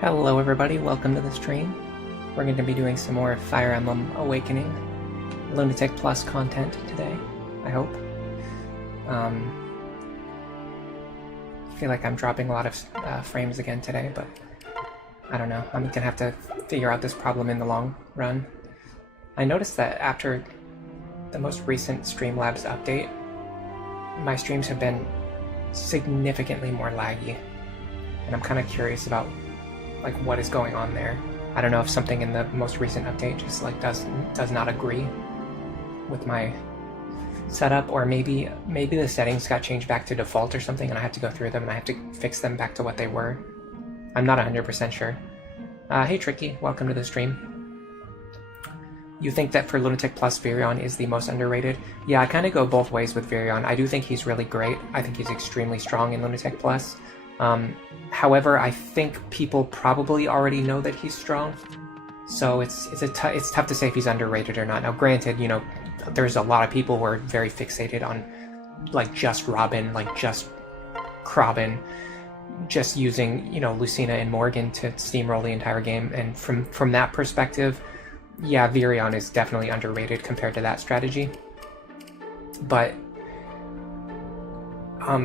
Hello everybody, welcome to the stream. We're going to be doing some more Fire Emblem Awakening Lunatic Plus content today, I hope. I feel like I'm dropping a lot of frames again today, but I don't know. I'm going to have to figure out this problem in the long run. I noticed that after the most recent Streamlabs update, my streams have been significantly more laggy, and I'm kind of curious about like what is going on there. I don't know if something in the most recent update just like does not agree with my setup, or maybe the settings got changed back to default or something and I have to go through them and I have to fix them back to what they were. I'm not 100% sure. Hey Tricky, welcome to the stream. You think that for Lunatic Plus Virion is the most underrated? Yeah, I kind of go both ways with Virion. I do think he's really great. I think he's extremely strong in Lunatic Plus. However, I think people probably already know that he's strong, so it's tough to say if he's underrated or not. Now, granted, you know, there's a lot of people who are very fixated on like just Robin, like just Krobin, just using, you know, Lucina and Morgan to steamroll the entire game, and from that perspective, yeah, Virion is definitely underrated compared to that strategy. But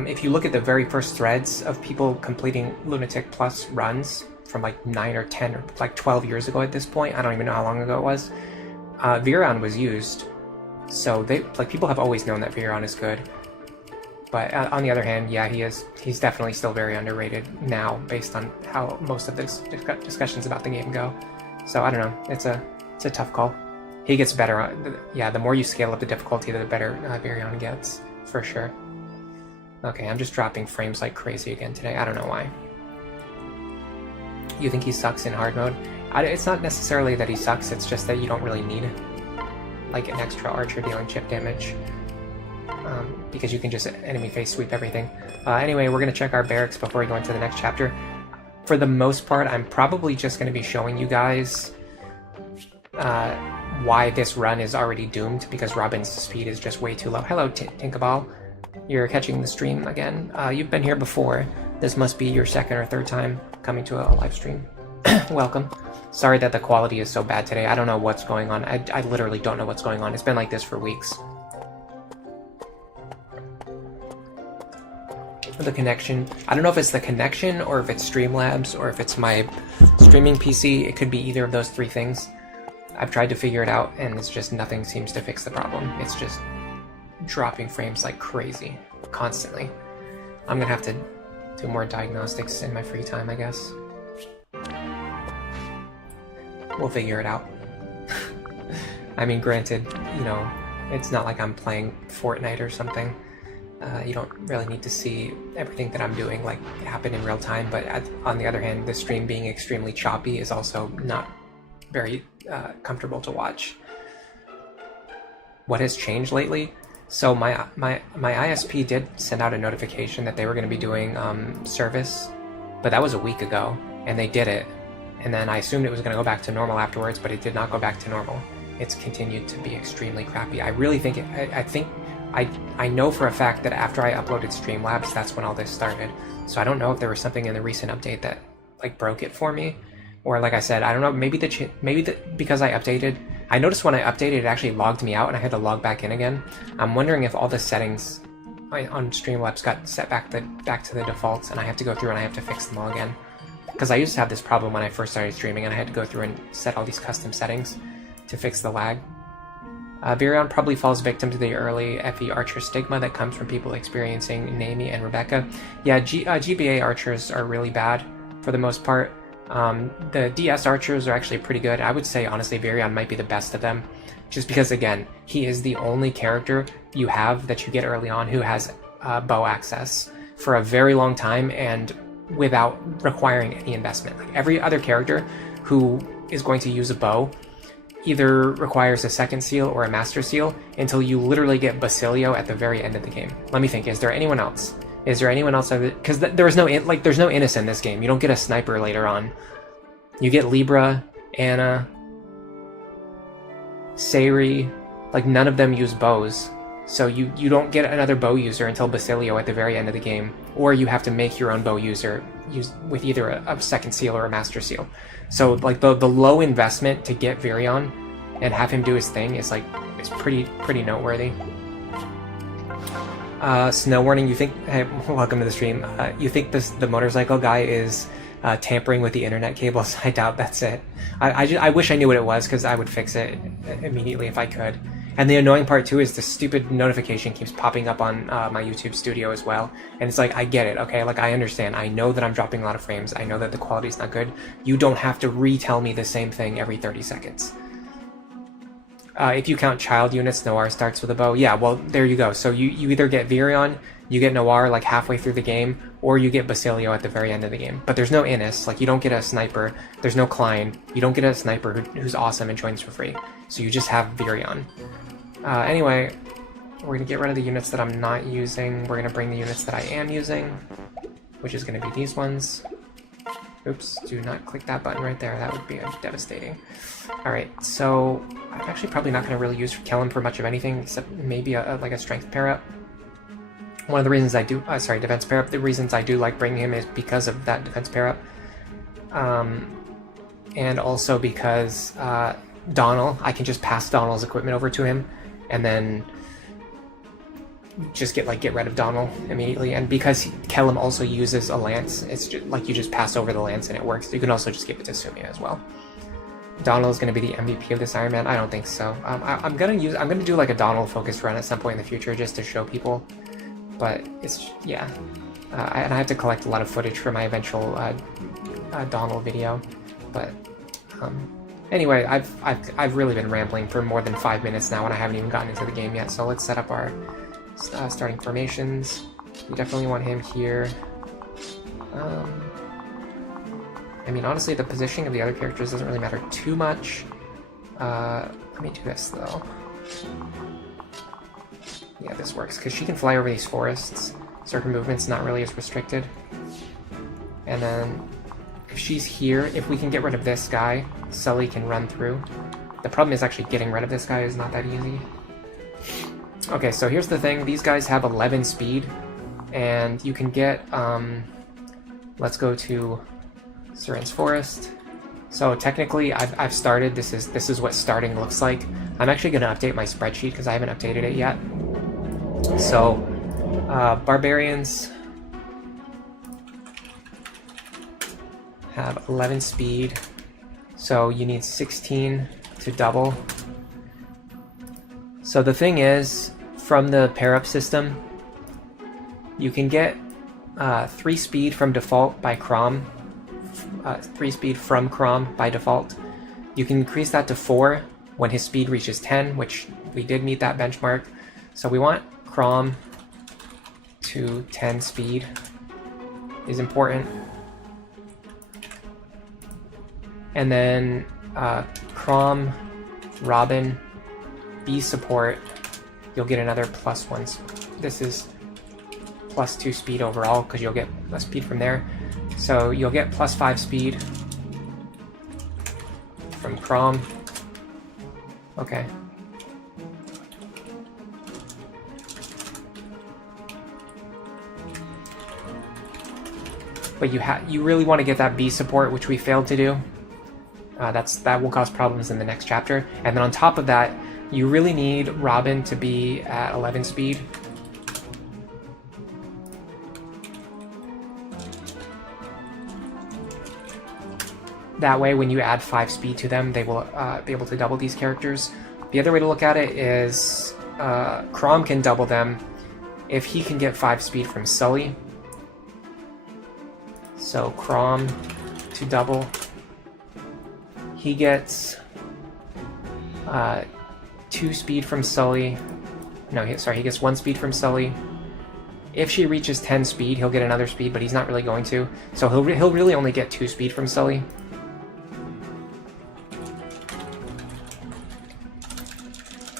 if you look at the very first threads of people completing Lunatic Plus runs from like 9 or 10 or like 12 years ago at this point, I don't even know how long ago it was, Virion was used. So people have always known that Virion is good. But on the other hand, yeah, he's definitely still very underrated now based on how most of the discussions about the game go. So I don't know, it's a tough call. He gets better, yeah, the more you scale up the difficulty, the better Virion gets, for sure. Okay, I'm just dropping frames like crazy again today. I don't know why. You think he sucks in hard mode? It's not necessarily that he sucks, it's just that you don't really need like an extra archer dealing chip damage. Because you can just enemy face sweep everything. Anyway, we're going to check our barracks before we go into the next chapter. For the most part, I'm probably just going to be showing you guys why this run is already doomed, because Robin's speed is just way too low. Hello, Tinkerball. You're catching the stream again. You've been here before. This must be your second or third time coming to a live stream. Welcome. Sorry that the quality is so bad today. I don't know what's going on. I literally don't know what's going on. It's been like this for weeks. The connection. I don't know if it's the connection or if it's Streamlabs or if it's my streaming PC. It could be either of those three things. I've tried to figure it out and it's just nothing seems to fix the problem. It's just dropping frames like crazy, constantly. I'm gonna have to do more diagnostics in my free time, I guess. We'll figure it out. I mean, granted, you know, it's not like I'm playing Fortnite or something. You don't really need to see everything that I'm doing like happen in real time, but on the other hand, the stream being extremely choppy is also not very comfortable to watch. What has changed lately? So my ISP did send out a notification that they were going to be doing service, but that was a week ago, and they did it. And then I assumed it was going to go back to normal afterwards, but it did not go back to normal. It's continued to be extremely crappy. I really think I know for a fact that after I uploaded Streamlabs, that's when all this started. So I don't know if there was something in the recent update that like broke it for me, or like I said, I don't know. Maybe because I updated. I noticed when I updated, it actually logged me out and I had to log back in again. I'm wondering if all the settings on Streamlabs got set back to the defaults and I have to go through and I have to fix them all again. Because I used to have this problem when I first started streaming and I had to go through and set all these custom settings to fix the lag. Virion probably falls victim to the early FE Archer stigma that comes from people experiencing Naomi and Rebecca. Yeah, GBA Archers are really bad for the most part. The DS Archers are actually pretty good. I would say, honestly, Virion might be the best of them. Just because, again, he is the only character you have that you get early on who has bow access for a very long time and without requiring any investment. Like every other character who is going to use a bow either requires a second seal or a master seal until you literally get Basilio at the very end of the game. Let me think, is there anyone else? Is there anyone else? Because there's no Innis in this game. You don't get a sniper later on. You get Libra, Anna, Sayri, Like, none of them use bows. So you don't get another bow user until Basilio at the very end of the game. Or you have to make your own bow user with either a second seal or a master seal. So, like, the low investment to get Virion and have him do his thing is, like, it's pretty noteworthy. Snow warning, you think... Hey, welcome to the stream. You think the motorcycle guy is tampering with the internet cables? I doubt that's it. I wish I knew what it was, because I would fix it immediately if I could. And the annoying part too is the stupid notification keeps popping up on my YouTube studio as well. And it's like, I get it, okay? Like, I understand. I know that I'm dropping a lot of frames. I know that the quality's not good. You don't have to retell me the same thing every 30 seconds. If you count child units, Noir starts with a bow. Yeah, well, there you go. So you either get Virion, you get Noir like halfway through the game, or you get Basilio at the very end of the game. But there's no Innis, like you don't get a sniper, there's no Klein, you don't get a sniper who's awesome and joins for free. So you just have Virion. Anyway, we're gonna get rid of the units that I'm not using, we're gonna bring the units that I am using, which is gonna be these ones. Oops, do not click that button right there, that would be devastating. Alright, so I'm actually probably not gonna really use Kellum for much of anything, except maybe like a strength pair up. One of the reasons I do, defense pair up, the reasons I do like bringing him is because of that defense pair up. And also because Donald, I can just pass Donald's equipment over to him, and then just get rid of Donald immediately. And because Kellum also uses a lance, it's just like you just pass over the lance and it works. You can also just give it to Sumia as well. Donald is going to be the MVP of this Iron Man? I don't think so. I'm gonna do like a Donald focused run at some point in the future just to show people. But it's, yeah. And I have to collect a lot of footage for my eventual Donald video. But anyway, I've really been rambling for more than 5 minutes now, and I haven't even gotten into the game yet. So let's set up our starting formations. We definitely want him here. I mean, honestly, the positioning of the other characters doesn't really matter too much. Let me do this, though. Yeah, this works, because she can fly over these forests, so her movement's not really as restricted. And then, if she's here, if we can get rid of this guy, Sully can run through. The problem is actually getting rid of this guy is not that easy. Okay, so here's the thing. These guys have 11 speed, and you can get, let's go to Surin's Forest. So technically, I've started. This is what starting looks like. I'm actually going to update my spreadsheet because I haven't updated it yet. So, Barbarians have 11 speed, so you need 16 to double. So the thing is, from the pair-up system, you can get 3 speed from default by Crom. 3 speed from Crom by default. You can increase that to 4 when his speed reaches 10, which we did meet that benchmark. So we want Crom to 10 speed is important. And then Crom, Robin, B support, you'll get another +1. This is +2 speed overall because you'll get a speed from there. So you'll get +5 speed from Crom. Okay. But you really want to get that B support, which we failed to do. That will cause problems in the next chapter. And then on top of that, you really need Robin to be at 11 speed. That way, when you add 5 speed to them, they will be able to double these characters. The other way to look at it is Crom can double them if he can get 5 speed from Sully. So Crom to double. He gets 2 speed from Sully. No, he gets 1 speed from Sully. If she reaches 10 speed, he'll get another speed, but he's not really going to. So he'll really only get 2 speed from Sully.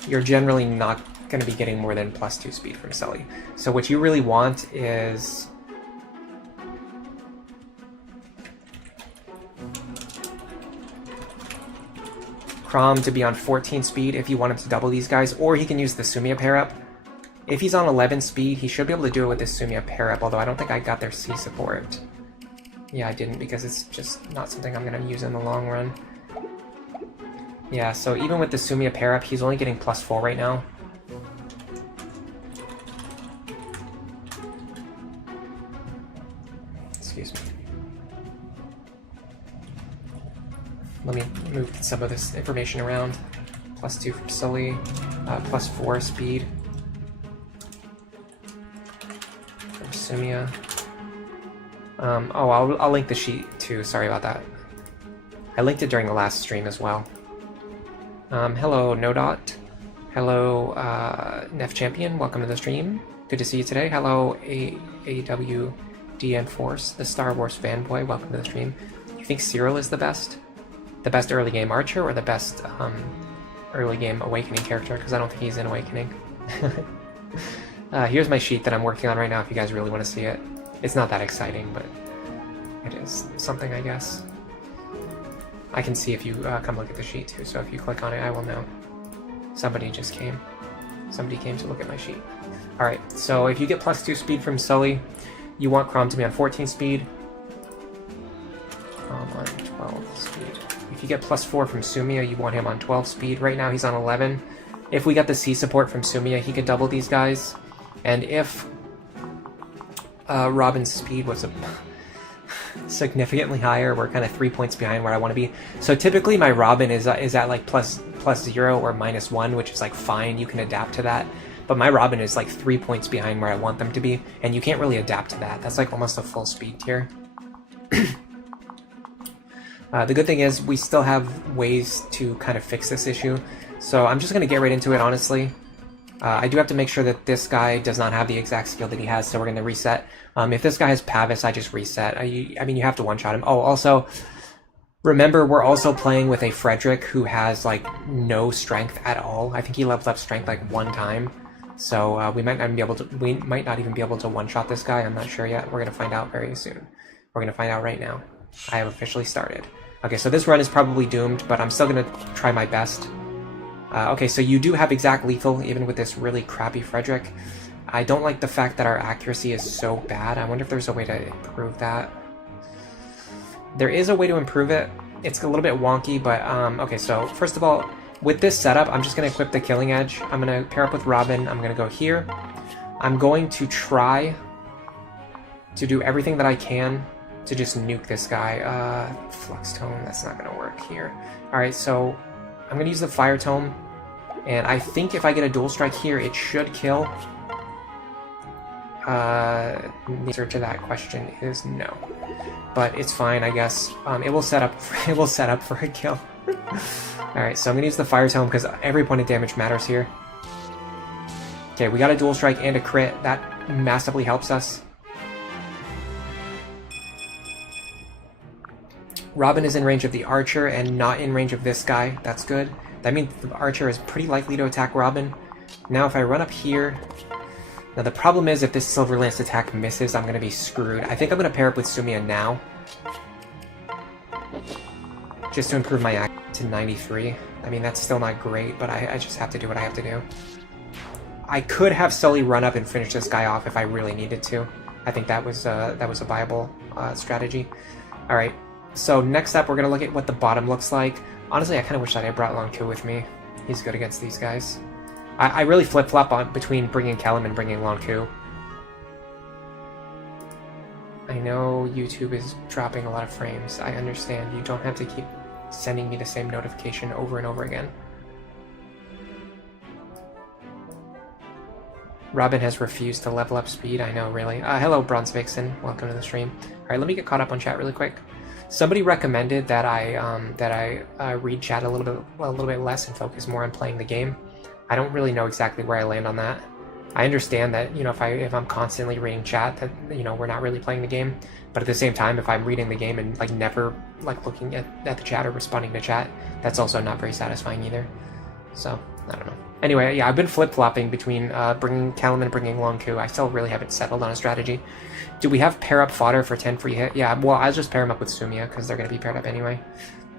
You're generally not going to be getting more than +2 speed from Sully. So what you really want is Crom to be on 14 speed if you want him to double these guys, or he can use the Sumiya pair-up. If he's on 11 speed, he should be able to do it with this Sumiya pair-up, although I don't think I got their C support. Yeah, I didn't, because it's just not something I'm going to use in the long run. Yeah, so even with the Sumiya pair-up, he's only getting +4 right now. Excuse me. Let me move some of this information around. +2 from Sully, +4 speed from Sumiya. Oh, I'll link the sheet too, sorry about that. I linked it during the last stream as well. Hello, Nodot. Hello, Nef Champion, welcome to the stream. Good to see you today. Hello, AWDN Force, the Star Wars fanboy, welcome to the stream. You think Cyril is the best? The best early game archer or the best early game awakening character? Because I don't think he's in awakening. Here's my sheet that I'm working on right now if you guys really want to see it. It's not that exciting, but it is something, I guess. I can see if you come look at the sheet too, so if you click on it, I will know. Somebody just came. Somebody came to look at my sheet. Alright, so if you get +2 speed from Sully, you want Crom to be on 14 speed. Crom on 12 speed. If you get +4 from Sumiya, you want him on 12 speed. Right now he's on 11. If we got the C support from Sumiya, he could double these guys. And if Robin's speed was significantly higher, we're kind of 3 points behind where I want to be. So typically my Robin is at like +0 or -1, which is like fine, you can adapt to that. But my Robin is like 3 points behind where I want them to be, and you can't really adapt to that. That's like almost a full speed tier. The good thing is we still have ways to kind of fix this issue. So I'm just going to get right into it, honestly. I do have to make sure that this guy does not have the exact skill that he has, so we're going to reset. If this guy has Pavis, I just reset. I mean, you have to one-shot him. Oh, also, remember, we're also playing with a Frederick who has, like, no strength at all. I think he leveled up strength, like, 1 time. So we might not even be able to one-shot this guy. I'm not sure yet. We're going to find out very soon. We're going to find out right now. I have officially started. Okay, so this run is probably doomed, but I'm still going to try my best. Okay, so you do have exact lethal, even with this really crappy Frederick. I don't like the fact that our accuracy is so bad. I wonder if there's a way to improve that. There is a way to improve it. It's a little bit wonky, but okay, so first of all, with this setup, I'm just going to equip the Killing Edge. I'm going to pair up with Robin. I'm going to go here. I'm going to try to do everything that I can to just nuke this guy. Flux Tome, that's not going to work here. Alright, so I'm going to use the Fire Tome, and I think if I get a dual strike here, it should kill. The answer to that question is no. But it's fine, I guess. It will set up for a kill. Alright, so I'm going to use the Fire Tome because every point of damage matters here. Okay, we got a dual strike and a crit. That massively helps us. Robin is in range of the Archer and not in range of this guy. That's good. That means the Archer is pretty likely to attack Robin. Now if I run up here... Now the problem is if this Silver Lance attack misses, I'm going to be screwed. I think I'm going to pair up with Sumiya now. Just to improve my accuracy to 93. I mean, that's still not great, but I just have to do what I have to do. I could have Sully run up and finish this guy off if I really needed to. I think that was a viable strategy. Alright. So next up, we're going to look at what the bottom looks like. Honestly, I kind of wish that I brought Long Ku with me. He's good against these guys. I really flip-flop on between bringing Kellum and bringing Long Ku. I know YouTube is dropping a lot of frames. I understand. You don't have to keep sending me the same notification over and over again. Robin has refused to level up speed. I know, really. Hello, Bronze Vixen. Welcome to the stream. Alright, let me get caught up on chat really quick. Somebody recommended that I read chat a little bit less and focus more on playing the game. I don't really know exactly where I land on that. I understand that, you know, if I'm constantly reading chat, that, you know, we're not really playing the game. But at the same time, if I'm reading the game and like never like looking at the chat or responding to chat, that's also not very satisfying either. So I don't know. Anyway, yeah, I've been flip-flopping between bringing Callum and bringing Long Ku. I still really haven't settled on a strategy. Do we have pair-up fodder for 10 free hit? Yeah, well, I'll just pair him up with Sumiya because they're going to be paired up anyway.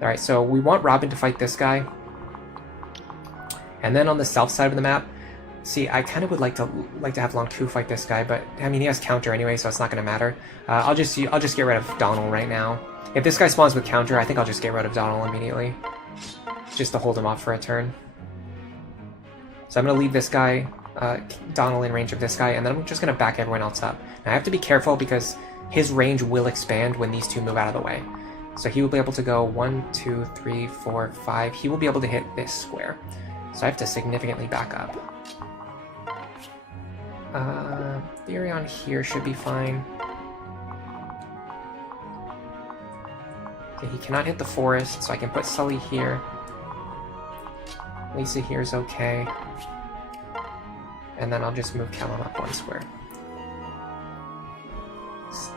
Alright, so we want Robin to fight this guy. And then on the south side of the map, see, I kind of would like to have Long 2 fight this guy, but I mean he has counter anyway, so it's not going to matter. I'll just get rid of Donald right now. If this guy spawns with counter, I think I'll just get rid of Donald immediately, just to hold him off for a turn. So I'm going to leave this guy, Donald, in range of this guy, and then I'm just going to back everyone else up. Now I have to be careful because his range will expand when these two move out of the way. So he will be able to go 1, 2, 3, 4, 5. He will be able to hit this square. So I have to significantly back up. Virion here should be fine. Okay, he cannot hit the forest, so I can put Sully here. Lisa here is okay. And then I'll just move Callum up 1 square.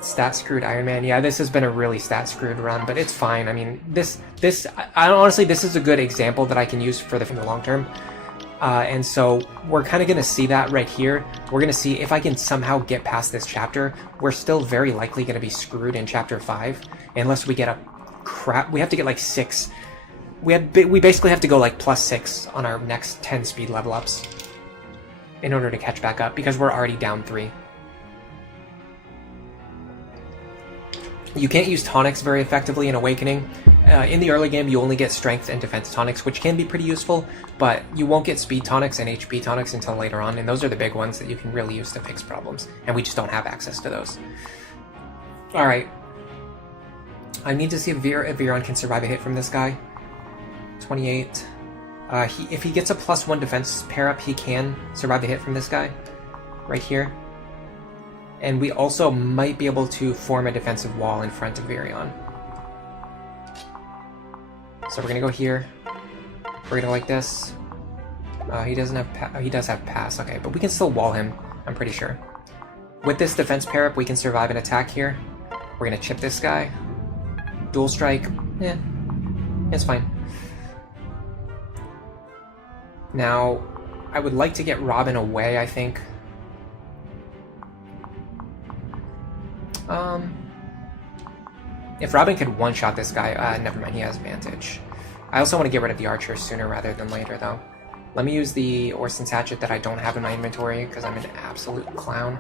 Stat screwed Iron Man. Yeah, this has been a really stat screwed run, but it's fine. I mean, honestly, this is a good example that I can use for the long term. And so we're kind of going to see that right here. We're going to see if I can somehow get past this chapter. We're still very likely going to be screwed in chapter 5 unless we get a crap. We have to get like 6. We basically have to go like +6 on our next 10 speed level ups in order to catch back up because we're already down 3. You can't use tonics very effectively in Awakening. In the early game, you only get strength and defense tonics, which can be pretty useful, but you won't get speed tonics and HP tonics until later on, and those are the big ones that you can really use to fix problems, and we just don't have access to those. Alright. I need to see if Virion can survive a hit from this guy. 28. If he gets a +1 defense pair up, he can survive a hit from this guy. Right here. And we also might be able to form a defensive wall in front of Virion. So we're gonna go here. We're gonna go like this. He doesn't have he does have pass, okay, but we can still wall him, I'm pretty sure. With this defense pair up, we can survive an attack here. We're gonna chip this guy. Dual strike, it's fine. Now, I would like to get Robin away, I think. If Robin could one-shot this guy, never mind, he has advantage. I also want to get rid of the archer sooner rather than later, though. Let me use the Orson's hatchet that I don't have in my inventory, because I'm an absolute clown.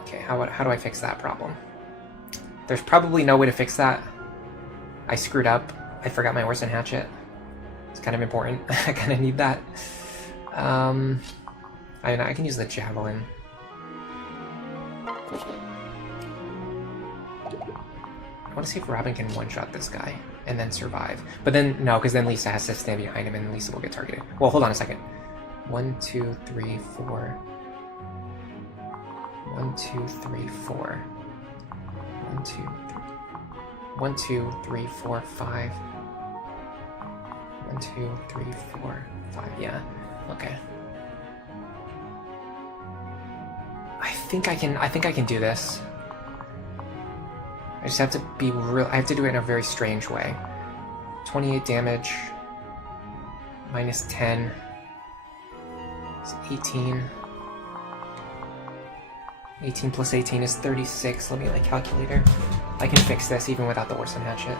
Okay, how do I fix that problem? There's probably no way to fix that. I screwed up. I forgot my Orson hatchet. It's kind of important. I kind of need that. I can use the javelin. I want to see if Robin can one-shot this guy and then survive. But then, no, because then Lisa has to stand behind him and Lisa will get targeted. Well, hold on a second. 1, 2, 3, 4. 1, 2, 3, 4. 1, 2, 3. 1, 2, 3, 4, 5. 1, 2, 3, 4, 5. Yeah. Okay. I think I can do this. I just have to be real. I have to do it in a very strange way. 28 damage. -10. It's 18. 18 plus 18 is 36. Let me get my calculator. I can fix this even without the Orson hatchet.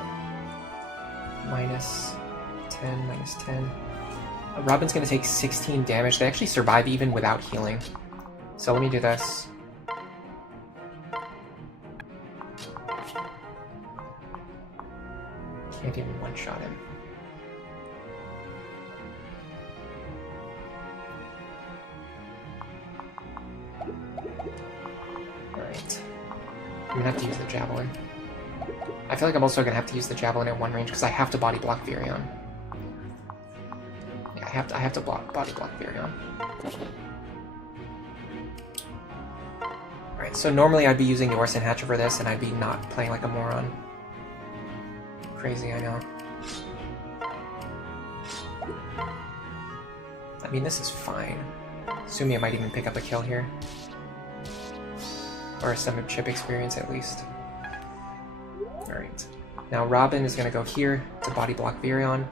-10, -10. Robin's gonna take 16 damage. They actually survive even without healing. So let me do this. Can't even one-shot him. Alright. I'm gonna have to use the javelin. I feel like I'm also gonna have to use the javelin at 1 range because I have to body block Virion. Yeah, I have to body block Virion. Alright, so normally I'd be using the Orson hatchet for this and I'd be not playing like a moron. Crazy, I know. I mean, this is fine. Assuming I might even pick up a kill here. Or some chip experience at least. Alright. Now Robin is going to go here to body block Virion.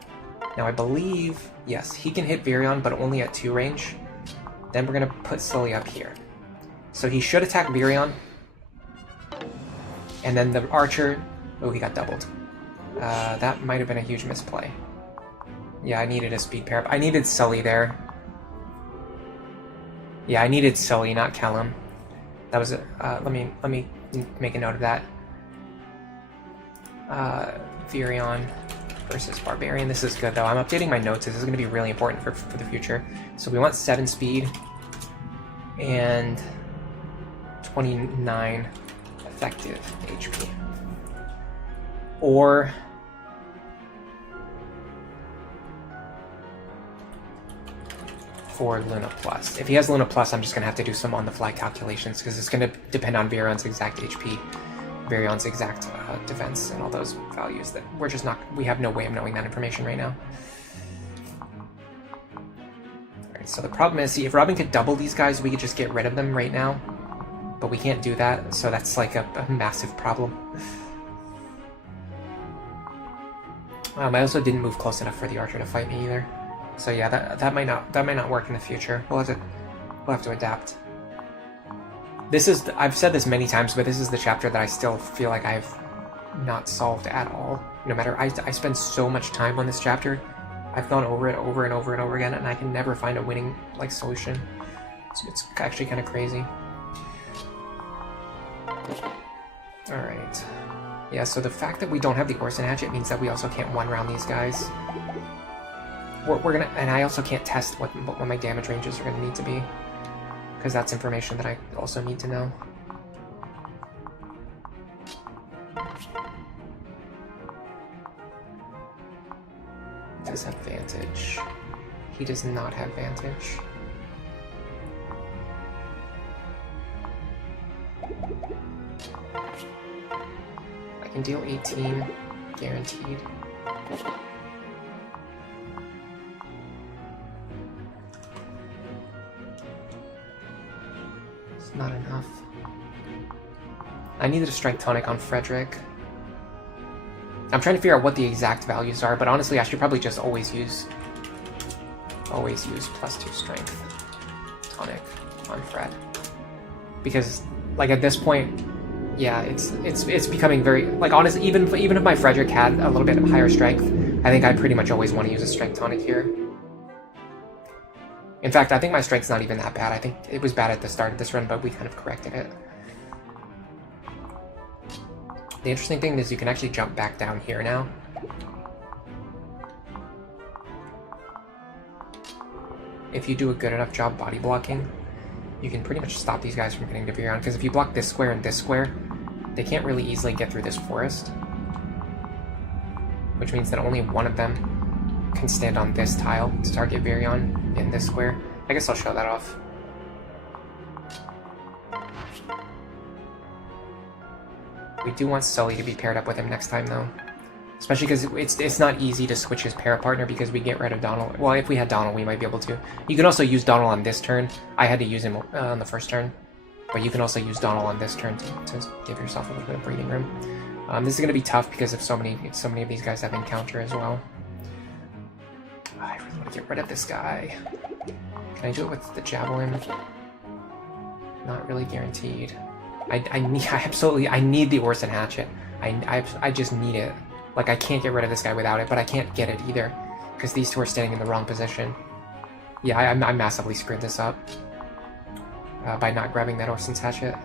Now I believe, yes, he can hit Virion, but only at 2 range. Then we're going to put Sully up here. So he should attack Virion. And then the archer... Oh, he got doubled. That might have been a huge misplay. Yeah, I needed a speed pair up. I needed Sully there. Yeah, I needed Sully, not Callum. That was a, let me make a note of that. Virion versus Barbarian. This is good though. I'm updating my notes. This is going to be really important for the future. So we want 7 speed and 29 effective HP. Or for Luna Plus. If he has Luna Plus, I'm just going to have to do some on-the-fly calculations because it's going to depend on Virion's exact HP, Virion's exact defense, and all those values that we're just not, we have no way of knowing that information right now. Alright, so the problem is, see, if Robin could double these guys, we could just get rid of them right now, but we can't do that, so that's like a massive problem. I also didn't move close enough for the archer to fight me either. So yeah, that might not work in the future. We'll have to adapt. This is I've said this many times, but this is the chapter that I still feel like I've not solved at all. No matter I spend so much time on this chapter. I've gone over it over and over and over again, and I can never find a winning like solution. It's actually kind of crazy. All right. Yeah. So the fact that we don't have the Orson Hatchet means that we also can't one-round these guys. We're gonna, and I also can't test what my damage ranges are gonna need to be, because that's information that I also need to know. Does have Vantage. He does not have Vantage. I can deal 18, guaranteed. Not enough. I needed a strength tonic on Frederick. I'm trying to figure out what the exact values are, but honestly I should probably just always use +2 strength tonic on Fred. Because like at this point, yeah, it's becoming very, like, honestly, even if my Frederick had a little bit higher strength, I think I pretty much always want to use a strength tonic here. In fact, I think my strength's not even that bad. I think it was bad at the start of this run, but we kind of corrected it. The interesting thing is you can actually jump back down here now. If you do a good enough job body blocking, you can pretty much stop these guys from getting to Virion, because if you block this square and this square, they can't really easily get through this forest. Which means that only one of them can stand on this tile to target Virion in this square. I guess I'll show that off. We do want Sully to be paired up with him next time though. Especially because it's not easy to switch his pair partner because we get rid of Donald. Well, if we had Donald, we might be able to. You can also use Donald on this turn. I had to use him on the first turn. But you can also use Donald on this turn to give yourself a little bit of breathing room. This is going to be tough because of so many of these guys have encounter as well. I really want to get rid of this guy. Can I do it with the javelin? Not really guaranteed. I need the Orson Hatchet. I just need it. Like, I can't get rid of this guy without it, but I can't get it either because these two are standing in the wrong position. Yeah, I massively screwed this up by not grabbing that Orson's Hatchet.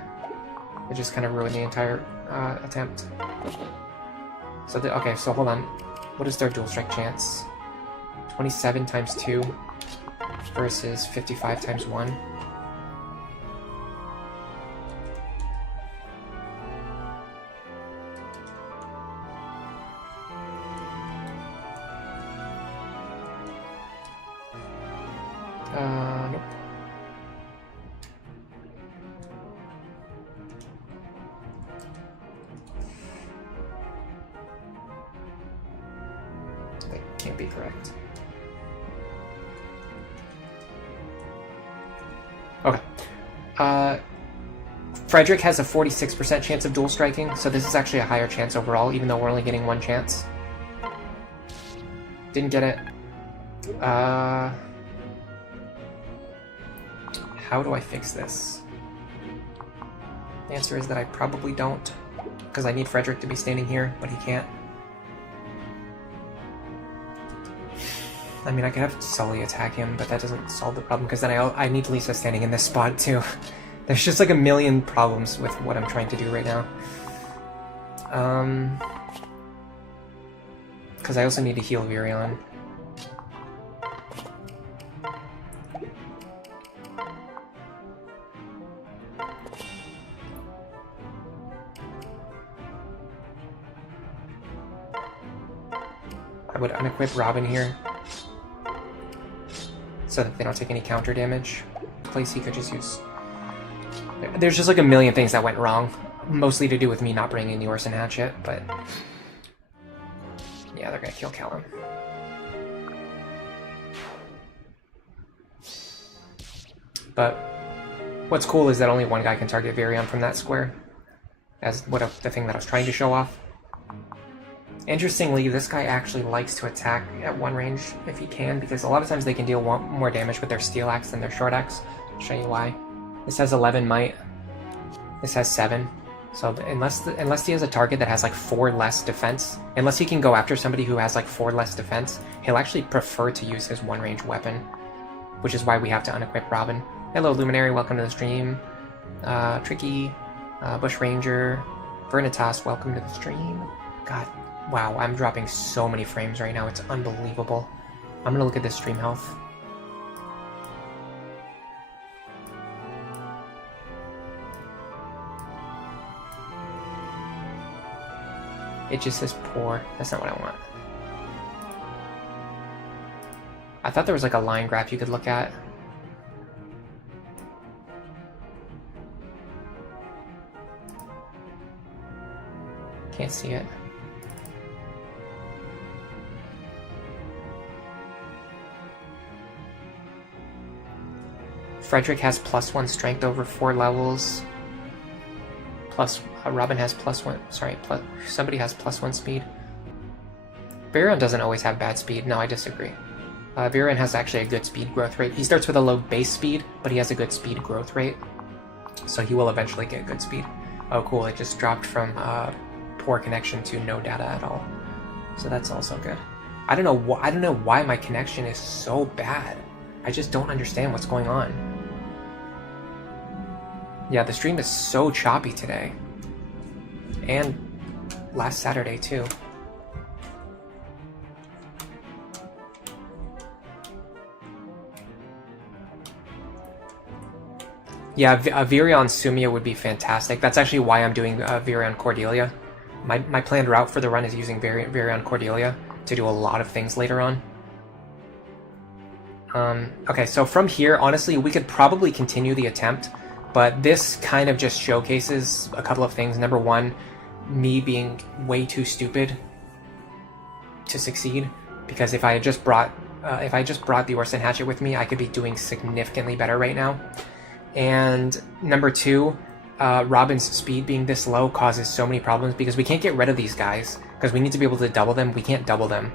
It just kind of ruined the entire attempt. So okay, so hold on. What is their dual strike chance? 27 times 2 versus 55 times 1. Nope. That can't be correct. Okay. Frederick has a 46% chance of dual striking, so this is actually a higher chance overall, even though we're only getting one chance. Didn't get it. How do I fix this? The answer is that I probably don't, because I need Frederick to be standing here, but he can't. I mean, I could have Sully attack him, but that doesn't solve the problem, because then I need Lisa standing in this spot, too. There's just like a million problems with what I'm trying to do right now. Because I also need to heal Virion. I would unequip Robin here, so that they don't take any counter damage. Place he could just use... There's just like a million things that went wrong, mostly to do with me not bringing the Orson Hatchet, but... Yeah, they're gonna kill Callum. But what's cool is that only one guy can target Virion from that square, as the thing that I was trying to show off. Interestingly, this guy actually likes to attack at one range if he can, because a lot of times they can deal more damage with their steel axe than their short axe. I'll show you why. This has 11 might. This has 7. So unless he has a target that has like 4 less defense, unless he can go after somebody who has like 4 less defense, he'll actually prefer to use his one-range weapon, which is why we have to unequip Robin. Hello, Luminary, welcome to the stream. Tricky, Bush Ranger, Vernitas, welcome to the stream. God. Wow, I'm dropping so many frames right now, it's unbelievable. I'm gonna look at this stream health. It just says poor. That's not what I want. I thought there was like a line graph you could look at. Can't see it. Frederick has +1 strength over 4 levels. Plus, Robin has +1. Sorry, somebody has +1 speed. Virion doesn't always have bad speed. No, I disagree. Virion has actually a good speed growth rate. He starts with a low base speed, but he has a good speed growth rate, so he will eventually get good speed. Oh, cool! It just dropped from poor connection to no data at all. So that's also good. I don't know why my connection is so bad. I just don't understand what's going on. Yeah, the stream is so choppy today. And last Saturday, too. Yeah, Virion Sumia would be fantastic. That's actually why I'm doing Virion Cordelia. My planned route for the run is using Virion Cordelia to do a lot of things later on. Okay, so from here, honestly, we could probably continue the attempt, but this kind of just showcases a couple of things. Number one, me being way too stupid to succeed, because if I had just brought the Orson Hatchet with me, I could be doing significantly better right now. And number two, Robin's speed being this low causes so many problems because we can't get rid of these guys because we need to be able to double them. We can't double them.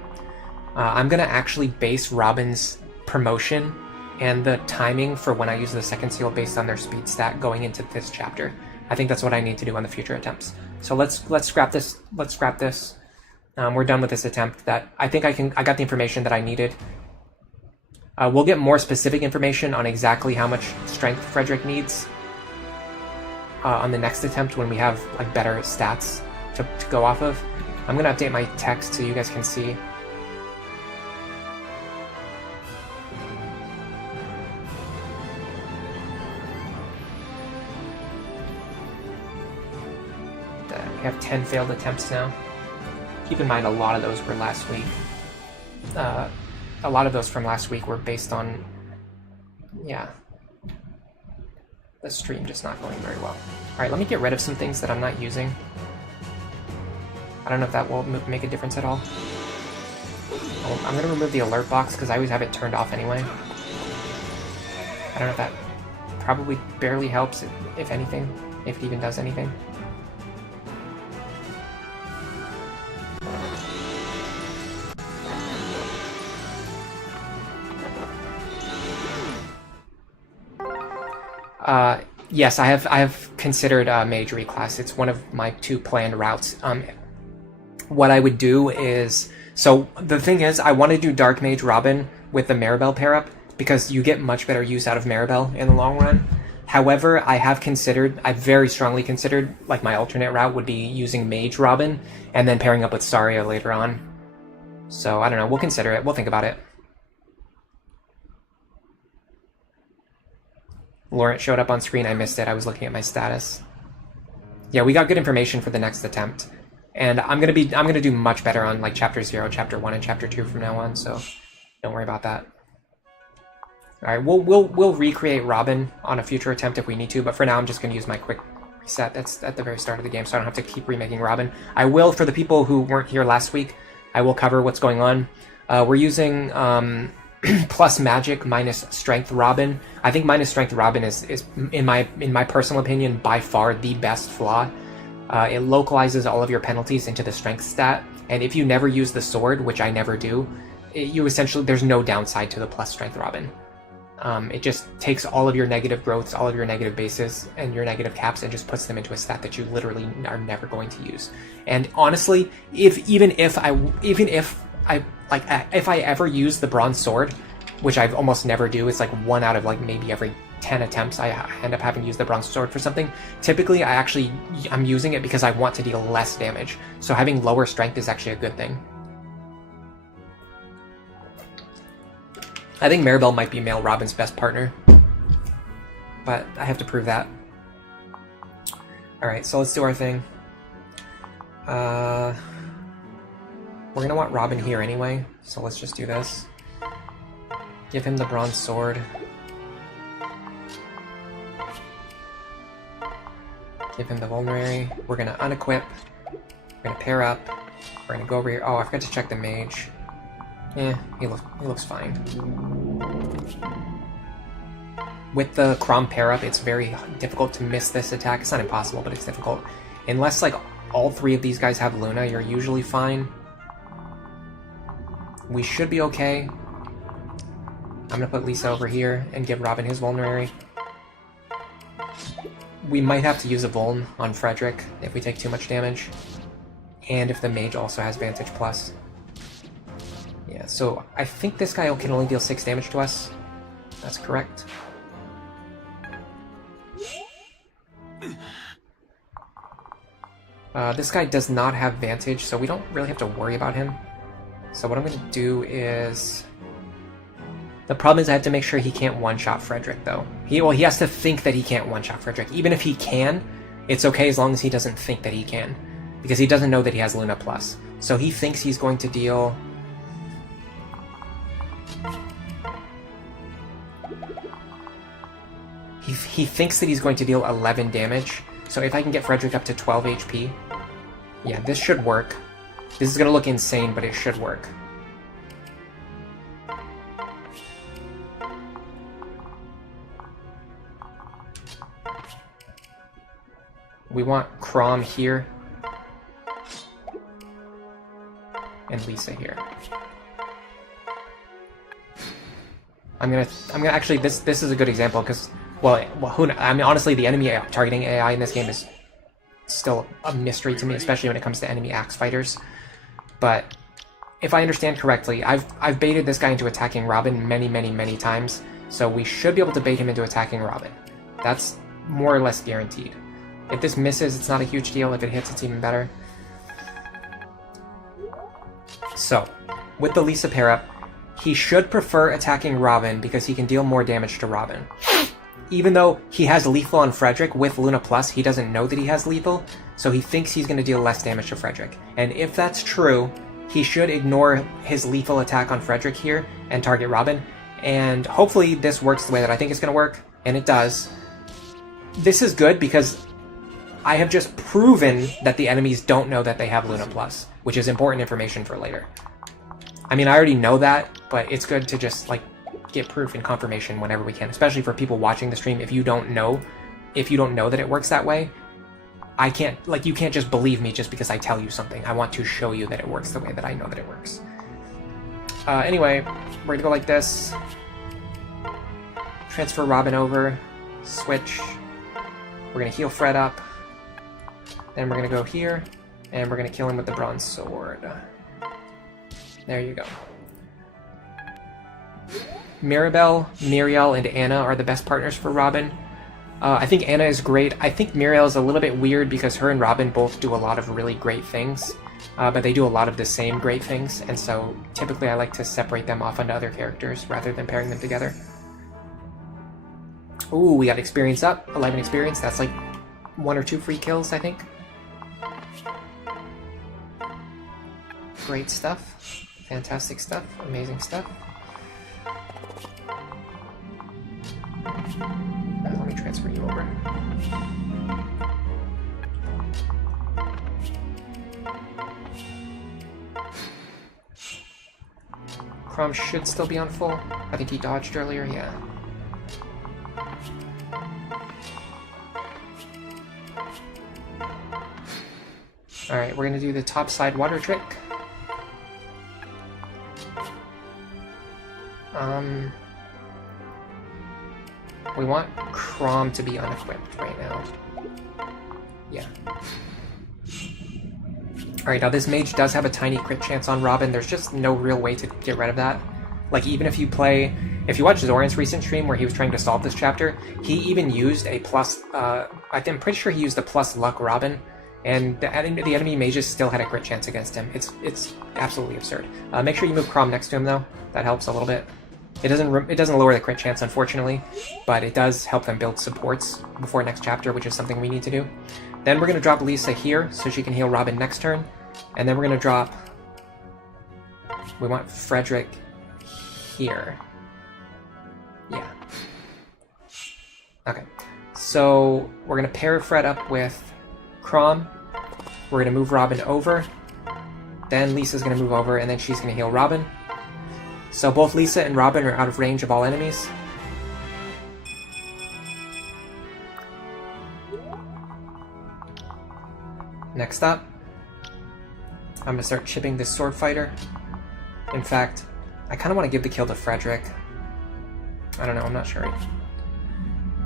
I'm gonna actually base Robin's promotion and the timing for when I use the second seal based on their speed stat going into this chapter. I think that's what I need to do on the future attempts. So let's scrap this. Let's scrap this. We're done with this attempt. That I think I got the information that I needed. We'll get more specific information on exactly how much strength Frederick needs on the next attempt when we have like better stats to go off of. I'm gonna update my text so you guys can see. We have 10 failed attempts now. Keep in mind, a lot of those were last week. A lot of those from last week were based on, yeah, the stream just not going very well. Alright, let me get rid of some things that I'm not using. I don't know if that will make a difference at all. I'm going to remove the alert box because I always have it turned off anyway. I don't know if that probably barely helps, if anything, if it even does anything. Yes, I have considered Mage reclass. It's one of my 2 planned routes. What I would do is So the thing is, I want to do Dark Mage Robin with the Maribel pair-up, because you get much better use out of Maribel in the long run. However, I very strongly considered, like my alternate route would be using Mage Robin, and then pairing up with Saria later on. So, I don't know, we'll consider it, we'll think about it. Laurent showed up on screen, I missed it, I was looking at my status. Yeah, we got good information for the next attempt. And I'm gonna do much better on like Chapter 0, Chapter 1, and Chapter 2 from now on, so don't worry about that. Alright, we'll recreate Robin on a future attempt if we need to, but for now I'm just gonna use my quick reset that's at the very start of the game, so I don't have to keep remaking Robin. I will, for the people who weren't here last week, I will cover what's going on. We're using plus magic minus strength Robin. I think minus strength Robin is in my personal opinion by far the best flaw. It localizes all of your penalties into the strength stat, and if you never use the sword, which I never do, there's no downside to the plus strength Robin. It just takes all of your negative growths, all of your negative bases, and your negative caps, and just puts them into a stat that you literally are never going to use. And honestly, if I ever use the bronze sword, which I almost never do, it's like 1 out of like maybe every 10 attempts I end up having to use the bronze sword for something. Typically, I'm using it because I want to deal less damage. So having lower strength is actually a good thing. I think Maribel might be male Robin's best partner, but I have to prove that. Alright, so let's do our thing. We're gonna want Robin here anyway, so let's just do this. Give him the bronze sword. Give him the vulnerary. We're gonna unequip. We're gonna pair up. We're gonna go over here. Oh, I forgot to check the mage. He looks fine. With the Crom pair up, it's very difficult to miss this attack. It's not impossible, but it's difficult. Unless like all 3 of these guys have Luna, you're usually fine. We should be okay. I'm gonna put Lisa over here and give Robin his vulnerary. We might have to use a Vuln on Frederick if we take too much damage. And if the mage also has Vantage Plus. Yeah, so I think this guy can only deal 6 damage to us. That's correct. This guy does not have Vantage, so we don't really have to worry about him. So what I'm going to do is... The problem is I have to make sure he can't one-shot Frederick, though. He has to think that he can't one-shot Frederick. Even if he can, it's okay as long as he doesn't think that he can. Because he doesn't know that he has Luna Plus. So he thinks he's going to deal... He thinks that he's going to deal 11 damage. So if I can get Frederick up to 12 HP... Yeah, this should work. This is going to look insane, but it should work. We want Crom here. And Lisa here. I'm gonna actually, this is a good example because, I mean, honestly, the enemy targeting AI in this game is still a mystery to me, especially when it comes to enemy axe fighters. But if I understand correctly, I've baited this guy into attacking Robin many times, so we should be able to bait him into attacking Robin. That's more or less guaranteed. If this misses, it's not a huge deal. If it hits, it's even better. So, with the Lisa pair-up, he should prefer attacking Robin because he can deal more damage to Robin. Even though he has lethal on Frederick with Luna Plus, he doesn't know that he has lethal, so he thinks he's going to deal less damage to Frederick. And if that's true, he should ignore his lethal attack on Frederick here and target Robin. And hopefully this works the way that I think it's going to work, and it does. This is good because I have just proven that the enemies don't know that they have Luna Plus, which is important information for later. I mean, I already know that, but it's good to just, like, get proof and confirmation whenever we can, especially for people watching the stream. If you don't know that it works that way, you can't just believe me just because I tell you something. I want to show you that it works the way that I know that it works. Anyway, we're gonna go like this. Transfer Robin over. Switch. We're gonna heal Fred up. Then we're gonna go here, and we're gonna kill him with the bronze sword. There you go. Mirabelle, Muriel, and Anna are the best partners for Robin. I think Anna is great. I think Muriel is a little bit weird because her and Robin both do a lot of really great things, but they do a lot of the same great things, and so typically I like to separate them off onto other characters rather than pairing them together. Ooh, we got experience up. 11 experience. That's like 1 or 2 free kills, I think. Great stuff. Fantastic stuff. Amazing stuff. Let me transfer you over. Crom should still be on full. I think he dodged earlier, yeah. Alright, we're gonna do the top side water trick. We want Crom to be unequipped right now. Yeah. Alright, now this mage does have a tiny crit chance on Robin. There's just no real way to get rid of that. Like, even if you watch Zoran's recent stream where he was trying to solve this chapter, he even used a plus, I'm pretty sure he used a plus luck Robin, and the enemy mages still had a crit chance against him. It's absolutely absurd. Make sure you move Crom next to him, though. That helps a little bit. It doesn't lower the crit chance, unfortunately, but it does help them build supports before next chapter, which is something we need to do. Then we're going to drop Lisa here, so she can heal Robin next turn. And then we're going to drop... We want Frederick here. Yeah. Okay. So we're going to pair Fred up with Crom. We're going to move Robin over. Then Lisa's going to move over, and then she's going to heal Robin. So both Lisa and Robin are out of range of all enemies. Next up, I'm going to start chipping this sword fighter. In fact, I kind of want to give the kill to Frederick. I don't know, I'm not sure.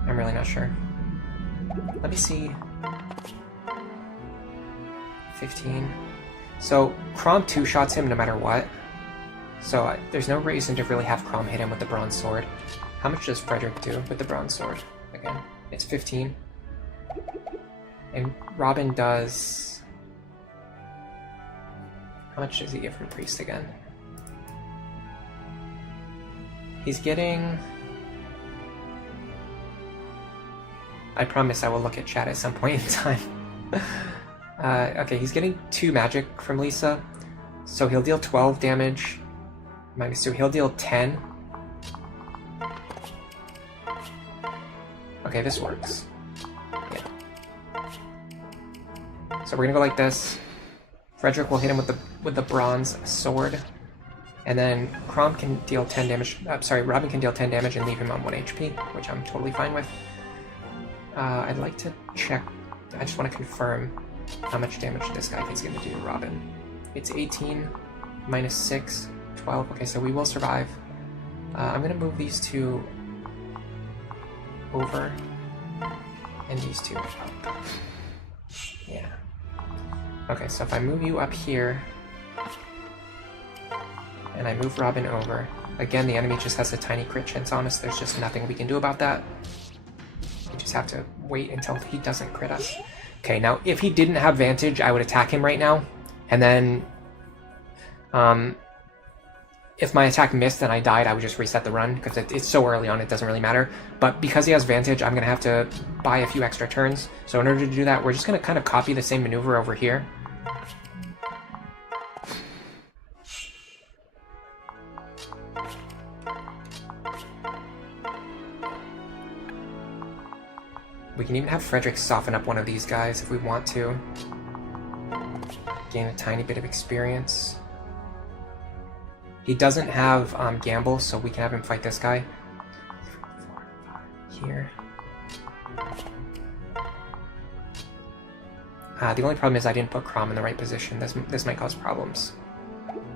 I'm really not sure. Let me see. 15. So Crom two-shots him no matter what. So there's no reason to really have Crom hit him with the bronze sword. How much does Frederick do with the bronze sword? Again, it's 15. And Robin does... How much does he get from Priest again? He's getting... I promise I will look at chat at some point in time. Okay, he's getting 2 magic from Lisa. So he'll deal 12 damage. So he'll deal 10. Okay, this works. Yeah. So we're gonna go like this. Frederick will hit him with the bronze sword, and then Crom can deal 10 damage. Robin can deal 10 damage and leave him on 1 HP, which I'm totally fine with. I'd like to check. I just want to confirm how much damage this guy is going to do to Robin. It's 18 minus 6. 12. Okay, so we will survive. I'm going to move these 2 over and these 2 up. Yeah. Okay, so if I move you up here and I move Robin over, again, the enemy just has a tiny crit chance on us. There's just nothing we can do about that. We just have to wait until he doesn't crit us. Okay, now if he didn't have Vantage, I would attack him right now, and then if my attack missed and I died, I would just reset the run, because it's so early on, it doesn't really matter. But because he has Vantage, I'm going to have to buy a few extra turns. So in order to do that, we're just going to kind of copy the same maneuver over here. We can even have Frederick soften up one of these guys if we want to. Gain a tiny bit of experience. He doesn't have Gamble, so we can have him fight this guy. Here. The only problem is I didn't put Crom in the right position. This might cause problems.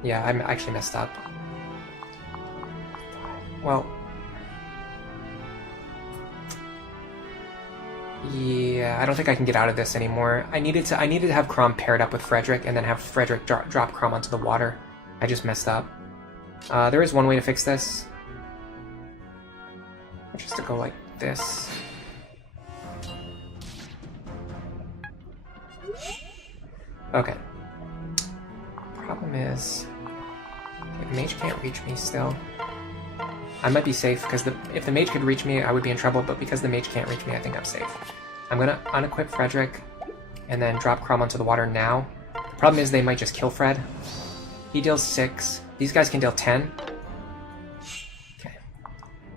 Yeah, I actually messed up. Well... Yeah, I don't think I can get out of this anymore. I needed to have Crom paired up with Frederick, and then have Frederick drop Crom onto the water. I just messed up. There is one way to fix this. Which is to go like this. Okay. Problem is, okay, the mage can't reach me still. I might be safe, because if the mage could reach me, I would be in trouble, but because the mage can't reach me, I think I'm safe. I'm gonna unequip Frederick, and then drop Crom onto the water now. The problem is they might just kill Fred. He deals 6. These guys can deal 10. Okay.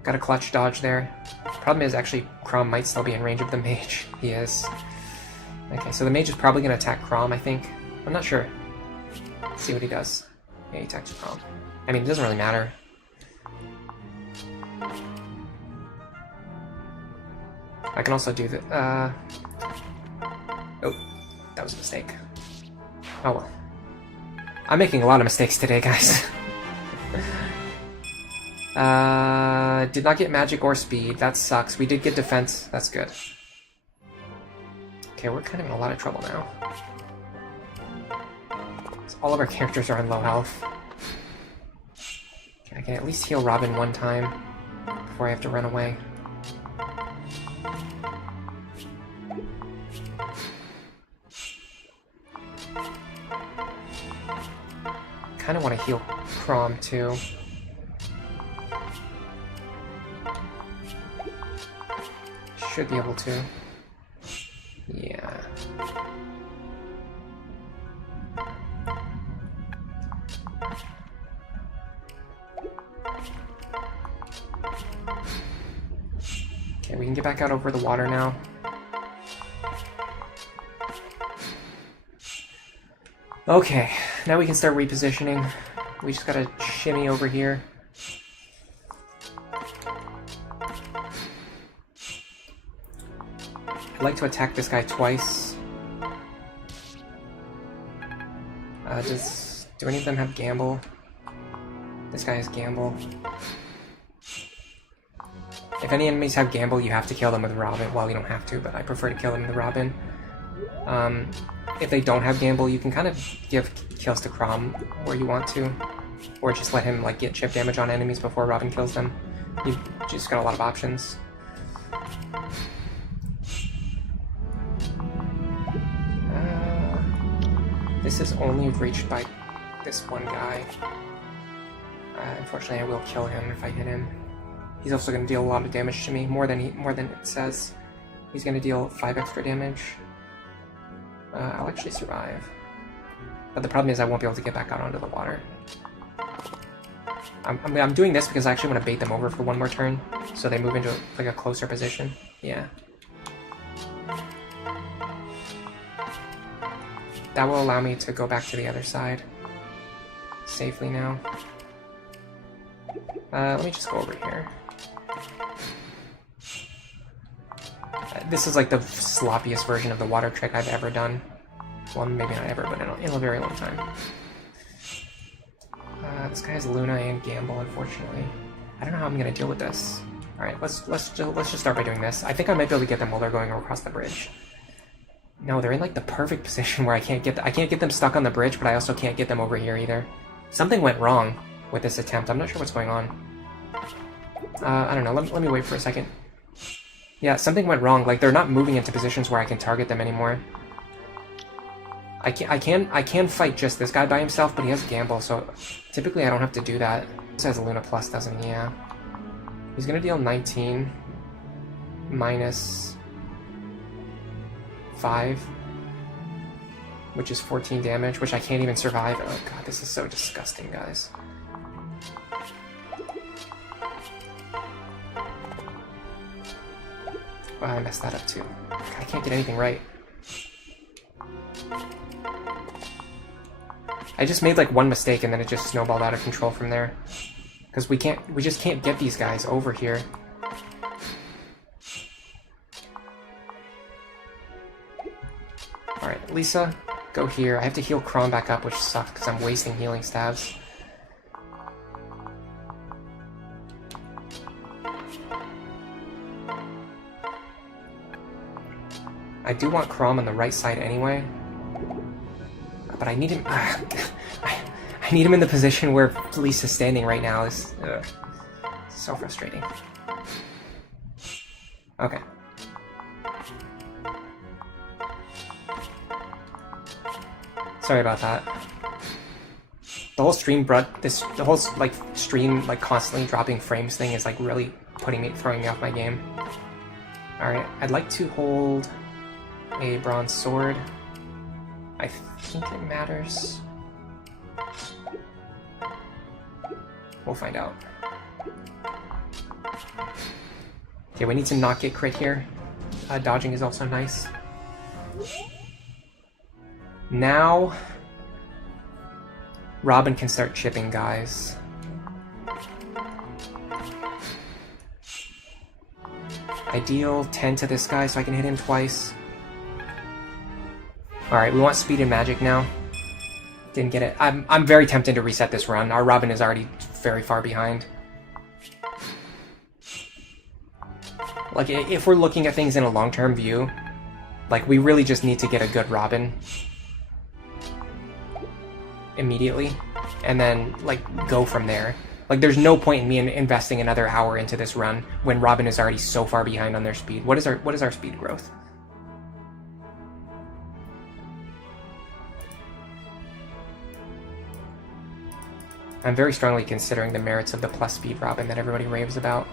Got a clutch dodge there. Problem is, actually, Crom might still be in range of the mage. He is. Okay, so the mage is probably going to attack Crom, I think. I'm not sure. Let's see what he does. Yeah, he attacks Crom. I mean, it doesn't really matter. I can also do the... Oh, that was a mistake. Oh well. I'm making a lot of mistakes today, guys. Did not get magic or speed. That sucks. We did get defense. That's good. Okay, we're kind of in a lot of trouble now. All of our characters are on low health. Okay, I can at least heal Robin one time before I have to run away. Kind of want to heal Crom too. Should be able to. Yeah. Okay, we can get back out over the water now. Okay, now we can start repositioning. We just gotta shimmy over here. I'd like to attack this guy twice. Do any of them have Gamble? This guy has Gamble. If any enemies have Gamble, you have to kill them with Robin. Well, you don't have to, but I prefer to kill them with Robin. If they don't have Gamble, you can kind of give kills to Crom where you want to. Or just let him like get chip damage on enemies before Robin kills them. You've just got a lot of options. This is only reached by this one guy. Unfortunately, I will kill him if I hit him. He's also going to deal a lot of damage to me, more than it says. He's going to deal 5 extra damage. I'll actually survive. But the problem is I won't be able to get back out onto the water. I'm doing this because I actually want to bait them over for one more turn, so they move into like a closer position. Yeah. That will allow me to go back to the other side safely now. Let me just go over here. This is like the sloppiest version of the water trick I've ever done. Well, maybe not ever, but in a very long time. This guy has Luna and Gamble, unfortunately. I don't know how I'm gonna deal with this. All right, let's just start by doing this. I think I might be able to get them while they're going across the bridge. No, they're in like the perfect position where I can't get them stuck on the bridge, but I also can't get them over here either. Something went wrong with this attempt. I'm not sure what's going on. I don't know. Let me wait for a second. Yeah, something went wrong. Like, they're not moving into positions where I can target them anymore. I can fight just this guy by himself, but he has Gamble, so typically I don't have to do that. This has Luna Plus, doesn't he? Yeah. He's gonna deal 19 minus 5, which is 14 damage, which I can't even survive. Oh god, this is so disgusting, guys. Oh, I messed that up too. God, I can't get anything right. I just made like one mistake and then it just snowballed out of control from there. Because we just can't get these guys over here. Alright, Lisa, go here. I have to heal Crom back up, which sucks because I'm wasting healing stabs. I do want Crom on the right side anyway. But I need him... I I need him in the position where Lisa's standing right now. Is so frustrating. Okay. Sorry about that. The whole stream the whole like stream like constantly dropping frames thing is like really throwing me off my game. All right, I'd like to hold a bronze sword. I think it matters. We'll find out. Okay, we need to not get crit here. Dodging is also nice. Now, Robin can start chipping guys. I deal 10 to this guy so I can hit him twice. Alright, we want speed and magic now. Didn't get it. I'm very tempted to reset this run. Our Robin is already very far behind. Like, if we're looking at things in a long-term view, like, we really just need to get a good Robin immediately, and then, like, go from there. Like, there's no point in me investing another hour into this run when Robin is already so far behind on their speed. What is our speed growth? I'm very strongly considering the merits of the plus speed Robin that everybody raves about.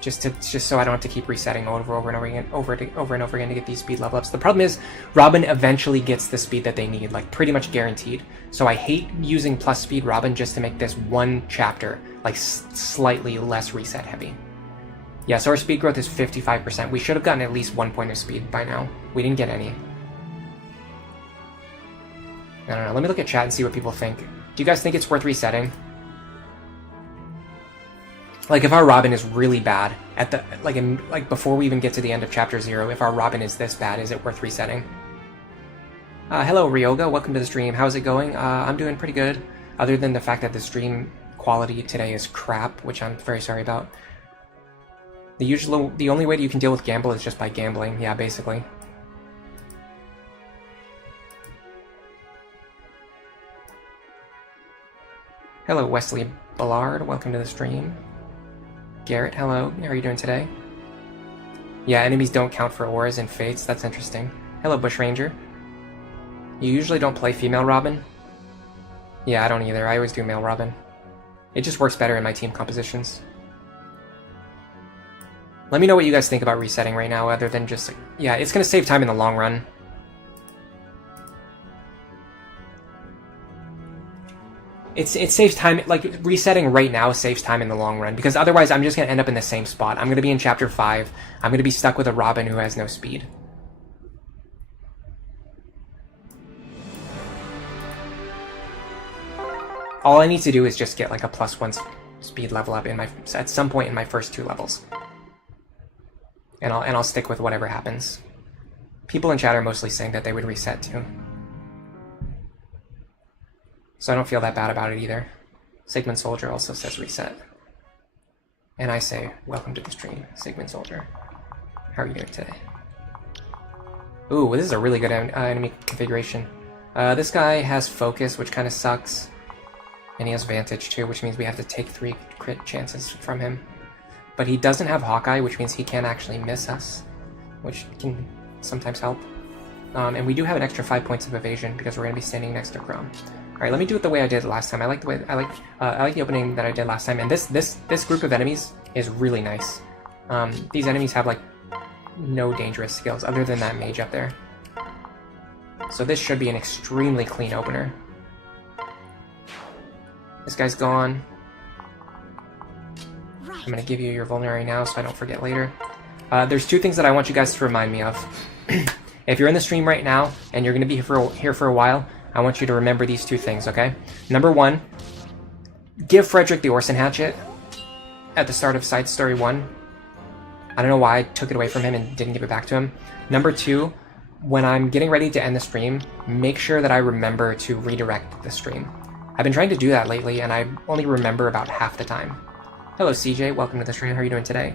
Just so I don't have to keep resetting over and over again to get these speed level ups. The problem is, Robin eventually gets the speed that they need, like pretty much guaranteed. So I hate using plus speed Robin just to make this one chapter like slightly less reset heavy. Yeah, so our speed growth is 55%. We should have gotten at least 1 point of speed by now. We didn't get any. I don't know. Let me look at chat and see what people think. Do you guys think it's worth resetting? Like, if our Robin is really bad at the like before we even get to the end of chapter 0, if our Robin is this bad, is it worth resetting? Hello Ryoga, welcome to the stream. How's it going? I'm doing pretty good, other than the fact that the stream quality today is crap, which I'm very sorry about. The only way that you can deal with gamble is just by gambling. Yeah, basically. Hello Wesley Ballard, welcome to the stream. Garrett, hello. How are you doing today? Yeah, enemies don't count for auras and fates. That's interesting. Hello, Bushranger. You usually don't play female Robin? Yeah, I don't either. I always do male Robin. It just works better in my team compositions. Let me know what you guys think about resetting right now, other than just... Yeah, it's going to save time in the long run. It saves time, like, resetting right now saves time in the long run, because otherwise I'm just going to end up in the same spot. I'm going to be in Chapter 5. I'm going to be stuck with a Robin who has no speed. All I need to do is just get, like, a +1 speed level up at some point in my first 2 levels. And I'll stick with whatever happens. People in chat are mostly saying that they would reset too. So I don't feel that bad about it either. Sigmund Soldier also says reset. And I say, welcome to the stream, Sigmund Soldier. How are you doing today? Ooh, this is a really good enemy configuration. This guy has focus, which kind of sucks. And he has vantage too, which means we have to take 3 crit chances from him. But he doesn't have Hawkeye, which means he can't actually miss us, which can sometimes help. And we do have an extra 5 points of evasion because we're going to be standing next to Chrome. All right, let me do it the way I did last time. I like the opening that I did last time, and this group of enemies is really nice. These enemies have like no dangerous skills other than that mage up there. So this should be an extremely clean opener. This guy's gone. I'm gonna give you your vulnerary now so I don't forget later. There's 2 things that I want you guys to remind me of. If you're in the stream right now and you're gonna be here for a while, I want you to remember these 2 things, okay? Number 1, give Frederick the Orson Hatchet at the start of Side Story 1. I don't know why I took it away from him and didn't give it back to him. Number 2, when I'm getting ready to end the stream, make sure that I remember to redirect the stream. I've been trying to do that lately, and I only remember about half the time. Hello, CJ. Welcome to the stream. How are you doing today?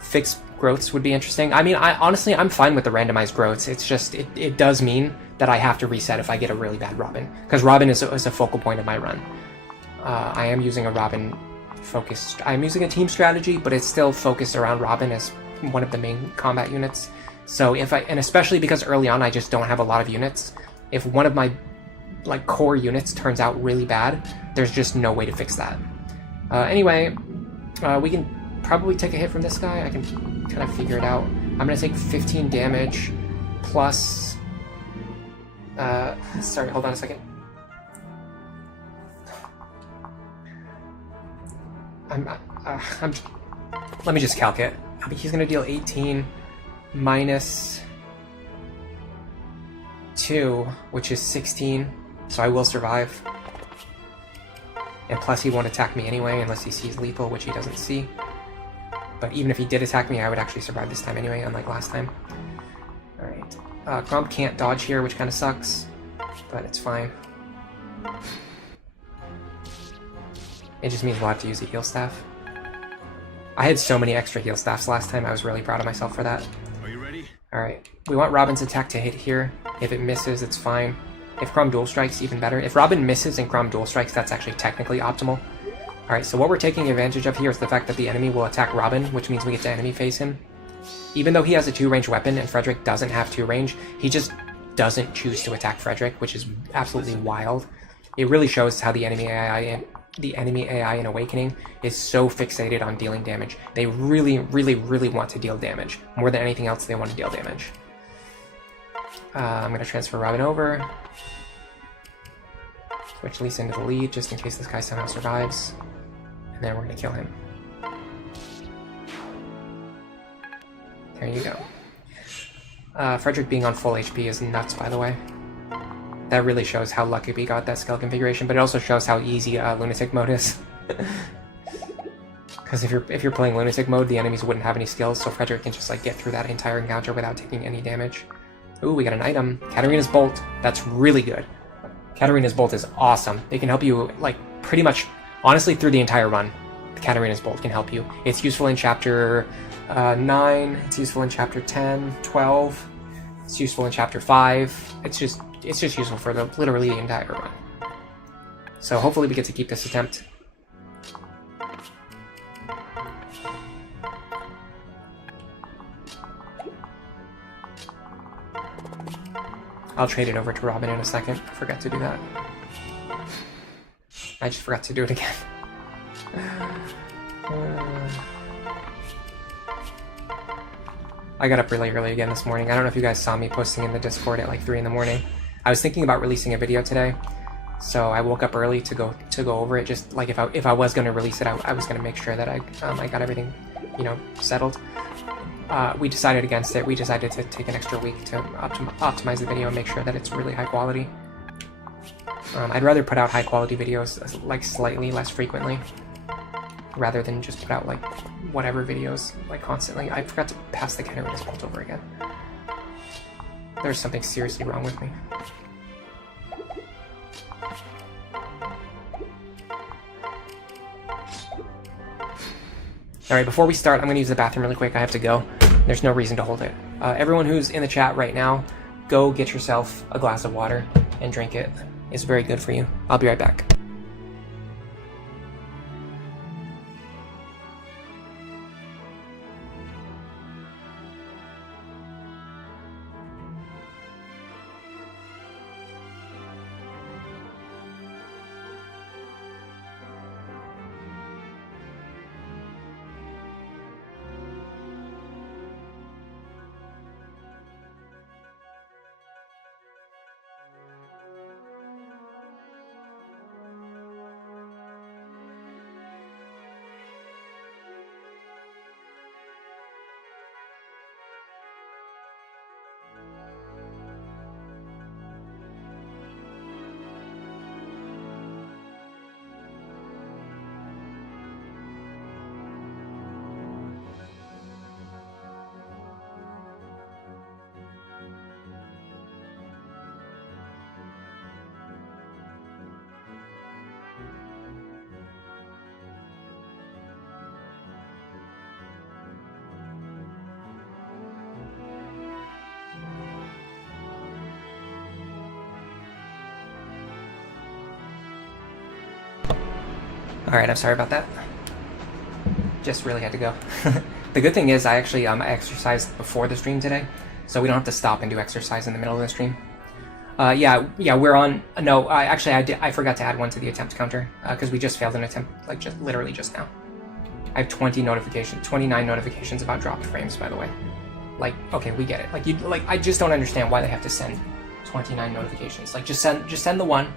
Fixed growths would be interesting. I mean, honestly, I'm fine with the randomized growths. It's just, it does mean that I have to reset if I get a really bad Robin, because Robin is a focal point of my run. I am using a Robin focused. I'm using a team strategy, but it's still focused around Robin as one of the main combat units. So and especially because early on I just don't have a lot of units. If one of my like core units turns out really bad, there's just no way to fix that. Anyway, we can probably take a hit from this guy. I can kind of figure it out. I'm gonna take 15 damage plus. Sorry, hold on a second. Let me just calc it. He's gonna deal 18 minus 2, which is 16, so I will survive. And plus he won't attack me anyway, unless he sees lethal, which he doesn't see. But even if he did attack me, I would actually survive this time anyway, unlike last time. Alright. Grump can't dodge here, which kind of sucks, but it's fine. It just means we'll have to use a heal staff. I had so many extra heal staffs last time, I was really proud of myself for that. Are you ready? Alright, we want Robin's attack to hit here. If it misses, it's fine. If Crom dual strikes, even better. If Robin misses and Crom dual strikes, that's actually technically optimal. Alright, so what we're taking advantage of here is the fact that the enemy will attack Robin, which means we get to enemy face him. Even though he has a 2-range weapon and Frederick doesn't have 2-range, he just doesn't choose to attack Frederick, which is absolutely wild. It really shows how the enemy AI in Awakening is so fixated on dealing damage. They really, really, really want to deal damage. More than anything else, they want to deal damage. I'm going to transfer Robin over. Switch Lisa into the lead, just in case this guy somehow survives. And then we're going to kill him. There you go. Frederick being on full HP is nuts, by the way. That really shows how lucky we got that skill configuration, but it also shows how easy Lunatic mode is. Because if you're playing Lunatic mode, the enemies wouldn't have any skills, so Frederick can just like get through that entire encounter without taking any damage. Ooh, we got an item. Katarina's Bolt. That's really good. Katarina's Bolt is awesome. It can help you, like, pretty much, honestly, through the entire run. Katarina's Bolt can help you. It's useful in Chapter 9. It's useful in Chapter 10, 12. It's useful in Chapter 5. It's just useful for literally the entire run. So hopefully we get to keep this attempt. I'll trade it over to Robin in a second. I forgot to do that. I just forgot to do it again. I got up really early again this morning. I don't know if you guys saw me posting in the Discord at like 3 in the morning. I was thinking about releasing a video today, so I woke up early to go over it. Just like if I was going to release it, I was going to make sure that I got everything, settled. We decided against it. We decided to take an extra week to optimize the video and make sure that it's really high quality. I'd rather put out high quality videos like slightly less frequently, rather than just put out like whatever videos like constantly. I forgot to pass the Katarina's Bolt over again. There's something seriously wrong with me. Alright, before we start, I'm going to use the bathroom really quick. I have to go. There's no reason to hold it. Everyone who's in the chat right now, go get yourself a glass of water and drink it. It's very good for you. I'll be right back. Alright, I'm sorry about that. Just really had to go. The good thing is I actually exercised before the stream today, so we don't have to stop and do exercise in the middle of the stream. Yeah, we're on... No, I forgot to add one to the attempt counter, because we just failed an attempt, like, just literally just now. I have 29 notifications about dropped frames, by the way. Like, okay, we get it. Like, I just don't understand why they have to send 29 notifications. Like, just send the one.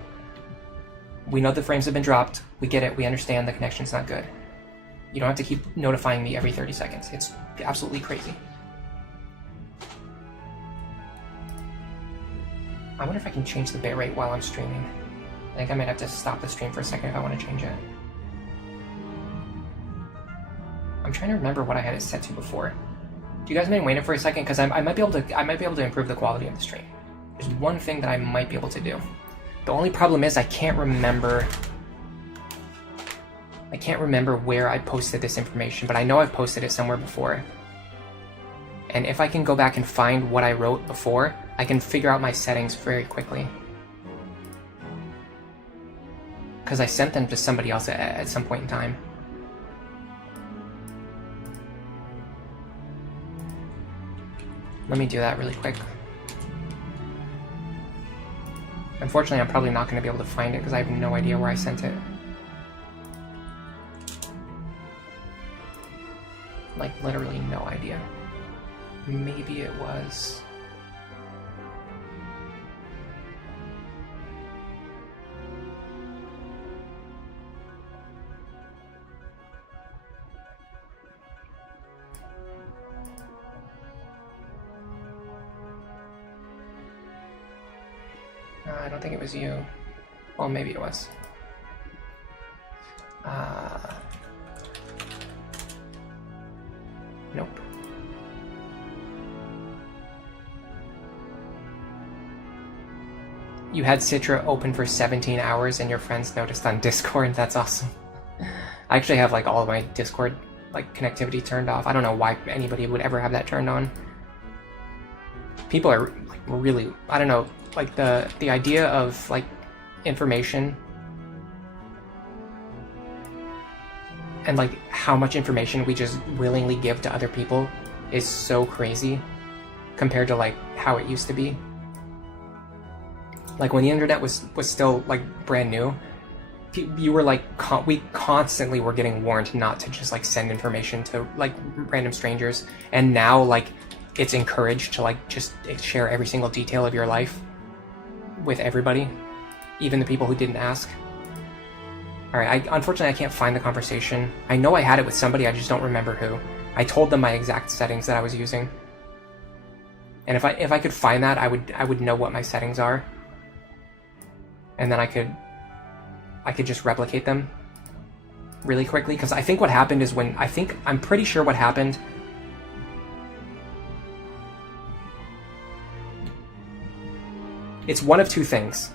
We know the frames have been dropped. We get it. We understand the connection's not good. You don't have to keep notifying me every 30 seconds. It's absolutely crazy. I wonder if I can change the bitrate while I'm streaming. I think I might have to stop the stream for a second if I want to change it. I'm trying to remember what I had it set to before. Do you guys mind waiting for a second? Because I might be able to improve the quality of the stream. There's one thing that I might be able to do. The only problem is I can't remember where I posted this information, but I know I've posted it somewhere before. And if I can go back and find what I wrote before, I can figure out my settings very quickly. Because I sent them to somebody else at some point in time. Let me do that really quick. Unfortunately, I'm probably not going to be able to find it because I have no idea where I sent it. Like, literally no idea. Maybe it was... I don't think it was you. Well, maybe it was. Nope. You had Citra open for 17 hours and your friends noticed on Discord. That's awesome. I actually have like all of my Discord like connectivity turned off. I don't know why anybody would ever have that turned on. People are like really, I don't know, like the idea of like information and like how much information we just willingly give to other people is so crazy compared to like how it used to be. Like when the internet was still like brand new, you were like we constantly were getting warned not to just like send information to like random strangers, and now like it's encouraged to like just share every single detail of your life with everybody, even the people who didn't ask. Alright, unfortunately I can't find the conversation. I know I had it with somebody, I just don't remember who. I told them my exact settings that I was using. And if I could find that, I would know what my settings are. And then I could just replicate them really quickly. Because I think what happened is I'm pretty sure what happened. It's one of two things.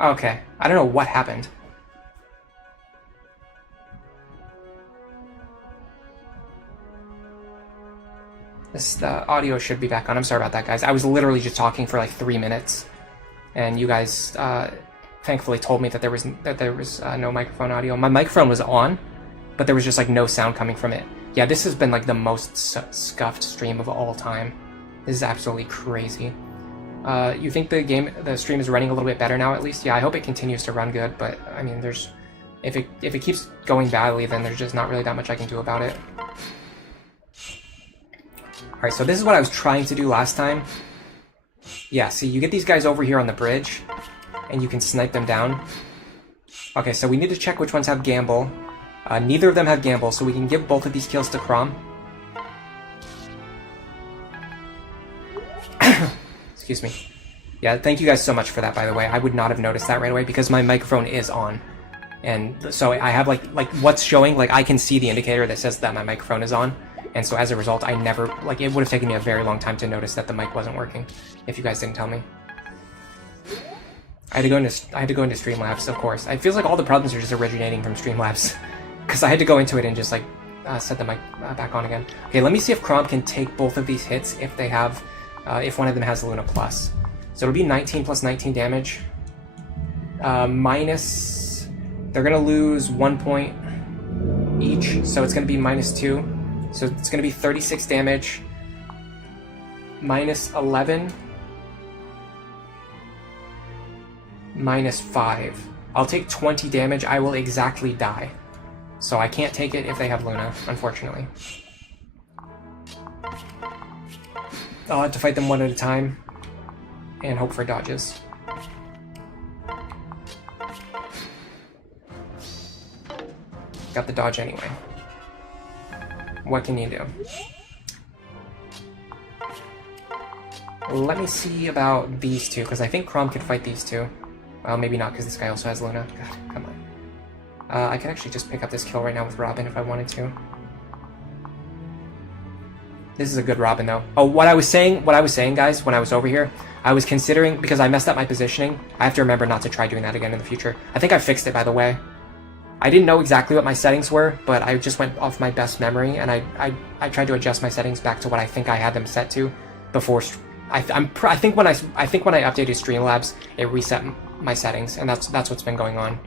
Okay, I don't know what happened. The audio should be back on. I'm sorry about that, guys. I was literally just talking for like 3 minutes, and you guys thankfully told me that there was no microphone audio. My microphone was on, but there was just like no sound coming from it. Yeah, this has been like the most scuffed stream of all time. This is absolutely crazy. You think the stream is running a little bit better now, at least? Yeah, I hope it continues to run good, but I mean, if it keeps going badly, then there's just not really that much I can do about it. Alright, so this is what I was trying to do last time. Yeah, see, you get these guys over here on the bridge, and you can snipe them down. Okay, so we need to check which ones have Gamble. Neither of them have Gamble, so we can give both of these kills to Crom. Excuse me. Yeah, thank you guys so much for that, by the way. I would not have noticed that right away because my microphone is on. And so I have like what's showing, like I can see the indicator that says that my microphone is on. And so as a result, I never, like it would have taken me a very long time to notice that the mic wasn't working if you guys didn't tell me. I had to go into Streamlabs, of course. It feels like all the problems are just originating from Streamlabs because I had to go into it and just like set the mic back on again. Okay, let me see if Crom can take both of these hits if they have, if one of them has Luna Plus. So it'll be 19 plus 19 damage. Minus, they're gonna lose 1 point each, so it's gonna be -2. So it's gonna be 36 damage. Minus 11. Minus 5. I'll take 20 damage. I will exactly die. So I can't take it if they have Luna, unfortunately. I'll have to fight them one at a time and hope for dodges. Got the dodge anyway. What can you do? Let me see about these two, because I think Crom could fight these two. Well, maybe not, because this guy also has Luna. God, come on. I could actually just pick up this kill right now with Robin if I wanted to. This is a good Robin, though. Oh, what I was saying, guys, when I was over here, I was considering, because I messed up my positioning, I have to remember not to try doing that again in the future. I think I fixed it, by the way. I didn't know exactly what my settings were, but I just went off my best memory, and I tried to adjust my settings back to what I think I had them set to before. I think when I updated Streamlabs, it reset my settings, and that's what's been going on.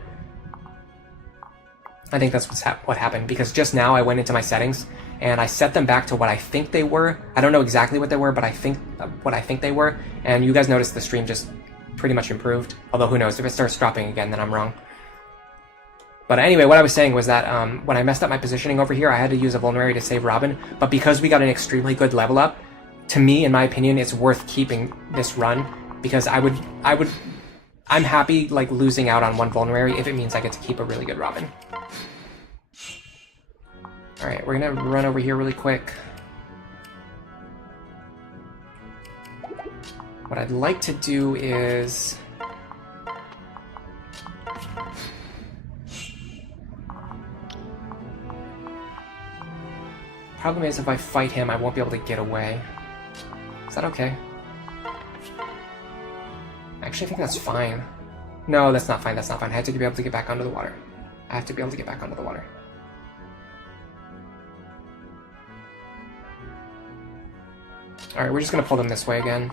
I think that's what happened, because just now I went into my settings and I set them back to what I think they were. I don't know exactly what they were, but I think what I think they were. And you guys noticed the stream just pretty much improved. Although who knows, if it starts dropping again, then I'm wrong. But anyway, what I was saying was that when I messed up my positioning over here, I had to use a vulnerary to save Robin. But because we got an extremely good level up, to me, in my opinion, it's worth keeping this run, because I'm happy like losing out on one vulnerary if it means I get to keep a really good Robin. Alright, we're gonna run over here really quick. What I'd like to do is... Problem is, if I fight him, I won't be able to get away. Is that okay? Actually, I think that's fine. No, that's not fine, that's not fine. I have to be able to get back onto the water. I have to be able to get back onto the water. Alright, we're just gonna pull them this way again.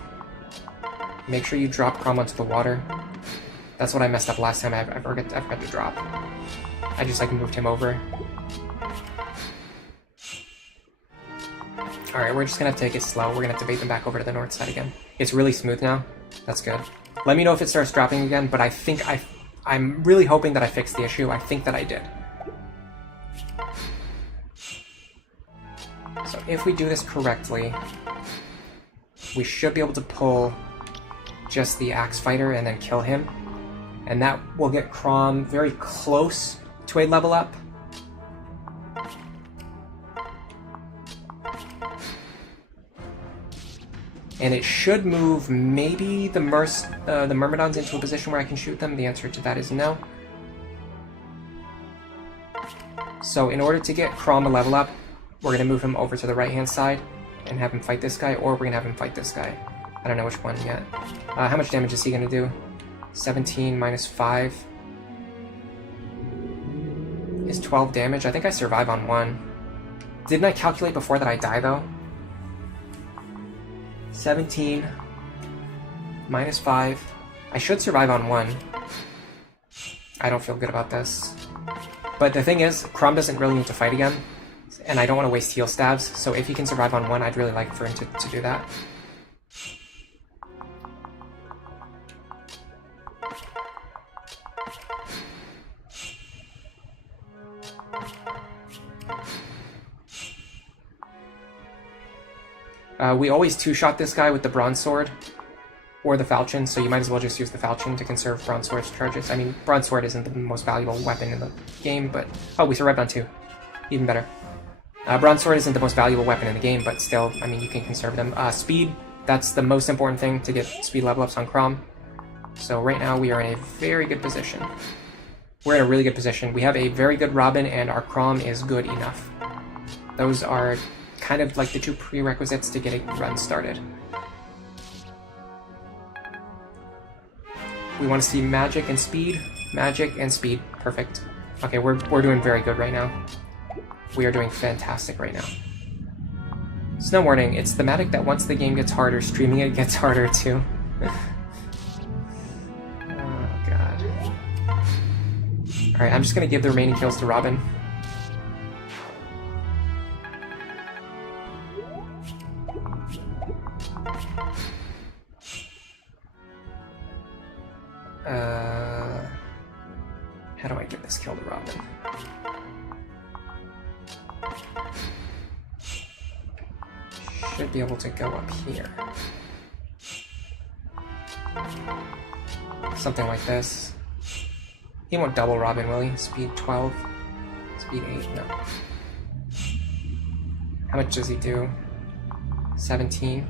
Make sure you drop Crom onto the water. That's what I messed up last time. I forgot to drop. I just like moved him over. Alright, we're just gonna take it slow. We're gonna have to bait them back over to the north side again. It's really smooth now. That's good. Let me know if it starts dropping again, but I think I'm really hoping that I fixed the issue. I think that I did. So if we do this correctly, we should be able to pull just the Axe Fighter and then kill him. And that will get Crom very close to a level up. And it should move maybe the Myrmidons into a position where I can shoot them. The answer to that is no. So in order to get Crom a level up, we're going to move him over to the right-hand side and have him fight this guy, or we're going to have him fight this guy. I don't know which one yet. How much damage is he going to do? 17 minus 5 is 12 damage. I think I survive on 1. Didn't I calculate before that I die, though? 17 minus 5. I should survive on 1. I don't feel good about this. But the thing is, Crom doesn't really need to fight again, and I don't want to waste heal stabs, so if he can survive on 1, I'd really like for him to do that. We always two-shot this guy with the Bronze Sword or the Falchion, so you might as well just use the Falchion to conserve Bronze Sword's charges. I mean, Bronze Sword isn't the most valuable weapon in the game, but... Oh, we survived on 2. Even better. Bronze Sword isn't the most valuable weapon in the game, but still, I mean, you can conserve them. Speed, that's the most important thing to get speed level ups on Crom. So right now we are in a very good position. We're in a really good position. We have a very good Robin, and our Crom is good enough. Those are kind of like the 2 prerequisites to getting run started. We want to see magic and speed. Magic and speed. Perfect. Okay, we're doing very good right now. We are doing fantastic right now. Snow warning, it's thematic that once the game gets harder, streaming it gets harder too. Oh god. Alright, I'm just gonna give the remaining kills to Robin. How do I get this kill to Robin? Should be able to go up here. Something like this. He won't double Robin, will he? Speed 12? Speed 8? No. How much does he do? 17?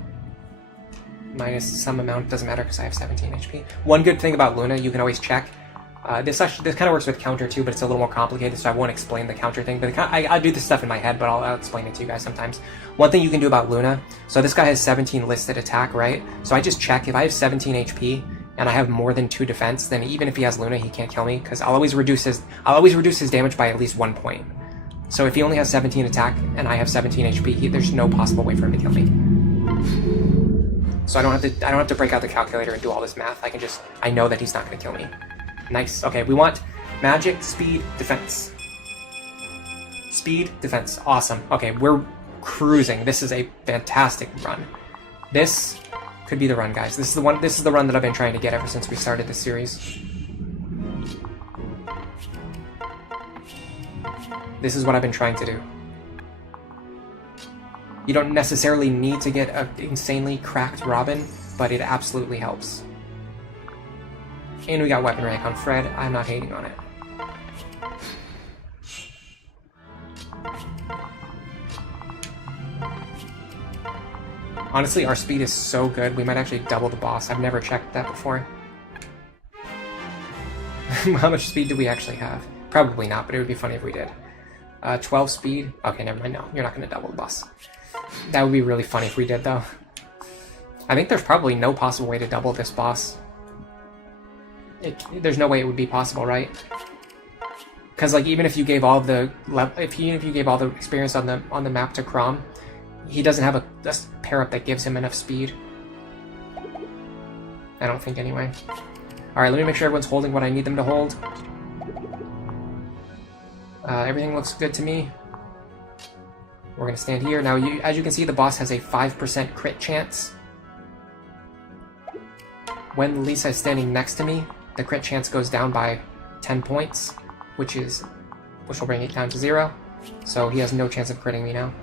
Minus some amount, doesn't matter because I have 17 HP. One good thing about Luna, you can always check. This kind of works with counter too, but it's a little more complicated, so I won't explain the counter thing. But I do this stuff in my head, but I'll explain it to you guys sometimes. One thing you can do about Luna, so this guy has 17 listed attack, right? So I just check, if I have 17 HP and I have more than 2 defense, then even if he has Luna, he can't kill me, because I'll always reduce his damage by at least 1 point. So if he only has 17 attack and I have 17 HP, there's no possible way for him to kill me. So I don't have to break out the calculator and do all this math. I know that he's not going to kill me. Nice. Okay, we want magic, speed, defense. Speed, defense. Awesome. Okay, we're cruising. This is a fantastic run. This could be the run, guys. This is the run that I've been trying to get ever since we started this series. This is what I've been trying to do. You don't necessarily need to get an insanely cracked Robin, but it absolutely helps. And we got weapon rank on Fred. I'm not hating on it. Honestly, our speed is so good, we might actually double the boss. I've never checked that before. How much speed do we actually have? Probably not, but it would be funny if we did. 12 speed? Okay, never mind, no. You're not going to double the boss. That would be really funny if we did, though. I think there's probably no possible way to double this boss. There's no way it would be possible, right? Because like even if you gave all the experience on the map to Chrom, he doesn't have a pair up that gives him enough speed. I don't think anyway. All right, let me make sure everyone's holding what I need them to hold. Everything looks good to me. We're gonna stand here now. As you can see, the boss has a 5% crit chance. When Lisa is standing next to me, the crit chance goes down by 10 points, which will bring it down to 0. So he has no chance of critting me now.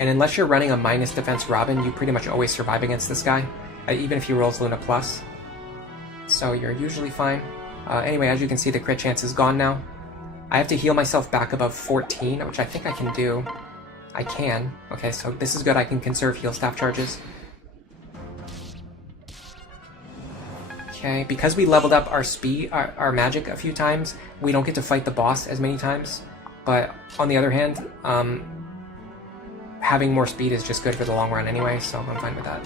And unless you're running a minus defense Robin, you pretty much always survive against this guy, even if he rolls Luna Plus. So you're usually fine. Anyway, as you can see, the crit chance is gone now. I have to heal myself back above 14, which I think I can do. I can. Okay, so this is good. I can conserve heal staff charges. Okay, because we leveled up our speed, our magic a few times, we don't get to fight the boss as many times. But on the other hand, having more speed is just good for the long run anyway, so I'm fine with that.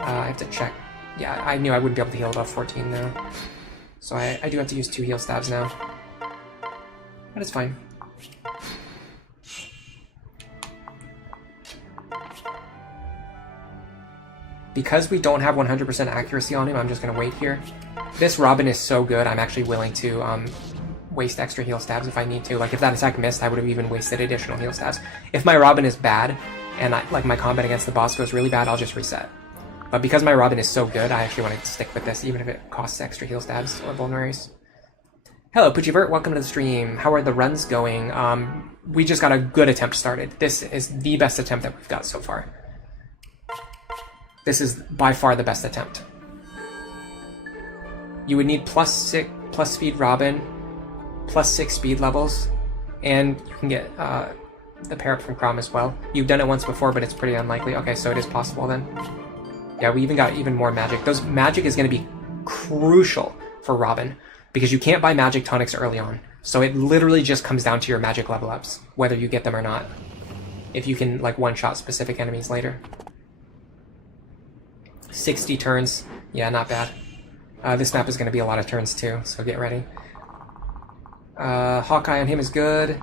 I have to check. Yeah, I knew I wouldn't be able to heal above 14 now. So I do have to use 2 heal stabs now. But it's fine. Because we don't have 100% accuracy on him, I'm just going to wait here. This Robin is so good, I'm actually willing to waste extra heal stabs if I need to. Like, if that attack missed, I would have even wasted additional heal stabs. If my Robin is bad, and my combat against the boss goes really bad, I'll just reset. But because my Robin is so good, I actually want to stick with this, even if it costs extra heal stabs or vulneraries. Hello, Poochievert, welcome to the stream. How are the runs going? We just got a good attempt started. This is the best attempt that we've got so far. This is by far the best attempt. You would need plus speed Robin, +6 speed levels, and you can get the pair up from Chrom as well. You've done it once before, but it's pretty unlikely. Okay, so it is possible then. Yeah, we even got even more magic. Magic is going to be crucial for Robin, because you can't buy magic tonics early on. So it literally just comes down to your magic level ups, whether you get them or not. If you can like one-shot specific enemies later. 60 turns. Yeah, not bad. This map is going to be a lot of turns too, so get ready. Hawkeye on him is good.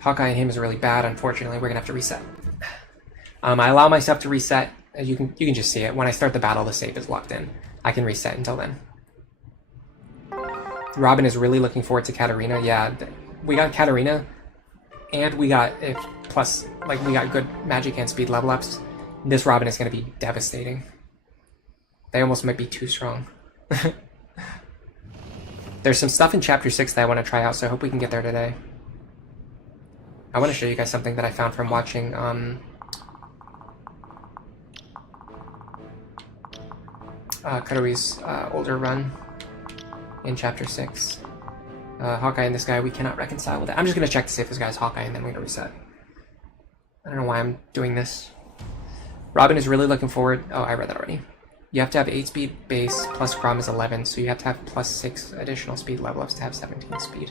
Hawkeye on him is really bad, unfortunately. We're going to have to reset. I allow myself to reset. You can just see it. When I start the battle, the save is locked in. I can reset until then. Robin is really looking forward to Katarina. Yeah, we got Katarina, and we got we got good magic and speed level ups. This Robin is going to be devastating. They almost might be too strong. There's some stuff in Chapter 6 that I want to try out, so I hope we can get there today. I want to show you guys something that I found from watching Kuroi's older run in Chapter 6. Hawkeye and this guy, we cannot reconcile with it. I'm just going to check to see if this guy's Hawkeye, and then we're going to reset. I don't know why I'm doing this. Robin is really looking forward... Oh, I read that already. You have to have 8 speed base, plus Chrom is 11, so you have to have +6 additional speed level ups to have 17 speed.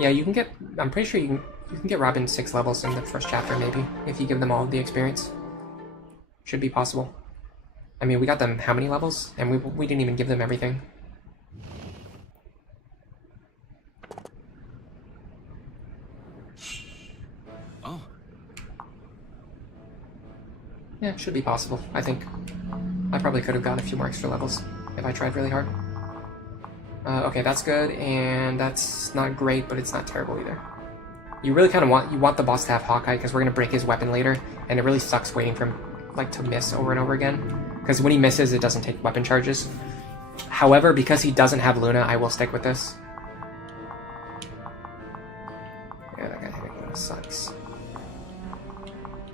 Yeah, you can get... I'm pretty sure you can get Robin 6 levels in the first chapter, maybe, if you give them all the experience. Should be possible. I mean, we got them how many levels? And we didn't even give them everything. Oh. Yeah, it should be possible, I think. I probably could have gotten a few more extra levels if I tried really hard. Okay, that's good, and that's not great, but it's not terrible either. You really kind of want the boss to have Hawkeye, because we're going to break his weapon later, and it really sucks waiting for him like to miss over and over again. Because when he misses, it doesn't take weapon charges. However, because he doesn't have Luna, I will stick with this. Yeah, that guy having Luna sucks.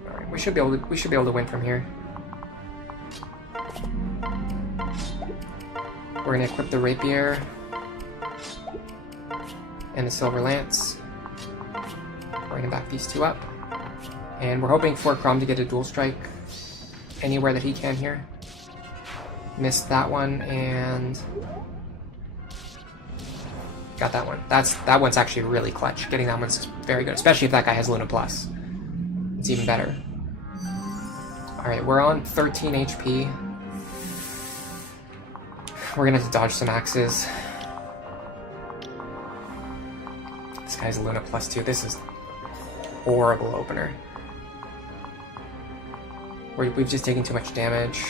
Alright, we should be able to win from here. We're gonna equip the rapier and the silver lance. We're gonna back these two up. And we're hoping for Chrom to get a dual strike anywhere that he can here. Missed that one and got that one. That one's actually really clutch. Getting that one's very good, especially if that guy has Luna Plus. It's even better. Alright, we're on 13 HP. We're gonna have to dodge some axes. This guy's Luna Plus 2. This is horrible opener. We've just taken too much damage.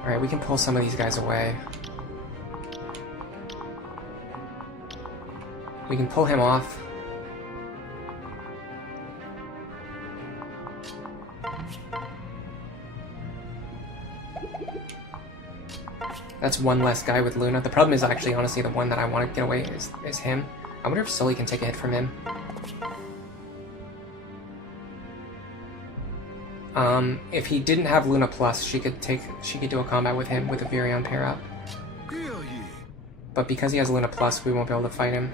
Alright, we can pull some of these guys away. We can pull him off. That's one less guy with Luna. The problem is actually, honestly, the one that I want to get away is him. I wonder if Sully can take a hit from him. If he didn't have Luna Plus, she could do a combat with him with a Virion pair up. But because he has Luna Plus, we won't be able to fight him.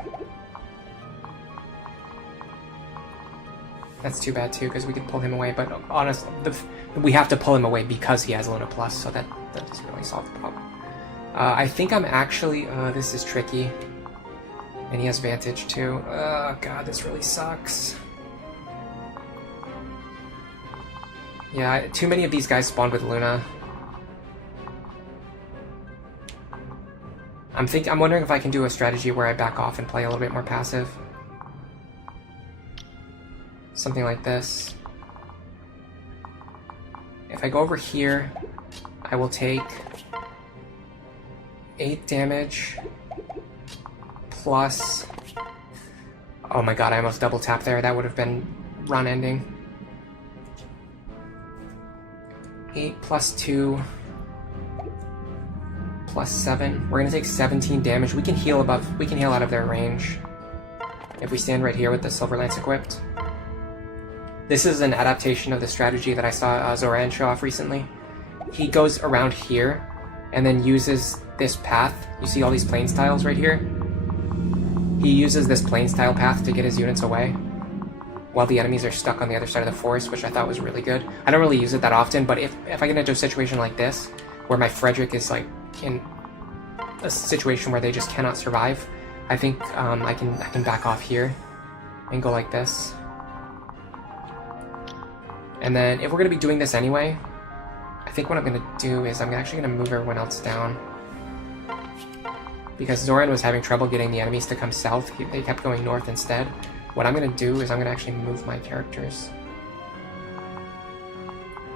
That's too bad too, because we could pull him away. But honestly, we have to pull him away because he has Luna Plus, so that doesn't really solve the problem. I think I'm actually. This is tricky, and he has Vantage too. Oh god, this really sucks. Yeah, too many of these guys spawned with Luna. I'm wondering if I can do a strategy where I back off and play a little bit more passive. Something like this. If I go over here, I will take 8 damage plus... Oh my god, I almost double tapped there. That would have been run ending. 8 plus 2 plus 7. We're gonna take 17 damage. We can heal out of their range if we stand right here with the Silver Lance equipped. This is an adaptation of the strategy that I saw Zoran show off recently. He goes around here and then uses this path. You see all these plains tiles right here? He uses this plains tile path to get his units away while the enemies are stuck on the other side of the forest, which I thought was really good. I don't really use it that often, but if I get into a situation like this, where my Frederick is like in a situation where they just cannot survive, I think I can back off here and go like this. And then if we're going to be doing this anyway, I think what I'm going to do is I'm actually going to move everyone else down. Because Zoran was having trouble getting the enemies to come south, they kept going north instead. What I'm going to do is I'm going to actually move my characters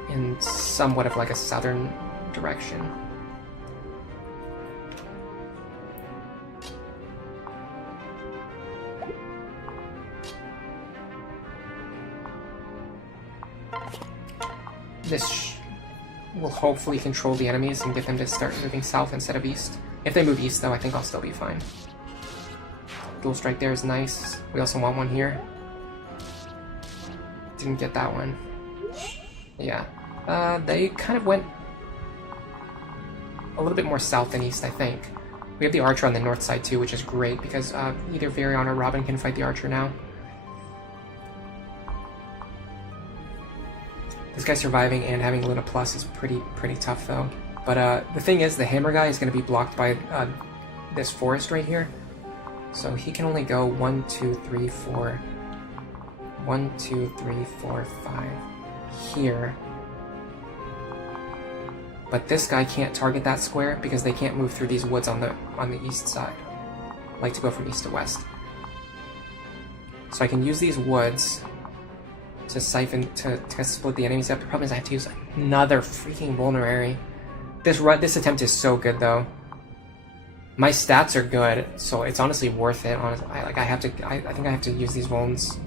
in somewhat of like a southern direction. This will hopefully control the enemies and get them to start moving south instead of east. If they move east though, I think I'll still be fine. Dual strike there is nice. We also want one here. Didn't get that one. Yeah. They kind of went a little bit more south than east, I think. We have the archer on the north side too, which is great because either Virion or Robin can fight the archer now. This guy surviving and having Luna Plus is pretty tough though. But the thing is, the hammer guy is going to be blocked by this forest right here. So he can only go 1, 2, 3, 4. 1, 2, 3, 4, 5 here. But this guy can't target that square because they can't move through these woods on the east side. I like to go from east to west. So I can use these woods to siphon to split the enemies up. The problem is I have to use another freaking vulnerary. This attempt is so good though. My stats are good, so it's honestly worth it. Honestly, I think I have to use these vulns.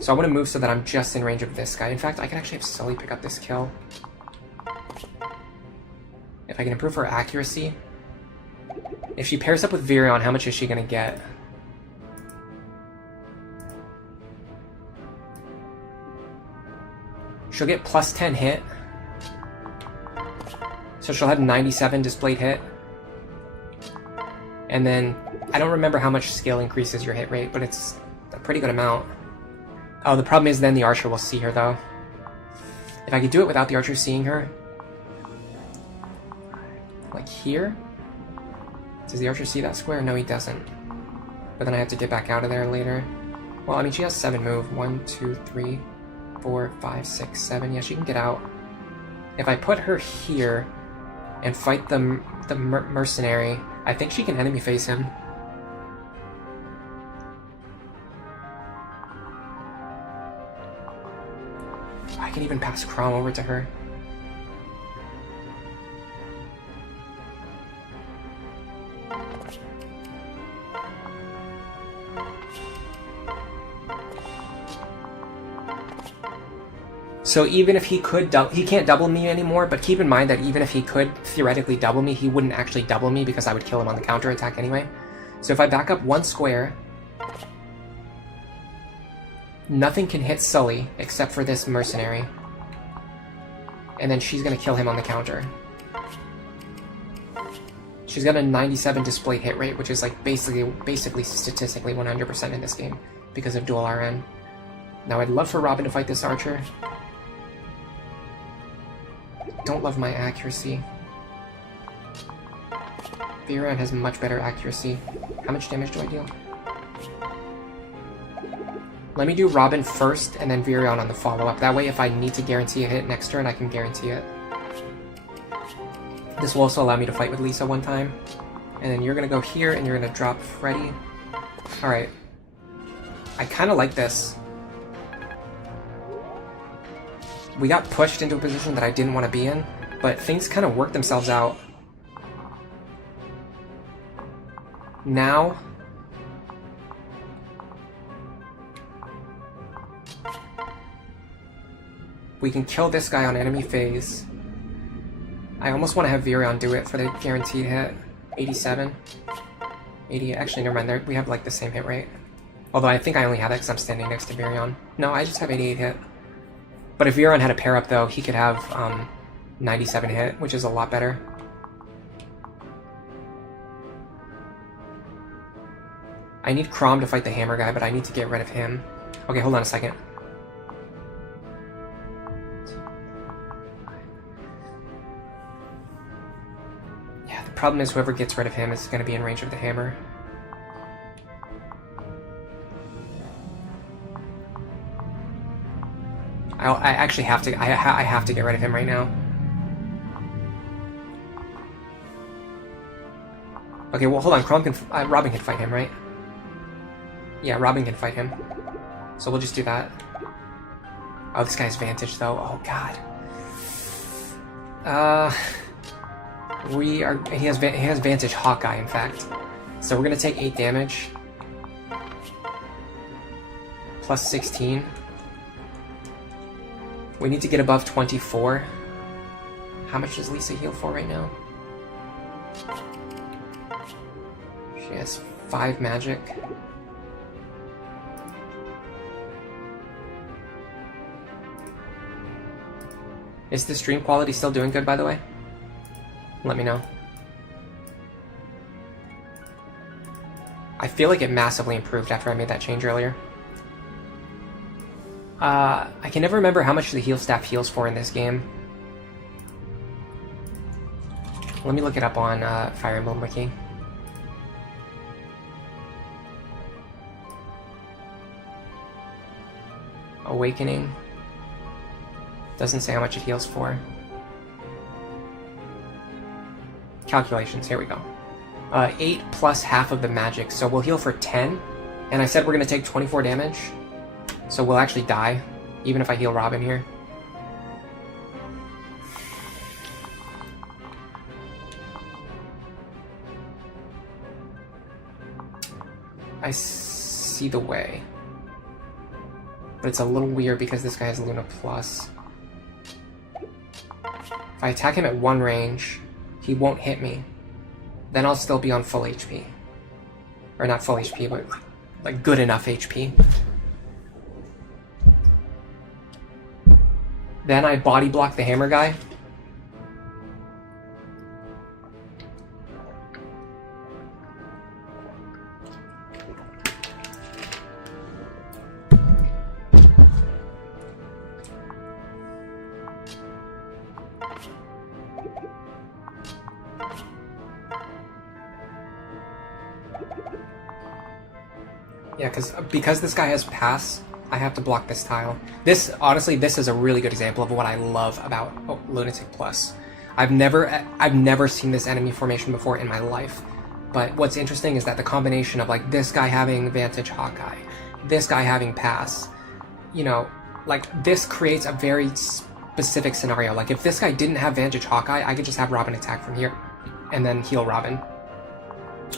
So I want to move so that I'm just in range of this guy. In fact, I can actually have Sully pick up this kill. If I can improve her accuracy. If she pairs up with Virion, how much is she going to get? She'll get plus 10 hit. So she'll have 97 displayed hit. And then, I don't remember how much skill increases your hit rate, but it's a pretty good amount. Oh, the problem is then the archer will see her though. If I could do it without the archer seeing her. Like here? Does the archer see that square? No, he doesn't. But then I have to get back out of there later. Well, I mean, she has 7 move. 1, 2, 3, 4, 5, 6, 7. Yeah, she can get out. If I put her here and fight the mercenary, I think she can enemy face him. I can even pass Crom over to her. So even if he could he can't double me anymore, but keep in mind that even if he could theoretically double me, he wouldn't actually double me because I would kill him on the counter attack anyway. So if I back up 1 square, nothing can hit Sully except for this mercenary. And then she's gonna kill him on the counter. She's got a 97 displayed hit rate, which is like basically statistically 100% in this game because of dual RN. Now I'd love for Robin to fight this archer. Don't love my accuracy. Virion has much better accuracy. How much damage do I deal? Let me do Robin first and then Virion on the follow-up. That way if I need to guarantee a hit next turn, I can guarantee it. This will also allow me to fight with Lisa one time. And then you're gonna go here and you're gonna drop Freddy. Alright. I kinda like this. We got pushed into a position that I didn't want to be in, but things kind of worked themselves out. Now, we can kill this guy on enemy phase. I almost want to have Virion do it for the guaranteed hit. 87. 80, actually never mind, we have like the same hit rate. Although I think I only have that because I'm standing next to Virion. No, I just have 88 hit. But if Virion had a pair up though, he could have 97 hit, which is a lot better. I need Crom to fight the hammer guy, but I need to get rid of him. Okay, hold on a second. Yeah, the problem is whoever gets rid of him is going to be in range of the hammer. I actually have to. I have to get rid of him right now. Okay, well, hold on. Robin can fight him, right? Yeah, Robin can fight him. So we'll just do that. Oh, this guy's Vantage, though. Oh, God. He has Vantage Hawkeye, in fact. So we're gonna take 8 damage. Plus 16. We need to get above 24. How much does Lisa heal for right now? She has 5 magic. Is the stream quality still doing good, by the way? Let me know. I feel like it massively improved after I made that change earlier. I can never remember how much the heal staff heals for in this game. Let me look it up on Fire Emblem Wiki. Awakening. Doesn't say how much it heals for. Calculations, here we go. 8 plus half of the magic, so we'll heal for 10. And I said we're going to take 24 damage. So we'll actually die even if I heal Robin here. I see the way. But it's a little weird because this guy has Luna Plus. If I attack him at 1 range, he won't hit me. Then I'll still be on full HP. Or not full HP, but like good enough HP. Then I body block the hammer guy. Yeah, because this guy has pass, I have to block this tile. This, honestly, this is a really good example of what I love about Lunatic Plus. I've never seen this enemy formation before in my life. But what's interesting is that the combination of like this guy having Vantage Hawkeye, this guy having pass, you know, like this creates a very specific scenario. Like if this guy didn't have Vantage Hawkeye, I could just have Robin attack from here and then heal Robin.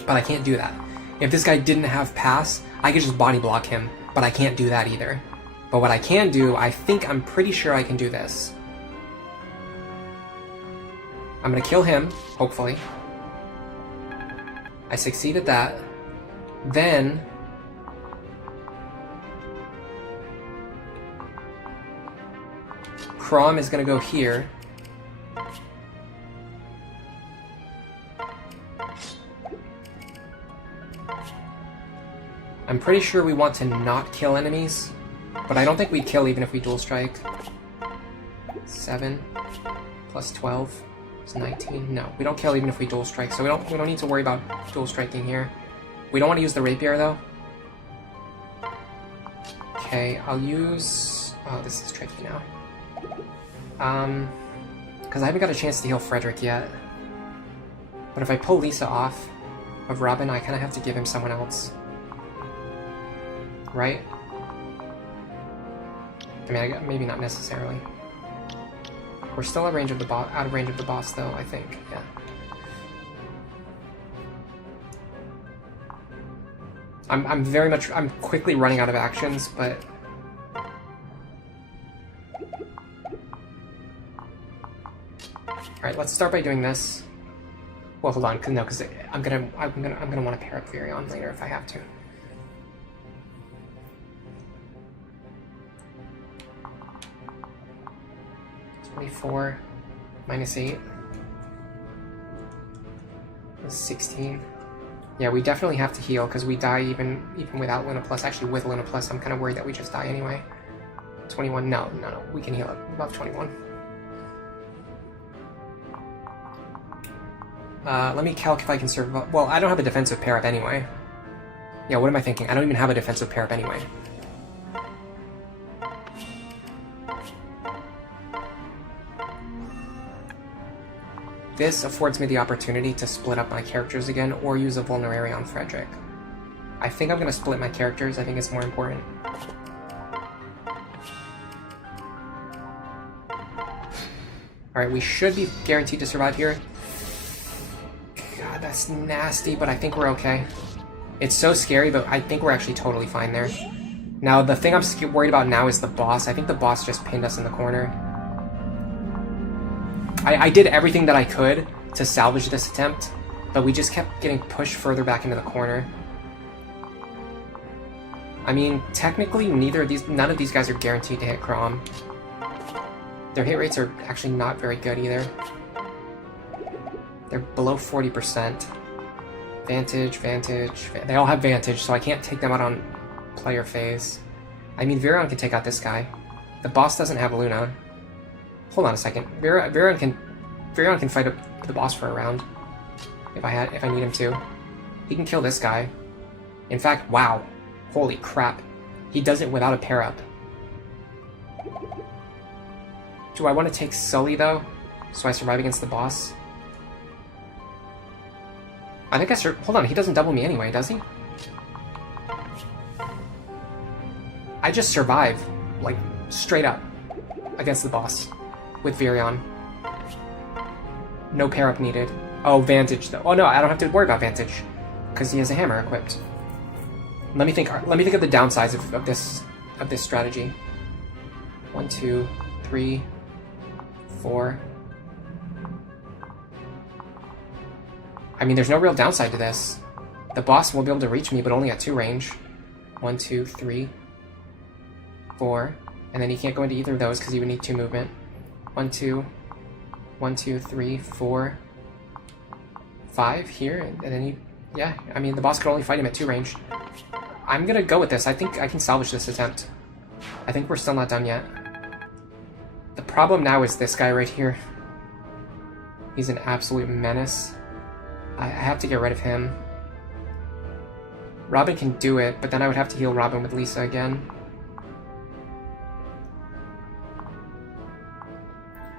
But I can't do that. If this guy didn't have pass, I could just body block him, but I can't do that either. But what I can do, I'm pretty sure I can do this. I'm gonna kill him, hopefully. I succeed at that. Then Chrom is gonna go here. I'm pretty sure we want to not kill enemies, but I don't think we'd kill even if we dual strike. 7 plus 12 is 19. No, we don't kill even if we dual strike, so we don't need to worry about dual striking here. We don't want to use the rapier though. Okay, I'll use. Oh, this is tricky now. Because I haven't got a chance to heal Frederick yet. But if I pull Lisa off of Robin, I kind of have to give him someone else. Right? I mean, maybe not necessarily. We're still out of range of the boss, though. I think. Yeah. I'm quickly running out of actions, but. All right, let's start by doing this. Well, hold on, because I'm gonna want to pair up Virion later if I have to. -4 -8 is 16. Yeah, we definitely have to heal because we die even without Luna Plus. Actually, with Luna Plus, I'm kind of worried that we just die anyway. 21. No, we can heal it above 21. Let me calc if I can survive. Well, I don't have a defensive pair up anyway. Yeah, what am I thinking? I don't even have a defensive pair up anyway. This affords me the opportunity to split up my characters again or use a Vulnerary on Frederick. I think I'm going to split my characters. I think it's more important. Alright, we should be guaranteed to survive here. God, that's nasty, but I think we're okay. It's so scary, but I think we're actually totally fine there. Now, the thing I'm worried about now is the boss. I think the boss just pinned us in the corner. I did everything that I could to salvage this attempt, but we just kept getting pushed further back into the corner. I mean, technically, none of these guys are guaranteed to hit Chrom. Their hit rates are actually not very good either. They're below 40%. Vantage. They all have Vantage, so I can't take them out on player phase. I mean, Virion can take out this guy. The boss doesn't have Luna. Hold on a second. Virion can fight up the boss for a round if I need him to. He can kill this guy. In fact, wow. Holy crap. He does it without a pair up. Do I want to take Sully though? So I survive against the boss? I think hold on, he doesn't double me anyway, does he? I just survive, like, straight up against the boss with Virion. No pair up needed. Oh, Vantage though. Oh no, I don't have to worry about Vantage because he has a hammer equipped. Let me think of the downsides of this strategy. 1, 2, 3, 4. I mean, there's no real downside to this. The boss will be able to reach me, but only at 2 range. 1, 2, 3, 4. And then he can't go into either of those because he would need 2 movement. 1, 2, 1, 2, 3, 4, 5 here, and then he... Yeah, I mean, the boss could only fight him at 2 range. I'm gonna go with this. I think I can salvage this attempt. I think we're still not done yet. The problem now is this guy right here. He's an absolute menace. I have to get rid of him. Robin can do it, but then I would have to heal Robin with Lisa again.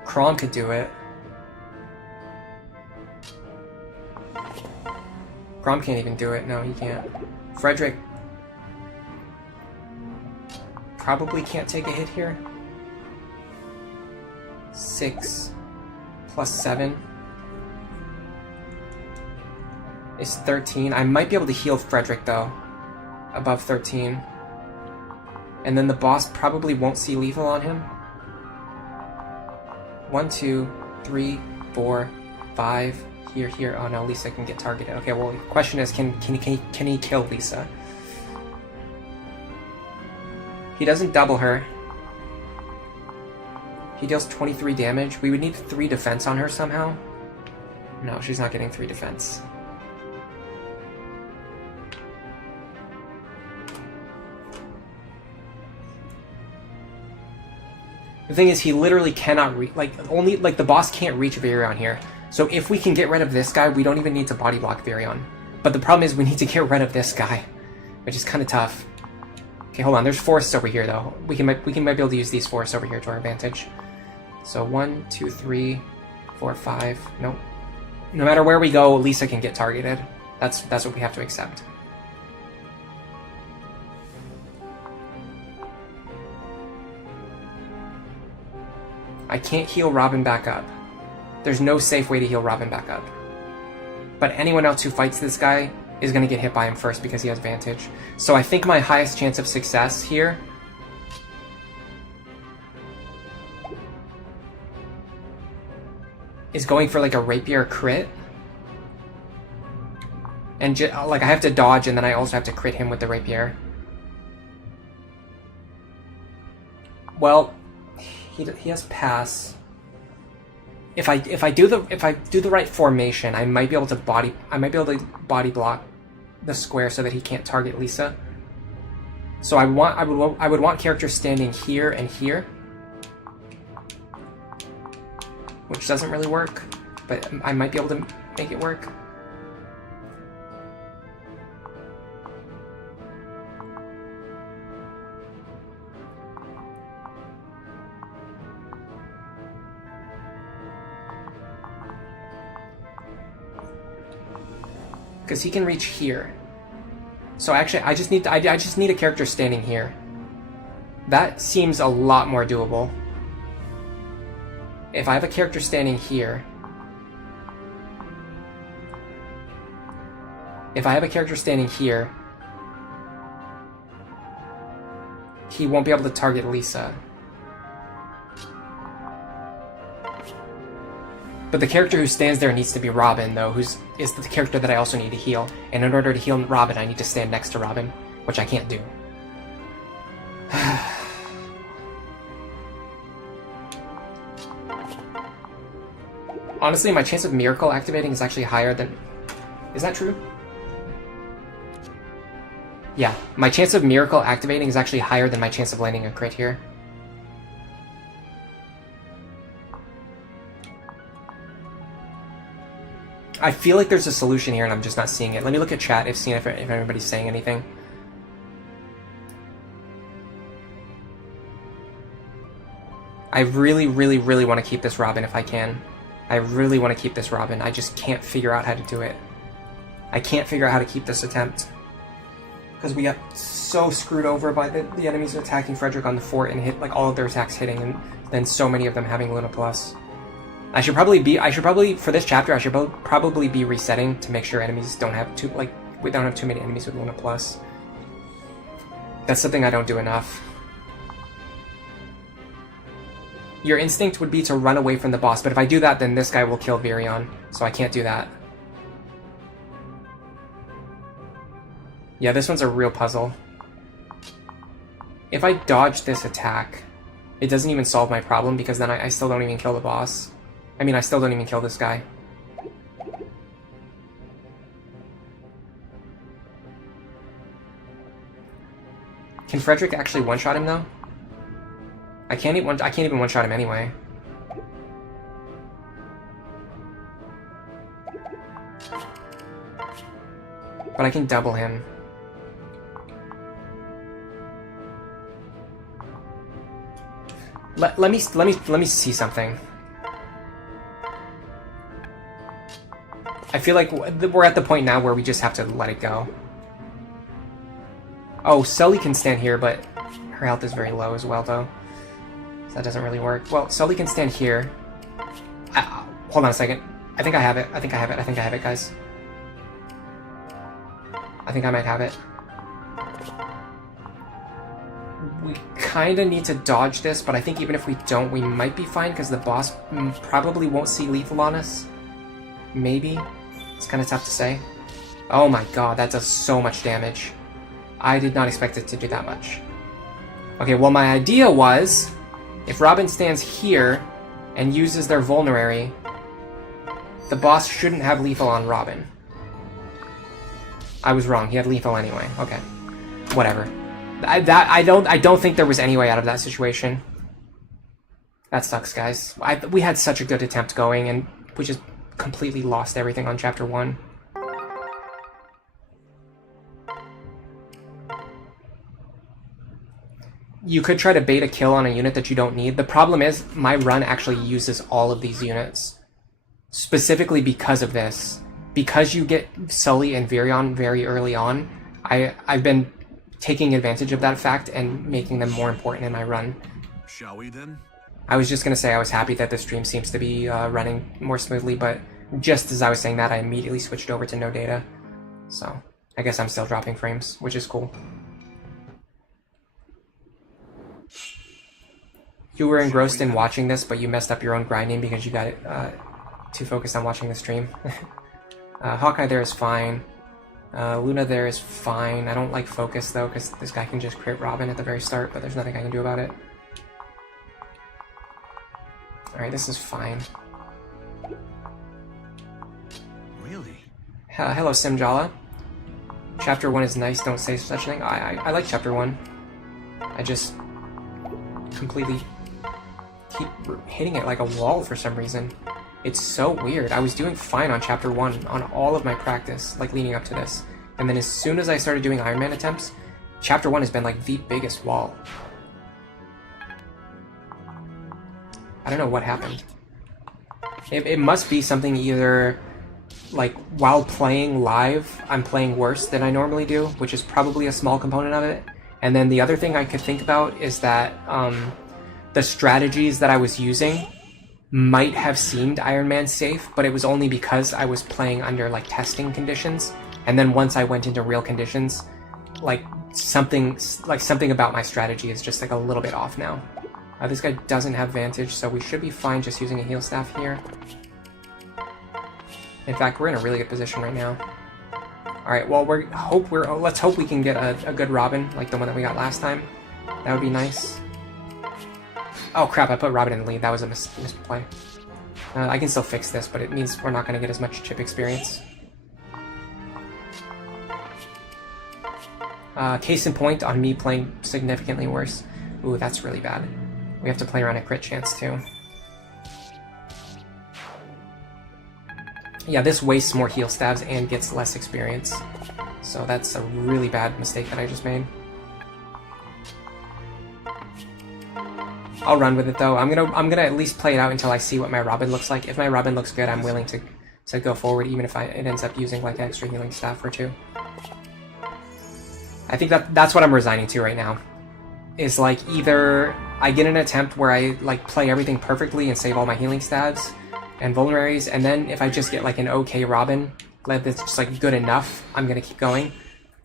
Kron could do it. Kron can't even do it. No, he can't. Frederick probably can't take a hit here. 6 plus 7 is 13. I might be able to heal Frederick though, above 13. And then the boss probably won't see lethal on him. 1, 2, 3, 4, 5. Here. Oh no, Lisa can get targeted. Okay, well, the question is, can he kill Lisa? He doesn't double her. He deals 23 damage. We would need 3 defense on her somehow. No, she's not getting 3 defense. The thing is, he literally cannot reach, the boss can't reach Virion here. So if we can get rid of this guy, we don't even need to body block Virion. But the problem is we need to get rid of this guy, which is kind of tough. Okay, hold on. There's forests over here, though. We might be able to use these forests over here to our advantage. So 1, 2, 3, 4, 5. Nope. No matter where we go, Lisa can get targeted. That's what we have to accept. I can't heal Robin back up. There's no safe way to heal Robin back up. But anyone else who fights this guy is going to get hit by him first because he has Vantage. So I think my highest chance of success here is going for like a rapier crit. And I have to dodge, and then I also have to crit him with the rapier. Well, he has pass. If I do the right formation, I might be able to body block the square so that he can't target Lisa. So I would want characters standing here and here, which doesn't really work, but I might be able to make it work. Because he can reach here. So actually, I just need a character standing here. That seems a lot more doable. If I have a character standing here, he won't be able to target Lisa. But the character who stands there needs to be Robin, though, is the character that I also need to heal. And in order to heal Robin, I need to stand next to Robin, which I can't do. Honestly, my chance of Miracle activating is actually higher than... Is that true? Yeah, my chance of Miracle activating is actually higher than my chance of landing a crit here. I feel like there's a solution here and I'm just not seeing it. Let me look at chat if anybody's saying anything. I really, really, really want to keep this Robin if I can. I really want to keep this Robin. I just can't figure out how to do it. I can't figure out how to keep this attempt. because we got so screwed over by the enemies attacking Frederick on the fort and hit like all of their attacks hitting, and then so many of them having Luna Plus. I should probably for this chapter I should probably be resetting to make sure enemies don't have we don't have too many enemies with Luna Plus. That's something I don't do enough. Your instinct would be to run away from the boss, but if I do that, then this guy will kill Virion, so I can't do that. Yeah, this one's a real puzzle. If I dodge this attack, it doesn't even solve my problem, because then I still don't even kill the boss. I mean, I still don't even kill this guy. Can Frederick actually one-shot him, though? I can't even one-shot him anyway. But I can double him. Let me see something. I feel like we're at the point now where we just have to let it go. Oh, Sully can stand here, but her health is very low as well, though. So that doesn't really work. Well, Sully can stand here. Hold on a second. I think I have it. I think I have it, guys. I think I might have it. We kind of need to dodge this, but I think even if we don't, we might be fine, because the boss probably won't see lethal on us. Maybe. It's kind of tough to say. Oh my god, that does so much damage. I did not expect it to do that much. Okay, well, my idea was, if Robin stands here and uses their vulnerary, the boss shouldn't have lethal on Robin. I was wrong. He had lethal anyway. Okay, whatever. I don't think there was any way out of that situation. That sucks, guys. We had such a good attempt going, and we just completely lost everything on Chapter 1. You could try to bait a kill on a unit that you don't need. The problem is, my run actually uses all of these units. Specifically because of this. Because you get Sully and Virion very early on, I've been taking advantage of that fact and making them more important in my run. Shall we then? I was just going to say I was happy that the stream seems to be running more smoothly, but just as I was saying that, I immediately switched over to no data. So, I guess I'm still dropping frames, which is cool. You were engrossed in watching this, but you messed up your own grinding because you got too focused on watching the stream. Hawkeye there is fine. Luna there is fine. I don't like Focus, though, because this guy can just crit Robin at the very start, but there's nothing I can do about it. Alright, this is fine. Really? Hello, Simjala. Chapter 1 is nice, don't say such a thing. I like Chapter 1. I just completely keep hitting it like a wall for some reason. It's so weird. I was doing fine on Chapter 1 on all of my practice, like leading up to this. And then as soon as I started doing Iron Man attempts, Chapter 1 has been like the biggest wall. I don't know what happened. It must be something either, like, while playing live, I'm playing worse than I normally do, which is probably a small component of it. And then the other thing I could think about is that the strategies that I was using might have seemed Iron Man safe, but it was only because I was playing under, like, testing conditions. And then once I went into real conditions, like, something about my strategy is just, like, a little bit off now. This guy doesn't have Vantage, so we should be fine just using a heal staff here. In fact, we're in a really good position right now. Alright, well, let's hope we can get a good Robin, like the one that we got last time. That would be nice. Oh crap, I put Robin in the lead. That was a misplay. I can still fix this, but it means we're not going to get as much chip experience. Case in point on me playing significantly worse. Ooh, that's really bad. We have to play around a crit chance, too. Yeah, this wastes more heal stabs and gets less experience. So that's a really bad mistake that I just made. I'll run with it, though. I'm gonna at least play it out until I see what my Robin looks like. If my Robin looks good, I'm willing to go forward, even if it ends up using, like, an extra healing staff or two. I think that's what I'm resigning to right now. Is like either I get an attempt where I like play everything perfectly and save all my healing stats and vulneraries, and then if I just get like an okay Robin, glad that's just like good enough, I'm gonna keep going.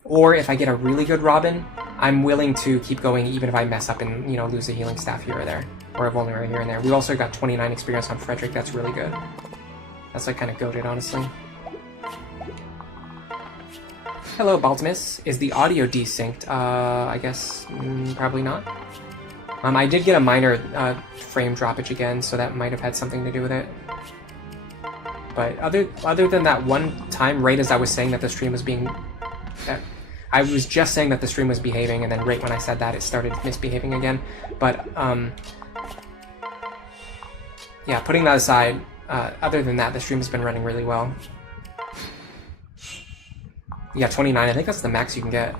Or if I get a really good Robin, I'm willing to keep going even if I mess up and, you know, lose a healing staff here or there, or a vulnerary here and there. We also got 29 experience on Frederick, that's really good. That's like kind of goated, honestly. Hello, Baltimus. Is the audio desynced? I guess probably not. I did get a minor frame droppage again, so that might have had something to do with it. But other than that one time, right as I was saying that the stream was being... I was just saying that the stream was behaving, and then right when I said that, it started misbehaving again. But, yeah, putting that aside, other than that, the stream has been running really well. Yeah, 29, I think that's the max you can get.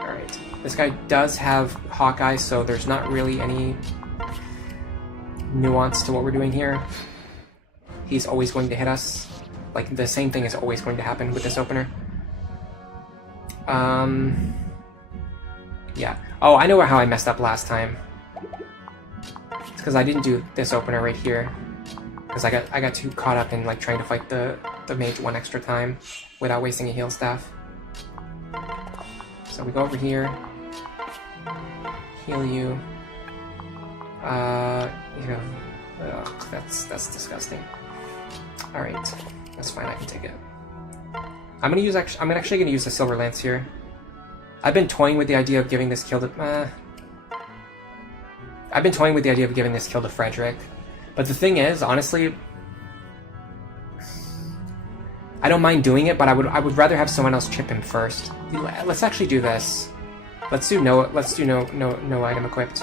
Alright, this guy does have Hawkeye, so there's not really any nuance to what we're doing here. He's always going to hit us. Like, the same thing is always going to happen with this opener. Yeah. Oh, I know how I messed up last time. It's because I didn't do this opener right here. Because I got too caught up in, like, trying to fight the mage one extra time without wasting a heal staff. So we go over here. Heal you. You know... Ugh, that's disgusting. Alright. That's fine, I can take it. I'm actually gonna use the Silver Lance here. I've been toying with the idea of giving this kill to I've been toying with the idea of giving this kill to Frederick. But the thing is, honestly, I don't mind doing it, but I would rather have someone else chip him first. Let's actually do this. Let's do no item equipped.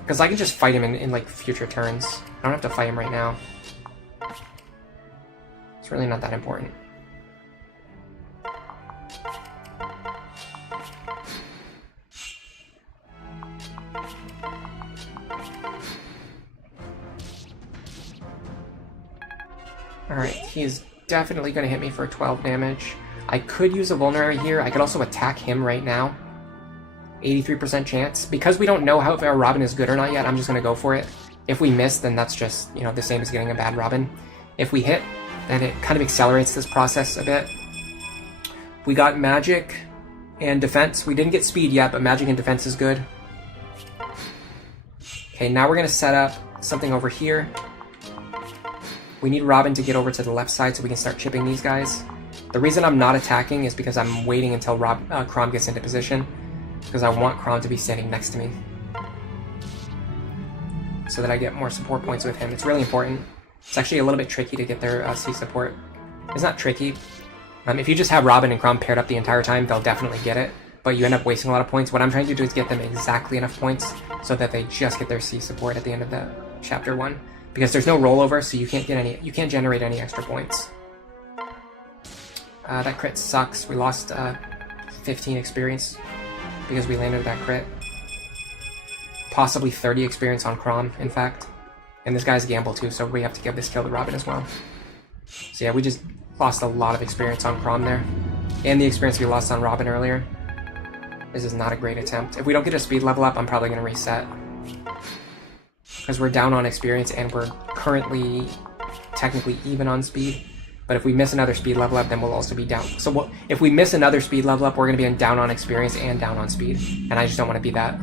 Because I can just fight him in like future turns. I don't have to fight him right now. It's really not that important. Alright, he's definitely going to hit me for 12 damage. I could use a vulnerary here. I could also attack him right now. 83% chance. Because we don't know how if our Robin is good or not yet, I'm just going to go for it. If we miss, then that's just, you know, the same as getting a bad Robin. If we hit, then it kind of accelerates this process a bit. We got magic and defense. We didn't get speed yet, but magic and defense is good. Okay, now we're going to set up something over here. We need Robin to get over to the left side so we can start chipping these guys. The reason I'm not attacking is because I'm waiting until Crom gets into position. Because I want Crom to be standing next to me. So that I get more support points with him. It's really important. It's actually a little bit tricky to get their C support. It's not tricky. If you just have Robin and Crom paired up the entire time, they'll definitely get it. But you end up wasting a lot of points. What I'm trying to do is get them exactly enough points so that they just get their C support at the end of the chapter 1. Because there's no rollover, so you can't generate any extra points. That crit sucks. We lost 15 experience because we landed that crit. Possibly 30 experience on Crom, in fact. And this guy's gamble too, so we have to give this kill to Robin as well. So yeah, we just lost a lot of experience on Crom there. And the experience we lost on Robin earlier. This is not a great attempt. If we don't get a speed level up, I'm probably going to reset. Because we're down on experience and we're currently technically even on speed. But if we miss another speed level up, then we'll also be down. So if we miss another speed level up, we're going to be down on experience and down on speed. And I just don't want to be that.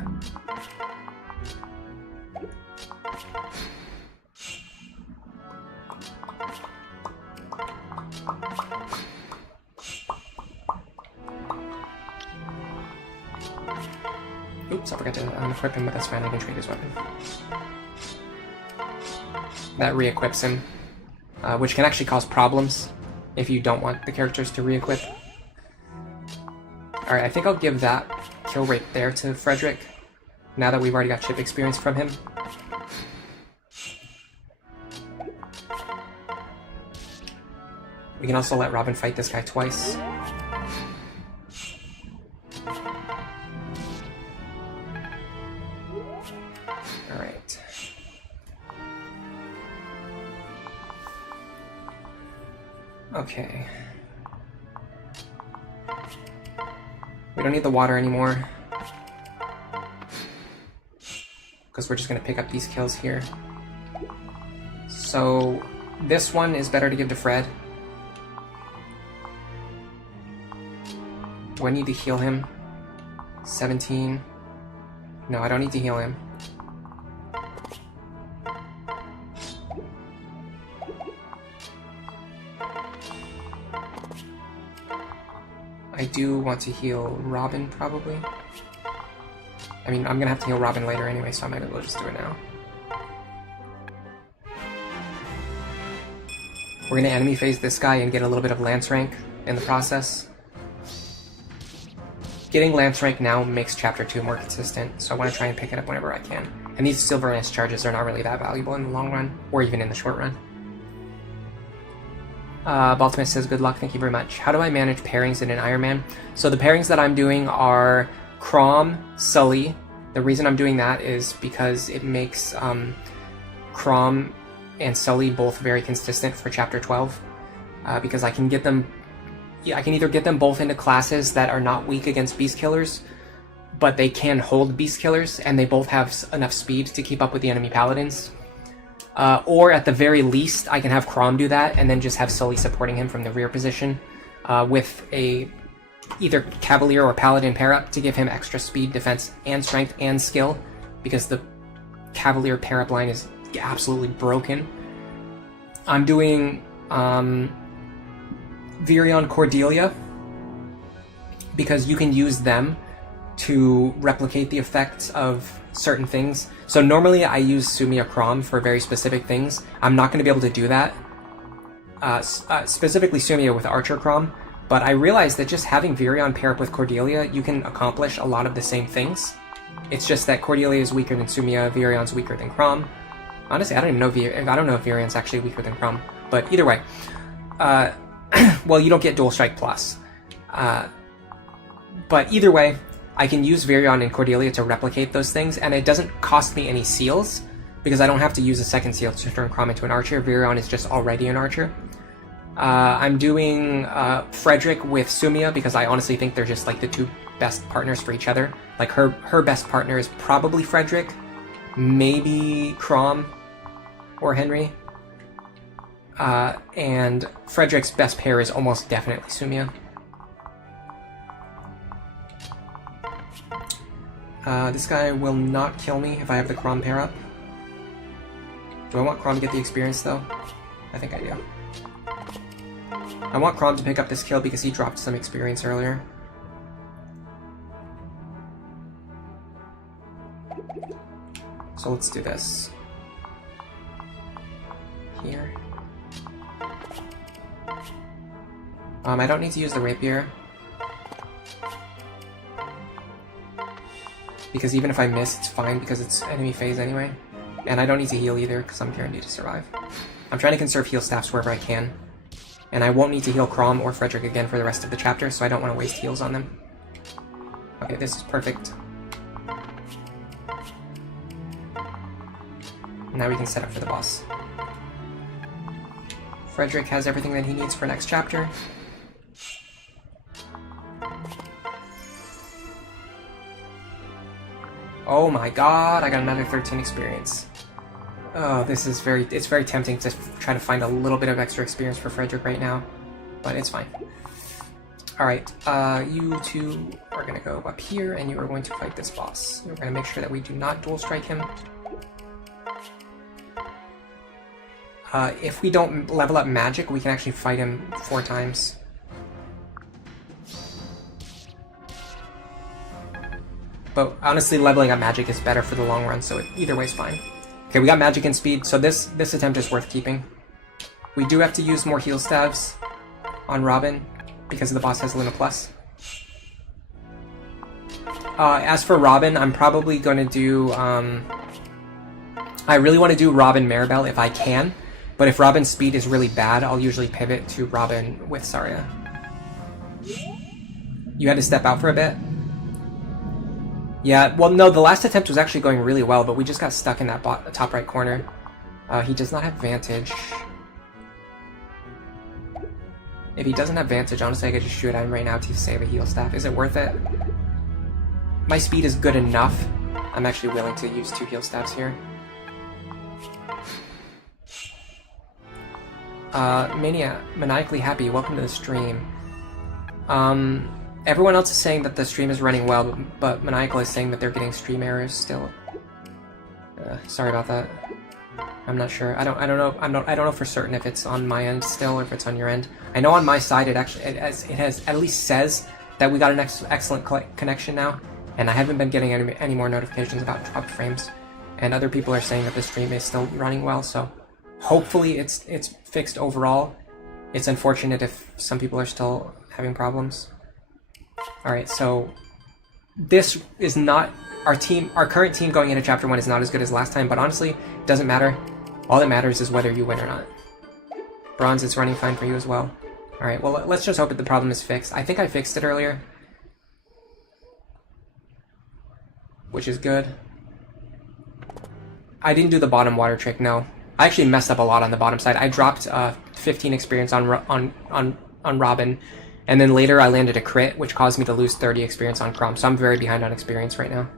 Oops, I forgot to equip him, but that's fine. I can trade his weapon. That re-equips him. Which can actually cause problems if you don't want the characters to re-equip. Alright, I think I'll give that kill right there to Frederick, now that we've already got chip experience from him. We can also let Robin fight this guy twice. Alright. Okay. We don't need the water anymore. Because we're just going to pick up these kills here. So, this one is better to give to Fred. Do I need to heal him? 17. No, I don't need to heal him. I do want to heal Robin, probably. I mean, I'm gonna have to heal Robin later anyway, so I might as well just do it now. We're gonna enemy phase this guy and get a little bit of Lance rank in the process. Getting Lance rank now makes Chapter 2 more consistent, so I want to try and pick it up whenever I can. And these Silverness charges are not really that valuable in the long run, or even in the short run. Baltimore says, good luck, thank you very much. How do I manage pairings in an Iron Man? So the pairings that I'm doing are Crom, Sully. The reason I'm doing that is because it makes Crom and Sully both very consistent for Chapter 12. Because I can get them... Yeah, I can either get them both into classes that are not weak against Beast Killers, but they can hold Beast Killers, and they both have enough speed to keep up with the enemy Paladins. Or at the very least, I can have Crom do that, and then just have Sully supporting him from the rear position with a either Cavalier or Paladin pair-up to give him extra speed, defense, and strength, and skill, because the Cavalier pair-up line is absolutely broken. I'm doing Virion Cordelia, because you can use them to replicate the effects of certain things. So normally I use Sumia Crom for very specific things. I'm not going to be able to do that, specifically Sumia with Archer Crom, but I realized that just having Virion pair up with Cordelia, you can accomplish a lot of the same things. It's just that Cordelia is weaker than Sumia, Virion's weaker than Crom. Honestly, I don't know if Virion's actually weaker than Crom, but either way. Well, you don't get Dual Strike Plus. But either way, I can use Virion and Cordelia to replicate those things, and it doesn't cost me any seals, because I don't have to use a second seal to turn Crom into an Archer. Virion is just already an Archer. I'm doing Frederick with Sumia, because I honestly think they're just like the two best partners for each other. Like her best partner is probably Frederick, maybe Crom or Henry. And Frederick's best pair is almost definitely Sumia. This guy will not kill me if I have the Crom pair up. Do I want Crom to get the experience though? I think I do. I want Crom to pick up this kill because he dropped some experience earlier. So let's do this. Here. I don't need to use the rapier, because even if I miss, it's fine because it's enemy phase anyway. And I don't need to heal either because I'm guaranteed to survive. I'm trying to conserve heal staffs wherever I can. And I won't need to heal Crom or Frederick again for the rest of the chapter, so I don't want to waste heals on them. Okay, this is perfect. Now we can set up for the boss. Frederick has everything that he needs for next chapter. Oh my god, I got another 13 experience. Oh, it's very tempting to try to find a little bit of extra experience for Frederick right now, but it's fine. Alright, you two are going to go up here, and you are going to fight this boss. We're going to make sure that we do not dual strike him. If we don't level up magic, we can actually fight him 4 times. But honestly, leveling up magic is better for the long run, so either way is fine. Okay, we got magic and speed, so this attempt is worth keeping. We do have to use more heal staves on Robin, because the boss has Luna Plus. As for Robin, I'm probably going to do... I really want to do Robin Maribel if I can, but if Robin's speed is really bad, I'll usually pivot to Robin with Zarya. You had to step out for a bit? Yeah, well, no, the last attempt was actually going really well, but we just got stuck in that top right corner. He does not have Vantage. If he doesn't have Vantage, honestly, I could just shoot at him right now to save a heal staff. Is it worth it? My speed is good enough. I'm actually willing to use 2 heal staffs here. Mania, maniacally happy, welcome to the stream. Everyone else is saying that the stream is running well, but Maniacal is saying that they're getting stream errors still. Sorry about that. I'm not sure. I don't know. I don't know for certain if it's on my end still or if it's on your end. I know on my side it has at least says that we got an excellent connection now, and I haven't been getting any more notifications about dropped frames. And other people are saying that the stream is still running well, so hopefully it's fixed overall. It's unfortunate if some people are still having problems. All right, so this is not our team. Our current team going into Chapter 1 is not as good as last time, but honestly, it doesn't matter. All that matters is whether you win or not. Bronze, it's running fine for you as well. All right, well, let's just hope that the problem is fixed. I think I fixed it earlier, which is good. I didn't do the bottom water trick, no. I actually messed up a lot on the bottom side. I dropped 15 experience on Robin, and then later I landed a crit, which caused me to lose 30 experience on Crom, so I'm very behind on experience right now.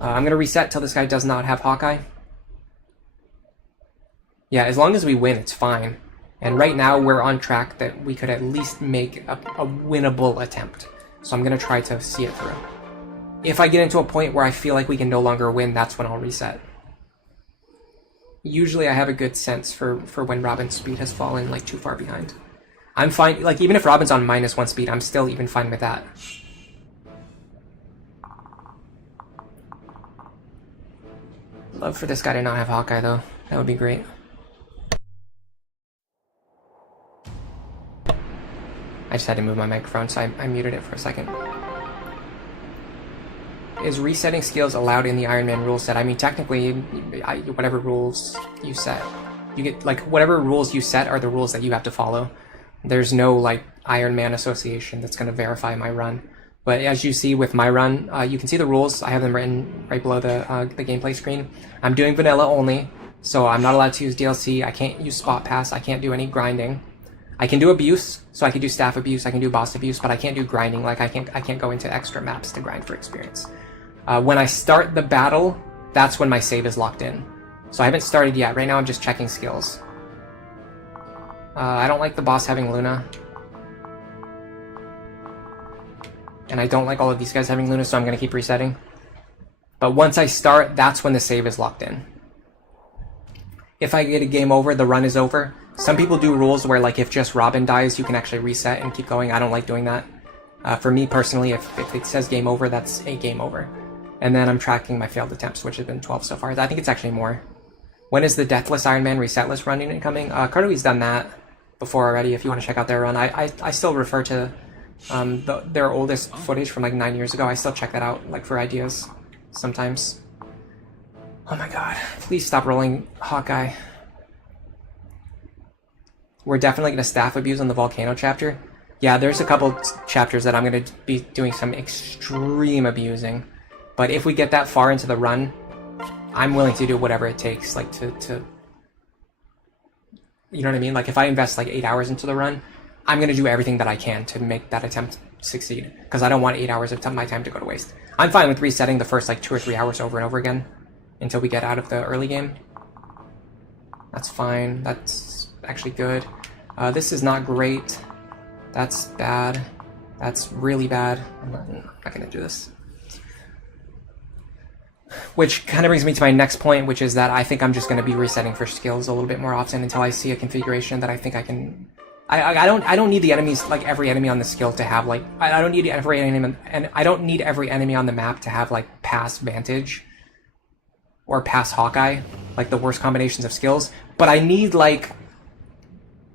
I'm going to reset till this guy does not have Hawkeye. Yeah, as long as we win, it's fine. And right now we're on track that we could at least make a winnable attempt. So I'm going to try to see it through. If I get into a point where I feel like we can no longer win, that's when I'll reset. Usually I have a good sense for when Robin's speed has fallen like too far behind. I'm fine, like even if Robin's on -1 speed, I'm still even fine with that. Love for this guy to not have Hawkeye though. That would be great. I just had to move my microphone, so I muted it for a second. Is resetting skills allowed in the Iron Man rule set? I mean, technically, whatever rules you set, you get, like, whatever rules you set are the rules that you have to follow. There's no, like, Iron Man association that's going to verify my run. But as you see with my run, you can see the rules. I have them written right below the gameplay screen. I'm doing vanilla only, so I'm not allowed to use DLC. I can't use spot pass. I can't do any grinding. I can do abuse, so I can do staff abuse. I can do boss abuse, but I can't do grinding. Like I can't go into extra maps to grind for experience. When I start the battle, that's when my save is locked in. So I haven't started yet. Right now I'm just checking skills. I don't like the boss having Luna. And I don't like all of these guys having Luna, so I'm going to keep resetting. But once I start, that's when the save is locked in. If I get a game over, the run is over. Some people do rules where, like, if just Robin dies, you can actually reset and keep going. I don't like doing that. For me personally, if it says game over, that's a game over. And then I'm tracking my failed attempts, which have been 12 so far. I think it's actually more. When is the Deathless Iron Man Resetless run unit coming? KuroiTTV's done that before already, if you want to check out their run. I still refer to their oldest footage from like 9 years ago. I still check that out, like, for ideas sometimes. Oh my god, please stop rolling Hawkeye. We're definitely going to staff abuse on the Volcano chapter. Yeah, there's a couple chapters that I'm going to be doing some extreme abusing. But if we get that far into the run, I'm willing to do whatever it takes, like, to you know what I mean? Like, if I invest, like, 8 hours into the run, I'm going to do everything that I can to make that attempt succeed. Because I don't want 8 hours of my time to go to waste. I'm fine with resetting the first, like, 2 or 3 hours over and over again until we get out of the early game. That's fine. That's actually good. This is not great. That's bad. That's really bad. I'm not going to do this. Which kind of brings me to my next point, which is that I think I'm just going to be resetting for skills a little bit more often until I see a configuration that I think I can... I don't need the enemies, like, every enemy on the skill to have, like... I don't need every enemy... And I don't need every enemy on the map to have, like, pass Vantage or pass Hawkeye, like the worst combinations of skills. But I need, like...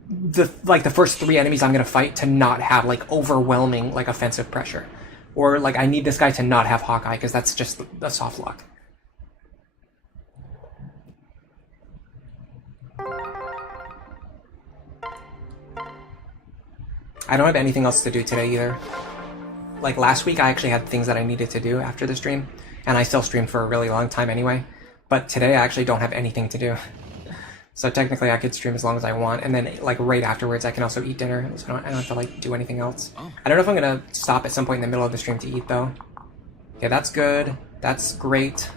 the first 3 enemies I'm going to fight to not have, like, overwhelming, like, offensive pressure. Or, like, I need this guy to not have Hawkeye, because that's just a soft lock. I don't have anything else to do today either. Like, last week I actually had things that I needed to do after the stream, and I still streamed for a really long time anyway. But today I actually don't have anything to do. So technically I could stream as long as I want, and then like right afterwards I can also eat dinner, so I don't have to like do anything else. I don't know if I'm gonna stop at some point in the middle of the stream to eat though. Okay, that's good. That's great.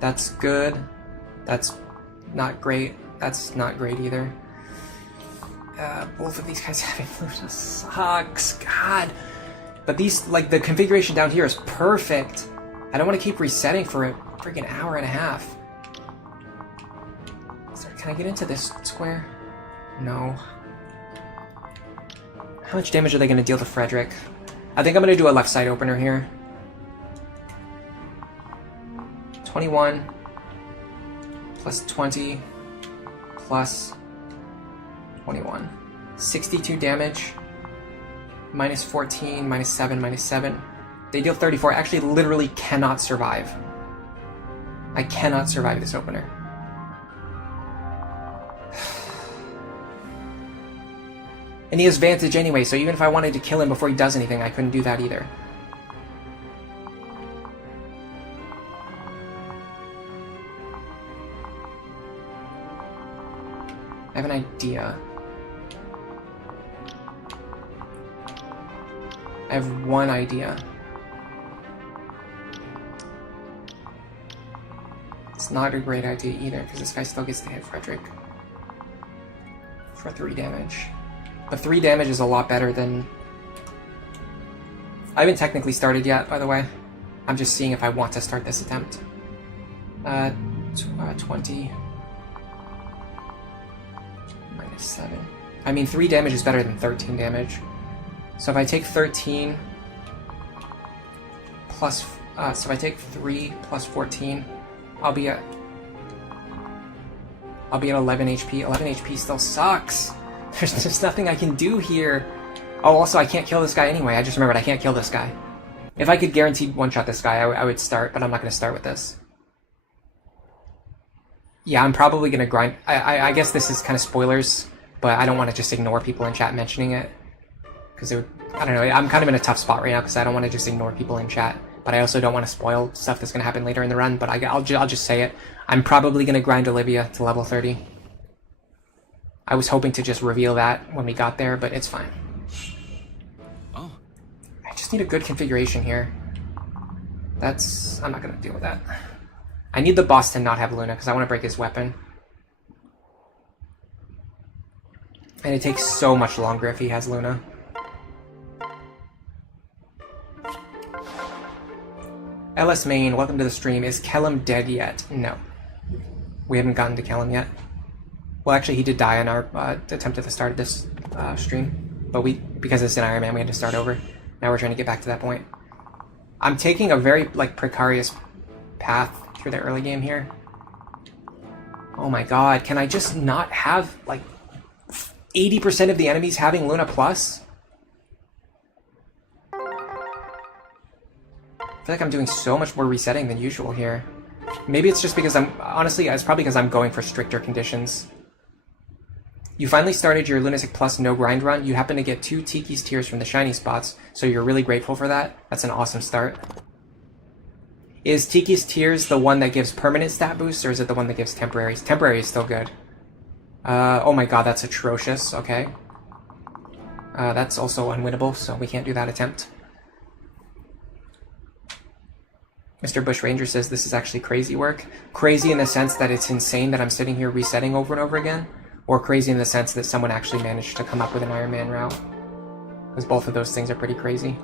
That's good. That's not great. That's not great either. Both of these guys having Luna sucks. God. But these, like, the configuration down here is perfect. I don't want to keep resetting for a freaking hour and a half. Can I get into this square? No. How much damage are they going to deal to Frederick? I think I'm going to do a left side opener here. 21 plus 20 plus 21. 62 damage. Minus 14, minus 7, minus 7. They deal 34. I actually literally cannot survive. I cannot survive this opener. And he has Vantage anyway, so even if I wanted to kill him before he does anything, I couldn't do that either. I have an idea. I have one idea. It's not a great idea either, because this guy still gets to hit Frederick for 3 damage. But 3 damage is a lot better than... I haven't technically started yet, by the way. I'm just seeing if I want to start this attempt. 20... minus 7. I mean, 3 damage is better than 13 damage. So if I take 13 plus... so if I take 3 plus 14, I'll be at 11 HP. 11 HP still sucks. There's just nothing I can do here. Oh, also, I can't kill this guy anyway. I just remembered I can't kill this guy. If I could guaranteed one-shot this guy, I would start, but I'm not going to start with this. Yeah, I'm probably going to grind... I guess this is kind of spoilers, but I don't want to just ignore people in chat mentioning it. Because it would... I don't know, I'm kind of in a tough spot right now, because I don't want to just ignore people in chat. But I also don't want to spoil stuff that's going to happen later in the run, but I'll just say it. I'm probably going to grind Olivia to level 30. I was hoping to just reveal that when we got there, but it's fine. Oh. I just need a good configuration here. That's... I'm not going to deal with that. I need the boss to not have Luna, because I want to break his weapon. And it takes so much longer if he has Luna. LS Main, welcome to the stream. Is Kellum dead yet? No. We haven't gotten to Kellum yet. Well, actually, he did die in our attempt at the start of this stream. But because it's an Iron Man, we had to start over. Now we're trying to get back to that point. I'm taking a very, like, precarious path through the early game here. Oh my god, can I just not have, like, 80% of the enemies having Luna Plus? I feel like I'm doing so much more resetting than usual here. Maybe it's just because honestly, it's probably because I'm going for stricter conditions. You finally started your Lunatic Plus no grind run. You happen to get 2 Tiki's Tears from the shiny spots, so you're really grateful for that. That's an awesome start. Is Tiki's Tears the one that gives permanent stat boosts, or is it the one that gives temporaries? Temporary is still good. Oh my god, that's atrocious. Okay. That's also unwinnable, so we can't do that attempt. Mr. Bushranger says this is actually crazy work. Crazy in the sense that it's insane that I'm sitting here resetting over and over again, or crazy in the sense that someone actually managed to come up with an Iron Man route. Because both of those things are pretty crazy.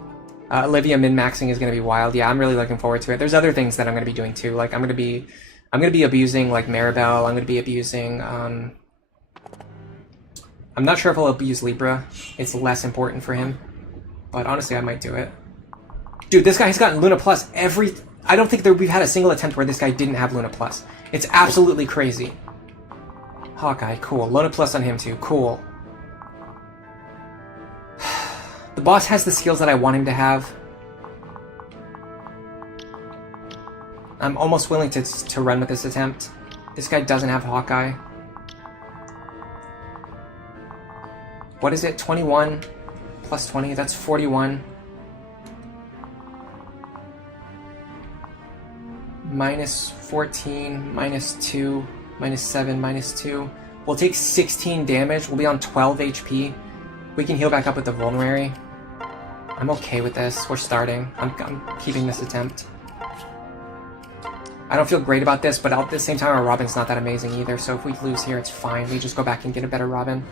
Olivia min-maxing is going to be wild. Yeah, I'm really looking forward to it. There's other things that I'm going to be doing too. Like I'm going to be abusing like Maribel. I'm going to be abusing. I'm not sure if I'll abuse Libra. It's less important for him, but honestly, I might do it. Dude, this guy has gotten Luna Plus every. I don't think we've had a single attempt where this guy didn't have Luna Plus. It's absolutely crazy. Hawkeye, cool. Luna Plus on him too, cool. The boss has the skills that I want him to have. I'm almost willing to run with this attempt. This guy doesn't have Hawkeye. What is it? 21 plus 20, that's 41. Minus 14, minus 2. -7, -2. We'll take 16 damage. We'll be on 12 HP. We can heal back up with the Vulnerary. I'm okay with this. We're starting. I'm keeping this attempt. I don't feel great about this, but at the same time, our Robin's not that amazing either, so if we lose here, it's fine. We just go back and get a better Robin.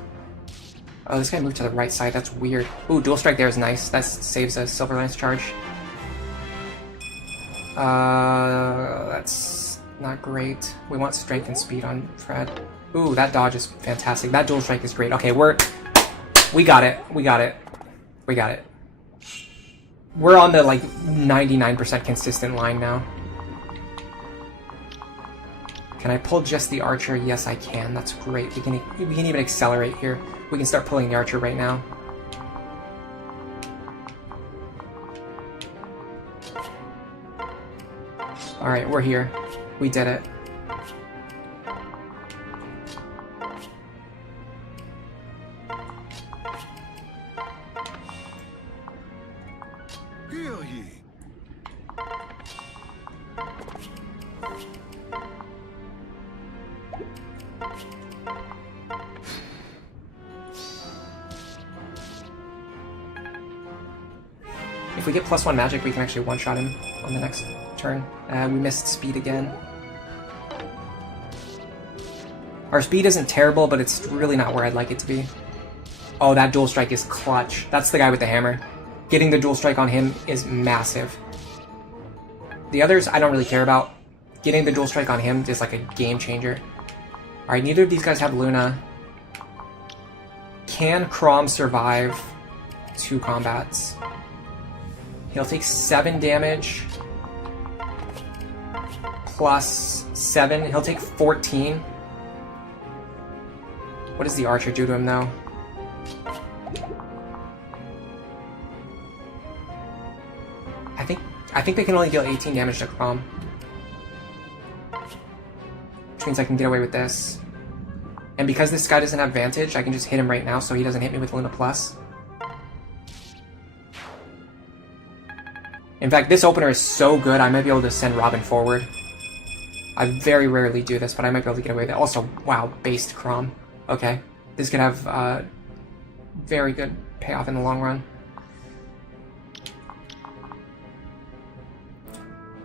Oh, this guy moved to the right side. That's weird. Ooh, Dual Strike there is nice. That saves a Silver Lance charge. That's not great. We want Strength and Speed on Fred. Ooh, that dodge is fantastic. That Dual Strike is great. Okay, we got it. We got it. We got it. We're on the, like, 99% consistent line now. Can I pull just the Archer? Yes, I can. That's great. We can even accelerate here. We can start pulling the Archer right now. Alright, we're here. We did it. Heal ye. If we get +1 magic, we can actually one-shot him on the next turn. We missed speed again. Our speed isn't terrible, but it's really not where I'd like it to be. Oh, that Dual Strike is clutch. That's the guy with the hammer. Getting the Dual Strike on him is massive. The others, I don't really care about. Getting the Dual Strike on him is like a game changer. Alright, neither of these guys have Luna. Can Crom survive 2 combats? He'll take 7 damage. Plus 7. He'll take 14. What does the Archer do to him, though? I think they can only deal 18 damage to Crom. Which means I can get away with this. And because this guy doesn't have Vantage, I can just hit him right now so he doesn't hit me with Luna Plus. In fact, this opener is so good, I might be able to send Robin forward. I very rarely do this, but I might be able to get away with it. Also, wow, based Crom. Okay. This could have very good payoff in the long run.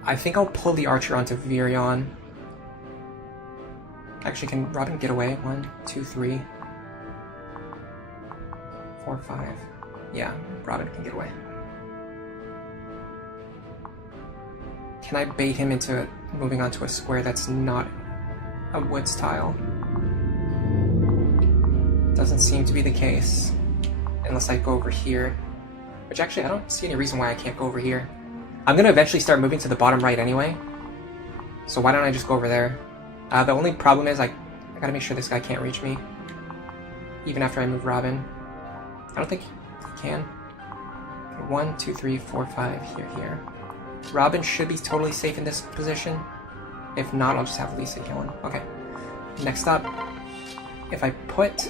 I think I'll pull the Archer onto Virion. Actually, can Robin get away? 1, 2, 3, 4, 5. Yeah, Robin can get away. Can I bait him into moving onto a square that's not a woods tile? Doesn't seem to be the case. Unless I go over here. Which actually, I don't see any reason why I can't go over here. I'm going to eventually start moving to the bottom right anyway. So why don't I just go over there? The only problem is I gotta make sure this guy can't reach me. Even after I move Robin. I don't think he can. 1, 2, 3, 4, 5, here. Robin should be totally safe in this position. If not, I'll just have Lisa kill him. Okay. Next up, if I put...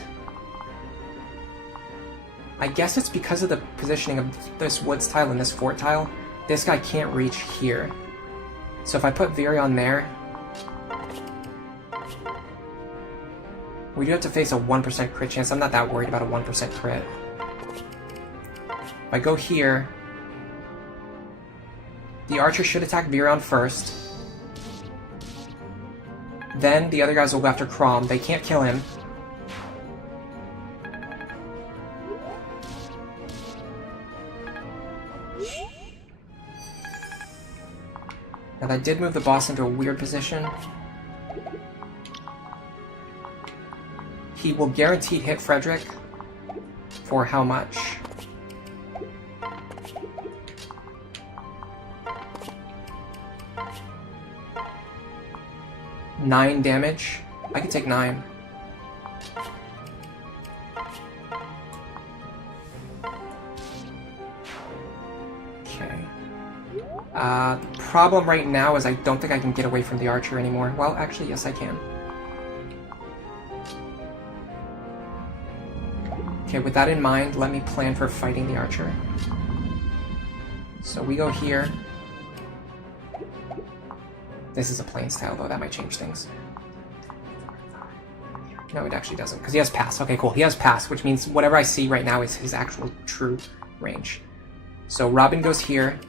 I guess it's because of the positioning of this woods tile and this fort tile. This guy can't reach here. So if I put Virion there... We do have to face a 1% crit chance. I'm not that worried about a 1% crit. If I go here... The Archer should attack Virion first. Then the other guys will go after Crom. They can't kill him. Now that did move the boss into a weird position. He will guaranteed hit Frederick. For how much? Nine damage. I can take 9. Okay. Problem right now is I don't think I can get away from the Archer anymore. Well, actually, yes, I can. Okay, with that in mind, let me plan for fighting the Archer. So we go here. This is a plains tile, though. That might change things. No, it actually doesn't, because he has pass. Okay, cool. He has pass, which means whatever I see right now is his actual true range. So Robin goes here.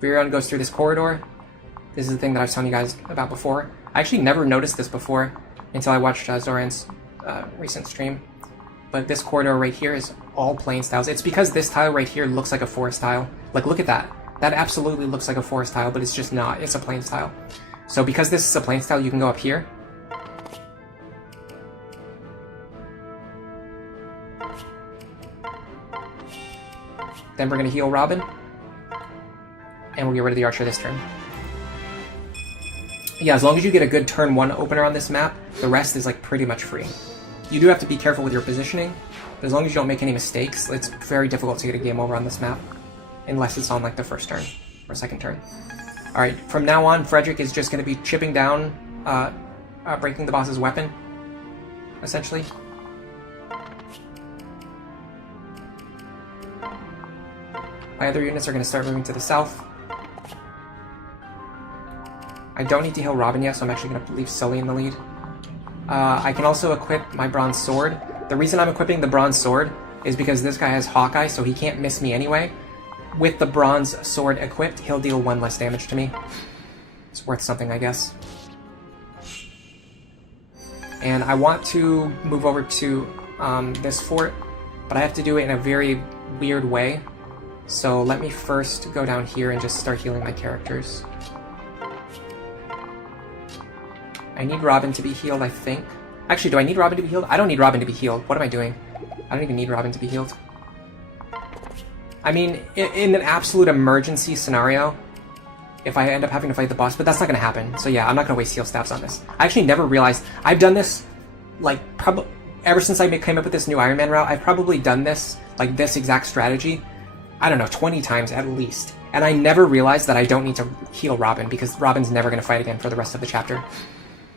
Virion goes through this corridor. This is the thing that I was telling you guys about before. I actually never noticed this before until I watched Zoran's recent stream. But this corridor right here is all plains tiles. It's because this tile right here looks like a forest tile. Like, look at that. That absolutely looks like a forest tile, but it's just not. It's a plains tile. So because this is a plains tile, you can go up here. Then we're going to heal Robin. And we'll get rid of the archer this turn. Yeah, as long as you get a good turn 1 opener on this map, the rest is like pretty much free. You do have to be careful with your positioning, but as long as you don't make any mistakes, it's very difficult to get a game over on this map. Unless it's on like the first turn, or second turn. Alright, from now on, Frederick is just going to be chipping down, breaking the boss's weapon, essentially. My other units are going to start moving to the south. I don't need to heal Robin yet, so I'm actually going to leave Sully in the lead. I can also equip my bronze sword. The reason I'm equipping the bronze sword is because this guy has Hawkeye, so he can't miss me anyway. With the bronze sword equipped, he'll deal 1 less damage to me. It's worth something, I guess. And I want to move over to this fort, but I have to do it in a very weird way. So let me first go down here and just start healing my characters. I need Robin to be healed, I think. Actually, do I need Robin to be healed? I don't need Robin to be healed. What am I doing? I don't even need Robin to be healed. I mean, in an absolute emergency scenario, if I end up having to fight the boss, but that's not going to happen. So yeah, I'm not going to waste heal stabs on this. I actually never realized... I've done this, like, ever since I came up with this new Iron Man route, I've probably done this, like, this exact strategy, I don't know, 20 times at least. And I never realized that I don't need to heal Robin, because Robin's never going to fight again for the rest of the chapter.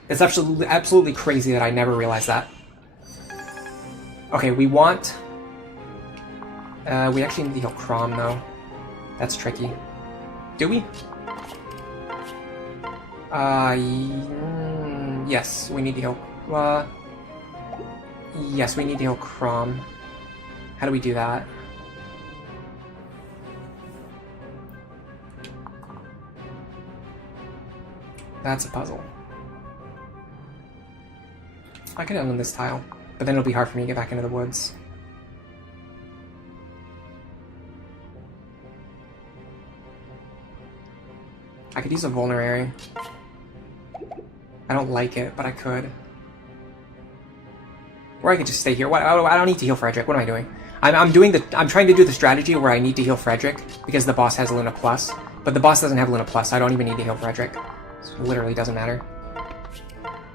It's absolutely crazy that I never realized that. Okay, we want... we actually need to heal Crom, though. That's tricky. Do we? Yes, we need to heal... yes, we need to heal Crom. How do we do that? That's a puzzle. I could end on this tile, but then it'll be hard for me to get back into the woods. I could use a vulnerary. I don't like it, but I could. Or I could just stay here. What? I don't need to heal Frederick. What am I doing? I'm trying to do the strategy where I need to heal Frederick because the boss has Luna Plus, but the boss doesn't have Luna Plus, so I don't even need to heal Frederick. So it literally doesn't matter.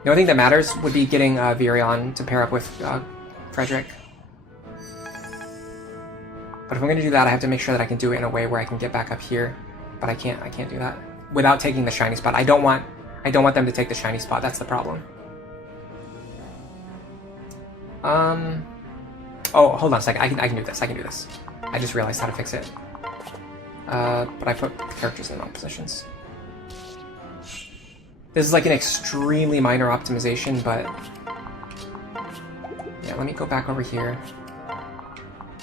The only thing that matters would be getting Virion to pair up with Frederick. But if I'm going to do that, I have to make sure that I can do it in a way where I can get back up here. But I can't do that without taking the shiny spot. I don't want them to take the shiny spot. That's the problem. Oh, hold on a second. I can do this. I can do this. I just realized how to fix it. But I put the characters in the wrong positions. This is like an extremely minor optimization, but... yeah, let me go back over here.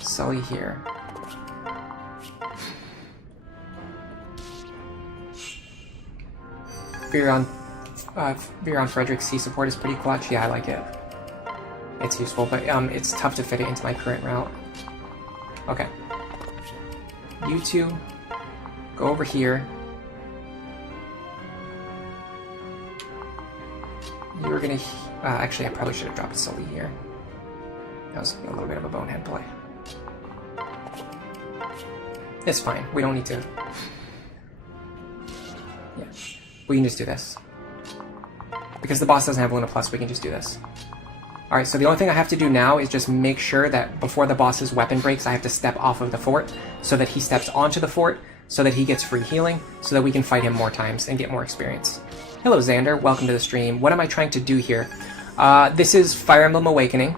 Sully here. Virion Frederick C support is pretty clutch. Yeah, I like it. It's useful, but it's tough to fit it into my current route. Okay. You two, go over here. You were gonna... actually, I probably should have dropped Sully here. That was a little bit of a bonehead play. It's fine. We don't need to... yeah. We can just do this. Because the boss doesn't have Luna Plus, we can just do this. Alright, so the only thing I have to do now is just make sure that before the boss's weapon breaks, I have to step off of the fort, so that he steps onto the fort, so that he gets free healing, so that we can fight him more times and get more experience. Hello Xander, welcome to the stream. What am I trying to do here? This is Fire Emblem Awakening,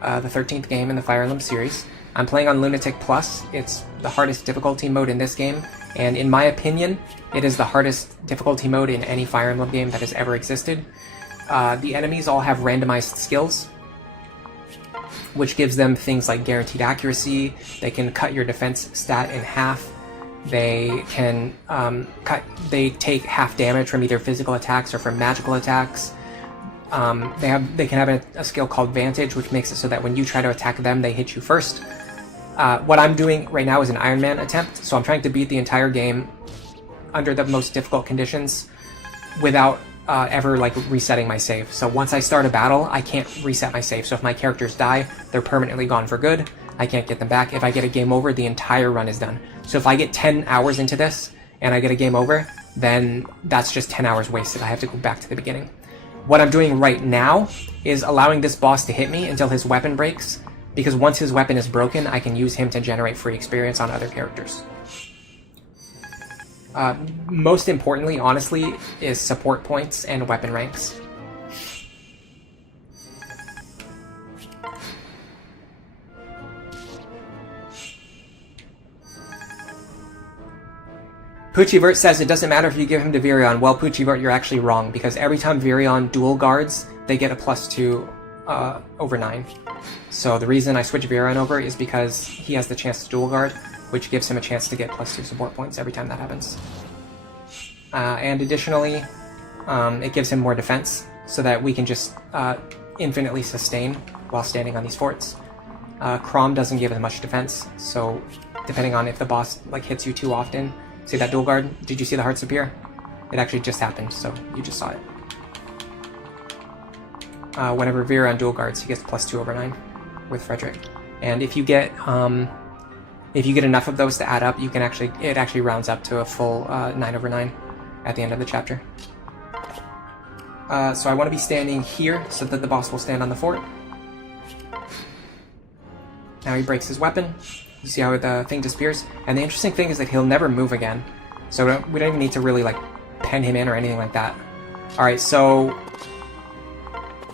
the 13th game in the Fire Emblem series. I'm playing on Lunatic Plus. It's the hardest difficulty mode in this game, and in my opinion, it is the hardest difficulty mode in any Fire Emblem game that has ever existed. the enemies all have randomized skills, which gives them things like guaranteed accuracy. They can cut your defense stat in half. They can they take half damage from either physical attacks or from magical attacks. They can have a skill called Vantage, which makes it so that when you try to attack them, they hit you first. What I'm doing right now is an Iron Man attempt, so I'm trying to beat the entire game under the most difficult conditions without ever like resetting my save. So once I start a battle, I can't reset my save. So if my characters die, they're permanently gone for good. I can't get them back. If I get a game over, the entire run is done. So if I get 10 hours into this and I get a game over, then that's just 10 hours wasted. I have to go back to the beginning. What I'm doing right now is allowing this boss to hit me until his weapon breaks, because once his weapon is broken, I can use him to generate free experience on other characters. Most importantly, honestly, is support points and weapon ranks. Poochievert says it doesn't matter if you give him to Virion. Well, Poochievert, you're actually wrong, because every time Virion dual guards, they get a +2 over 9. So the reason I switch Virion over is because he has the chance to dual guard, which gives him a chance to get +2 support points every time that happens. And additionally, it gives him more defense, so that we can just infinitely sustain while standing on these forts. Crom doesn't give as much defense, so depending on if the boss like hits you too often. See that dual guard? Did you see the hearts appear? It actually just happened, so you just saw it. Whenever Virion dual guards, he gets +2 over 9 with Frederick. And if you get enough of those to add up, it actually rounds up to a full 9 over 9 at the end of the chapter. So I want to be standing here so that the boss will stand on the fort. Now he breaks his weapon. You see how the thing disappears? And the interesting thing is that he'll never move again. So we don't even need to really like pen him in or anything like that. Alright, so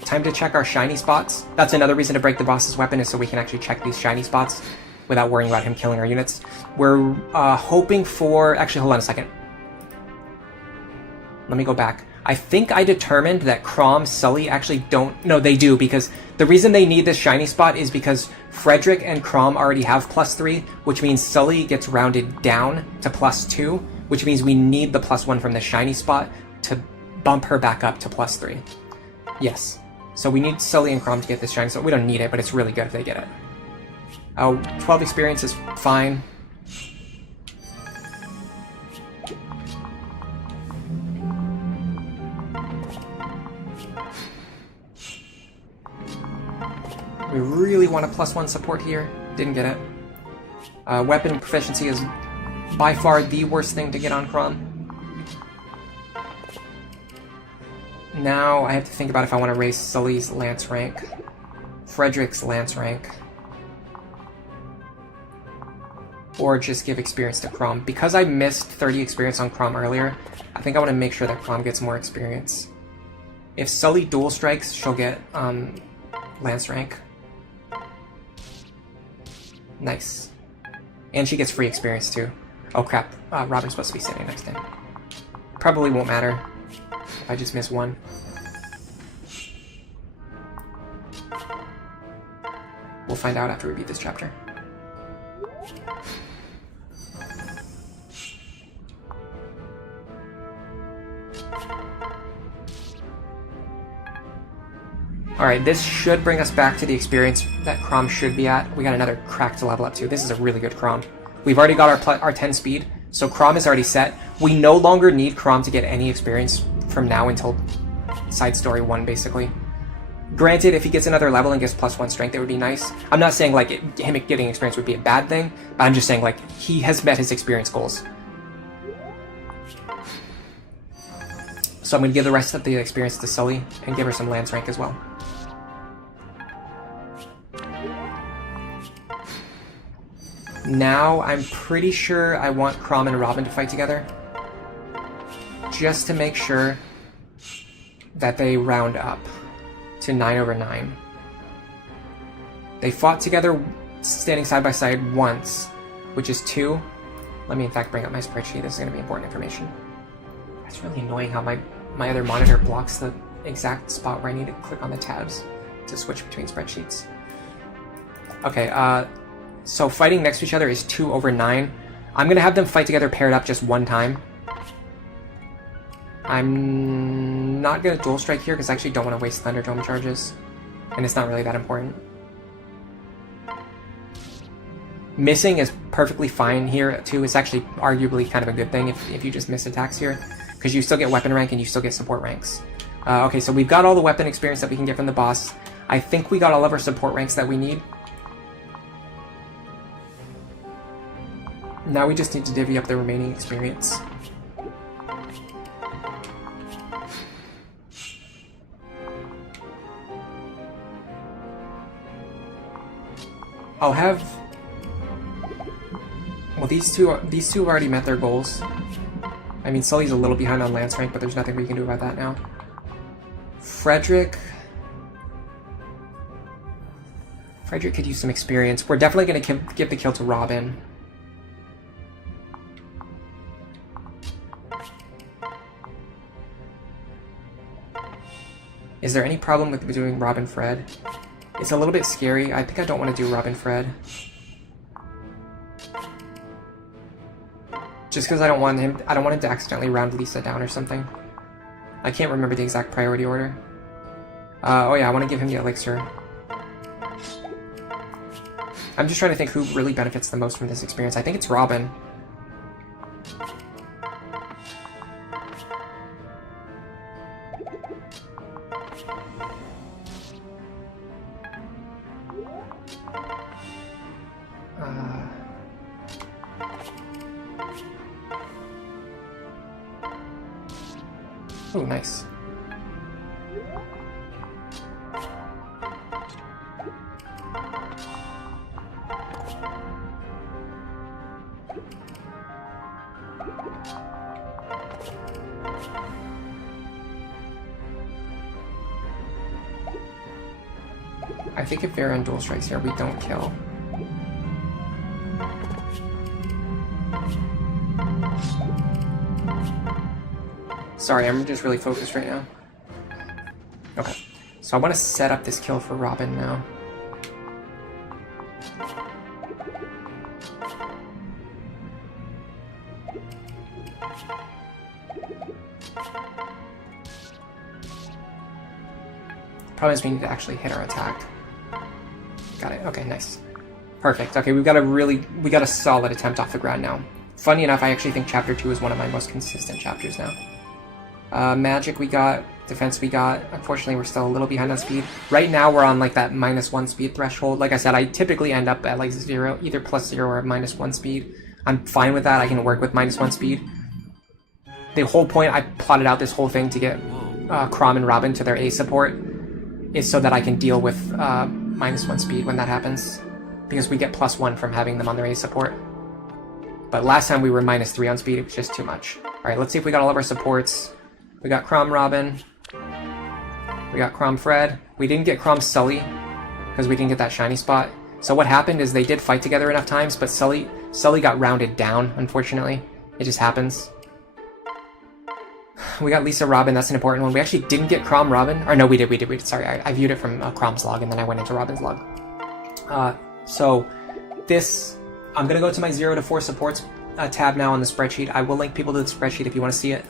time to check our shiny spots. That's another reason to break the boss's weapon, is so we can actually check these shiny spots without worrying about him killing our units. We're hoping for... Actually, hold on a second. Let me go back. I think I determined that Crom, Sully actually don't... No, they do, because the reason they need this shiny spot is because Frederick and Crom already have +3, which means Sully gets rounded down to +2, which means we need the +1 from the shiny spot to bump her back up to +3. Yes. So we need Sully and Crom to get this shiny spot. We don't need it, but it's really good if they get it. 12 experience is fine. We really want a +1 support here. Didn't get it. Weapon proficiency is by far the worst thing to get on Crom. Now I have to think about if I want to raise Sully's lance rank, Frederick's lance rank, or just give experience to Crom. Because I missed 30 experience on Crom earlier, I think I want to make sure that Crom gets more experience. If Sully dual strikes, she'll get lance rank. Nice. And she gets free experience too. Oh crap, Robin's supposed to be standing next to him. Probably won't matter if I just miss one. We'll find out after we beat this chapter. Alright, this should bring us back to the experience that Crom should be at. We got another crack to level up to. This is a really good Crom. We've already got our 10 speed, so Crom is already set. We no longer need Crom to get any experience from now until side story 1, basically. Granted, if he gets another level and gets +1 strength, it would be nice. I'm not saying like him getting experience would be a bad thing, but I'm just saying like he has met his experience goals. So I'm going to give the rest of the experience to Sully and give her some lance rank as well. Now, I'm pretty sure I want Crom and Robin to fight together. Just to make sure that they round up to 9 over 9. They fought together standing side by side once, which is 2. Let me in fact bring up my spreadsheet. This is going to be important information. It's really annoying how my other monitor blocks the exact spot where I need to click on the tabs to switch between spreadsheets. Okay, so fighting next to each other is 2/9. I'm going to have them fight together paired up just one time. I'm not going to dual strike here because I actually don't want to waste Thunderdome charges. And it's not really that important. Missing is perfectly fine here too. It's actually arguably kind of a good thing if you just miss attacks here. Because you still get weapon rank and you still get support ranks. Okay, so we've got all the weapon experience that we can get from the boss. I think we got all of our support ranks that we need. Now we just need to divvy up the remaining experience. I'll have... Well, these two have already met their goals. I mean, Sully's a little behind on Lance rank, but there's nothing we can do about that now. Frederick could use some experience. We're definitely going to give the kill to Robin. Is there any problem with doing Robin Fred? It's a little bit scary. I think I don't want to do Robin Fred. Just because I don't want him to accidentally round Lisa down or something. I can't remember the exact priority order. Oh yeah, I want to give him the elixir. I'm just trying to think who really benefits the most from this experience. I think it's Robin. Oh, nice. I think if Virion dual strikes here, we don't kill. Sorry, I'm just really focused right now. Okay, so I want to set up this kill for Robin now. Problem is we need to actually hit our attack. Got it. Okay, nice. Perfect. Okay, we got a solid attempt off the ground now. Funny enough, I actually think Chapter 2 is one of my most consistent chapters now. Magic we got, defense we got. Unfortunately, we're still a little behind on speed. Right now, we're on like that -1 speed threshold. Like I said, I typically end up at like 0, either +0 or -1 speed. I'm fine with that. I can work with -1 speed. The whole point I plotted out this whole thing to get Chrom and Robin to their A support is so that I can deal with -1 speed when that happens, because we get +1 from having them on their A support. But last time we were -3 on speed, it was just too much. Alright, let's see if we got all of our supports. We got Chrom Robin. We got Chrom Fred. We didn't get Chrom Sully, because we didn't get that shiny spot. So what happened is they did fight together enough times, but Sully got rounded down, unfortunately. It just happens. We got Lisa Robin, that's an important one. We actually didn't get Chrom Robin. Or no, we did. Sorry, I viewed it from Chrom's log, and then I went into Robin's log. So this, I'm going to go to my 0 to 4 supports tab now on the spreadsheet. I will link people to the spreadsheet if you want to see it.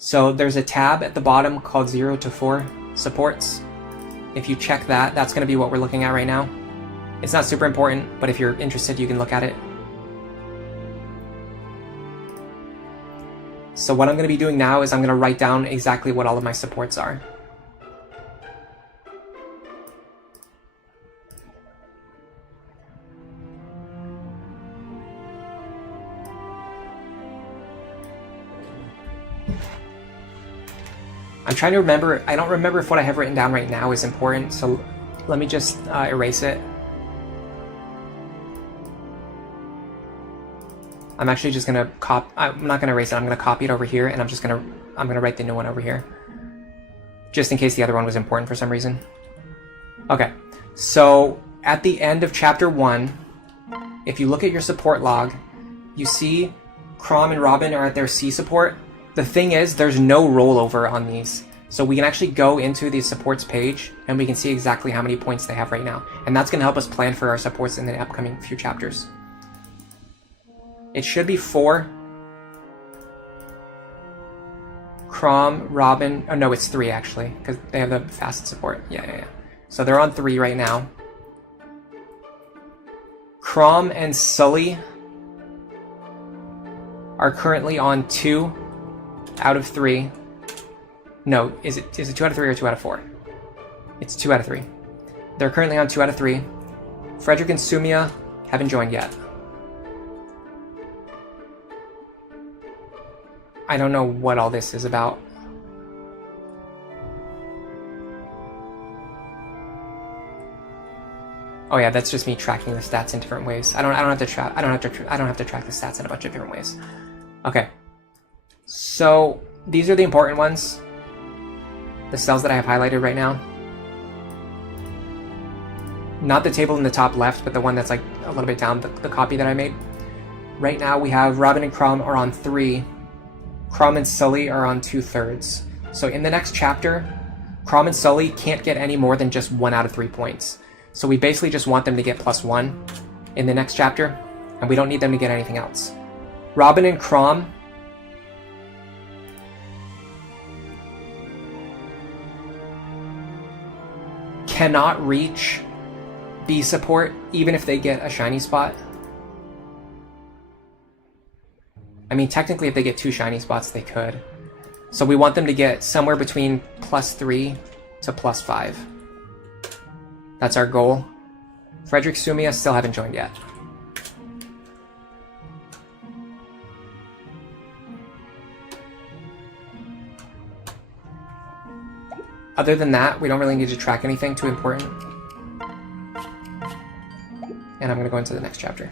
So there's a tab at the bottom called 0 to 4 supports. If you check that, that's going to be what we're looking at right now. It's not super important, but if you're interested, you can look at it. So what I'm going to be doing now is I'm going to write down exactly what all of my supports are. I'm trying to remember, I don't remember if what I have written down right now is important, so let me just erase it. I'm actually just gonna I'm not gonna erase it, I'm gonna copy it over here, and I'm gonna write the new one over here. Just in case the other one was important for some reason. Okay, so at the end of chapter 1, if you look at your support log, you see Chrom and Robin are at their C support. The thing is, there's no rollover on these. So we can actually go into the supports page and we can see exactly how many points they have right now. And that's going to help us plan for our supports in the upcoming few chapters. It should be 4. Chrom, Robin, oh no, it's 3 actually, because they have the fast support. Yeah. So they're on 3 right now. Chrom and Sully are currently on 2 out of 3. No, is it 2 out of 3 or 2 out of 4? It's 2 out of 3. They're currently on 2 out of 3. Frederick and Sumia haven't joined yet. I don't know what all this is about. Oh yeah, that's just me tracking the stats in different ways. I don't have to track the stats in a bunch of different ways. Okay. So these are the important ones. The cells that I have highlighted right now. Not the table in the top left, but the one that's like a little bit down, the copy that I made. Right now we have Robin and Chrom are on 3. Chrom and Sully are on 2/3. So in the next chapter, Chrom and Sully can't get any more than just 1 out of 3 points. So we basically just want them to get +1 in the next chapter, and we don't need them to get anything else. Robin and Chrom cannot reach B support even if they get a shiny spot. I mean, technically if they get 2 shiny spots, they could. So we want them to get somewhere between +3 to +5. That's our goal. Frederick, Sumia still haven't joined yet. Other than that, we don't really need to track anything too important. And I'm going to go into the next chapter.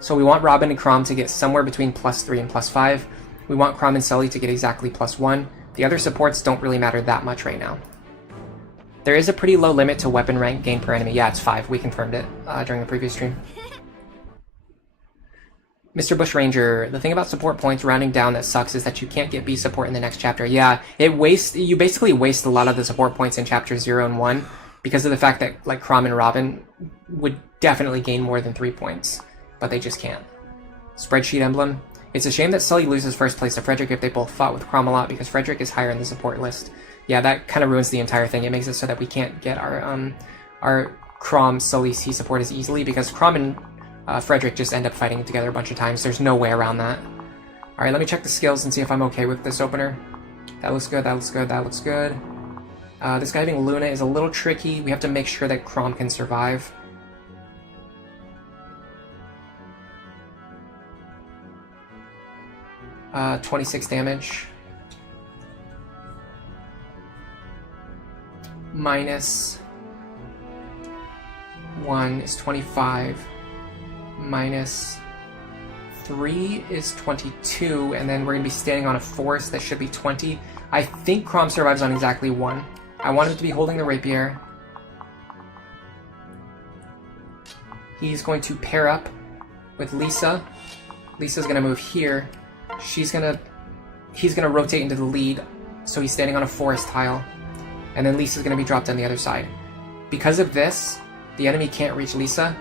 So we want Robin and Chrom to get somewhere between +3 and +5. We want Chrom and Sully to get exactly +1. The other supports don't really matter that much right now. There is a pretty low limit to weapon rank gain per enemy. Yeah, it's 5. We confirmed it during the previous stream. Mr. Bushranger, the thing about support points rounding down that sucks is that you can't get B support in the next chapter. Yeah, you basically waste a lot of the support points in chapters 0 and 1 because of the fact that like Chrom and Robin would definitely gain more than 3 points, but they just can't. Spreadsheet emblem. It's a shame that Sully loses first place to Frederick if they both fought with Chrom a lot because Frederick is higher in the support list. Yeah, that kind of ruins the entire thing. It makes it so that we can't get our Chrom Sully C support as easily because Chrom and Frederick just end up fighting together a bunch of times. There's no way around that. Alright, let me check the skills and see if I'm okay with this opener. That looks good, that looks good, that looks good. This guy having Luna is a little tricky. We have to make sure that Chrom can survive. Uh, 26 damage. Minus 1 is 25. Minus 3 is 22, and then we're going to be standing on a forest that should be 20. I think Chrom survives on exactly 1. I want him to be holding the rapier. He's going to pair up with Lisa. Lisa's going to move here. He's going to rotate into the lead, so he's standing on a forest tile. And then Lisa's going to be dropped on the other side. Because of this, the enemy can't reach Lisa,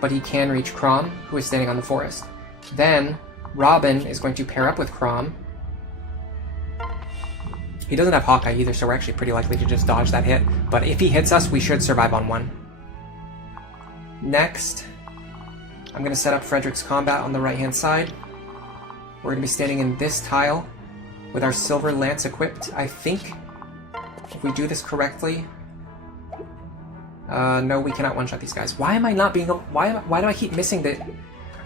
but he can reach Chrom, who is standing on the forest. Then, Robin is going to pair up with Chrom. He doesn't have Hawkeye either, so we're actually pretty likely to just dodge that hit. But if he hits us, we should survive on 1. Next, I'm going to set up Frederick's combat on the right-hand side. We're going to be standing in this tile with our silver lance equipped, I think. If we do this correctly... no, we cannot one-shot these guys. Why am I not being... Why do I keep missing the...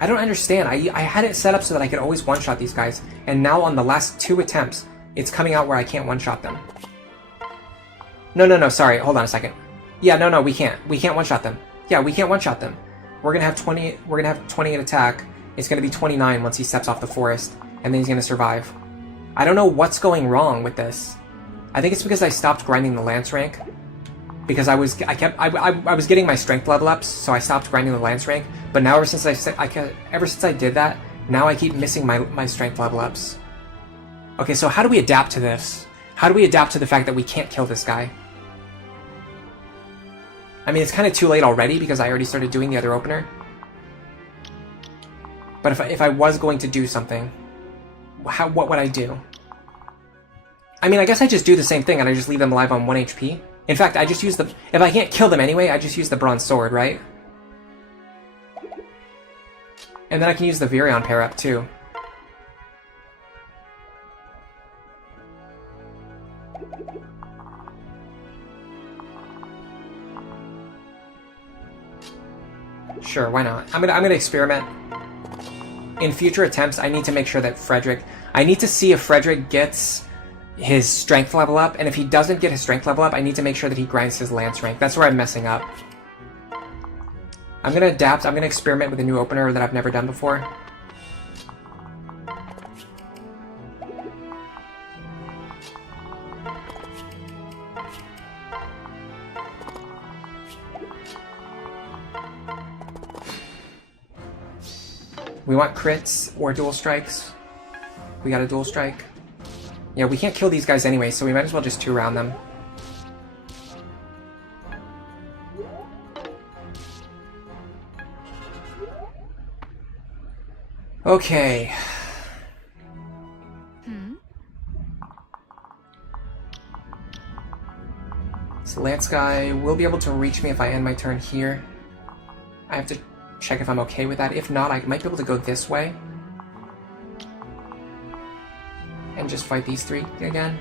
I don't understand. I had it set up so that I could always one-shot these guys, and now on the last 2 attempts, it's coming out where I can't one-shot them. No, sorry. Hold on a second. Yeah, no, we can't. We can't one-shot them. Yeah, we can't one-shot them. We're gonna have 20... We're gonna have 20 at attack. It's gonna be 29 once he steps off the forest, and then he's gonna survive. I don't know what's going wrong with this. I think it's because I stopped grinding the lance rank. Because I was getting my strength level ups, so I stopped grinding the lance rank. But now ever since I did that, now I keep missing my strength level ups. Okay, so how do we adapt to this? How do we adapt to the fact that we can't kill this guy? I mean, it's kind of too late already because I already started doing the other opener. But if I was going to do something, what would I do? I mean, I guess I just do the same thing and I just leave them alive on 1 HP. In fact, I just use the... If I can't kill them anyway, I just use the bronze sword, right? And then I can use the Virion pair up too. Sure, why not? I'm gonna experiment. In future attempts, I need to make sure that Frederick... I need to see if Frederick gets his strength level up, and if he doesn't get his strength level up, I need to make sure that he grinds his lance rank. That's where I'm messing up. I'm gonna adapt. I'm gonna experiment with a new opener that I've never done before. We want crits or dual strikes. We got a dual strike. Yeah, we can't kill these guys anyway, so we might as well just 2-round them. Okay. This Lance guy will be able to reach me if I end my turn here. I have to check if I'm okay with that. If not, I might be able to go this way. And just fight these 3 again.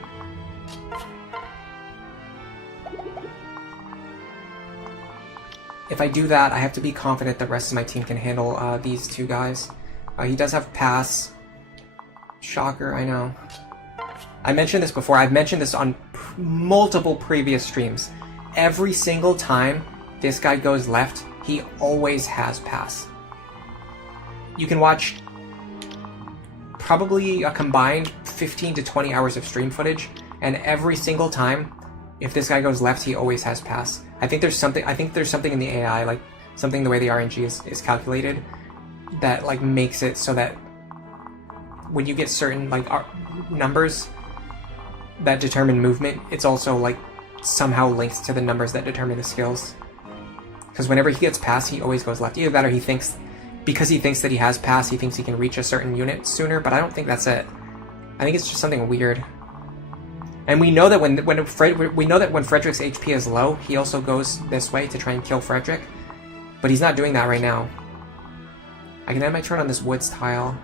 If I do that, I have to be confident the rest of my team can handle these 2 guys. He does have pass. Shocker, I know. I mentioned this before. I've mentioned this on multiple previous streams. Every single time this guy goes left, he always has pass. You can watch probably a combined 15 to 20 hours of stream footage, and every single time, if this guy goes left, he always has pass. I think there's something in the AI, like something the way the RNG is calculated, that like makes it so that when you get certain like numbers that determine movement, it's also like somehow linked to the numbers that determine the skills. Because whenever he gets pass, he always goes left. Either that or he thinks, because he thinks that he has pass, he thinks he can reach a certain unit sooner, but I don't think that's it. I think it's just something weird. And we know that when Frederick's HP is low, he also goes this way to try and kill Frederick. But he's not doing that right now. I can end my turn on this woods tile.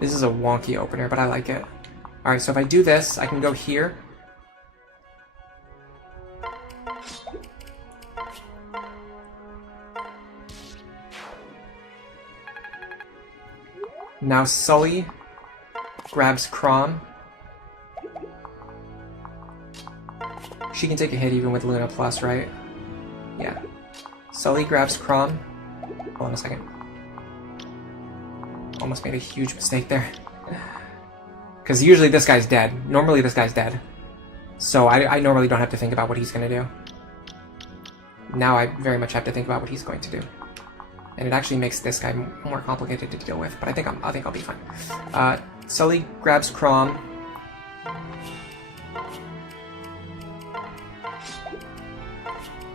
This is a wonky opener, but I like it. Alright, so if I do this, I can go here. Now Sully grabs Crom. She can take a hit even with Luna Plus, right? Yeah. Sully grabs Crom. Hold on a second. Almost made a huge mistake there. Because usually this guy's dead. Normally this guy's dead. So I normally don't have to think about what he's going to do. Now I very much have to think about what he's going to do. And it actually makes this guy more complicated to deal with, but I think I'll be fine. Sully grabs Crom.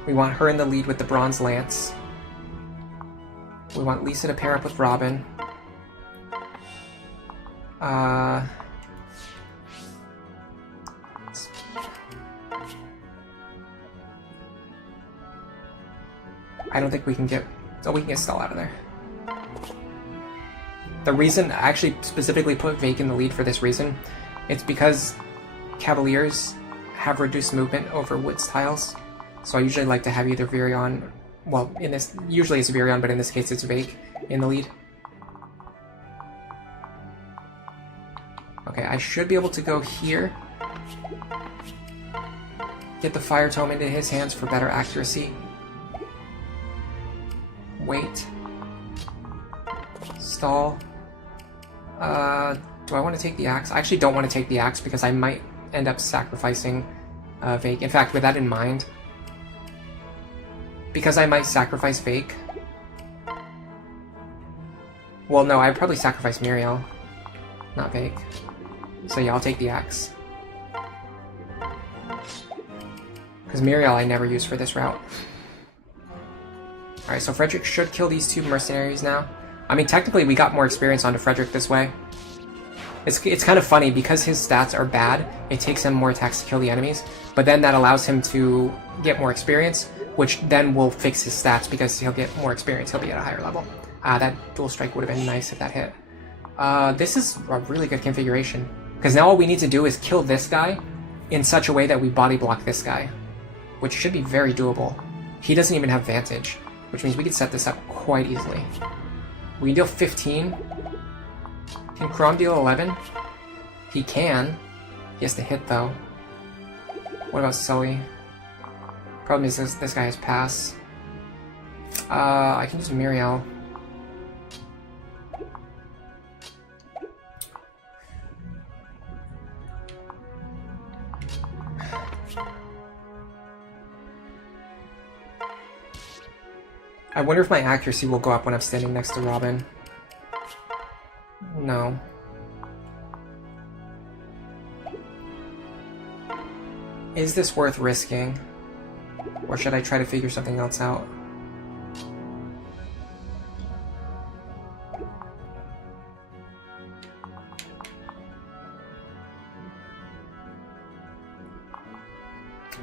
We want her in the lead with the Bronze Lance. We want Lisa to pair up with Robin. I don't think we can get... Oh, we can get Stell out of there. The reason I actually specifically put Vake in the lead for this reason, it's because Cavaliers have reduced movement over woods tiles. So I usually like to have either Virion... Well, usually it's Virion, but in this case it's Vake in the lead. Okay, I should be able to go here. Get the Fire Tome into his hands for better accuracy. Wait. Stall. Do I want to take the axe? I actually don't want to take the axe because I might end up sacrificing Vake. In fact, with that in mind, because I might sacrifice Vake... Well, no, I'd probably sacrifice Muriel, not Vake. So yeah, I'll take the axe. Because Muriel I never use for this route. Alright, so Frederick should kill these two mercenaries now. I mean, technically we got more experience onto Frederick this way. It's kind of funny, because his stats are bad, it takes him more attacks to kill the enemies, but then that allows him to get more experience, which then will fix his stats because he'll get more experience, he'll be at a higher level. That dual strike would have been nice if that hit. This is a really good configuration, because now all we need to do is kill this guy in such a way that we body block this guy, which should be very doable. He doesn't even have Vantage, which means we could set this up quite easily. We can deal 15. Can Krom deal 11? He can. He has to hit, though. What about Sully? Problem is this guy has pass. I can use Muriel. I wonder if my accuracy will go up when I'm standing next to Robin. No. Is this worth risking? Or should I try to figure something else out?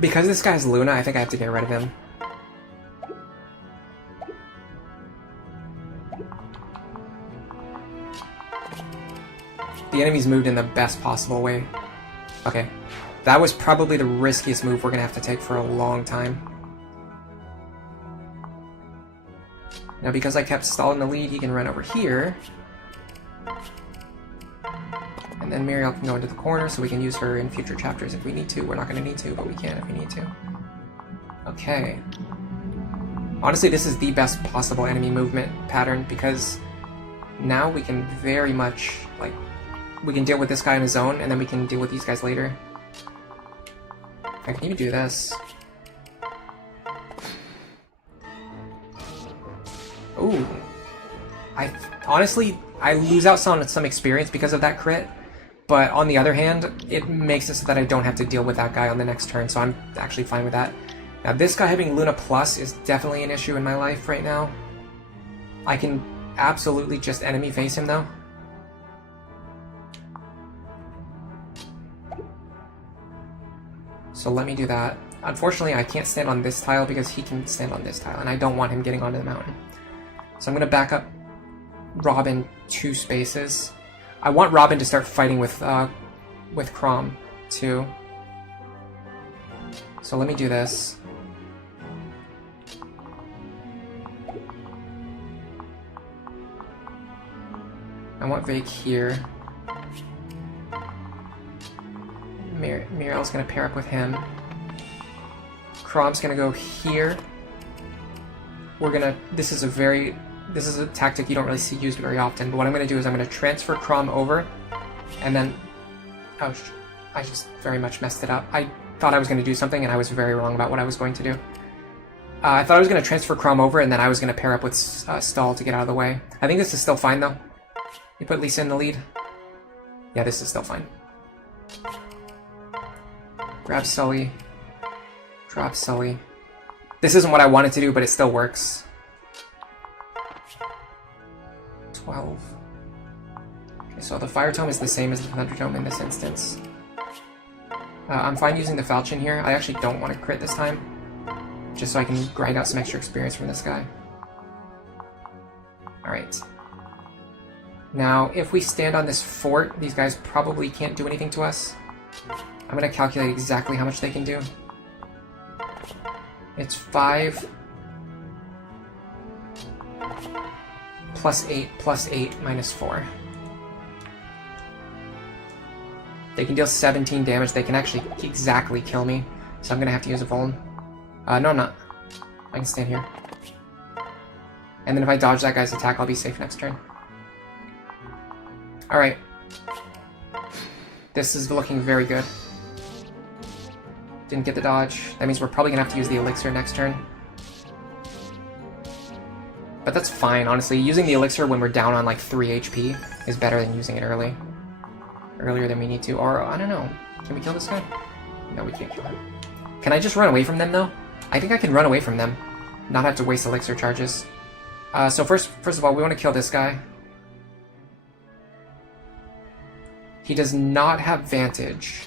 Because this guy's Luna, I think I have to get rid of him. The enemy's moved in the best possible way. Okay. That was probably the riskiest move we're gonna have to take for a long time. Now, because I kept Stall in the lead, he can run over here. And then Muriel can go into the corner, so we can use her in future chapters if we need to. We're not gonna need to, but we can if we need to. Okay. Honestly, this is the best possible enemy movement pattern, because now we can very much, like, we can deal with this guy on his own, and then we can deal with these guys later. I can even do this. Ooh. Honestly, I lose out on some experience because of that crit, but on the other hand, it makes it so that I don't have to deal with that guy on the next turn, so I'm actually fine with that. Now, this guy having Luna Plus is definitely an issue in my life right now. I can absolutely just enemy face him, though. So let me do that. Unfortunately, I can't stand on this tile because he can stand on this tile, and I don't want him getting onto the mountain. So I'm going to back up Robin 2 spaces. I want Robin to start fighting with Krom, too. So let me do this. I want Vake here. Muriel's gonna pair up with him. Krom's gonna go here. This is a tactic you don't really see used very often, but what I'm gonna do is I'm gonna transfer Krom over, and then, ouch, I just very much messed it up. I thought I was gonna do something, and I was very wrong about what I was going to do. I thought I was gonna transfer Krom over, and then I was gonna pair up with Stall to get out of the way. I think this is still fine, though. You put Lisa in the lead. Yeah, this is still fine. Grab Sully. Drop Sully. This isn't what I wanted to do, but it still works. 12. Okay, so the Fire Tome is the same as the Thunder Tome in this instance. I'm fine using the Falchion here. I actually don't want to crit this time, just so I can grind out some extra experience from this guy. Alright. Now, if we stand on this fort, these guys probably can't do anything to us. I'm going to calculate exactly how much they can do. It's 5 plus 8 minus 4. They can deal 17 damage. They can actually exactly kill me, so I'm going to have to use a Vuln. No, I'm not. I can stand here. And then if I dodge that guy's attack, I'll be safe next turn. Alright. This is looking very good. Didn't get the dodge. That means we're probably gonna have to use the elixir next turn. But that's fine, honestly. Using the elixir when we're down on like 3 HP is better than using it earlier than we need to. Or, I don't know. Can we kill this guy? No, we can't kill him. Can I just run away from them, though? I think I can run away from them. Not have to waste elixir charges. So first of all, we want to kill this guy. He does not have Vantage,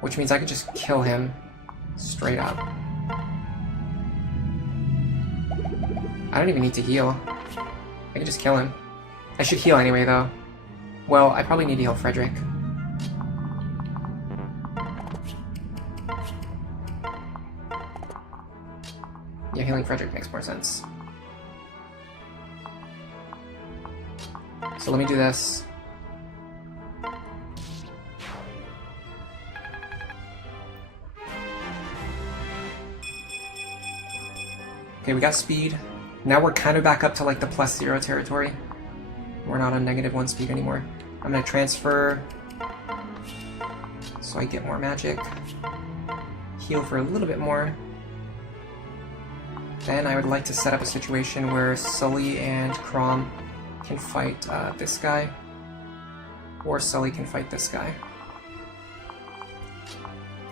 which means I could just kill him straight up. I don't even need to heal. I can just kill him. I should heal anyway, though. Well, I probably need to heal Frederick. Yeah, healing Frederick makes more sense. So let me do this. Okay, we got speed. Now we're kind of back up to like the +0 territory. We're not on -1 speed anymore. I'm gonna transfer so I get more magic. Heal for a little bit more. Then I would like to set up a situation where Sully and Crom can fight this guy. Or Sully can fight this guy.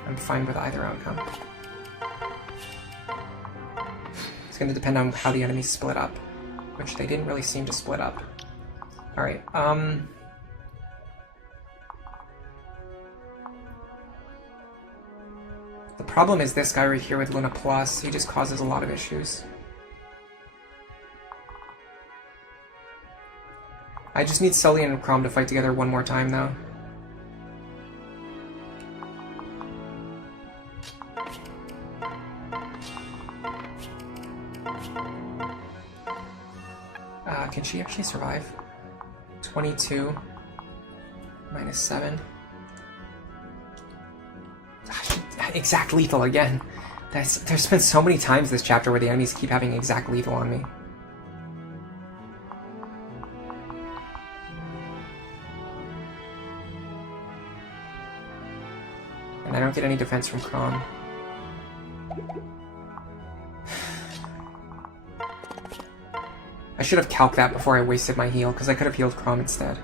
I'm fine with either outcome. It's going to depend on how the enemies split up, which they didn't really seem to split up. Alright, the problem is this guy right here with Luna Plus. He just causes a lot of issues. I just need Sully and Crom to fight together one more time, though. Can she actually survive? 22 minus 7. Exact lethal again. There's been so many times this chapter where the enemies keep having exact lethal on me. And I don't get any defense from Crom. I should have calced that before I wasted my heal, because I could have healed Crom instead.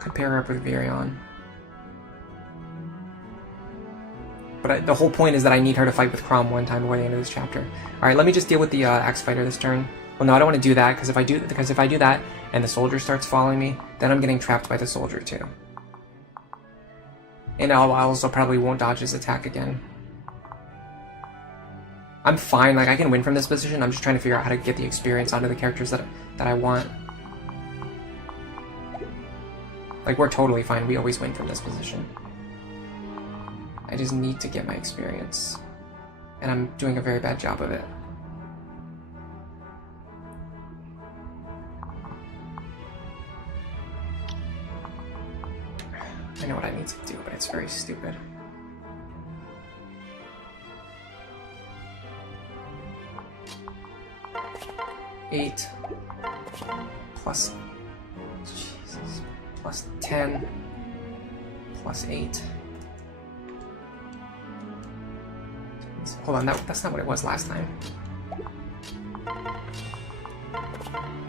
Could pair her up with Virion. But the whole point is that I need her to fight with Crom one time before the end of this chapter. Alright, let me just deal with the Axe Fighter this turn. Well, no, I don't want to do that, because if I do that and the soldier starts following me, then I'm getting trapped by the soldier too. And I also probably won't dodge his attack again. I'm fine, like I can win from this position. I'm just trying to figure out how to get the experience onto the characters that I want. Like, we're totally fine. We always win from this position. I just need to get my experience. And I'm doing a very bad job of it. I know what I need to do, but it's very stupid. Eight plus Jesus plus 10 plus 8. Hold on, that's not what it was last time.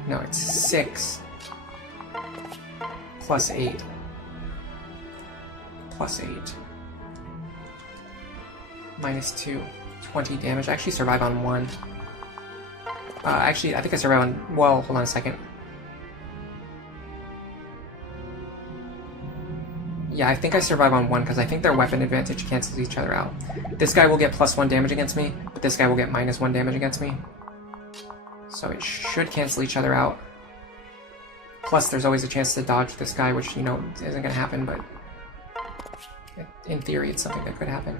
No, it's 6 plus 8 plus 8 minus 2. 20 damage. I actually survive on 1. Actually, I think I survive on... Well, hold on a second. Yeah, I think I survive on 1, because I think their weapon advantage cancels each other out. This guy will get +1 damage against me, but this guy will get -1 damage against me. So it should cancel each other out. Plus, there's always a chance to dodge this guy, which, you know, isn't going to happen, but... in theory, it's something that could happen.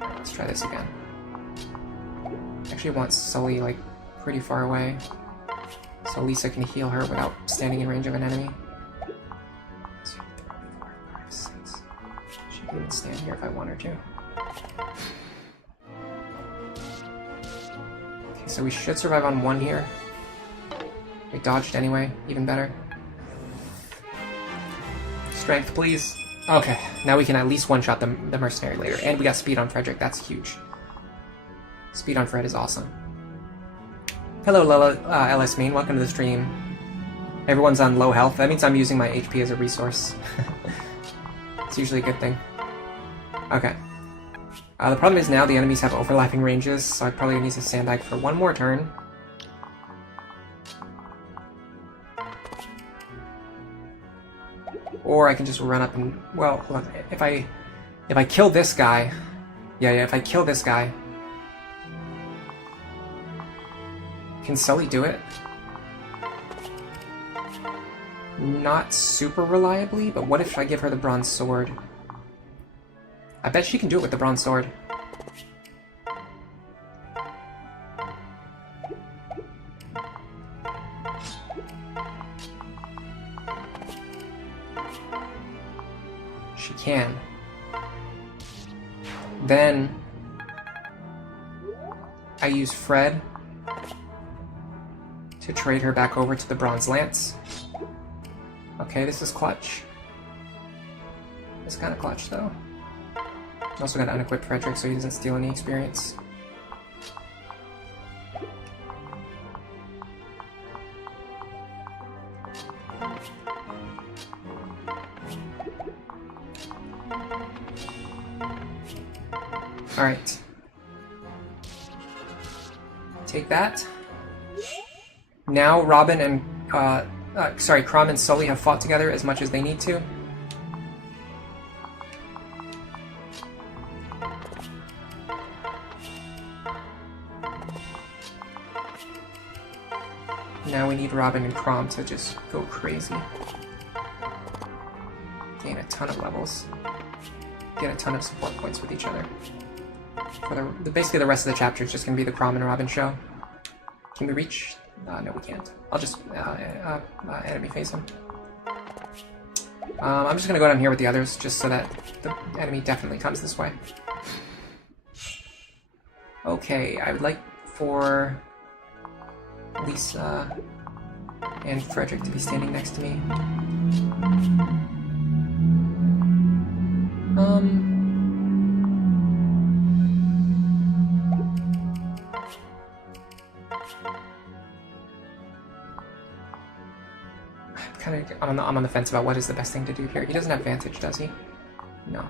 Let's try this again. Actually want Sully, like, pretty far away, so Lisa can heal her without standing in range of an enemy. 2, 3, 4, 5, 6. She can even stand here if I want her to. So we should survive on 1 here. We dodged anyway, even better. Strength, please. Okay, now we can at least one-shot the mercenary later. And we got speed on Frederick, that's huge. Speed on Fred is awesome. Hello, LS Main, welcome to the stream. Everyone's on low health, that means I'm using my HP as a resource. It's usually a good thing. Okay. The problem is now the enemies have overlapping ranges, so I probably need to sandbag for 1 more turn. Or I can just run up and, well, look, if I kill this guy, if I kill this guy, can Sully do it? Not super reliably, but what if I give her the bronze sword? I bet she can do it with the bronze sword. She can. Then I use Fred to trade her back over to the bronze lance. Okay, this is clutch. It's kind of clutch though. Also got to unequip Frederick so he doesn't steal any experience. Alright. Take that. Now Robin and, Crom and Sully have fought together as much as they need to. Now we need Robin and Crom to just go crazy. Gain a ton of levels. Get a ton of support points with each other. For basically the rest of the chapter is just going to be the Crom and Robin show. Can we reach? No, we can't. I'll just enemy phase him. I'm just going to go down here with the others just so that the enemy definitely comes this way. Okay, I would like for Lisa and Frederick to be standing next to me. I'm on the fence about what is the best thing to do here. He doesn't have Vantage, does he? No.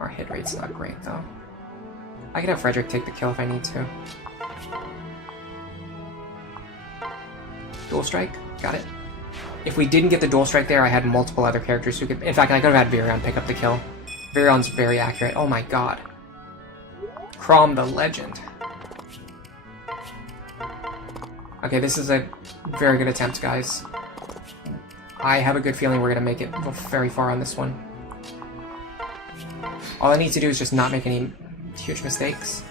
Our hit rate's not great, though. I can have Frederick take the kill if I need to. Dual strike? Got it. If we didn't get the dual strike there, I had multiple other characters who could... In fact, I could have had Virion pick up the kill. Virion's very accurate. Oh my god. Crom the legend. Okay, this is a very good attempt, guys. I have a good feeling we're going to make it very far on this one. All I need to do is just not make any huge mistakes.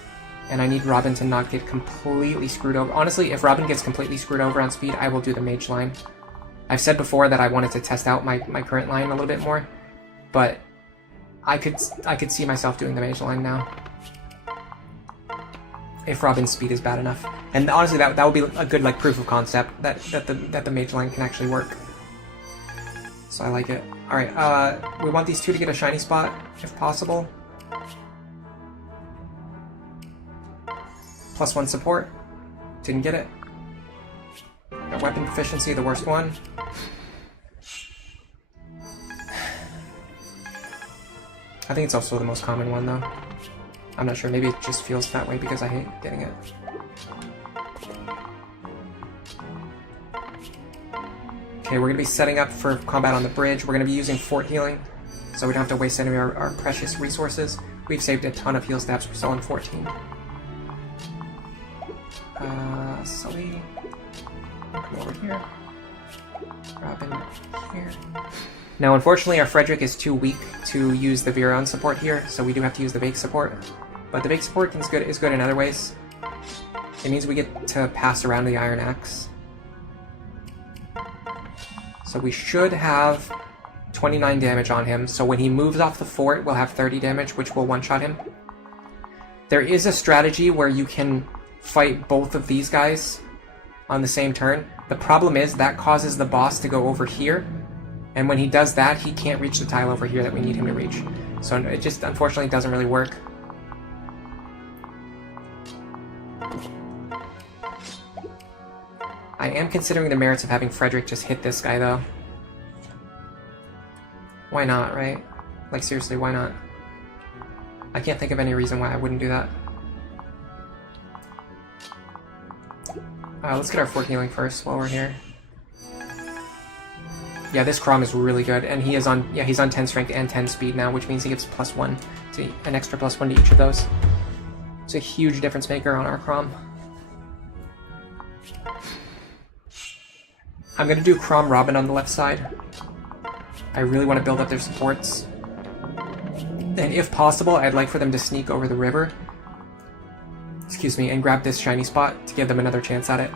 And I need Robin to not get completely screwed over. Honestly, if Robin gets completely screwed over on speed, I will do the mage line. I've said before that I wanted to test out my current line a little bit more, but I could see myself doing the mage line now. If Robin's speed is bad enough. And honestly, that would be a good like proof of concept that the mage line can actually work. So I like it. Alright, we want these two to get a shiny spot, if possible. +1 support. Didn't get it. Got weapon proficiency, the worst one. I think it's also the most common one, though. I'm not sure, maybe it just feels that way because I hate getting it. Okay, we're going to be setting up for combat on the bridge. We're going to be using fort healing, so we don't have to waste any of our precious resources. We've saved a ton of heal stabs, we're still on 14. Sully, come over here. Robin here. Now, unfortunately, our Frederick is too weak to use the Virion support here, so we do have to use the Vake support. But the Vake support is good in other ways. It means we get to pass around the Iron Axe. So we should have 29 damage on him, so when he moves off the fort, we'll have 30 damage, which will one-shot him. There is a strategy where you can fight both of these guys on the same turn. The problem is that causes the boss to go over here, and when he does that, he can't reach the tile over here that we need him to reach. So it just unfortunately doesn't really work. I am considering the merits of having Frederick just hit this guy, though. Why not, right? Like, seriously, why not? I can't think of any reason why I wouldn't do that. Let's get our fort healing first while we're here. Yeah, this Crom is really good, and he is on, yeah, he's on 10 strength and 10 speed now, which means he gives +1 to an extra +1 to each of those. It's a huge difference maker on our Crom. I'm gonna do Crom Robin on the left side. I really want to build up their supports. And if possible, I'd like for them to sneak over the river. Excuse me, and grab this shiny spot to give them another chance at it.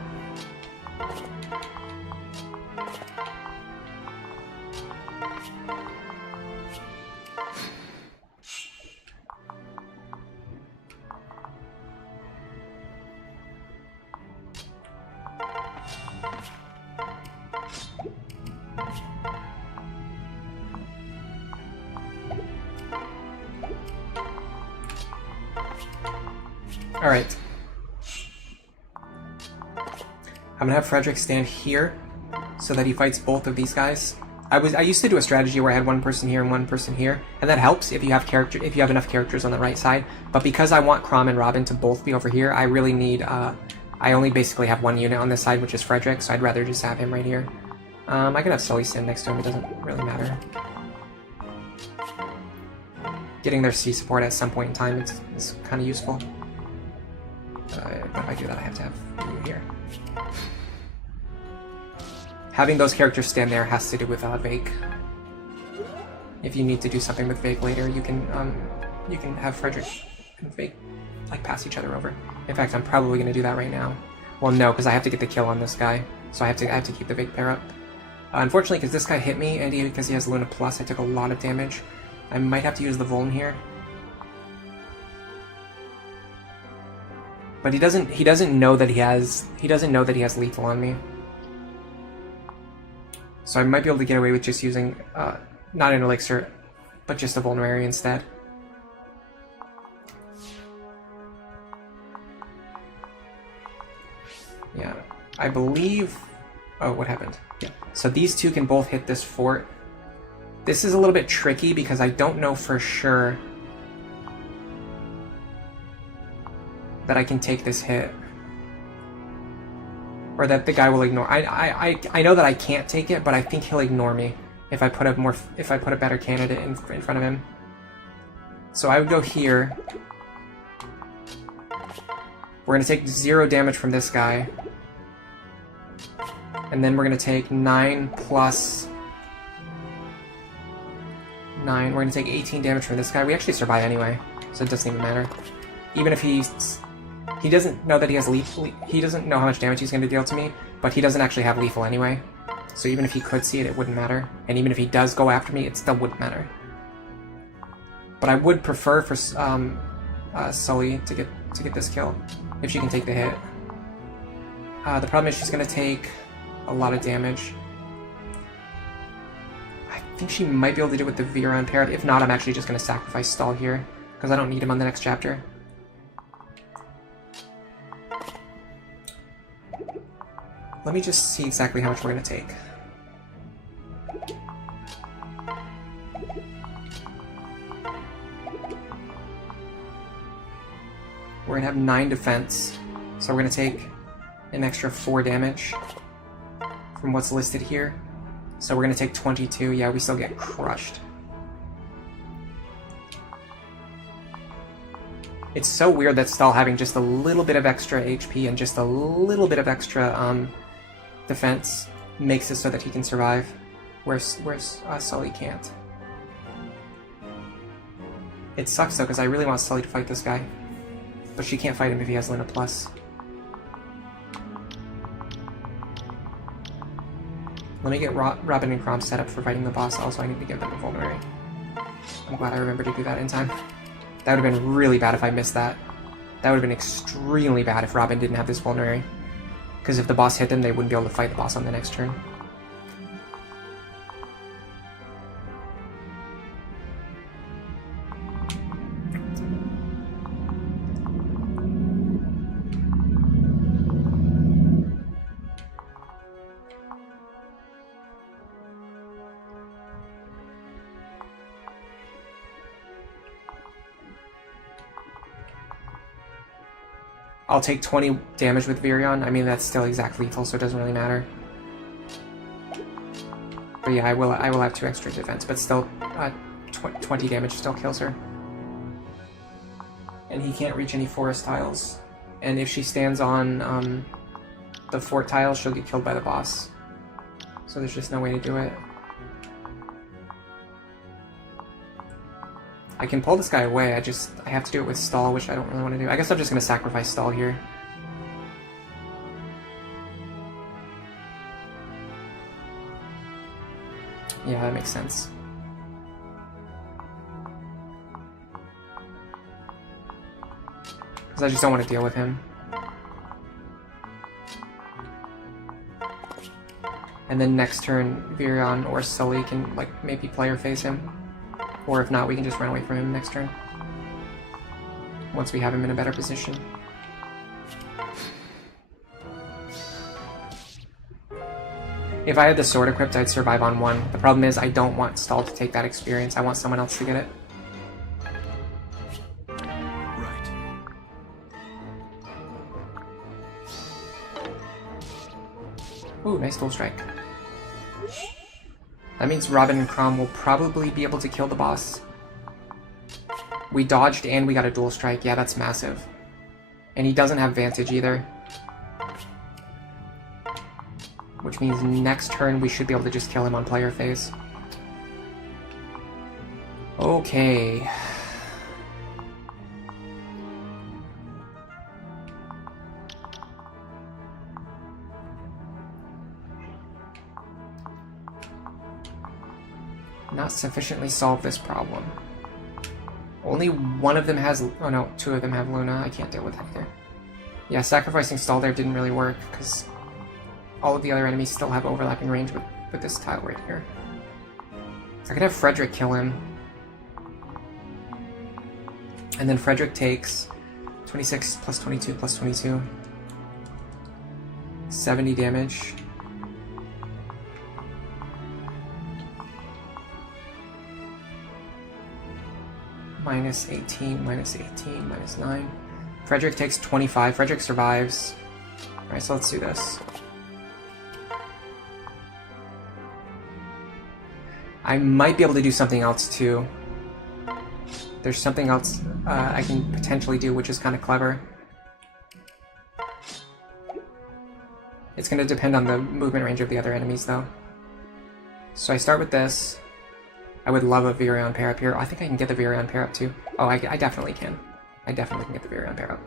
Alright. I'm gonna have Frederick stand here so that he fights both of these guys. I used to do a strategy where I had one person here and one person here, and that helps if you have enough characters on the right side. But because I want Crom and Robin to both be over here, I really need I only basically have one unit on this side, which is Frederick, so I'd rather just have him right here. I could have Sully stand next to him, it doesn't really matter. Getting their C support at some point in time is kind of useful. But if I do that, I have to have you here. Having those characters stand there has to do with Vake. If you need to do something with Vake later, you can have Frederick and Vake like pass each other over. In fact, I'm probably going to do that right now. Well, no, because I have to get the kill on this guy, so I have to keep the Vake pair up. Unfortunately, because this guy hit me, and because he has Luna Plus, I took a lot of damage. I might have to use the Vuln here. But he doesn't know that he has lethal on me. So I might be able to get away with just using not an elixir, but just a vulnerary instead. Yeah, I believe. Oh, what happened? Yeah. So these two can both hit this fort. This is a little bit tricky because I don't know for sure that I can take this hit, or that the guy will ignore. I know that I can't take it, but I think he'll ignore me if I put a better candidate in front of him. So I would go here. We're gonna take 0 damage from this guy, and then we're gonna take 9 plus 9. We're gonna take 18 damage from this guy. We actually survive anyway, so it doesn't even matter. Even if he doesn't know that he has lethal, he doesn't know how much damage he's going to deal to me, but he doesn't actually have lethal anyway. So even if he could see it, it wouldn't matter. And even if he does go after me, it still wouldn't matter. But I would prefer for Sully to get this kill, if she can take the hit. The problem is she's going to take a lot of damage. I think she might be able to do it with the Virion pair. If not, I'm actually just going to sacrifice Stall here, because I don't need him on the next chapter. Let me just see exactly how much we're going to take. We're going to have 9 defense, so we're going to take an extra 4 damage from what's listed here. So we're going to take 22. Yeah, we still get crushed. It's so weird that Stall having just a little bit of extra HP and just a little bit of extra defense makes it so that he can survive, whereas Sully can't. It sucks though, because I really want Sully to fight this guy, but she can't fight him if he has Luna Plus. Let me get Robin and Crom set up for fighting the boss. Also, I need to give them a vulnerary. I'm glad I remembered to do that in time. That would have been really bad if I missed that. That would have been extremely bad if Robin didn't have this vulnerary. Because if the boss hit them, they wouldn't be able to fight the boss on the next turn. I'll take 20 damage with Virion. I mean, that's still exact lethal, so it doesn't really matter. But yeah, I will have 2 extra defense, but still, 20 damage still kills her. And he can't reach any forest tiles. And if she stands on the fort tile, she'll get killed by the boss. So there's just no way to do it. I can pull this guy away, I have to do it with stall, which I don't really want to do. I guess I'm just going to sacrifice stall here. Yeah, that makes sense. Because I just don't want to deal with him. And then next turn, Virion or Sully can, like, maybe player phase him. Or if not, we can just run away from him next turn. Once we have him in a better position. If I had the sword equipped, I'd survive on 1. The problem is I don't want Stall to take that experience. I want someone else to get it. Right. Ooh, nice dual strike. That means Robin and Chrom will probably be able to kill the boss. We dodged and we got a dual strike. Yeah, that's massive. And he doesn't have Vantage either. Which means next turn we should be able to just kill him on player phase. Okay. Not sufficiently solve this problem. Only one of them has... Oh no, 2 of them have Luna. I can't deal with that either. Yeah, sacrificing stall there didn't really work, because all of the other enemies still have overlapping range with this tile right here. So I could have Frederick kill him. And then Frederick takes 26 plus 22 plus 22. 70 damage. Minus 18, minus 18, minus 9. Frederick takes 25. Frederick survives. Alright, so let's do this. I might be able to do something else too. There's something else I can potentially do, which is kind of clever. It's going to depend on the movement range of the other enemies, though. So I start with this. I would love a Virion pair up here. I think I can get the Virion pair up too. Oh, I definitely can. I definitely can get the Virion pair up.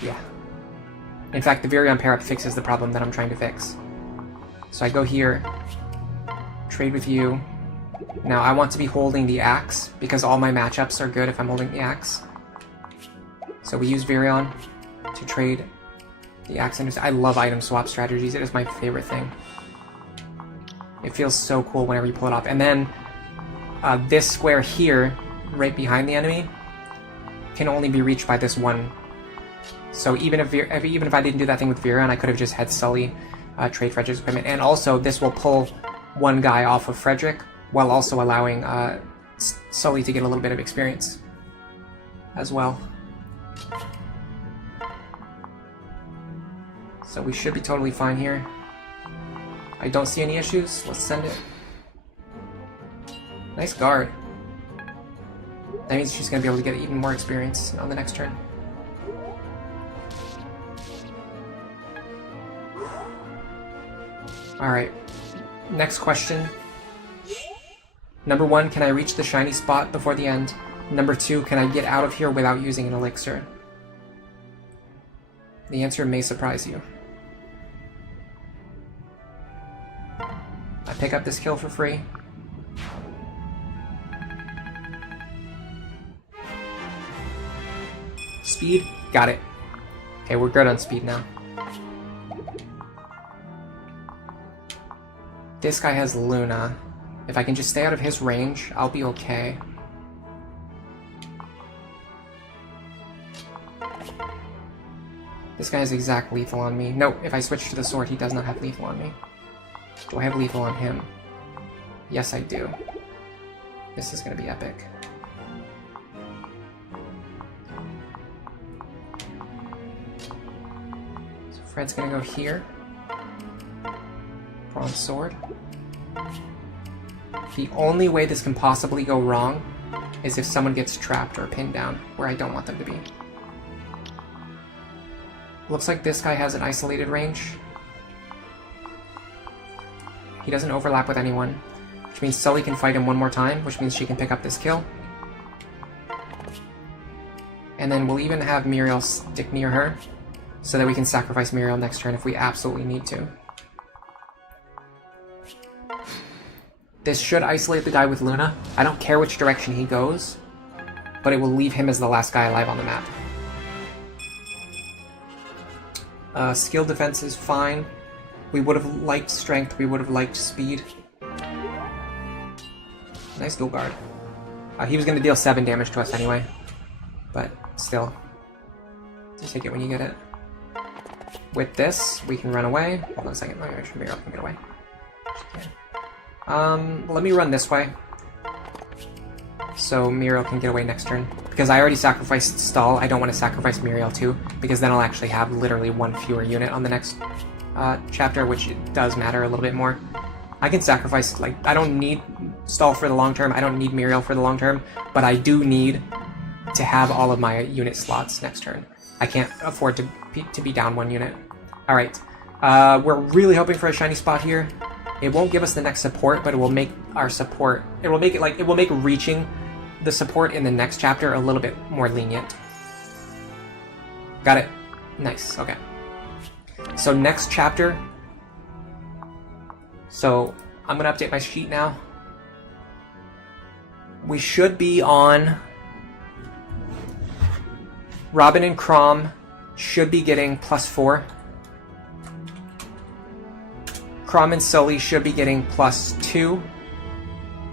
Yeah. In fact, the Virion pair up fixes the problem that I'm trying to fix. So I go here, trade with you. Now I want to be holding the axe because all my matchups are good if I'm holding the axe. So we use Virion to trade the axe. I love item swap strategies. It is my favorite thing. It feels so cool whenever you pull it off. And then this square here, right behind the enemy, can only be reached by this one. So even if I didn't do that thing with Virion, I could have just had Sully trade Frederick's equipment. And also, this will pull one guy off of Frederick, while also allowing Sully to get a little bit of experience as well. So we should be totally fine here. I don't see any issues. Let's send it. Nice guard. That means she's going to be able to get even more experience on the next turn. Alright. Next question. Number 1, can I reach the shiny spot before the end? Number 2, can I get out of here without using an elixir? The answer may surprise you. I pick up this kill for free. Speed. Got it. Okay, we're good on speed now. This guy has Luna. If I can just stay out of his range, I'll be okay. This guy has exact lethal on me. No, if I switch to the sword, he does not have lethal on me. Do I have lethal on him? Yes, I do. This is going to be epic. So Fred's going to go here. Bronze sword. The only way this can possibly go wrong is if someone gets trapped or pinned down where I don't want them to be. Looks like this guy has an isolated range. He doesn't overlap with anyone, which means Sully can fight him one more time, which means she can pick up this kill. And then we'll even have Muriel stick near her, so that we can sacrifice Muriel next turn if we absolutely need to. This should isolate the guy with Luna. I don't care which direction he goes, but it will leave him as the last guy alive on the map. Skill defense is fine. We would have liked strength, we would have liked speed. Nice dual guard. He was going to deal 7 damage to us anyway, but still. Just take it when you get it. With this, we can run away. Hold on a second, let me make sure Muriel can get away. Let me run this way, so Muriel can get away next turn. Because I already sacrificed Stall, I don't want to sacrifice Muriel too, because then I'll actually have literally 1 fewer unit on the next chapter, which does matter a little bit more. I can sacrifice, like, I don't need Stall for the long term, I don't need Muriel for the long term, but I do need to have all of my unit slots next turn. I can't afford to be down 1 unit. Alright, we're really hoping for a shiny spot here. It won't give us the next support, but it will make our support, it will make reaching the support in the next chapter a little bit more lenient. Got it. Nice, okay. So next chapter, so I'm going to update my sheet now. We should be on Robin and Chrom should be getting +4. Chrom and Sully should be getting +2.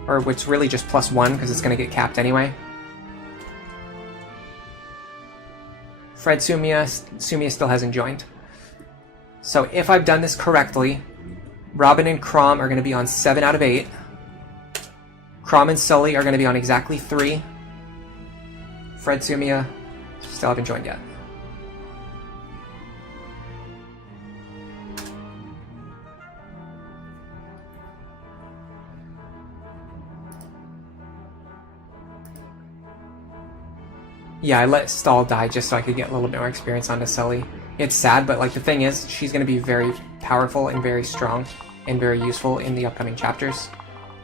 Or which really just +1 because it's going to get capped anyway. Fred Sumia still hasn't joined. So if I've done this correctly, Robin and Chrom are going to be on 7 out of 8. Chrom and Sully are going to be on exactly 3. Fred Sumia still haven't joined yet. Yeah, I let Stall die just so I could get a little bit more experience onto Sully. It's sad, but like the thing is, she's going to be very powerful and very strong and very useful in the upcoming chapters,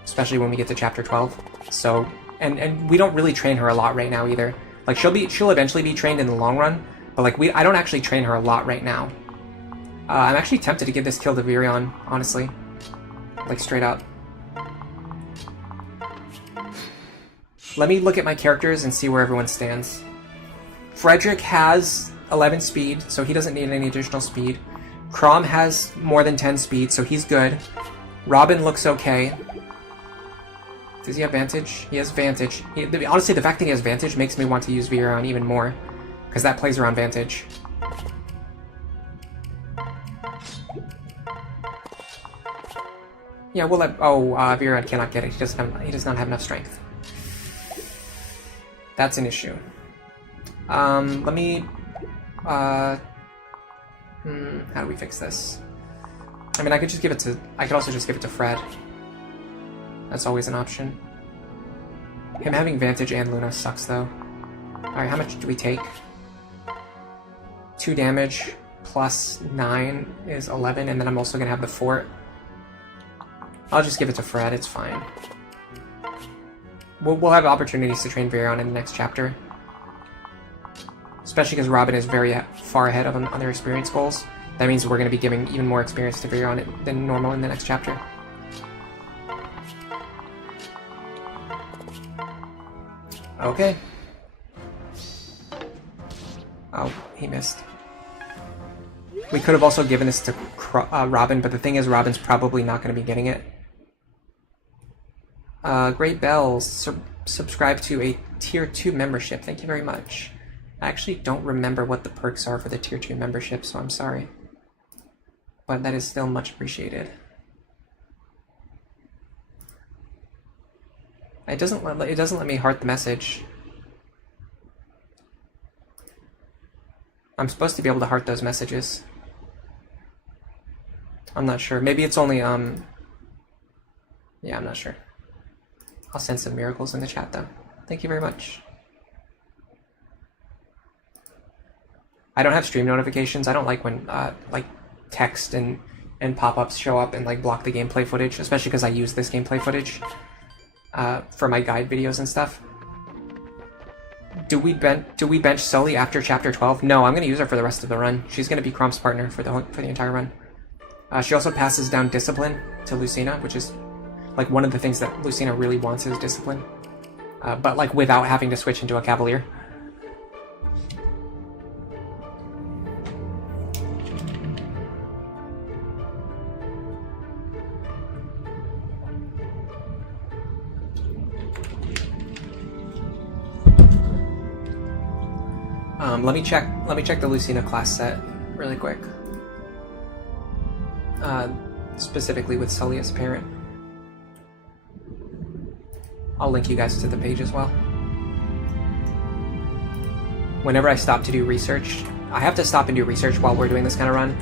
especially when we get to chapter 12. So, and we don't really train her a lot right now either. Like she'll eventually be trained in the long run, but like I don't actually train her a lot right now. I'm actually tempted to give this kill to Virion, honestly, like straight up. Let me look at my characters and see where everyone stands. Frederick has 11 speed, so he doesn't need any additional speed. Chrom has more than 10 speed, so he's good. Robin looks okay. Does he have Vantage? He has Vantage. Honestly, the fact that he has Vantage makes me want to use Virion even more, because that plays around Vantage. Yeah, we'll let... Oh, Virion cannot get it. He does not have enough strength. That's an issue. Let me... how do we fix this? I mean, I could just give it to... I could also just give it to Fred. That's always an option. Him having Vantage and Luna sucks, though. Alright, how much do we take? 2 damage plus 9 is 11, and then I'm also going to have the fort. I'll just give it to Fred, it's fine. We'll have opportunities to train Virion in the next chapter. Especially because Robin is very far ahead of on their experience goals. That means we're going to be giving even more experience to Virion than normal in the next chapter. Okay. he missed. We could have also given this to Robin, but the thing is Robin's probably not going to be getting it. Great Bells, subscribe to a Tier 2 membership. Thank you very much. I actually don't remember what the perks are for the Tier 2 membership, so I'm sorry. But that is still much appreciated. It doesn't let me heart the message. I'm supposed to be able to heart those messages. I'm not sure. Maybe it's only yeah, I'm not sure. I'll send some miracles in the chat though. Thank you very much. I don't have stream notifications. I don't like when like text and pop-ups show up and like block the gameplay footage, especially because I use this gameplay footage for my guide videos and stuff. Do we bench Sully after chapter 12? No, I'm going to use her for the rest of the run. She's going to be Crump's partner for the entire run. She also passes down discipline to Lucina, which is like one of the things that Lucina really wants is discipline, but like without having to switch into a Cavalier. Let me check the Lucina class set really quick. Specifically with Sully as a parent. I'll link you guys to the page as well. Whenever I stop to do research, I have to stop and do research while we're doing this kind of run.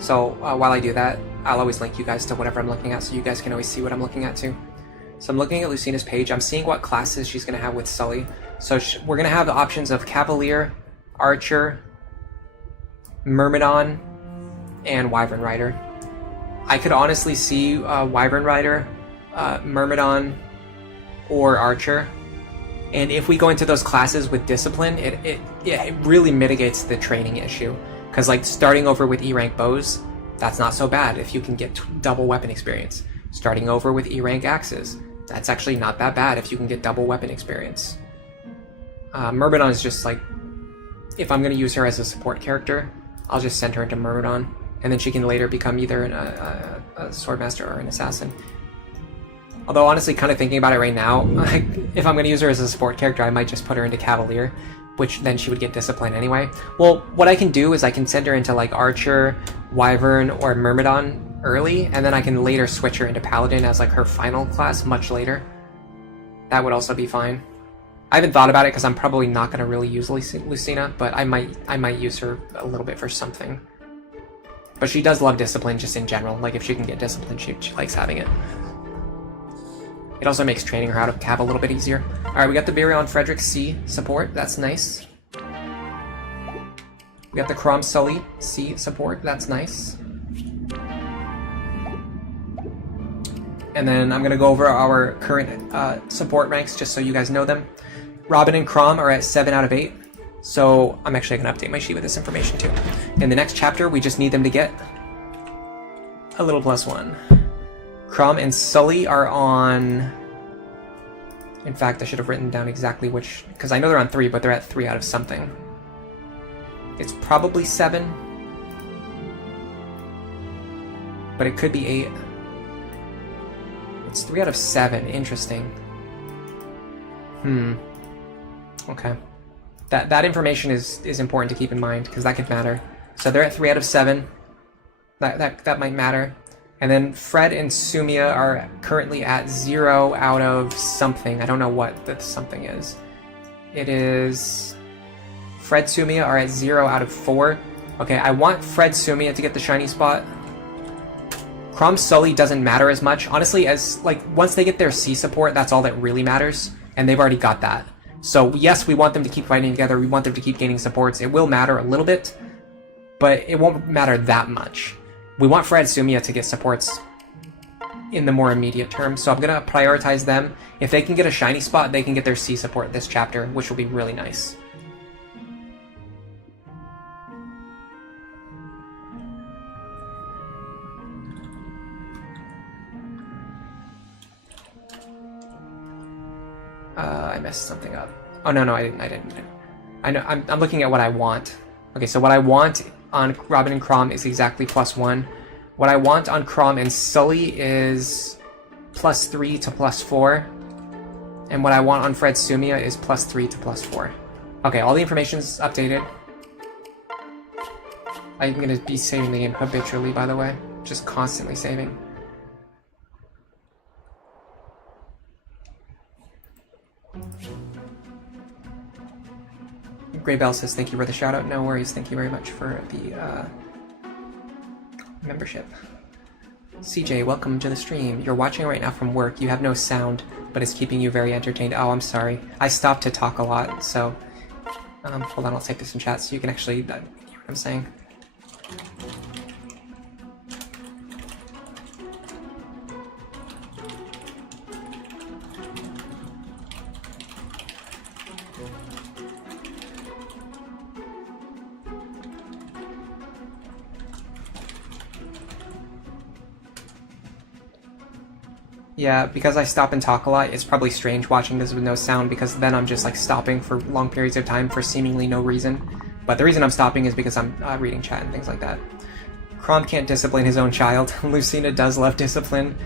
So while I do that, I'll always link you guys to whatever I'm looking at so you guys can always see what I'm looking at too. So I'm looking at Lucina's page. I'm seeing what classes she's going to have with Sully. So we're going to have the options of Cavalier, Archer, Myrmidon, and Wyvern Rider. I could honestly see Wyvern Rider, Myrmidon, or Archer. And if we go into those classes with Discipline, it really mitigates the training issue. Because like starting over with E-rank bows, that's not so bad if you can get double weapon experience. Starting over with E-rank axes, that's actually not that bad if you can get double weapon experience. Myrmidon is just like, if I'm going to use her as a support character, I'll just send her into Myrmidon, and then she can later become either a Swordmaster or an Assassin. Although honestly, kind of thinking about it right now, if I'm going to use her as a support character, I might just put her into Cavalier, which then she would get Discipline anyway. Well, what I can do is I can send her into like Archer, Wyvern, or Myrmidon early, and then I can later switch her into Paladin as like her final class much later. That would also be fine. I haven't thought about it because I'm probably not going to really use Lucina, but I might use her a little bit for something. But she does love Discipline just in general. Like if she can get Discipline, she likes having it. It also makes training her out of Cav a little bit easier. Alright, we got the Virion Frederick C support. That's nice. We got the Crom Sully C support. That's nice. And then I'm going to go over our current support ranks just so you guys know them. Robin and Crom are at 7 out of 8. So I'm actually going to update my sheet with this information too. In the next chapter, we just need them to get a little +1. Crom and Sully are on... In fact, I should have written down exactly which... Because I know they're on 3, but they're at 3 out of something. It's probably 7. But it could be 8. It's 3 out of 7. Interesting. Okay. That information is important to keep in mind, because that could matter. So they're at 3 out of 7. That might matter. And then Fred and Sumia are currently at 0 out of something. I don't know what the something is. It is... Fred Sumia are at 0 out of 4. Okay, I want Fred Sumia to get the shiny spot. Crom Sully doesn't matter as much. Honestly, as like once they get their C support, that's all that really matters. And they've already got that. So yes, we want them to keep fighting together. We want them to keep gaining supports. It will matter a little bit, but it won't matter that much. We want Fred Sumia to get supports in the more immediate term, so I'm going to prioritize them. If they can get a shiny spot, they can get their C support this chapter, which will be really nice. I messed something up. Oh, no, I didn't. I know, I'm looking at what I want. Okay, so what I want on Robin and Chrom is exactly +1. What I want on Chrom and Sully is +3 to +4. And what I want on Fred Sumia is +3 to +4. Okay, all the information's updated. I'm going to be saving the game habitually, by the way. Just constantly saving. Grey Bell says, thank you for the shout out. No worries. Thank you very much for the membership. CJ, welcome to the stream. You're watching right now from work. You have no sound, but it's keeping you very entertained. Oh, I'm sorry. I stopped to talk a lot, so... hold on, I'll type this in chat so you can actually hear what I'm saying. Yeah, because I stop and talk a lot, it's probably strange watching this with no sound, because then I'm just like stopping for long periods of time for seemingly no reason. But the reason I'm stopping is because I'm reading chat and things like that. Chrom can't discipline his own child. Lucina does love discipline.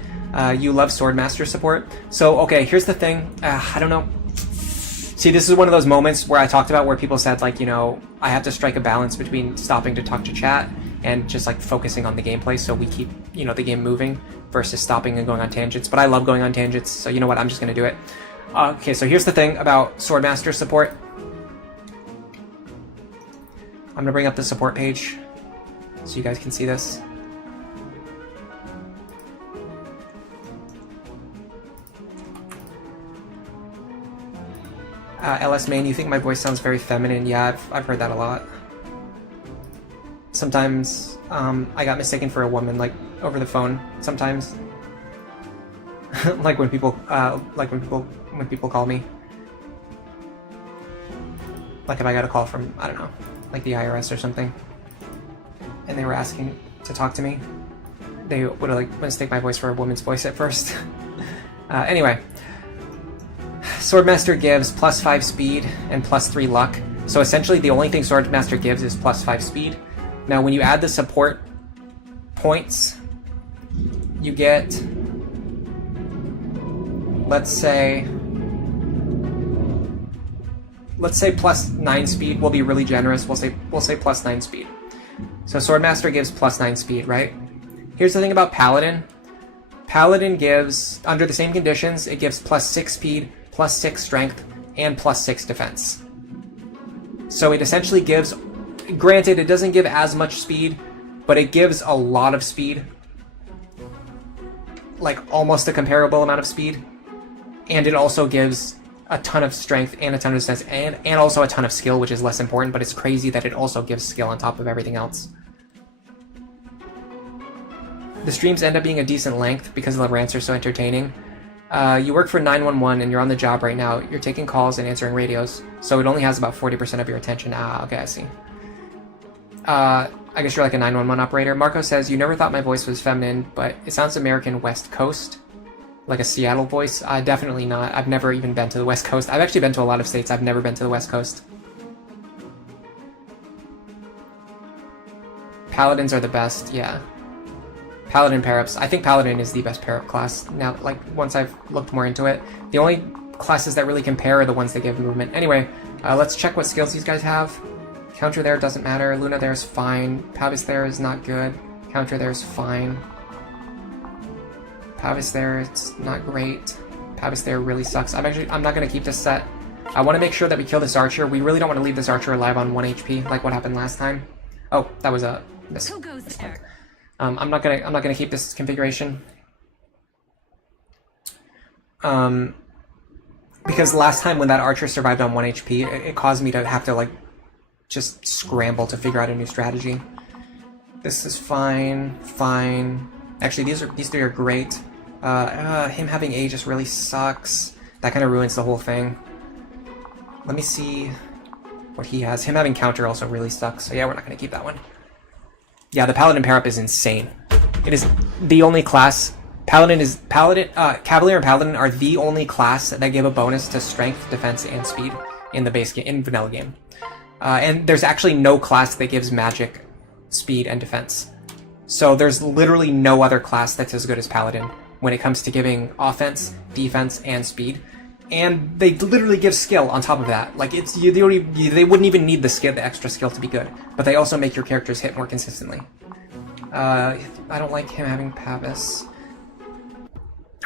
You love Swordmaster support. So, okay, here's the thing. I don't know. See, this is one of those moments where I talked about where people said, like, you know, I have to strike a balance between stopping to talk to chat and just, like, focusing on the gameplay so we keep, you know, the game moving versus stopping and going on tangents. But I love going on tangents, so you know what? I'm just going to do it. Okay, so here's the thing about Swordmaster support. I'm going to bring up the support page so you guys can see this. LS Main, you think my voice sounds very feminine? Yeah, I've heard that a lot. Sometimes I got mistaken for a woman, like over the phone. Sometimes, like when people call me. Like if I got a call from, I don't know, like the IRS or something, and they were asking to talk to me, they would like mistake my voice for a woman's voice at first. Anyway. Swordmaster gives +5 speed and +3 luck. So essentially the only thing Swordmaster gives is +5 speed. Now when you add the support points, you get, let's say +9 speed. We'll be really generous. We'll say +9 speed. So Swordmaster gives +9 speed, right? Here's the thing about Paladin. Paladin gives, under the same conditions, it gives +6 speed, +6 strength, and +6 defense. So it essentially gives, granted it doesn't give as much speed, but it gives a lot of speed. Like almost a comparable amount of speed. And it also gives a ton of strength and a ton of defense and also a ton of skill, which is less important, but it's crazy that it also gives skill on top of everything else. The streams end up being a decent length because the rants are so entertaining. You work for 911 and you're on the job right now. You're taking calls and answering radios, so it only has about 40% of your attention. Ah, okay, I see. I guess you're like a 911 operator. Marco says, you never thought my voice was feminine, but it sounds American West Coast. Like a Seattle voice? Definitely not. I've never even been to the West Coast. I've actually been to a lot of states. I've never been to the West Coast. Paladins are the best, yeah. Paladin pair-ups. I think Paladin is the best pair-up class. Now, like, once I've looked more into it. The only classes that really compare are the ones that give movement. Anyway, let's check what skills these guys have. Counter there doesn't matter. Luna there is fine. Pavis there is not good. Counter there is fine. Pavis there, it's not great. Pavis there really sucks. I'm not going to keep this set. I want to make sure that we kill this archer. We really don't want to leave this archer alive on 1 HP, like what happened last time. Oh, that was a miss. Who goes there? I'm not gonna keep this configuration. Because last time when that archer survived on 1 HP, it caused me to have to like just scramble to figure out a new strategy. This is fine. Actually, these three are great. Him having A just really sucks. That kind of ruins the whole thing. Let me see what he has. Him having counter also really sucks. So yeah, we're not gonna keep that one. Yeah, the Paladin pair-up is insane. It is the only class... Cavalier and Paladin are the only class that give a bonus to strength, defense, and speed in the base game, in vanilla game. And there's actually no class that gives magic, speed, and defense. So there's literally no other class that's as good as Paladin when it comes to giving offense, defense, and speed. And they literally give skill on top of that. Like, it's they wouldn't even need the extra skill to be good. But they also make your characters hit more consistently. I don't like him having Pavis.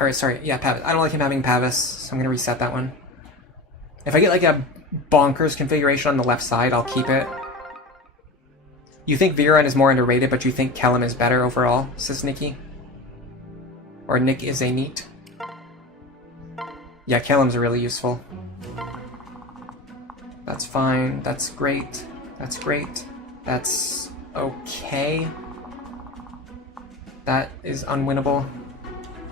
Alright, sorry, yeah, Pavis. I don't like him having Pavis, so I'm gonna reset that one. If I get like a bonkers configuration on the left side, I'll keep it. You think Virion is more underrated, but you think Kellum is better overall, says Nikki? Or Nick is a neat? Yeah, Kellum's really useful. That's fine. That's great. That's great. That's okay. That is unwinnable.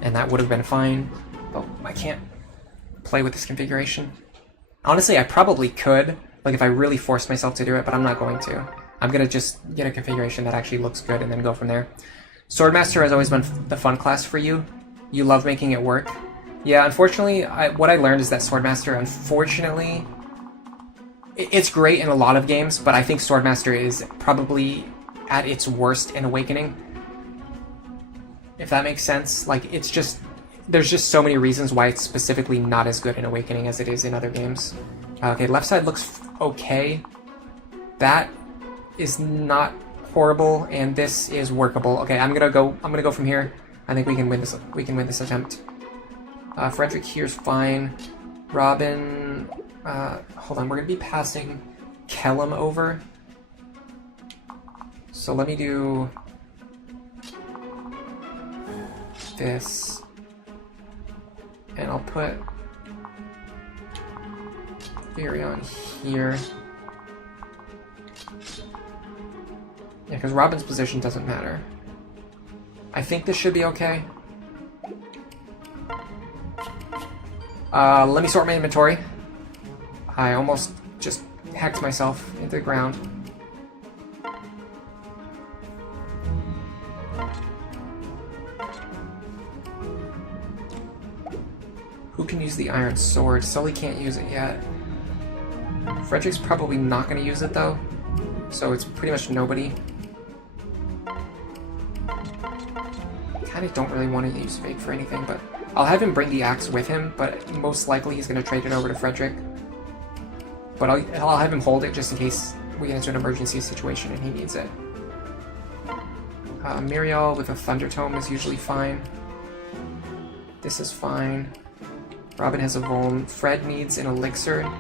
And that would have been fine. Oh, I can't play with this configuration. Honestly, I probably could, like if I really forced myself to do it, but I'm not going to. I'm gonna just get a configuration that actually looks good and then go from there. Swordmaster has always been the fun class for you. You love making it work. Yeah, unfortunately, what I learned is that Swordmaster, unfortunately, it's great in a lot of games, but I think Swordmaster is probably at its worst in Awakening. If that makes sense. Like, it's just, there's just so many reasons why it's specifically not as good in Awakening as it is in other games. Okay, left side looks okay. That is not horrible, and this is workable. Okay, I'm gonna go from here. I think we can win this. We can win this attempt. Frederick here's fine. Robin, hold on. We're gonna be passing Kellum over. So let me do this, and I'll put Virion here. Yeah, because Robin's position doesn't matter. I think this should be okay. Let me sort my inventory. I almost just hacked myself into the ground. Who can use the iron sword? Sully can't use it yet. Frederick's probably not going to use it though, so it's pretty much nobody. I don't really want to use Fake for anything, but I'll have him bring the axe with him, but most likely he's going to trade it over to Frederick. But I'll have him hold it just in case we get into an emergency situation and he needs it. Muriel with a Thunder Tome is usually fine. This is fine. Robin has a Vuln. Fred needs an Elixir.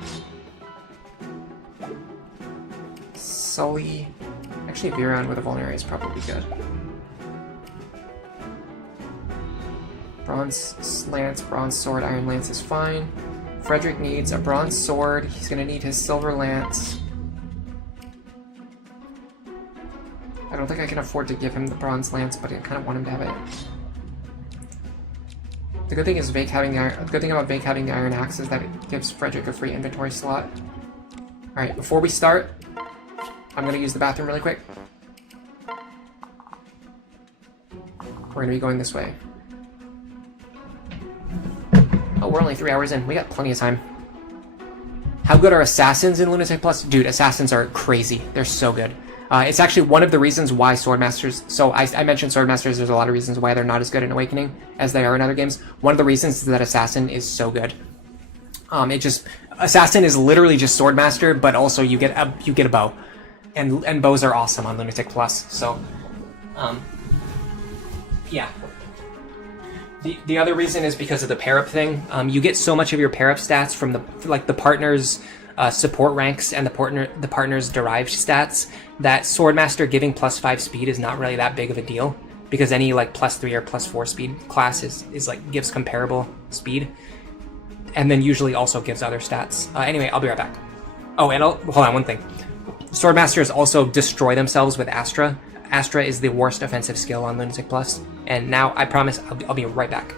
Sully... Actually, Virion with a Vulnerary is probably good. Bronze Lance, Bronze Sword, Iron Lance is fine. Frederick needs a Bronze Sword. He's going to need his Silver Lance. I don't think I can afford to give him the Bronze Lance, but I kind of want him to have it. The good thing is Vake having the Iron... The good thing about Vake having the Iron Axe is that it gives Frederick a free inventory slot. Alright, before we start, I'm going to use the bathroom really quick. We're going to be going this way. Oh, we're only 3 hours in. We got plenty of time. How good are Assassins in Lunatic Plus? Dude, Assassins are crazy. They're so good. It's actually one of the reasons why Swordmasters... So I mentioned Swordmasters, there's a lot of reasons why they're not as good in Awakening as they are in other games. One of the reasons is that Assassin is so good. Assassin is literally just Swordmaster, but also you get a bow. And bows are awesome on Lunatic Plus, so... yeah. The other reason is because of the pair-up thing. You get so much of your pair-up stats from the partner's support ranks and the partner's derived stats that Swordmaster giving +5 speed is not really that big of a deal, because any like +3 or +4 speed class is like gives comparable speed, and then usually also gives other stats. Anyway, I'll be right back. Oh, and hold on, one thing. Swordmasters also destroy themselves with Astra. Astra is the worst offensive skill on Lunatic Plus, and now I promise I'll be right back.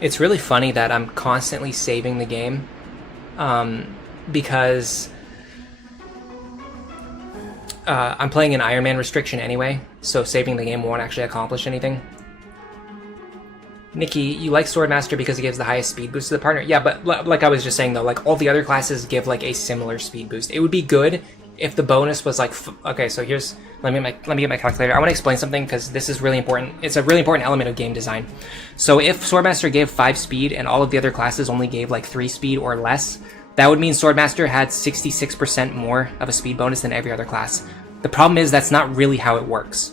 It's really funny that I'm constantly saving the game, because I'm playing an Iron Man restriction anyway, so saving the game won't actually accomplish anything. Nikki, you like Swordmaster because it gives the highest speed boost to the partner. Yeah, but like I was just saying though, like all the other classes give like a similar speed boost. It would be good if the bonus was like, okay, so here's, let me get my calculator. I want to explain something because this is really important. It's a really important element of game design. So if Swordmaster gave 5 speed and all of the other classes only gave like 3 speed or less, that would mean Swordmaster had 66% more of a speed bonus than every other class. The problem is that's not really how it works.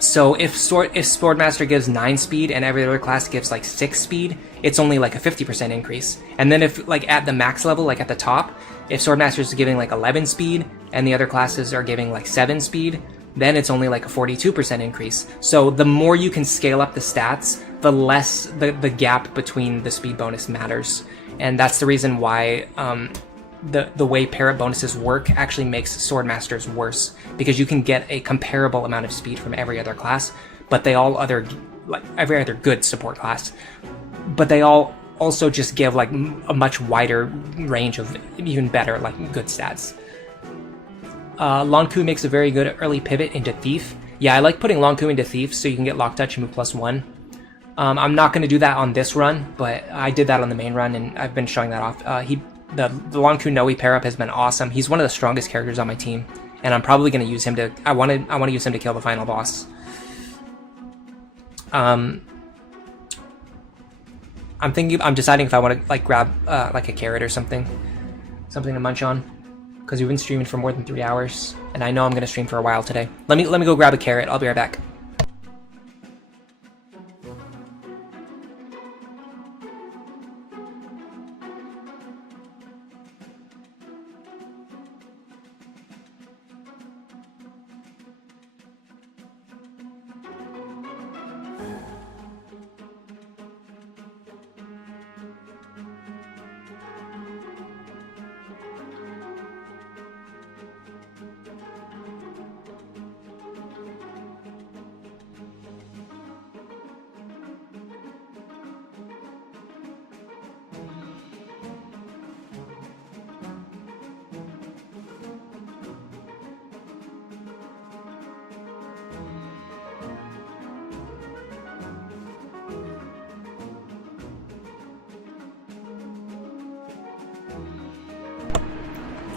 So if Swordmaster gives 9 speed and every other class gives like 6 speed, it's only like a 50% increase. And then if like at the max level, like at the top, if Swordmaster is giving like 11 speed and the other classes are giving like 7 speed, then it's only like a 42% increase. So the more you can scale up the stats, the less the gap between the speed bonus matters. And that's the reason why the way parrot bonuses work actually makes Swordmasters worse, because you can get a comparable amount of speed from every other class, but they all like every other good support class, but they all also just give like a much wider range of even better like good stats. Lonku makes a very good early pivot into Thief. Yeah, I like putting Lonku into Thief so you can get Lock Touch and move +1. I'm not going to do that on this run, but I did that on the main run and I've been showing that off. The Lonku Noe pair up has been awesome. He's one of the strongest characters on my team, and I'm probably going to use him to. I want to use him to kill the final boss. I'm deciding if I want to like grab like a carrot or something to munch on, because we've been streaming for more than 3 hours, and I know I'm going to stream for a while today. Let me go grab a carrot. I'll be right back.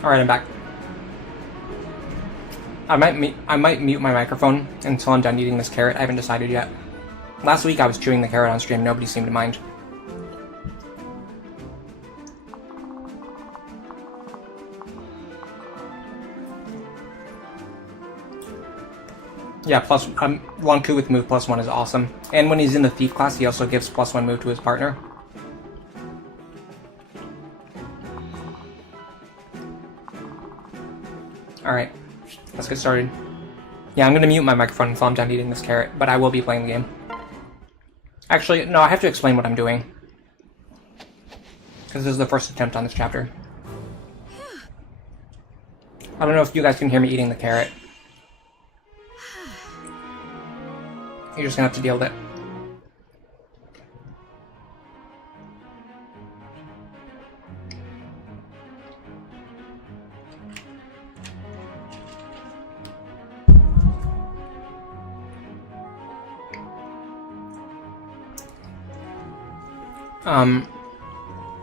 Alright, I'm back. I might mute my microphone until I'm done eating this carrot. I haven't decided yet. Last week I was chewing the carrot on stream. Nobody seemed to mind. Yeah, Lonku with move +1 is awesome. And when he's in the Thief class, he also gives +1 move to his partner. Alright, let's get started. Yeah, I'm going to mute my microphone until I'm done eating this carrot, but I will be playing the game. Actually, no, I have to explain what I'm doing, because this is the first attempt on this chapter. I don't know if you guys can hear me eating the carrot. You're just going to have to deal with it.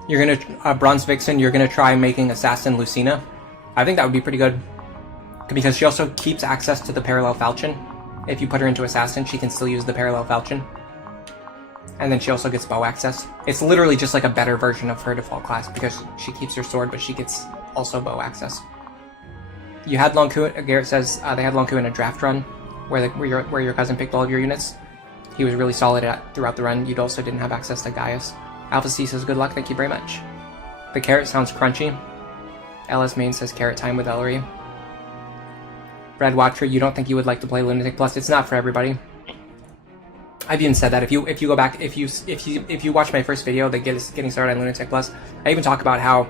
You're gonna, Bronze Vixen, you're gonna try making Assassin Lucina. I think that would be pretty good, because she also keeps access to the Parallel Falchion. If you put her into Assassin, she can still use the Parallel Falchion. And then she also gets bow access. It's literally just like a better version of her default class, because she keeps her sword, but she gets also bow access. You had Lonku, Garrett says, they had Lonku in a draft run, where your cousin picked all of your units. He was really solid throughout the run. You also didn't have access to Gaius. Alpha C says, good luck, thank you very much. The carrot sounds crunchy. LS Main says, carrot time with Ellery. Red Watcher, you don't think you would like to play Lunatic Plus? It's not for everybody. I've even said that. If you go back, if you watch my first video, that getting started on Lunatic Plus, I even talk about how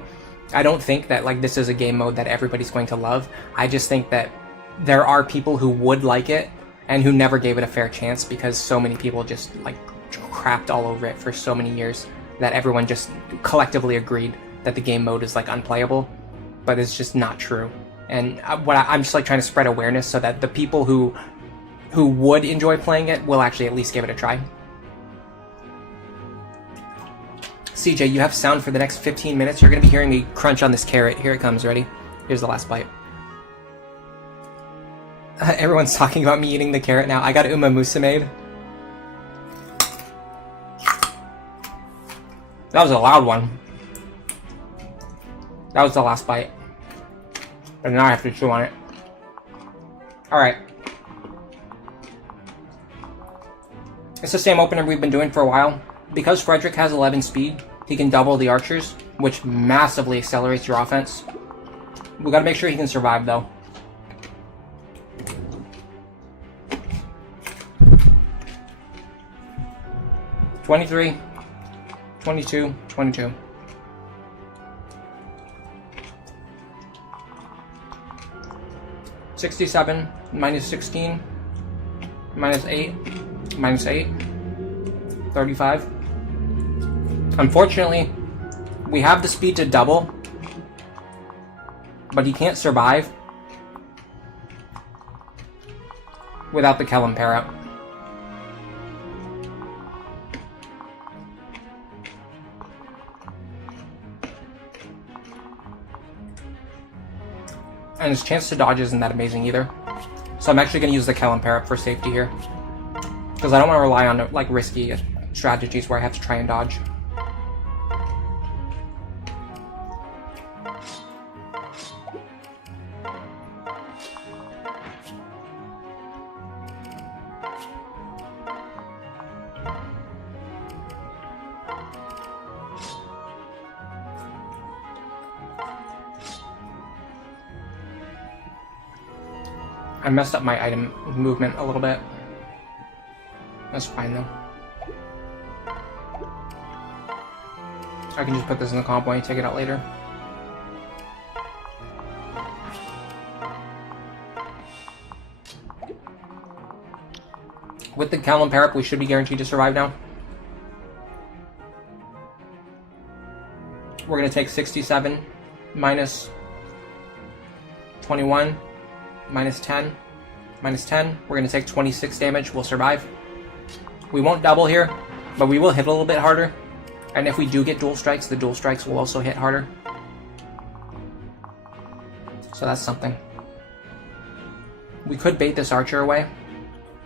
I don't think that like this is a game mode that everybody's going to love. I just think that there are people who would like it and who never gave it a fair chance because so many people just like crapped all over it for so many years that everyone just collectively agreed that the game mode is like unplayable, but it's just not true. And I'm just like trying to spread awareness so that the people who would enjoy playing it will actually at least give it a try. CJ, you have sound for the next 15 minutes. You're going to be hearing me crunch on this carrot. Here it comes. Ready? Here's the last bite. Everyone's talking about me eating the carrot now. I got Uma Musumaid. That was a loud one. That was the last bite. And now I have to chew on it. Alright. It's the same opener we've been doing for a while. Because Frederick has 11 speed, he can double the archers, which massively accelerates your offense. We gotta make sure he can survive though. $23, $22, $22. $67, minus $16, minus $8, minus $8, $35. Unfortunately, we have the speed to double, but he can't survive without the Kellum Parrot. And his chance to dodge isn't that amazing either. So I'm actually going to use the Kellum Parrot for safety here. Because I don't want to rely on like risky strategies where I have to try and dodge. I messed up my item movement a little bit. That's fine though. I can just put this in the combo and take it out later. With the Kellum Parrot, we should be guaranteed to survive now. We're going to take 67 minus 21 minus 10 minus 10. We're going to take 26 damage. We'll survive. We won't double here, but we will hit a little bit harder. And if we do get dual strikes, the dual strikes will also hit harder. So that's something. We could bait this archer away.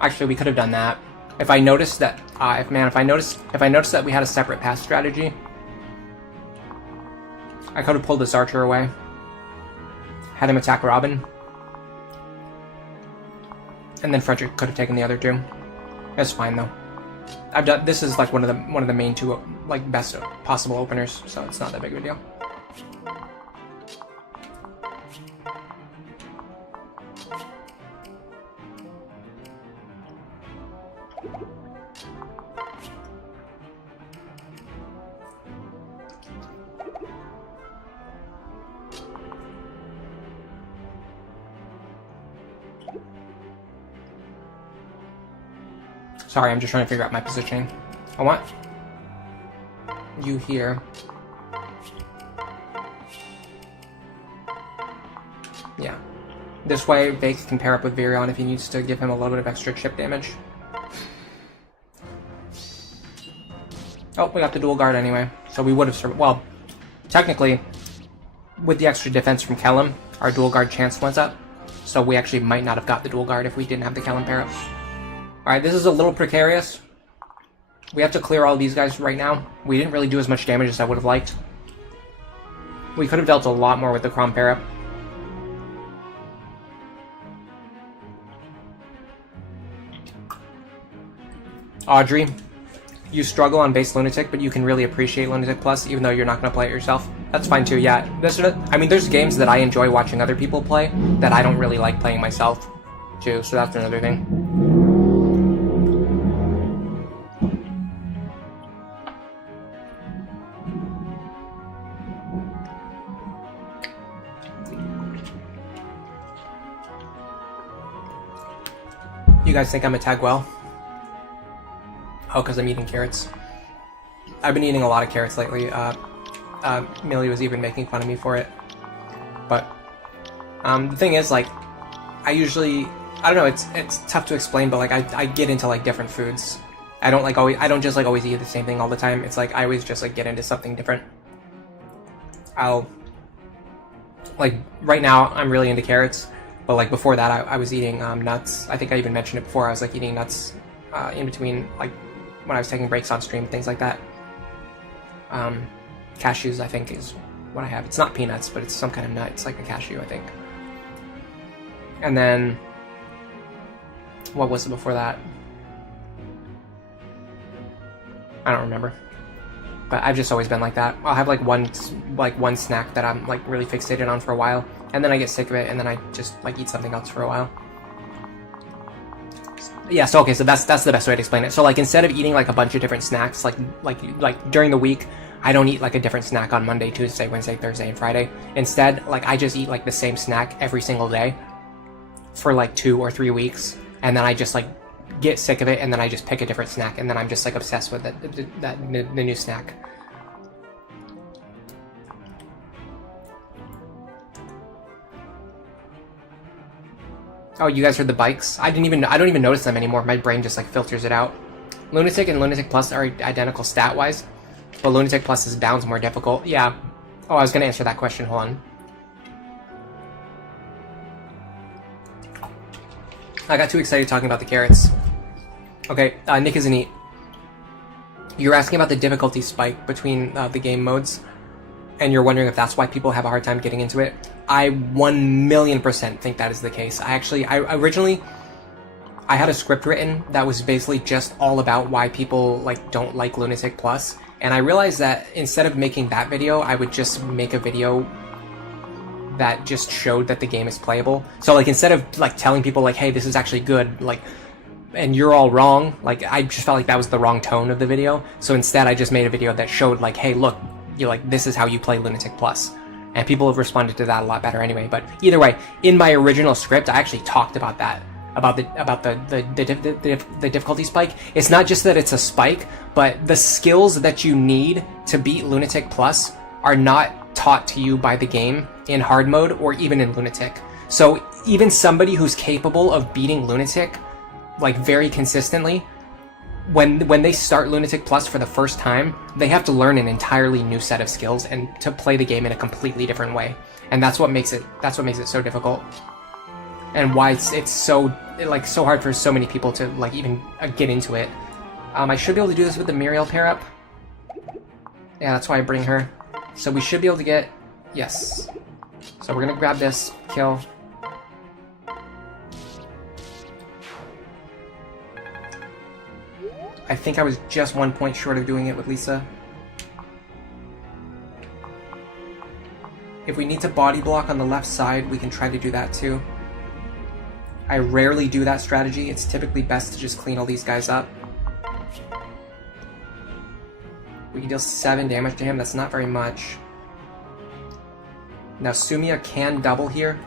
Actually, we could have done that. If I noticed that, if I noticed that we had a separate pass strategy, I could have pulled this archer away. Had him attack Robin. And then Frederick could have taken the other two. It's fine though. I've done this is like one of the main two like best possible openers, so it's not that big of a deal. Sorry, I'm just trying to figure out my positioning. I want you here. Yeah. This way, Vake can pair up with Virion if he needs to give him a little bit of extra chip damage. Oh, we got the dual guard anyway. So we would have survived. Well, technically, with the extra defense from Kellum, our dual guard chance went up. So we actually might not have got the dual guard if we didn't have the Kellum pair up. Alright, this is a little precarious. We have to clear all these guys right now. We didn't really do as much damage as I would have liked. We could have dealt a lot more with the Crom pair up. Audrey, you struggle on base Lunatic, but you can really appreciate Lunatic Plus, even though you're not going to play it yourself. That's fine too, yeah. I mean, there's games that I enjoy watching other people play that I don't really like playing myself, too, so that's another thing. You guys think I'm a tag well? Oh, because I'm eating carrots. I've been eating a lot of carrots lately. Millie was even making fun of me for it. But the thing is, like, I don't know, it's tough to explain, but like I get into like different foods. I don't just like always eat the same thing all the time. It's like I always just like get into something different. I'll like right now I'm really into carrots, but like before that I was eating nuts. I think I even mentioned it before. I was like eating nuts in between, like when I was taking breaks on stream, things like that. Cashews I think is what I have. It's not peanuts, but it's some kind of nut. It's like a cashew, I think. And then what was it before that? I don't remember. But I've just always been like that. I'll have like one snack that I'm like really fixated on for a while, and then I get sick of it, and then I just like eat something else for a while. Yeah, so okay, so that's the best way to explain it. So like instead of eating like a bunch of different snacks, like during the week, I don't eat like a different snack on Monday, Tuesday, Wednesday, Thursday, and Friday. Instead, like I just eat like the same snack every single day for like 2 or 3 weeks, and then I just like get sick of it, and then I just pick a different snack, and then I'm just like obsessed with the new snack. Oh, you guys heard the bikes? I don't even notice them anymore. My brain just like filters it out. Lunatic and Lunatic Plus are identical stat-wise, but Lunatic Plus's down's more difficult. Yeah. Oh, I was gonna answer that question. Hold on. I got too excited talking about the carrots. Okay, Nick is neat. You're asking about the difficulty spike between the game modes, and you're wondering if that's why people have a hard time getting into it. I 1,000,000% think that is the case. I originally had a script written that was basically just all about why people like don't like Lunatic Plus, and I realized that instead of making that video, I would just make a video that just showed that the game is playable. So like instead of like telling people like, hey, this is actually good, like, and you're all wrong, like I just felt like that was the wrong tone of the video. So instead I just made a video that showed like, hey, look, you like, this is how you play Lunatic Plus. And people have responded to that a lot better anyway. But either way, in my original script, I actually talked about that, about the difficulty spike. It's not just that it's a spike, but the skills that you need to beat Lunatic Plus are not taught to you by the game in hard mode or even in Lunatic. So even somebody who's capable of beating Lunatic like very consistently, when they start Lunatic Plus for the first time, they have to learn an entirely new set of skills and to play the game in a completely different way. And that's what makes it so difficult. And why it's so hard for so many people to like even get into it. I should be able to do this with the Muriel pair up. Yeah, that's why I bring her. So we should be able to get, yes. So we're gonna grab this, kill. I think I was just 1 point short of doing it with Lisa. If we need to body block on the left side, we can try to do that too. I rarely do that strategy. It's typically best to just clean all these guys up. We can deal 7 damage to him. That's not very much. Now Sumia can double here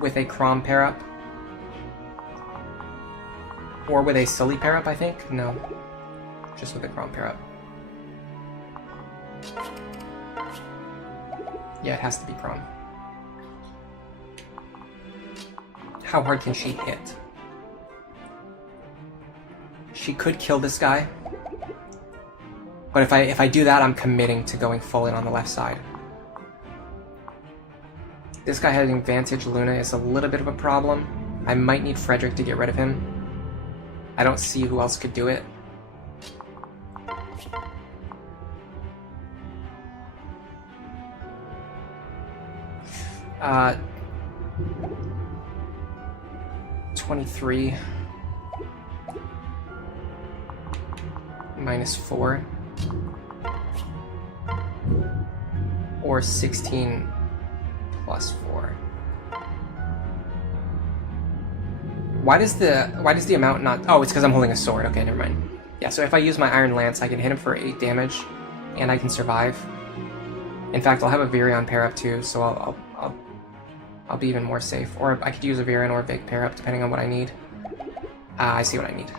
with a Crom pair up. Or with a Silly pair up, I think? No. Just with a Crom pair up. Yeah, it has to be Crom. How hard can she hit? She could kill this guy. But if I do that, I'm committing to going full in on the left side. This guy has an advantage. Luna is a little bit of a problem. I might need Frederick to get rid of him. I don't see who else could do it. Uh, 23 minus 4 or 16 plus 4. Why does the amount not... Oh, it's because I'm holding a sword. Okay, never mind. Yeah, so if I use my Iron Lance, I can hit him for 8 damage, and I can survive. In fact, I'll have a Virion pair up too, so I'll I'll be even more safe. Or I could use a Virion or a Vig pair up, depending on what I need. I see what I need.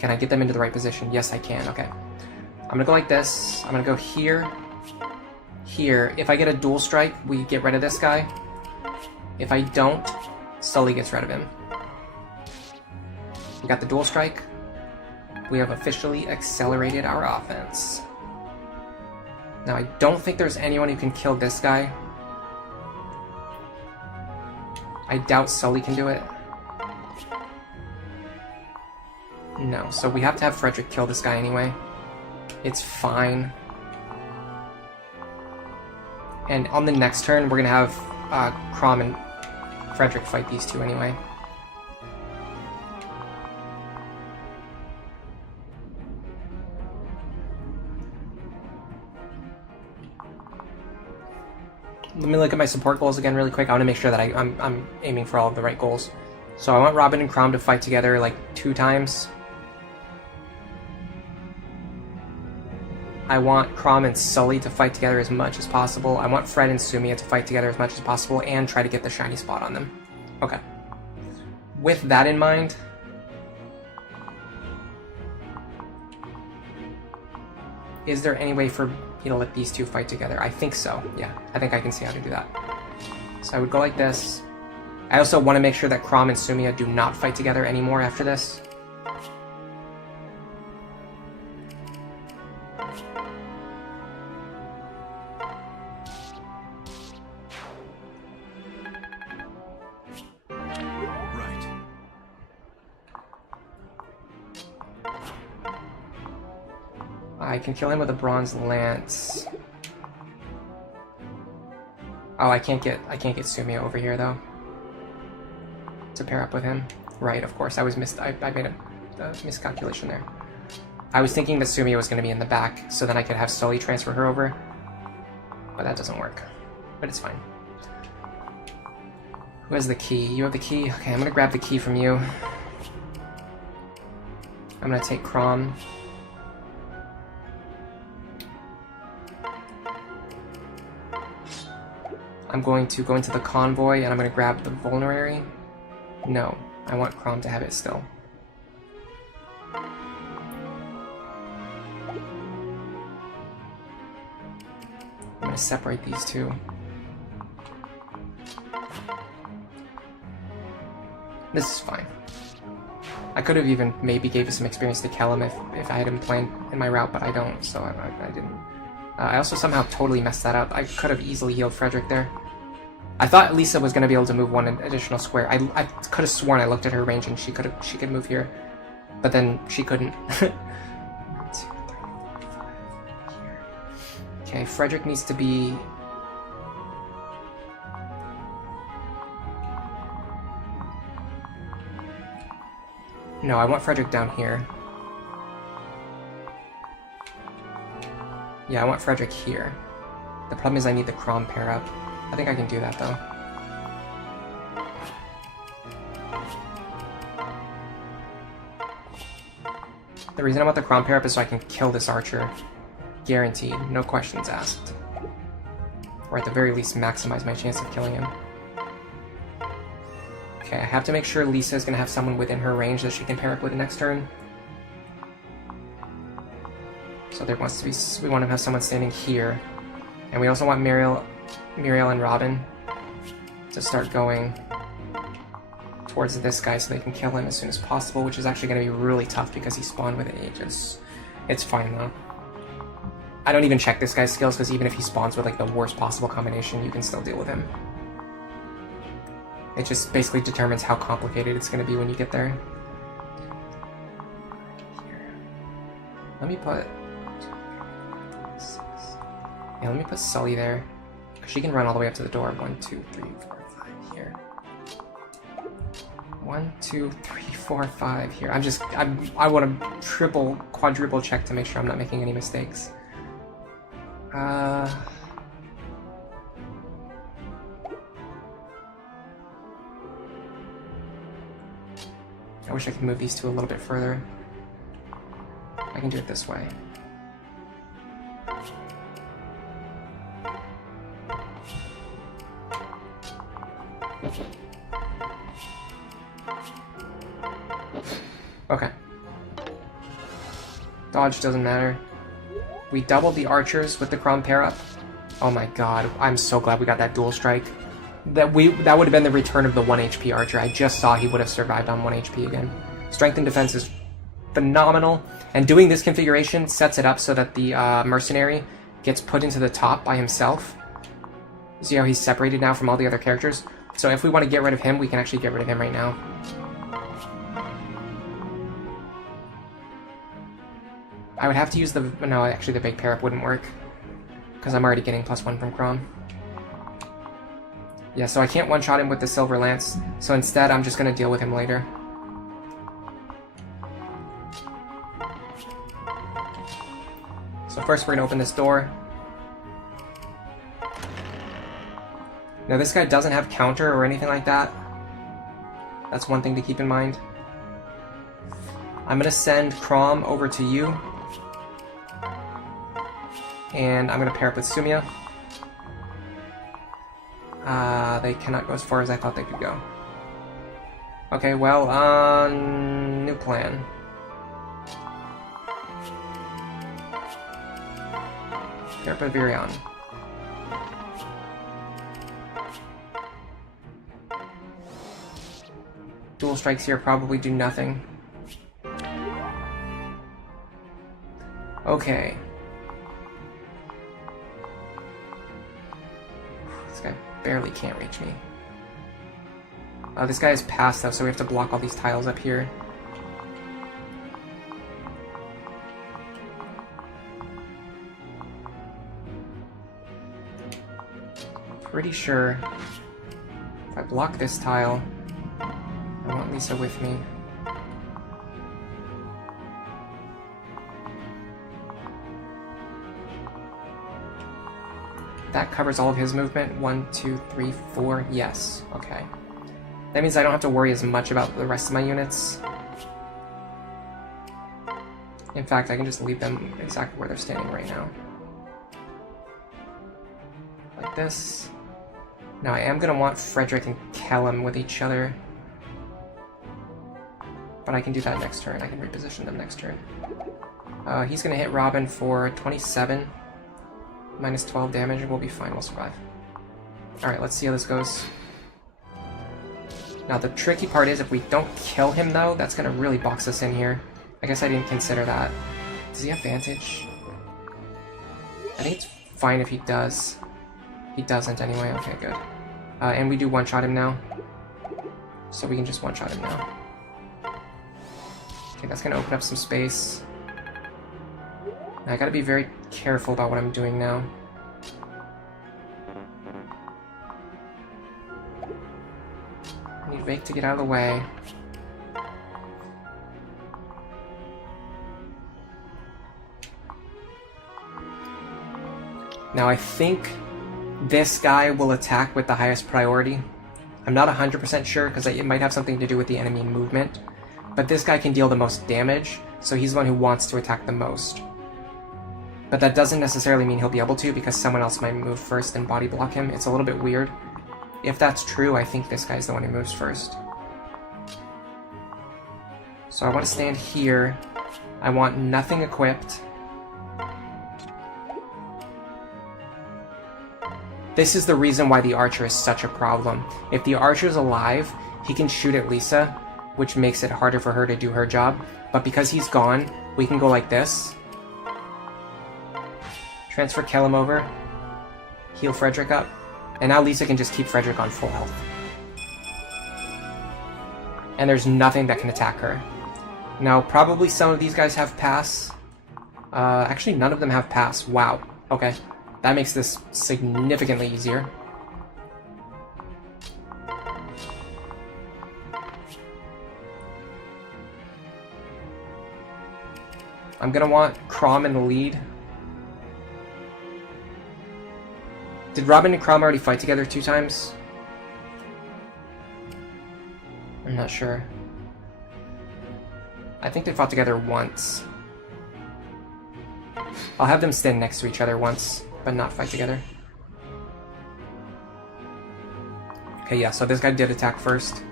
Can I get them into the right position? Yes, I can. Okay. I'm gonna go like this. I'm gonna go here. Here. If I get a dual strike, we get rid of this guy. If I don't, Sully gets rid of him. We got the dual strike. We have officially accelerated our offense. Now, I don't think there's anyone who can kill this guy. I doubt Sully can do it. No, so we have to have Frederick kill this guy anyway. It's fine. And on the next turn, we're gonna have Crom and Frederick fight these two anyway. Let me look at my support goals again really quick. I want to make sure that I'm aiming for all of the right goals. So I want Robin and Crom to fight together like 2 times. I want Crom and Sully to fight together as much as possible. I want Fred and Sumia to fight together as much as possible and try to get the shiny spot on them. Okay. With that in mind, is there any way for me to let these two fight together? I think so. Yeah, I think I can see how to do that. So I would go like this. I also want to make sure that Crom and Sumia do not fight together anymore after this. I can kill him with a bronze lance. Oh, I can't get Sumia over here though. To pair up with him. Right, of course. I made a miscalculation there. I was thinking that Sumia was going to be in the back, so then I could have Sully transfer her over. But that doesn't work. But it's fine. Who has the key? You have the key? Okay, I'm going to grab the key from you. I'm going to take Crom. I'm going to go into the convoy and I'm going to grab the vulnerary. No, I want Crom to have it still. I'm going to separate these two. This is fine. I could have even maybe gave some experience to Kellum if I had him playing in my route, but I don't, so I didn't. I also somehow totally messed that up. I could have easily healed Frederick there. I thought Lisa was going to be able to move 1 additional square. I could have sworn I looked at her range and she could move here, but then she couldn't. 1, 2, 3, 4, 5 here. Okay, Frederick needs to be. No, I want Frederick down here. Yeah, I want Frederick here. The problem is I need the Crom pair up. I think I can do that though. The reason I want the Crom pair up is so I can kill this archer. Guaranteed, no questions asked. Or at the very least maximize my chance of killing him. Okay, I have to make sure Lisa is going to have someone within her range that she can pair up with next turn. So there wants to be, we want to have someone standing here. And we also want Muriel and Robin to start going towards this guy so they can kill him as soon as possible, which is actually going to be really tough because he spawned with Aegis. It's fine though. I don't even check this guy's skills because even if he spawns with like the worst possible combination, you can still deal with him. It just basically determines how complicated it's going to be when you get there. Here. Let me put... Yeah, let me put Sully there. She can run all the way up to the door. 1, 2, 3, 4, 5 here. 1, 2, 3, 4, 5 here. I want to quadruple check to make sure I'm not making any mistakes. I wish I could move these two a little bit further. I can do it this way. Okay. Dodge doesn't matter. We doubled the archers with the Crom pair up. Oh my god, I'm so glad we got that dual strike. That would have been the return of the 1 HP archer. I just saw he would have survived on 1 HP again. Strength and defense is phenomenal. And doing this configuration sets it up so that the mercenary gets put into the top by himself. See how he's separated now from all the other characters? So if we want to get rid of him, we can actually get rid of him right now. I would have to use the... No, actually the big pair-up wouldn't work. Because I'm already getting +1 from Crom. Yeah, so I can't one-shot him with the Silver Lance. So instead, I'm just going to deal with him later. So first we're going to open this door. Now this guy doesn't have counter or anything like that. That's one thing to keep in mind. I'm going to send Crom over to you. And I'm going to pair up with Sumia. They cannot go as far as I thought they could go. Okay, well, new plan. Pair up with Virion. Dual strikes here probably do nothing. Okay. This guy barely can't reach me. This guy is passed though, so we have to block all these tiles up here. Pretty sure if I block this tile, I want Lisa with me. That covers all of his movement. 1, 2, 3, 4. Yes. Okay. That means I don't have to worry as much about the rest of my units. In fact, I can just leave them exactly where they're standing right now. Like this. Now I am going to want Frederick and Kellum with each other. But I can do that next turn. I can reposition them next turn. He's going to hit Robin for 27. Minus 12 damage, and we'll be fine. We'll survive. Alright, let's see how this goes. Now, the tricky part is if we don't kill him, though, that's going to really box us in here. I guess I didn't consider that. Does he have Vantage? I think it's fine if he does. He doesn't anyway. Okay, good. And we do one-shot him now. So we can just one-shot him now. Okay, that's going to open up some space. Now, I gotta be very careful about what I'm doing now. I need Vake to get out of the way. Now, I think this guy will attack with the highest priority. I'm not 100% sure, because it might have something to do with the enemy movement. But this guy can deal the most damage, so he's the one who wants to attack the most. But that doesn't necessarily mean he'll be able to, because someone else might move first and body block him. It's a little bit weird. If that's true, I think this guy's the one who moves first. So I want to stand here. I want nothing equipped. This is the reason why the archer is such a problem. If the archer's alive, he can shoot at Lisa, which makes it harder for her to do her job. But because he's gone, we can go like this. Transfer Kellum over, heal Frederick up, and now Lisa can just keep Frederick on full health. And there's nothing that can attack her. Now, probably some of these guys have pass. Actually, none of them have pass. Wow. Okay. That makes this significantly easier. I'm gonna want Crom in the lead. Did Robin and Crom already fight together 2 times? I'm not sure. I think they fought together once. I'll have them stand next to each other once, but not fight together. Okay, yeah, so this guy did attack first.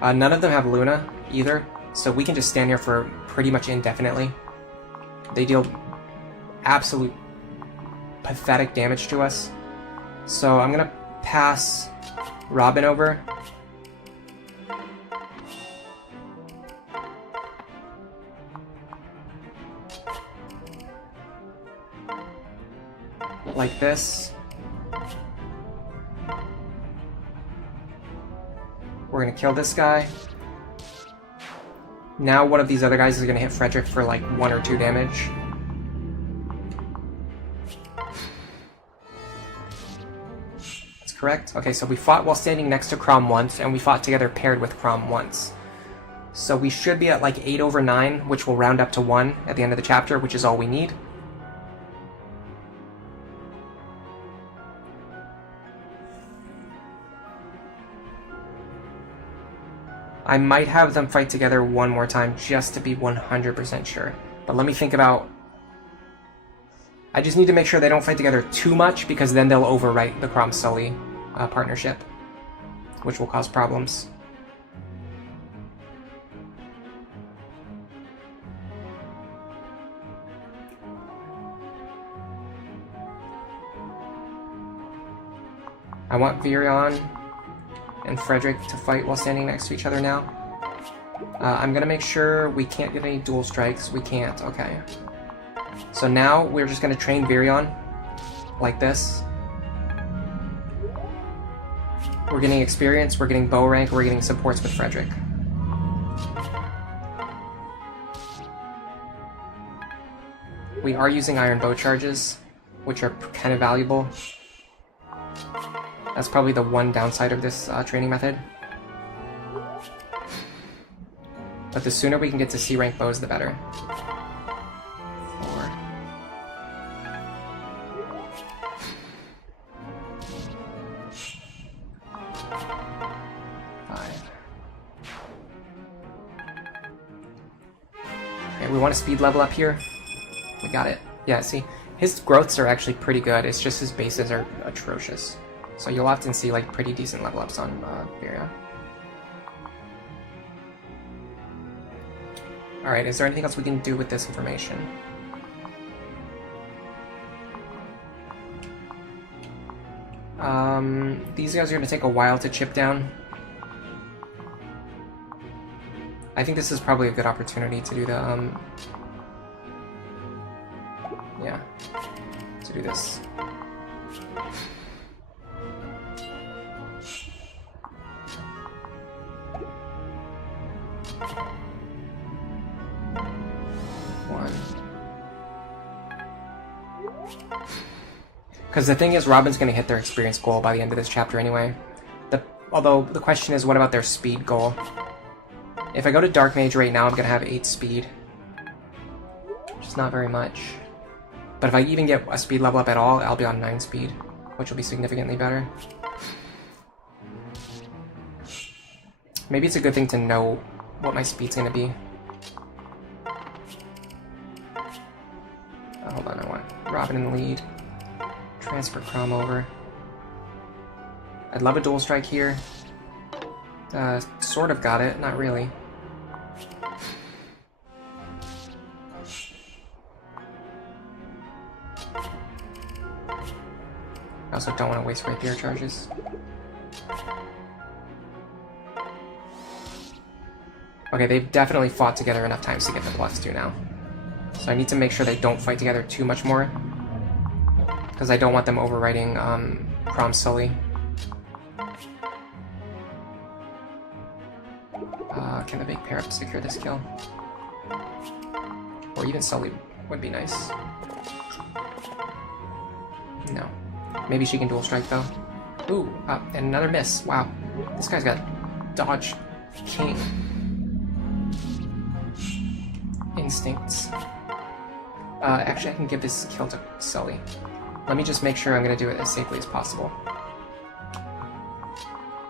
None of them have Luna either, so we can just stand here for pretty much indefinitely. They deal absolute pathetic damage to us. So I'm gonna pass Robin over. Like this. We're gonna kill this guy. Now one of these other guys is gonna hit Frederick for like 1 or 2 damage. That's correct. Okay, so we fought while standing next to Crom once, and we fought together paired with Crom once. So we should be at like 8/9, which will round up to 1 at the end of the chapter, which is all we need. I might have them fight together one more time just to be 100% sure. But let me think about... I just need to make sure they don't fight together too much, because then they'll overwrite the Crom-Sully partnership, which will cause problems. I want Virion and Frederick to fight while standing next to each other now. I'm gonna make sure we can't get any dual strikes. We can't, okay. So now we're just gonna train Virion like this. We're getting experience, we're getting bow rank, we're getting supports with Frederick. We are using iron bow charges, which are kind of valuable. That's probably the one downside of this training method. But the sooner we can get to C rank bows, the better. 4. 5. Okay, we want to speed level up here. We got it. Yeah, see, his growths are actually pretty good. It's just his bases are atrocious. So you'll often see like pretty decent level ups on Virion. Alright, is there anything else we can do with this information? These guys are going to take a while to chip down. I think this is probably a good opportunity to do the, yeah, to do this. Because the thing is, Robin's going to hit their experience goal by the end of this chapter anyway. Although the question is, what about their speed goal? If I go to Dark Mage right now, I'm going to have 8 speed. Which is not very much. But if I even get a speed level up at all, I'll be on 9 speed, which will be significantly better. Maybe it's a good thing to know what my speed's going to be. Hold on, I want Robin in the lead. Transfer Crom over. I'd love a dual strike here. Sort of got it, not really. I also don't want to waste rapier charges. Okay, they've definitely fought together enough times to get the +2 now. So I need to make sure they don't fight together too much more, because I don't want them overwriting Crom-Sully. Can the big pair up secure this kill? Or even Sully would be nice. No. Maybe she can dual strike though. Ooh, and another miss. Wow. This guy's got dodge king instincts. Actually, I can give this kill to Sully. Let me just make sure I'm going to do it as safely as possible.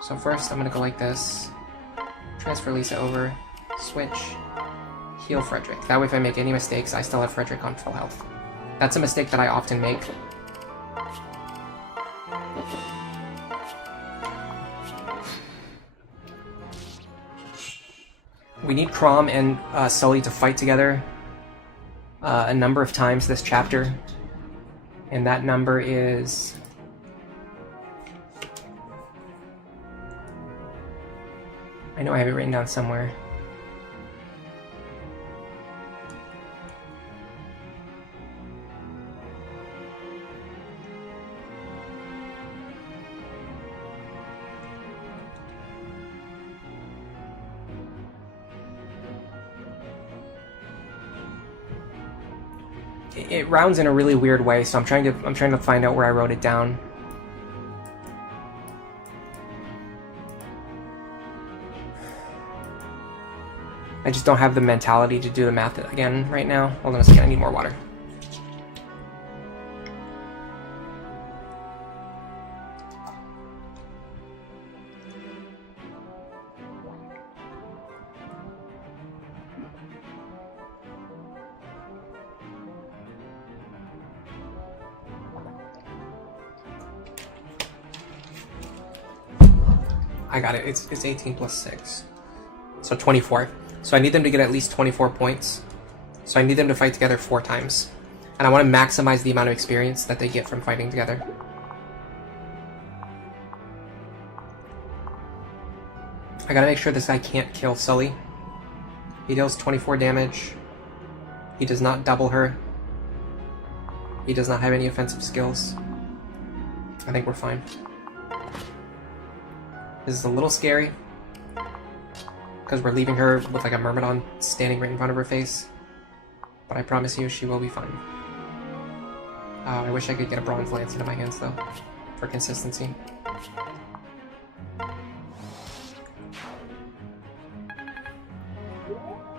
So first, I'm going to go like this. Transfer Lisa over. Switch. Heal Frederick. That way if I make any mistakes, I still have Frederick on full health. That's a mistake that I often make. We need Crom and Sully to fight together a number of times this chapter. And that number is... I know I have it written down somewhere. It rounds in a really weird way, so I'm trying to find out where I wrote it down. I just don't have the mentality to do the math again right now. Hold on a second, I need more water. I got it. It's 18 plus 6. So 24. So I need them to get at least 24 points. So I need them to fight together 4 times. And I want to maximize the amount of experience that they get from fighting together. I gotta make sure this guy can't kill Sully. He deals 24 damage. He does not double her. He does not have any offensive skills. I think we're fine. This is a little scary, because we're leaving her with like a Myrmidon standing right in front of her face. But I promise you, she will be fine. I wish I could get a Bronze Lance into my hands though, for consistency.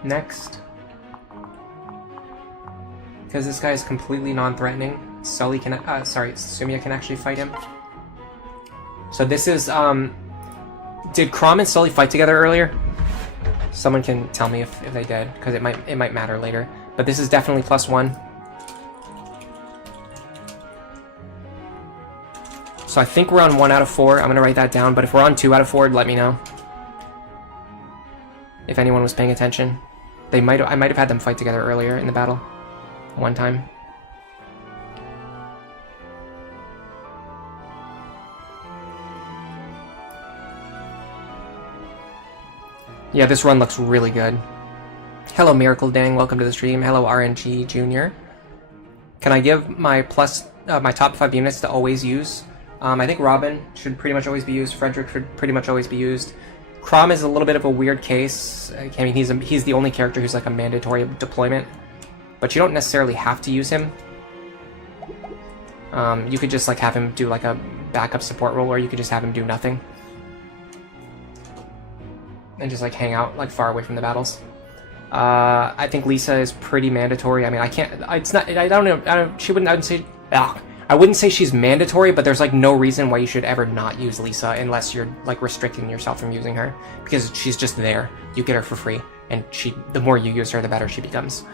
Next. Because this guy is completely non-threatening, Sully can, Sumia can actually fight him. So this is, did Crom and Sully fight together earlier? Someone can tell me if they did, because it might matter later. But this is definitely +1. So I think we're on 1 out of 4. I'm gonna write that down, but if we're on 2 out of 4, let me know. If anyone was paying attention. I might have had them fight together earlier in the battle. One time. Yeah, this run looks really good. Hello, Miracle Dang. Welcome to the stream. Hello, RNG Jr. Can I give my my top 5 units to always use? I think Robin should pretty much always be used. Frederick should pretty much always be used. Crom is a little bit of a weird case. I mean, he's the only character who's like a mandatory deployment, but you don't necessarily have to use him. You could just like have him do like a backup support role, or you could just have him do nothing. And just like hang out like far away from the battles. I think Lisa is pretty mandatory. I mean, I can't. It's not. I don't know. She wouldn't. I wouldn't say she's mandatory, but there's like no reason why you should ever not use Lisa unless you're like restricting yourself from using her, because she's just there. You get her for free, and the more you use her, the better she becomes.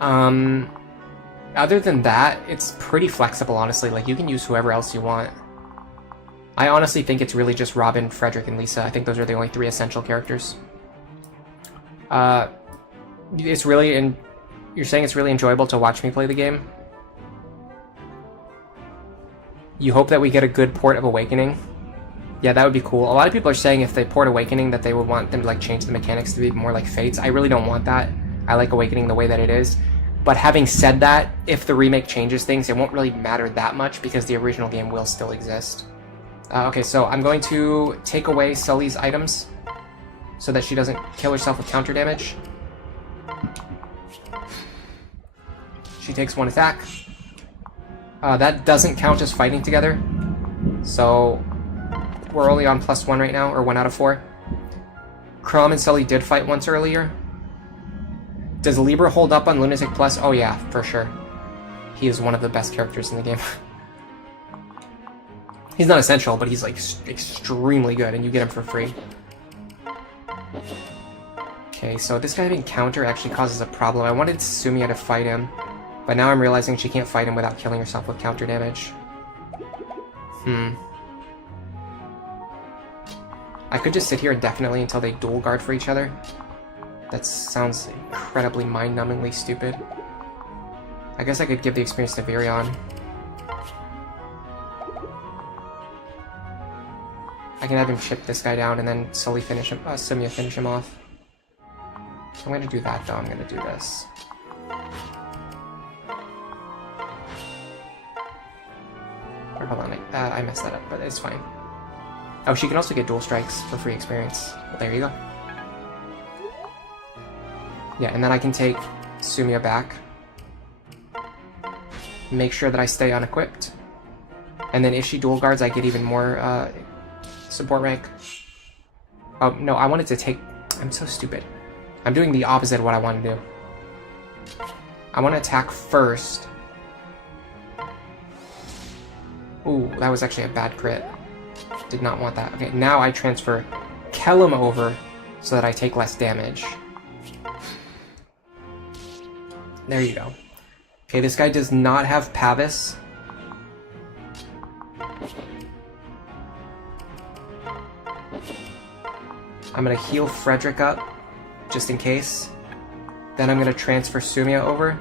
Other than that, it's pretty flexible, honestly. Like you can use whoever else you want. I honestly think it's really just Robin, Frederick, and Lisa. I think those are the only 3 essential characters. It's really, you're saying it's really enjoyable to watch me play the game? You hope that we get a good port of Awakening? Yeah, that would be cool. A lot of people are saying if they port Awakening that they would want them to like change the mechanics to be more like Fates. I really don't want that. I like Awakening the way that it is. But having said that, if the remake changes things, it won't really matter that much because the original game will still exist. Okay, so I'm going to take away Sully's items so that she doesn't kill herself with counter damage. She takes 1 attack. That doesn't count as fighting together, so we're only on +1 right now, or 1 out of 4. Crom and Sully did fight once earlier. Does Libra hold up on Lunatic Plus? Oh yeah, for sure. He is one of the best characters in the game. He's not essential, but he's like extremely good, and you get him for free. Okay, so this guy having counter actually causes a problem. I wanted Sumia to fight him, but now I'm realizing she can't fight him without killing herself with counter damage. I could just sit here indefinitely until they dual guard for each other. That sounds incredibly mind-numbingly stupid. I guess I could give the experience to Virion. I can have him chip this guy down and then slowly finish him, Sumia finish him off. I'm gonna do that though, I'm gonna do this. Or hold on, I messed that up, but it's fine. Oh, she can also get dual strikes for free experience. Well, there you go. Yeah, and then I can take Sumia back. Make sure that I stay unequipped. And then if she dual guards, I get even more support rank. Oh, no, I wanted to take... I'm so stupid. I'm doing the opposite of what I want to do. I want to attack first. Ooh, that was actually a bad crit. Did not want that. Okay, now I transfer Kellum over so that I take less damage. There you go. Okay, this guy does not have Pavis. I'm gonna heal Frederick up, just in case. Then I'm gonna transfer Sumia over.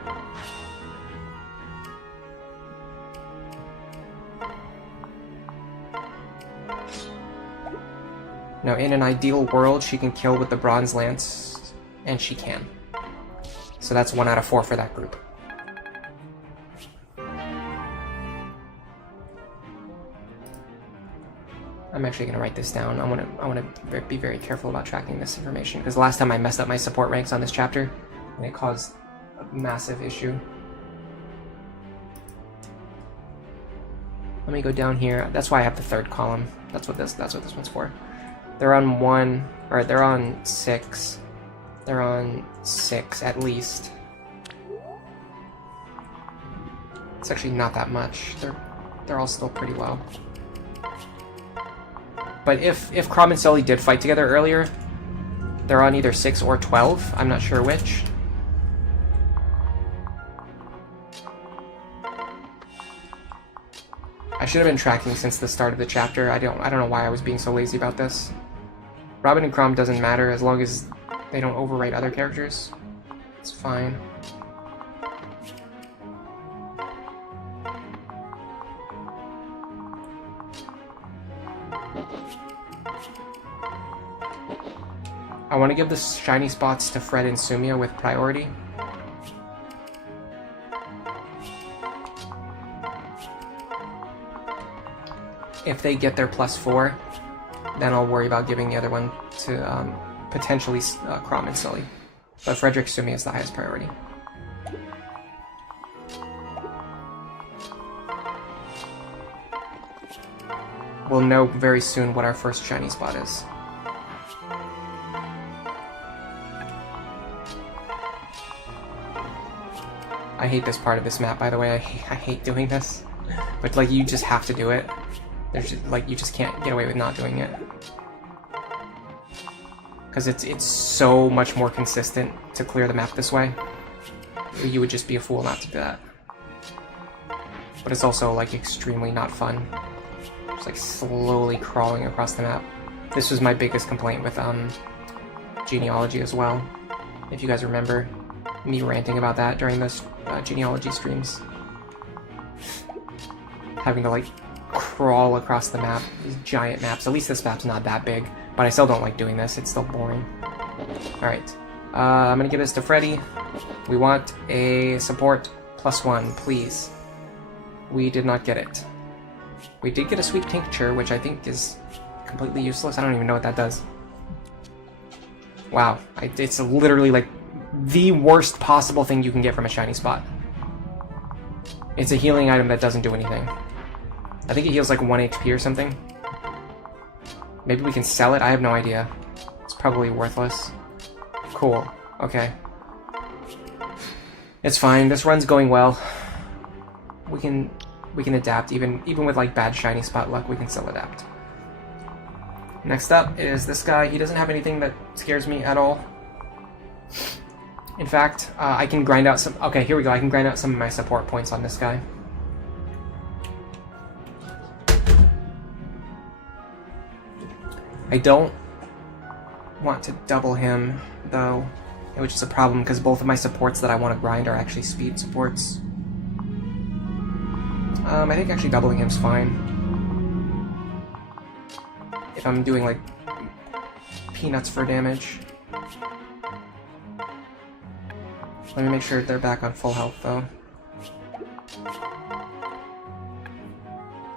Now, in an ideal world, she can kill with the Bronze Lance, and she can. So that's 1 out of 4 for that group. I'm actually going to write this down. I want to be very careful about tracking this information, because last time I messed up my support ranks on this chapter, and it caused a massive issue. Let me go down here. That's why I have the 3rd column. That's what this one's for. They're on 1, or they're on 6. They're on 6 at least. It's actually not that much. They're all still pretty low. But if Crom and Sully did fight together earlier, they're on either 6 or 12. I'm not sure which. I should have been tracking since the start of the chapter. I don't know why I was being so lazy about this. Robin and Crom doesn't matter as long as they don't overwrite other characters. It's fine. I want to give the shiny spots to Fred and Sumia with priority. If they get their +4, then I'll worry about giving the other one to potentially Crom and Sully. But Frederick Sumia is the highest priority. We'll know very soon what our first shiny spot is. I hate this part of this map, by the way. I hate doing this. But, like, you just have to do it. There's just, like, you just can't get away with not doing it. Because it's so much more consistent to clear the map this way. You would just be a fool not to do that. But it's also, like, extremely not fun. Just, like, slowly crawling across the map. This was my biggest complaint with, genealogy as well. If you guys remember me ranting about that during those genealogy streams. Having to, like, crawl across the map, these giant maps. At least this map's not that big, but I still don't like doing this. It's still boring. Alright. I'm gonna give this to Freddy. We want a support +1, please. We did not get it. We did get a sweet tincture, which I think is completely useless. I don't even know what that does. Wow. It's literally, like, the worst possible thing you can get from a shiny spot. It's a healing item that doesn't do anything. I think it heals like 1 HP or something. Maybe we can sell it? I have no idea. It's probably worthless. Cool. Okay. It's fine. This run's going well. We can adapt. Even with like bad shiny spot luck, we can still adapt. Next up is this guy. He doesn't have anything that scares me at all. In fact, I can grind out some... Okay, here we go. I can grind out some of my support points on this guy. I don't want to double him, though. which is a problem because both of my supports that I want to grind are actually speed supports. I think actually doubling him's fine. If I'm doing like peanuts for damage. Let me make sure they're back on full health though.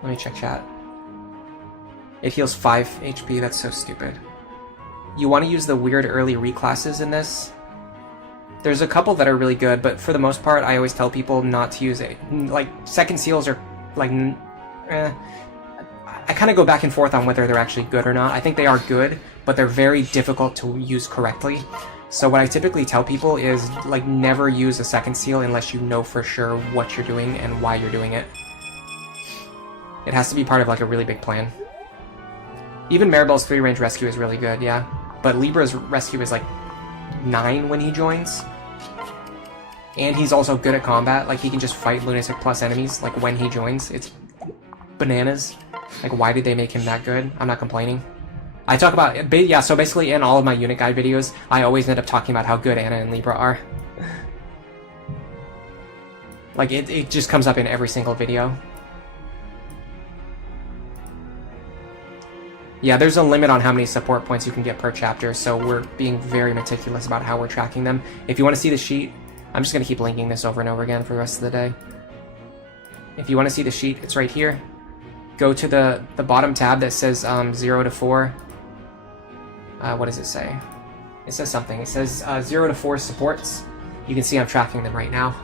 Let me check chat. It heals 5 HP, that's so stupid. You want to use the weird early reclasses in this. There's a couple that are really good, but for the most part, I always tell people not to use it. Like, second seals are, like, I kind of go back and forth on whether they're actually good or not. I think they are good, but they're very difficult to use correctly. So what I typically tell people is, like, never use a second seal unless you know for sure what you're doing and why you're doing it. It has to be part of, like, a really big plan. Even Maribel's 3-range rescue is really good, yeah. But Libra's rescue is, like, 9 when he joins. And he's also good at combat. Like, he can just fight Lunatic plus enemies, like, when he joins. It's bananas. Like, why did they make him that good? I'm not complaining. I talk about... Yeah, so basically in all of my unit guide videos, I always end up talking about how good Anna and Libra are. Like, it just comes up in every single video. Yeah, there's a limit on how many support points you can get per chapter, so we're being very meticulous about how we're tracking them. If you want to see the sheet, I'm just going to keep linking this over and over again for the rest of the day. If you want to see the sheet, it's right here. Go to the bottom tab that says 0 to 4. What does it say? It says something. It says 0 to 4 supports. You can see I'm tracking them right now.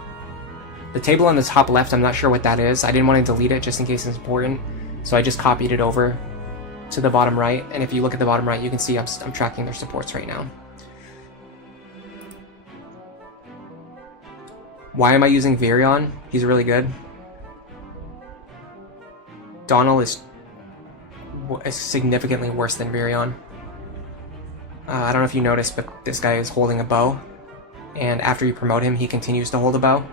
The table on the top left, I'm not sure what that is. I didn't want to delete it just in case it's important, so I just copied it over to the bottom right, and if you look at the bottom right, you can see I'm tracking their supports right now. Why am I using Virion? He's really good. Donald is significantly worse than Virion. I don't know if you noticed, but this guy is holding a bow, and after you promote him, he continues to hold a bow.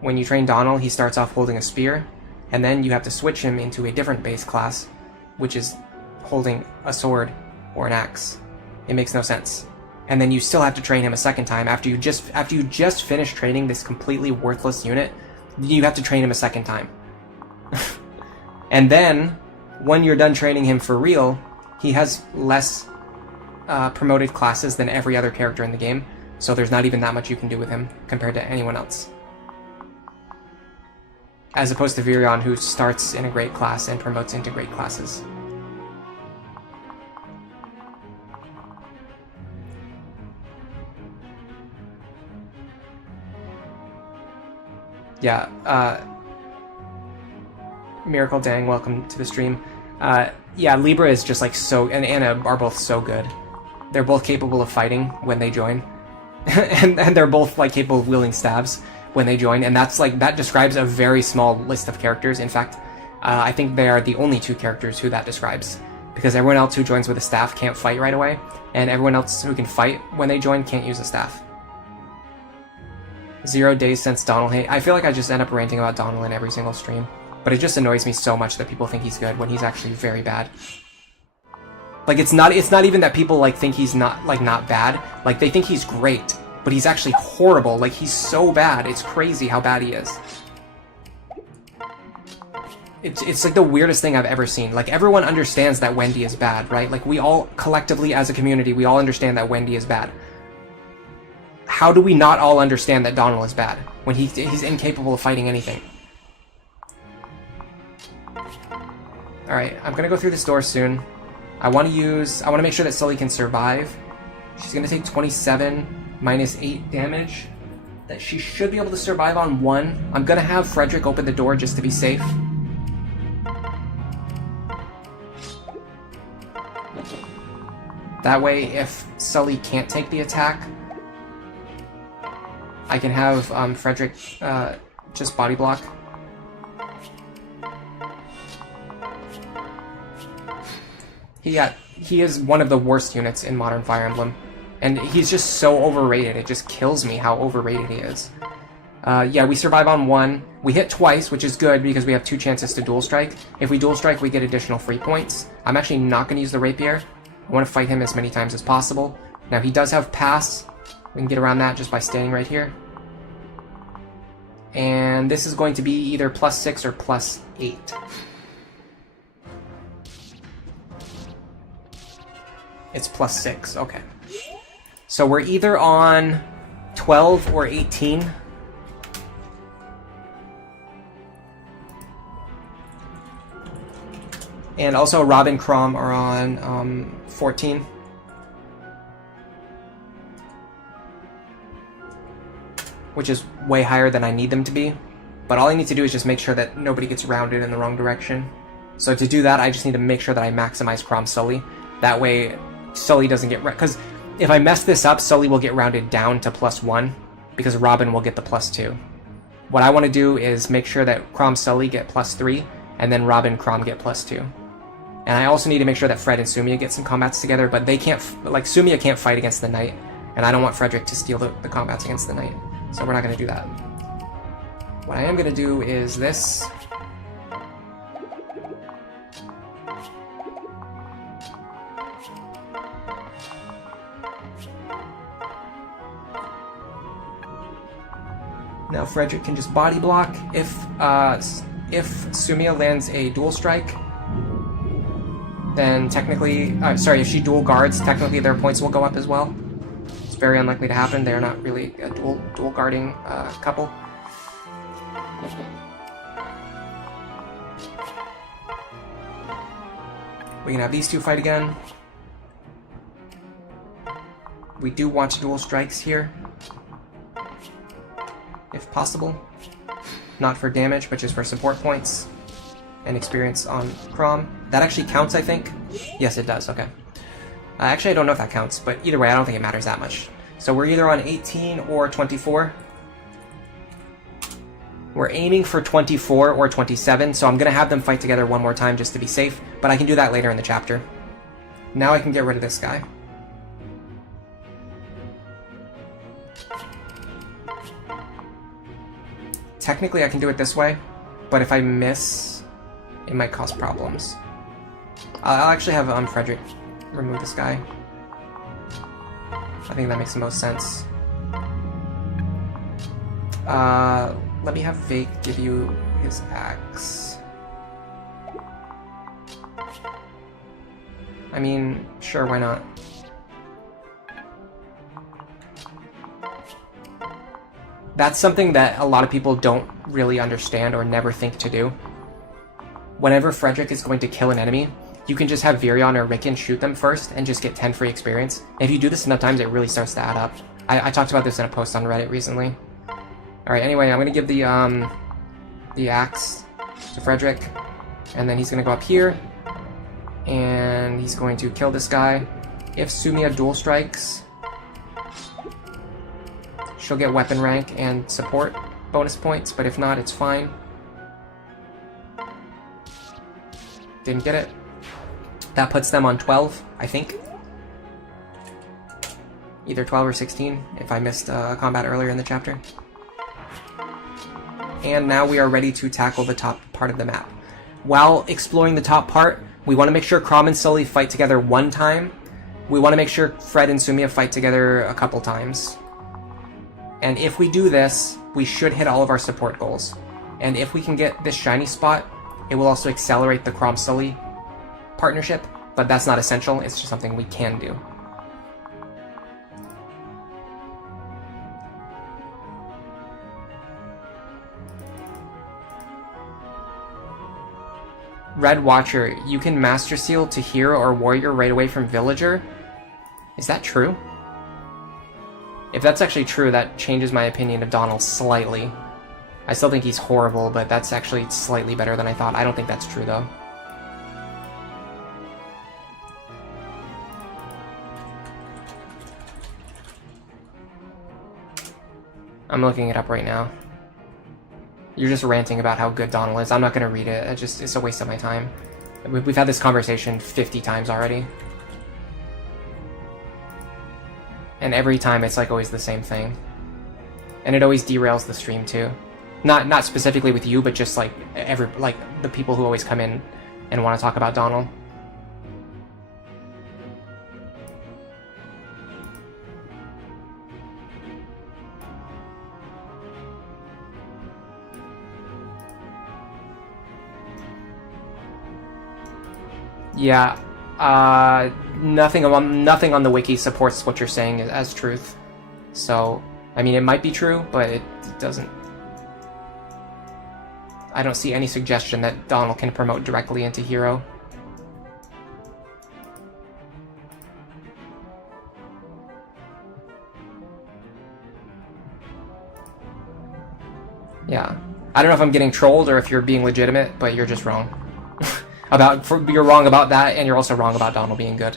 When you train Donald, he starts off holding a spear, and then you have to switch him into a different base class, which is holding a sword or an axe. It makes no sense. And then you still have to train him a second time after you just finish training this completely worthless unit. You have to train him a second time. And then when you're done training him for real, he has less promoted classes than every other character in the game. So there's not even that much you can do with him compared to anyone else. As opposed to Virion, who starts in a great class and promotes into great classes. Yeah, Miracle Dang, welcome to the stream. Yeah, Libra is just like so, and Anna are both so good. They're both capable of fighting when they join. and they're both like capable of wielding stabs when they join, and that describes a very small list of characters. In fact, I think they are the only 2 characters who that describes, because everyone else who joins with a staff can't fight right away, and everyone else who can fight when they join can't use a staff. 0 days since Donald hate. I feel like I just end up ranting about Donald in every single stream, but it just annoys me so much that people think he's good when he's actually very bad. Like, it's not even that people like think he's not bad. Like, they think he's great, but he's actually horrible. Like, he's so bad. It's crazy how bad he is. It's like the weirdest thing I've ever seen. Like, everyone understands that Wendy is bad, right? Like, we all, collectively as a community, we all understand that Wendy is bad. How do we not all understand that Donald is bad when he's incapable of fighting anything? Alright, I'm gonna go through this door soon. I want to make sure that Sully can survive. She's gonna take 27 minus 8 damage. That she should be able to survive on 1. I'm gonna have Frederick open the door just to be safe. That way, if Sully can't take the attack, I can have Frederick just body block. He is one of the worst units in modern Fire Emblem, and he's just so overrated. It just kills me how overrated he is. Yeah, we survive on 1. We hit twice, which is good because we have 2 chances to dual strike. If we dual strike, we get additional free points. I'm actually not going to use the rapier. I want to fight him as many times as possible, Now he does have pass. We can get around that just by standing right here. And this is going to be either +6 or +8. It's +6, okay. So we're either on 12 or 18. And also Rob and Crom are on 14. Which is way higher than I need them to be. But all I need to do is just make sure that nobody gets rounded in the wrong direction. So to do that, I just need to make sure that I maximize Crom Sully. That way, Sully doesn't get... Because if I mess this up, Sully will get rounded down to +1, because Robin will get the +2. What I want to do is make sure that Crom Sully get +3, and then Robin Crom get +2. And I also need to make sure that Fred and Sumia get some combats together, but they can't... Like, Sumia can't fight against the Knight, and I don't want Frederick to steal the combats against the Knight. So we're not going to do that. What I am going to do is this. Now Frederick can just body block. If Sumia lands a dual strike, then technically, sorry, if she dual guards, technically their points will go up as well. It's very unlikely to happen. They're not really a dual guarding couple. We can have these two fight again. We do want dual strikes here, if possible. Not for damage, but just for support points and experience on Crom. That actually counts, I think. Yes, it does. Okay. Actually, I don't know if that counts, but either way, I don't think it matters that much. So we're either on 18 or 24. We're aiming for 24 or 27, so I'm going to have them fight together one more time just to be safe, but I can do that later in the chapter. Now I can get rid of this guy. Technically, I can do it this way, but if I miss, it might cause problems. I'll actually have Frederick remove this guy. I think that makes the most sense. Let me have Vake give you his axe. I mean, sure, why not? That's something that a lot of people don't really understand or never think to do. Whenever Frederick is going to kill an enemy, you can just have Virion or Ricken shoot them first and just get 10 free experience. If you do this enough times, it really starts to add up. I talked about this in a post on Reddit recently. Alright, anyway, I'm going to give the axe to Frederick, and then he's going to go up here, and he's going to kill this guy. If Sumia dual strikes, she'll get weapon rank and support bonus points, but if not, it's fine. Didn't get it. That puts them on 12, I think. Either 12 or 16, if I missed combat earlier in the chapter. And now we are ready to tackle the top part of the map. While exploring the top part, we want to make sure Crom and Sully fight together one time. We want to make sure Fred and Sumia fight together a couple times. And if we do this, we should hit all of our support goals. And if we can get this shiny spot, it will also accelerate the Crom Sully partnership, but that's not essential, it's just something we can do. Red Watcher, you can Master Seal to Hero or Warrior right away from Villager? Is that true? If that's actually true, that changes my opinion of Donald slightly. I still think he's horrible, but that's actually slightly better than I thought. I don't think that's true, though. I'm looking it up right now. You're just ranting about how good Donald is. I'm not going to read it. It's a waste of my time. We've had this conversation 50 times already. And every time it's like always the same thing. And it always derails the stream too. Not specifically with you, but just like the people who always come in and want to talk about Donald. Yeah, nothing on the wiki supports what you're saying as truth. So, I mean, it might be true, but it doesn't. I don't see any suggestion that Donald can promote directly into hero. Yeah. I don't know if I'm getting trolled or if you're being legitimate, but you're just wrong. You're wrong about that, and you're also wrong about Donald being good.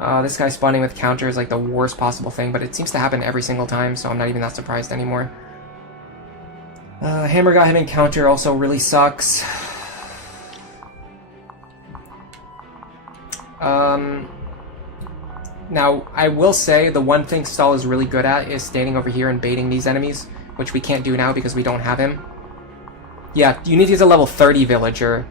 This guy spawning with counter is like the worst possible thing, but it seems to happen every single time, so I'm not even that surprised anymore. Hammer got him in counter also really sucks. Now, I will say the one thing Stall is really good at is standing over here and baiting these enemies, which we can't do now because we don't have him. Yeah, you need to use a level 30 villager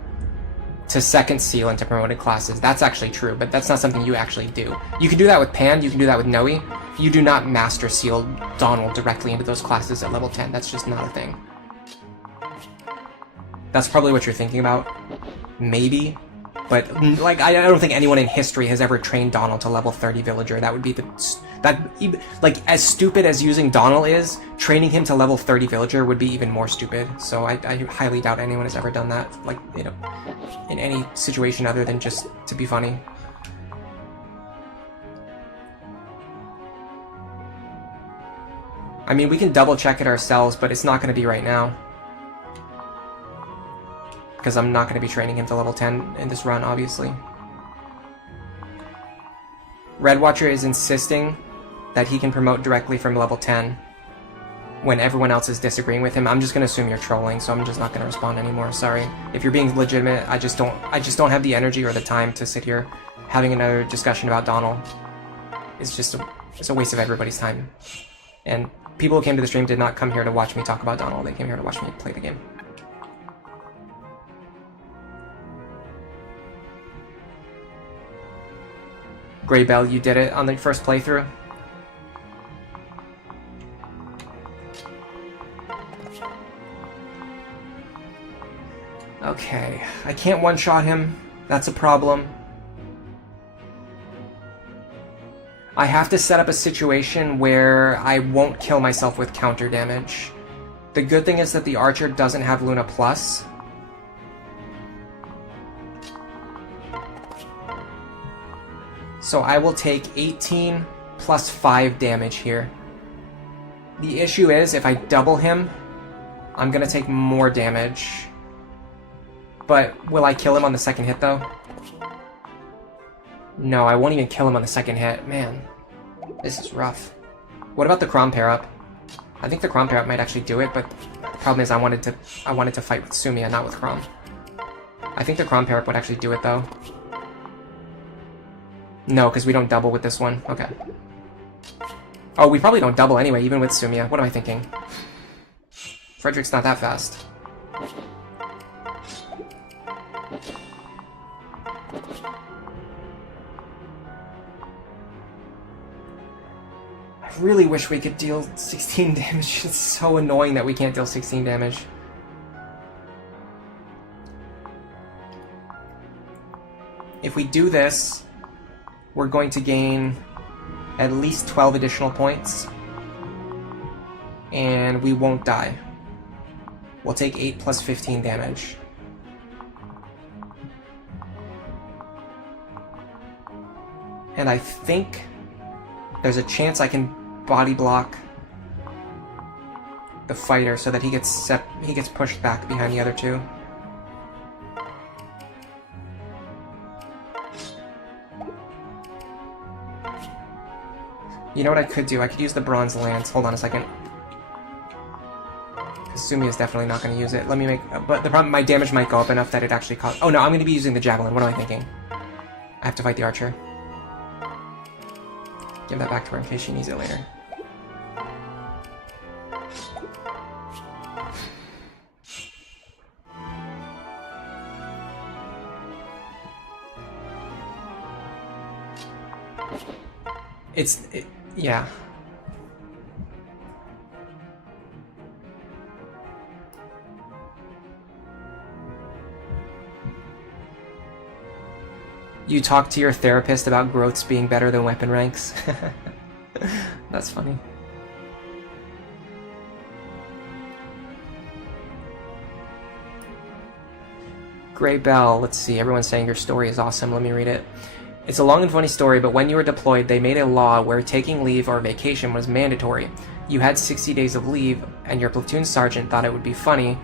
to second seal into promoted classes. That's actually true, but that's not something you actually do. You can do that with Pan, you can do that with Noe. You do not master seal Donald directly into those classes at level 10. That's just not a thing. That's probably what you're thinking about. Maybe. But, like, I don't think anyone in history has ever trained Donald to level 30 villager. That would be like, as stupid as using Donald is, training him to level 30 villager would be even more stupid. So I highly doubt anyone has ever done that, like, you know, in any situation other than just to be funny. I mean, we can double check it ourselves, but it's not going to be right now. Because I'm not going to be training him to level 10 in this run, obviously. Red Watcher is insisting that he can promote directly from level 10 when everyone else is disagreeing with him. I'm just going to assume you're trolling, so I'm just not going to respond anymore. Sorry. If you're being legitimate, I just don't have the energy or the time to sit here having another discussion about Donald. It's a waste of everybody's time. And people who came to the stream did not come here to watch me talk about Donald. They came here to watch me play the game. Grey Bell, you did it on the first playthrough. Okay, I can't one-shot him. That's a problem. I have to set up a situation where I won't kill myself with counter damage. The good thing is that the archer doesn't have Luna Plus. So I will take 18 plus 5 damage here. The issue is, if I double him, I'm gonna take more damage. But will I kill him on the second hit, though? No, I won't even kill him on the second hit. Man, this is rough. What about the Crom pair up? I think the Crom pair up might actually do it, but the problem is I wanted to fight with Sumia, not with Crom. I think the Crom pair up would actually do it, though. No, because we don't double with this one. Okay. Oh, we probably don't double anyway, even with Sumia. What am I thinking? Frederick's not that fast. I really wish we could deal 16 damage. It's so annoying that we can't deal 16 damage. If we do this, we're going to gain at least 12 additional points. And we won't die. We'll take 8 plus 15 damage. And I think there's a chance I can body block the fighter so that he gets pushed back behind the other two. You know what I could do? I could use the Bronze Lance. Hold on a second. Sumi is definitely not going to use it. Let me make... But the problem, my damage might go up enough that it actually costs... Oh no, I'm going to be using the Javelin. What am I thinking? I have to fight the Archer. Give that back to her in case she needs it later. Yeah. You talk to your therapist about growths being better than weapon ranks. That's funny. Gray Bell, let's see, everyone's saying your story is awesome, let me read it. It's a long and funny story, but when you were deployed, they made a law where taking leave or vacation was mandatory. You had 60 days of leave, and your platoon sergeant thought it would be funny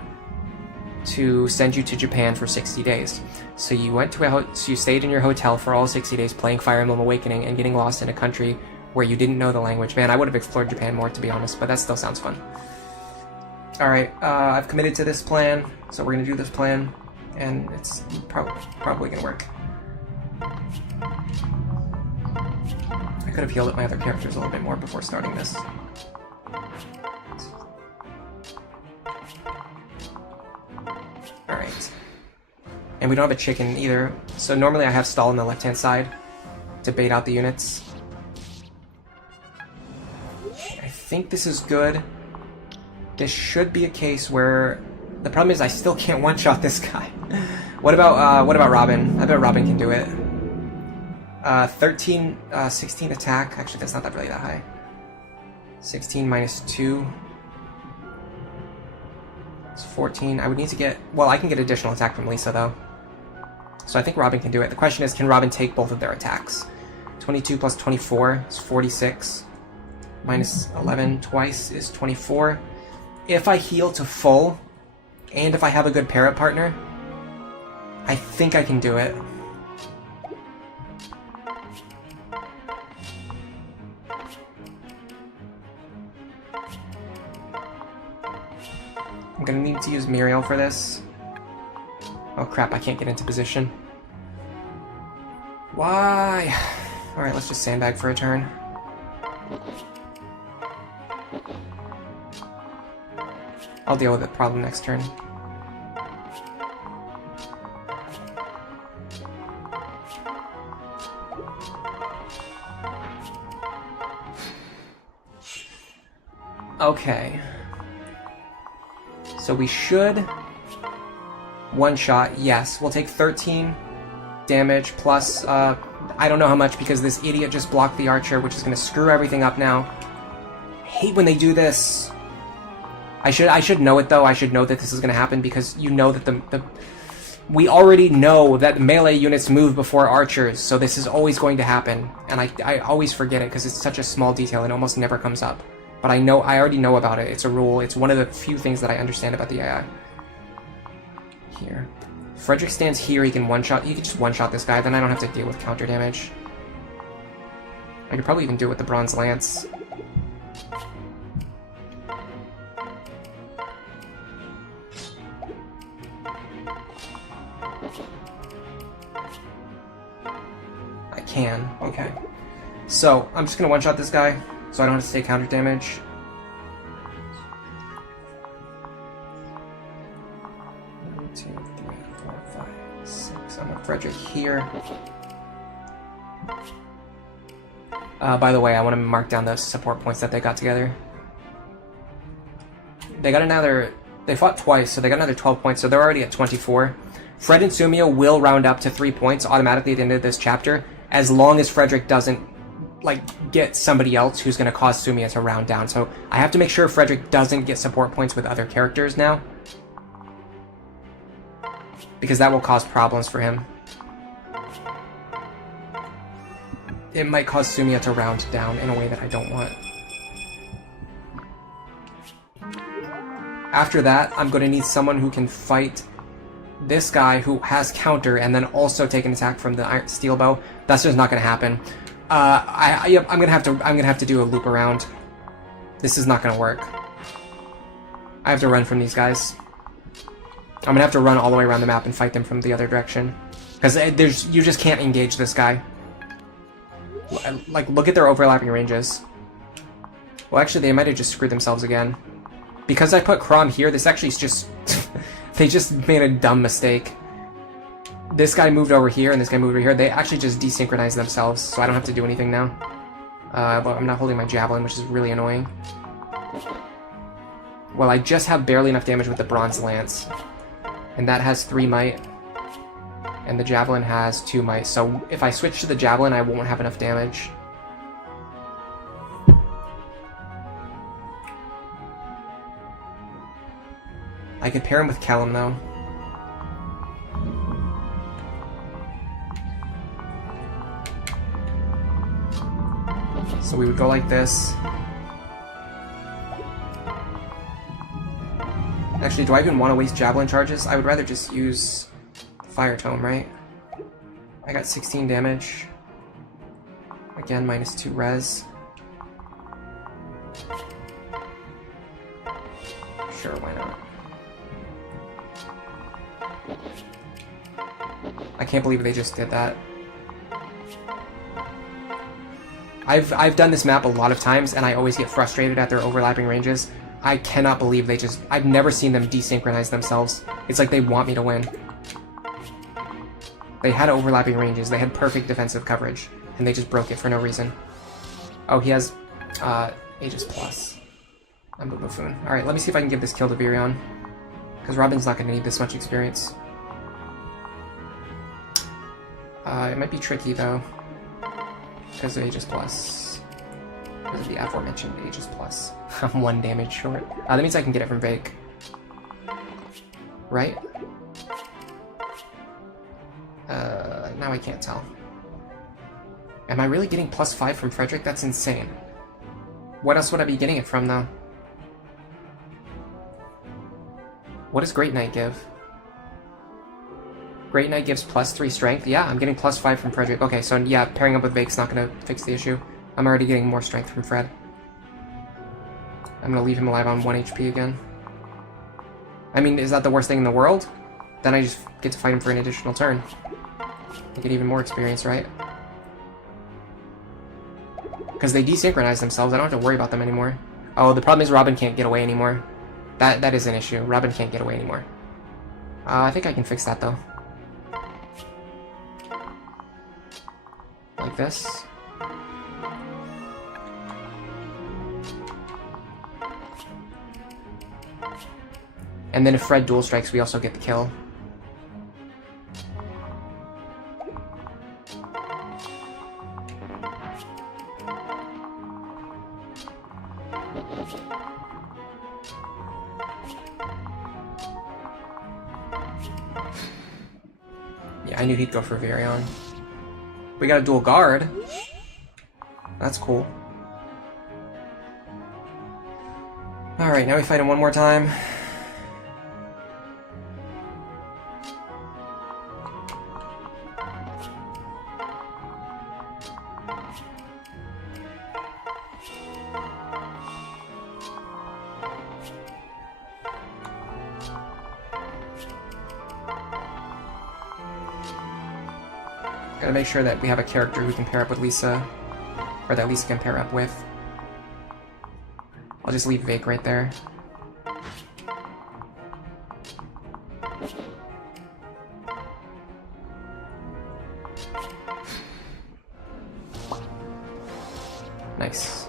to send you to Japan for 60 days. So you went to so you stayed in your hotel for all 60 days playing Fire Emblem Awakening and getting lost in a country where you didn't know the language. Man, I would have explored Japan more, to be honest, but that still sounds fun. Alright, I've committed to this plan, so we're gonna do this plan, and it's probably gonna work. I could have healed up my other characters a little bit more before starting this. Alright. And we don't have a chicken either, so normally I have stall on the left-hand side to bait out the units. I think this is good. This should be a case where... The problem is I still can't one-shot this guy. What about Robin? I bet Robin can do it. 16 attack. Actually, that's not really that high. 16 minus 2. It's 14. I would need to get... Well, I can get additional attack from Lisa, though. So I think Robin can do it. The question is, can Robin take both of their attacks? 22 plus 24 is 46. Minus 11 twice is 24. If I heal to full, and if I have a good parrot partner, I think I can do it. I'm gonna need to use Muriel for this. Oh crap, I can't get into position. Why? Alright, let's just sandbag for a turn. I'll deal with the problem next turn. Okay. So we should one-shot, yes. We'll take 13 damage plus, I don't know how much because this idiot just blocked the archer, which is going to screw everything up now. I hate when they do this. I should know it though. I should know that this is going to happen because you know that we already know that melee units move before archers, so this is always going to happen. And I always forget it because it's such a small detail and it almost never comes up. But I already know about it. It's a rule. It's one of the few things that I understand about the AI. Here. Frederick stands here, he can one-shot. You can just one-shot this guy, then I don't have to deal with counter damage. I could probably even do it with the Bronze Lance. I can, okay. So, I'm just gonna one-shot this guy, so I don't have to take counter damage. Frederick here. By the way, I want to mark down the support points that they got together. They got another... They fought twice, so they got another 12 points, so they're already at 24. Fred and Sumio will round up to 3 points automatically at the end of this chapter, as long as Frederick doesn't, like, get somebody else who's going to cause Sumio to round down. So I have to make sure Frederick doesn't get support points with other characters now, because that will cause problems for him. It might cause Sumia to round down in a way that I don't want. After that, I'm going to need someone who can fight this guy who has counter and then also take an attack from the steel bow. That's just not going to happen. I'm gonna have to do a loop around. This is not going to work. I have to run from these guys. I'm going to have to run all the way around the map and fight them from the other direction. Because you just can't engage this guy. Like, look at their overlapping ranges. Well, actually, they might have just screwed themselves again. Because I put Crom here, this actually is just... they just made a dumb mistake. This guy moved over here, and this guy moved over here. They actually just desynchronized themselves, so I don't have to do anything now. But I'm not holding my Javelin, which is really annoying. Well, I just have barely enough damage with the Bronze Lance. And that has 3 might. And the Javelin has 2 mice. So if I switch to the Javelin, I won't have enough damage. I could pair him with Kellum, though. So we would go like this. Actually, do I even want to waste Javelin charges? I would rather just use Fire Tome, right? I got 16 damage. Again, minus 2 res. Sure, why not? I can't believe they just did that. I've done this map a lot of times, and I always get frustrated at their overlapping ranges. I cannot believe they just... I've never seen them desynchronize themselves. It's like they want me to win. They had overlapping ranges, they had perfect defensive coverage, and they just broke it for no reason. Oh, he has Aegis Plus. I'm a buffoon. Alright, let me see if I can give this kill to Virion. Because Robin's not going to need this much experience. It might be tricky, though. Because of Aegis Plus. Because of the aforementioned Aegis Plus. I'm 1 damage short. That means I can get it from Vake. Right? Now I can't tell. Am I really getting +5 from Frederick? That's insane. What else would I be getting it from, though? What does Great Knight give? Great Knight gives +3 strength. Yeah, I'm getting +5 from Frederick. Okay, so yeah, pairing up with Vake's not going to fix the issue. I'm already getting more strength from Fred. I'm going to leave him alive on 1 HP again. I mean, is that the worst thing in the world? Then I just get to fight him for an additional turn. I get even more experience, right? Because they desynchronize themselves, I don't have to worry about them anymore. Oh, the problem is Robin can't get away anymore. That is an issue. Robin can't get away anymore. I think I can fix that, though. Like this. And then if Fred dual strikes, we also get the kill. Yeah, I knew he'd go for Virion. We got a dual guard. That's cool. Alright, now we fight him one more time. Gotta make sure that we have a character who can pair up with Lisa, or that Lisa can pair up with. I'll just leave Vake right there. Nice.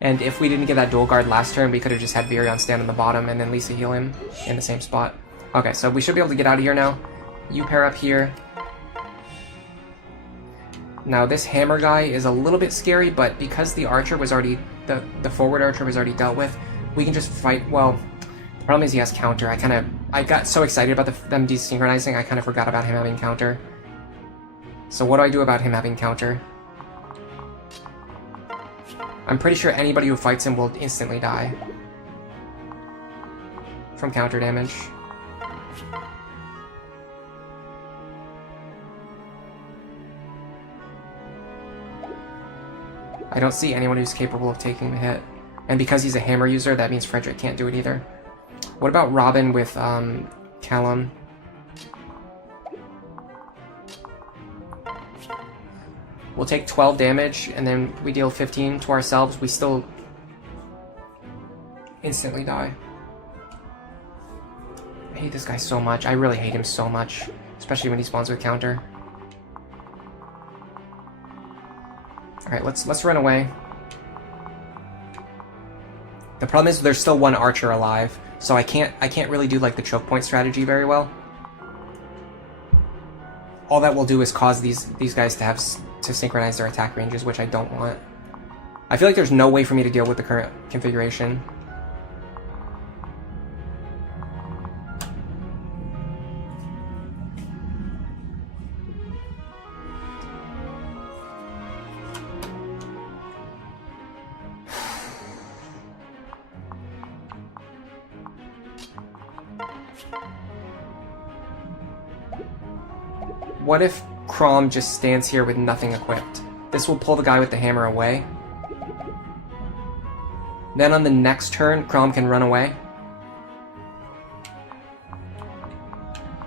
And if we didn't get that dual guard last turn, we could have just had Virion stand on the bottom and then Lisa heal him in the same spot. Okay, so we should be able to get out of here now. You pair up here. Now this hammer guy is a little bit scary, but because the archer was already, the forward archer was already dealt with, we can just fight. Well, the problem is he has counter. I got so excited about them desynchronizing, I kind of forgot about him having counter. So what do I do about him having counter? I'm pretty sure anybody who fights him will instantly die from counter damage. I don't see anyone who's capable of taking the hit. And because he's a hammer user, that means Frederick can't do it either. What about Robin with Callum? We'll take 12 damage, and then we deal 15 to ourselves. We still instantly die. I hate this guy so much. I really hate him so much. Especially when he spawns with counter. Alright, let's run away. The problem is there's still one archer alive, so I can't really do like the choke point strategy very well. all that will do is cause these guys to synchronize their attack ranges, which I don't want. I feel like there's no way for me to deal with the current configuration. What if Crom just stands here with nothing equipped? This will pull the guy with the hammer away. Then on the next turn, Crom can run away.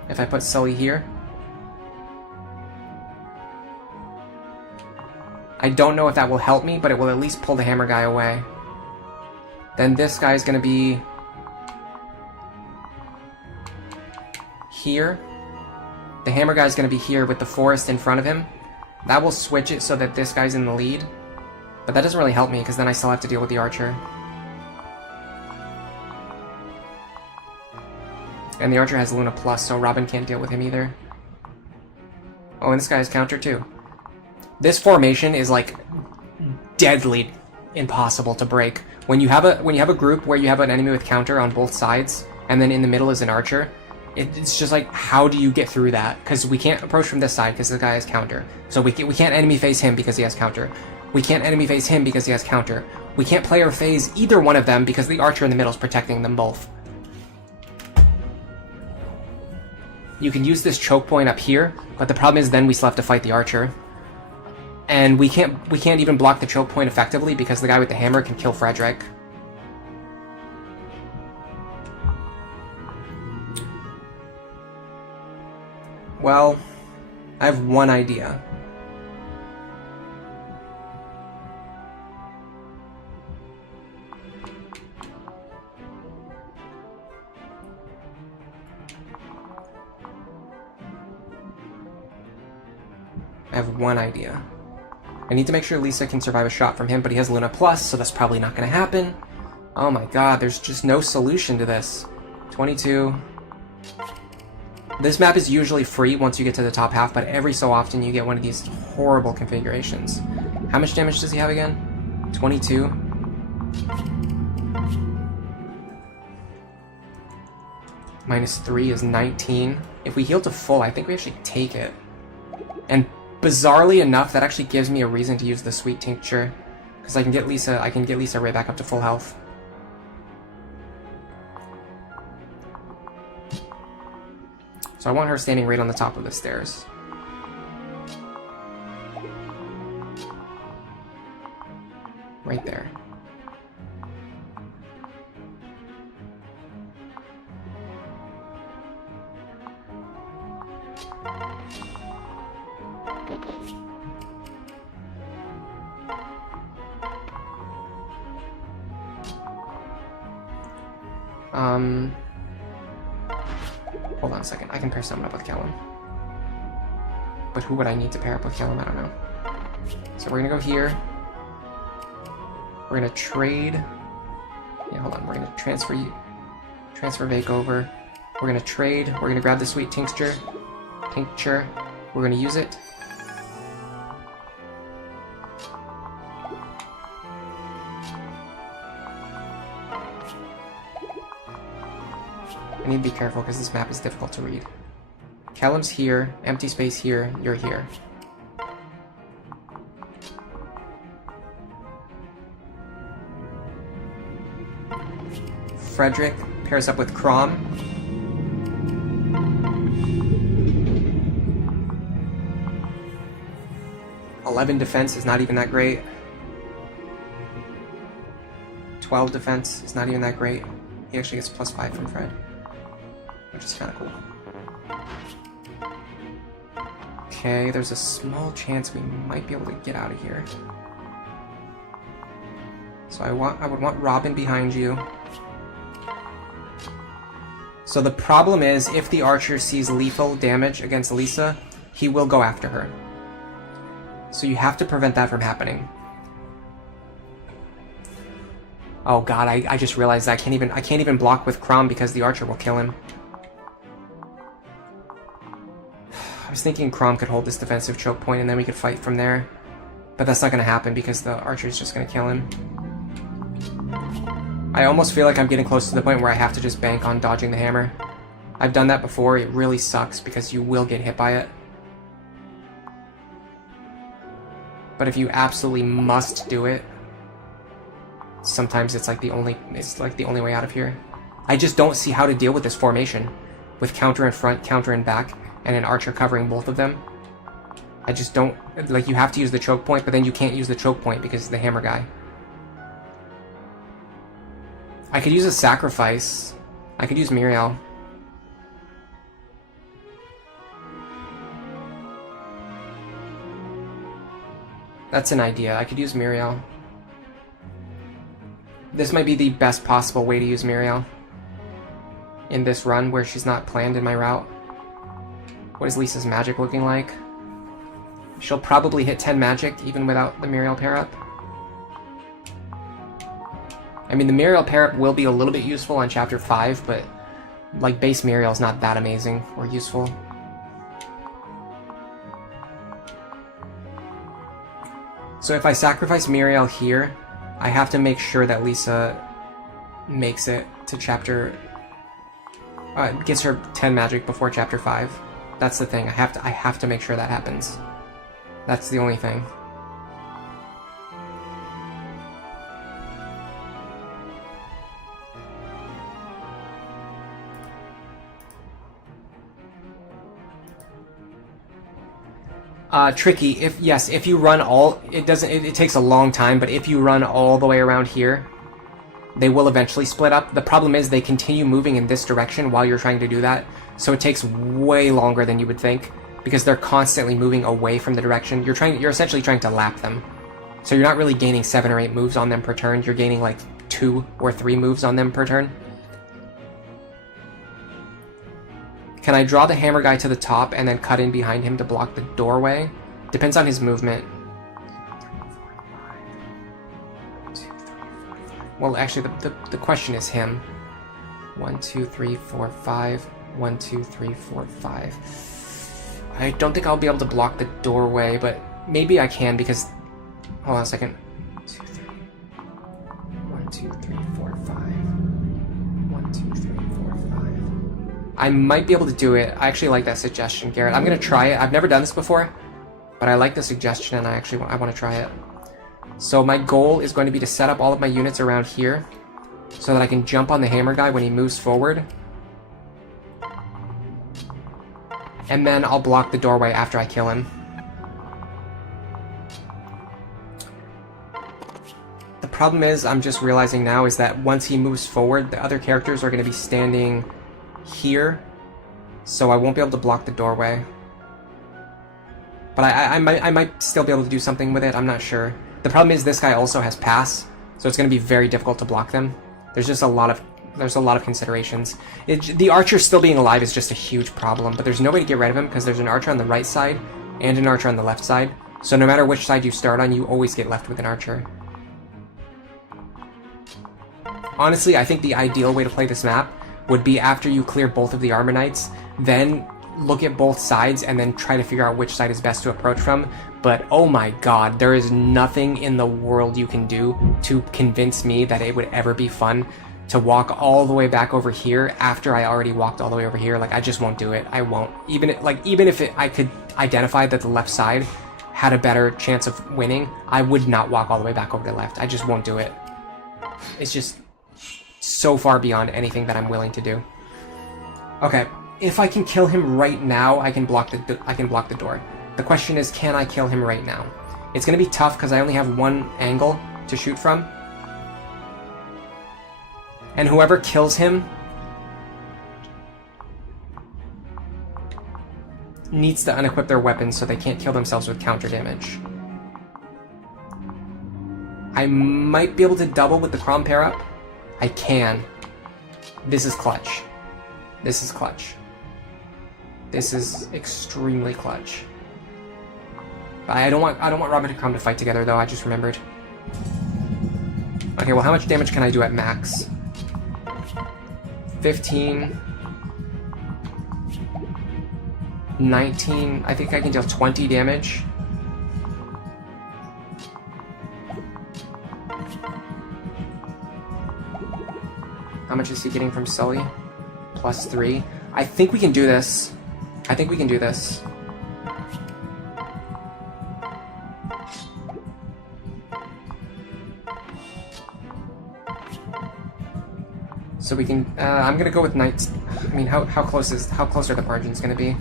If I put Sully here. I don't know if that will help me, but it will at least pull the hammer guy away. Then this guy is going to be here. The hammer guy is going to be here with the forest in front of him. That will switch it so that this guy's in the lead. But that doesn't really help me, because then I still have to deal with the archer. And the archer has Luna Plus, so Robin can't deal with him either. Oh, and this guy has counter too. This formation is like deadly impossible to break. When you have a group where you have an enemy with counter on both sides, and then in the middle is an archer, it's just like, how do you get through that? Because we can't approach from this side because the guy has counter. So we can't enemy face him because he has counter. We can't enemy face him because he has counter. We can't player phase either one of them because the archer in the middle is protecting them both. You can use this choke point up here, but the problem is then we still have to fight the archer. And we can't even block the choke point effectively because the guy with the hammer can kill Frederick. Well, I have one idea. I need to make sure Lisa can survive a shot from him, but he has Luna Plus, so that's probably not going to happen. Oh my god, there's just no solution to this. 22. This map is usually free once you get to the top half, but every so often you get one of these horrible configurations. How much damage does he have again? 22. -3 is 19. If we heal to full, I think we actually take it. And bizarrely enough, that actually gives me a reason to use the Sweet Tincture, because I can get Lisa right back up to full health. So I want her standing right on the top of the stairs. Right there. Hold on a second. I can pair someone up with Callum. But who would I need to pair up with Callum? I don't know. So we're gonna go here. We're gonna trade. Yeah, hold on. We're gonna transfer Vake over. We're gonna trade. We're gonna grab the Sweet Tincture. We're gonna use it. I need to be careful because this map is difficult to read. Callum's here, empty space here, you're here. Frederick pairs up with Crom. (11) defense is not even that great. 12 defense is not even that great. He actually gets +5 from Fred, which is kind of cool. Okay, there's a small chance we might be able to get out of here. So I would want Robin behind you. So the problem is, if the archer sees lethal damage against Lisa, he will go after her. So you have to prevent that from happening. Oh god, I just realized that I can't even block with Crom because the archer will kill him. I was thinking Crom could hold this defensive choke point and then we could fight from there. But that's not going to happen because the archer's just going to kill him. I almost feel like I'm getting close to the point where I have to just bank on dodging the hammer. I've done that before. It really sucks because you will get hit by it. But if you absolutely must do it, sometimes it's like the only way out of here. I just don't see how to deal with this formation with counter in front, counter in back, and an archer covering both of them. I just don't, like, you have to use the choke point, but then you can't use the choke point because of the hammer guy. I could use a sacrifice. I could use Miriel. That's an idea. I could use Miriel. This might be the best possible way to use Miriel in this run where she's not planned in my route. What is Lisa's magic looking like? She'll probably hit 10 magic even without the Miriel pair-up. I mean, the Miriel pair-up will be a little bit useful on Chapter 5, but like base Miriel's not that amazing or useful. So if I sacrifice Miriel here, I have to make sure that Lisa makes it to Chapter... gets her 10 magic before Chapter 5. That's the thing. I have to make sure that happens. That's the only thing. Tricky. If you run all, it takes a long time, but if you run all the way around here, they will eventually split up. The problem is they continue moving in this direction while you're trying to do that, so it takes way longer than you would think, because they're constantly moving away from the direction. You're essentially trying to lap them. So you're not really gaining 7 or 8 moves on them per turn, you're gaining like 2 or 3 moves on them per turn. Can I draw the hammer guy to the top and then cut in behind him to block the doorway? Depends on his movement. Well, actually, the question is him. 1, 2, 3, 4, 5. 1, 2, 3, 4, 5. I don't think I'll be able to block the doorway, but maybe I can because... Hold on a second. 2, 3. 1, 2, 3, 4, 5. 1, 2, 3, 4, 5. I might be able to do it. I actually like that suggestion, Garrett. I'm going to try it. I've never done this before, but I like the suggestion and I want to try it. So my goal is going to be to set up all of my units around here so that I can jump on the hammer guy when he moves forward. And then I'll block the doorway after I kill him. The problem is, I'm just realizing now, is that once he moves forward, the other characters are going to be standing here, so I won't be able to block the doorway. But I might still be able to do something with it, I'm not sure. The problem is this guy also has pass, so it's going to be very difficult to block them. There's just a lot of considerations. The archer still being alive is just a huge problem, but there's no way to get rid of him because there's an archer on the right side and an archer on the left side. So no matter which side you start on, you always get left with an archer. Honestly, I think the ideal way to play this map would be after you clear both of the armor knights, then look at both sides and then try to figure out which side is best to approach from. But oh my god, there is nothing in the world you can do to convince me that it would ever be fun to walk all the way back over here after I already walked all the way over here. Like, I just won't do it. I won't. Even if I could identify that the left side had a better chance of winning, I would not walk all the way back over to the left. I just won't do it. It's just so far beyond anything that I'm willing to do. Okay, if I can kill him right now, I can block the door. The question is, can I kill him right now? It's going to be tough because I only have one angle to shoot from. And whoever kills him needs to unequip their weapons so they can't kill themselves with counter damage. I might be able to double with the Crom pair up. I can. This is clutch. This is clutch. This is extremely clutch. I don't want Robin and Crom to fight together though, I just remembered. Okay, well how much damage can I do at max? 15. 19. I think I can deal 20 damage. How much is he getting from Sully? +3. I think we can do this. I think we can do this. So we can. I'm gonna go with knights. I mean, how close are the margins gonna be?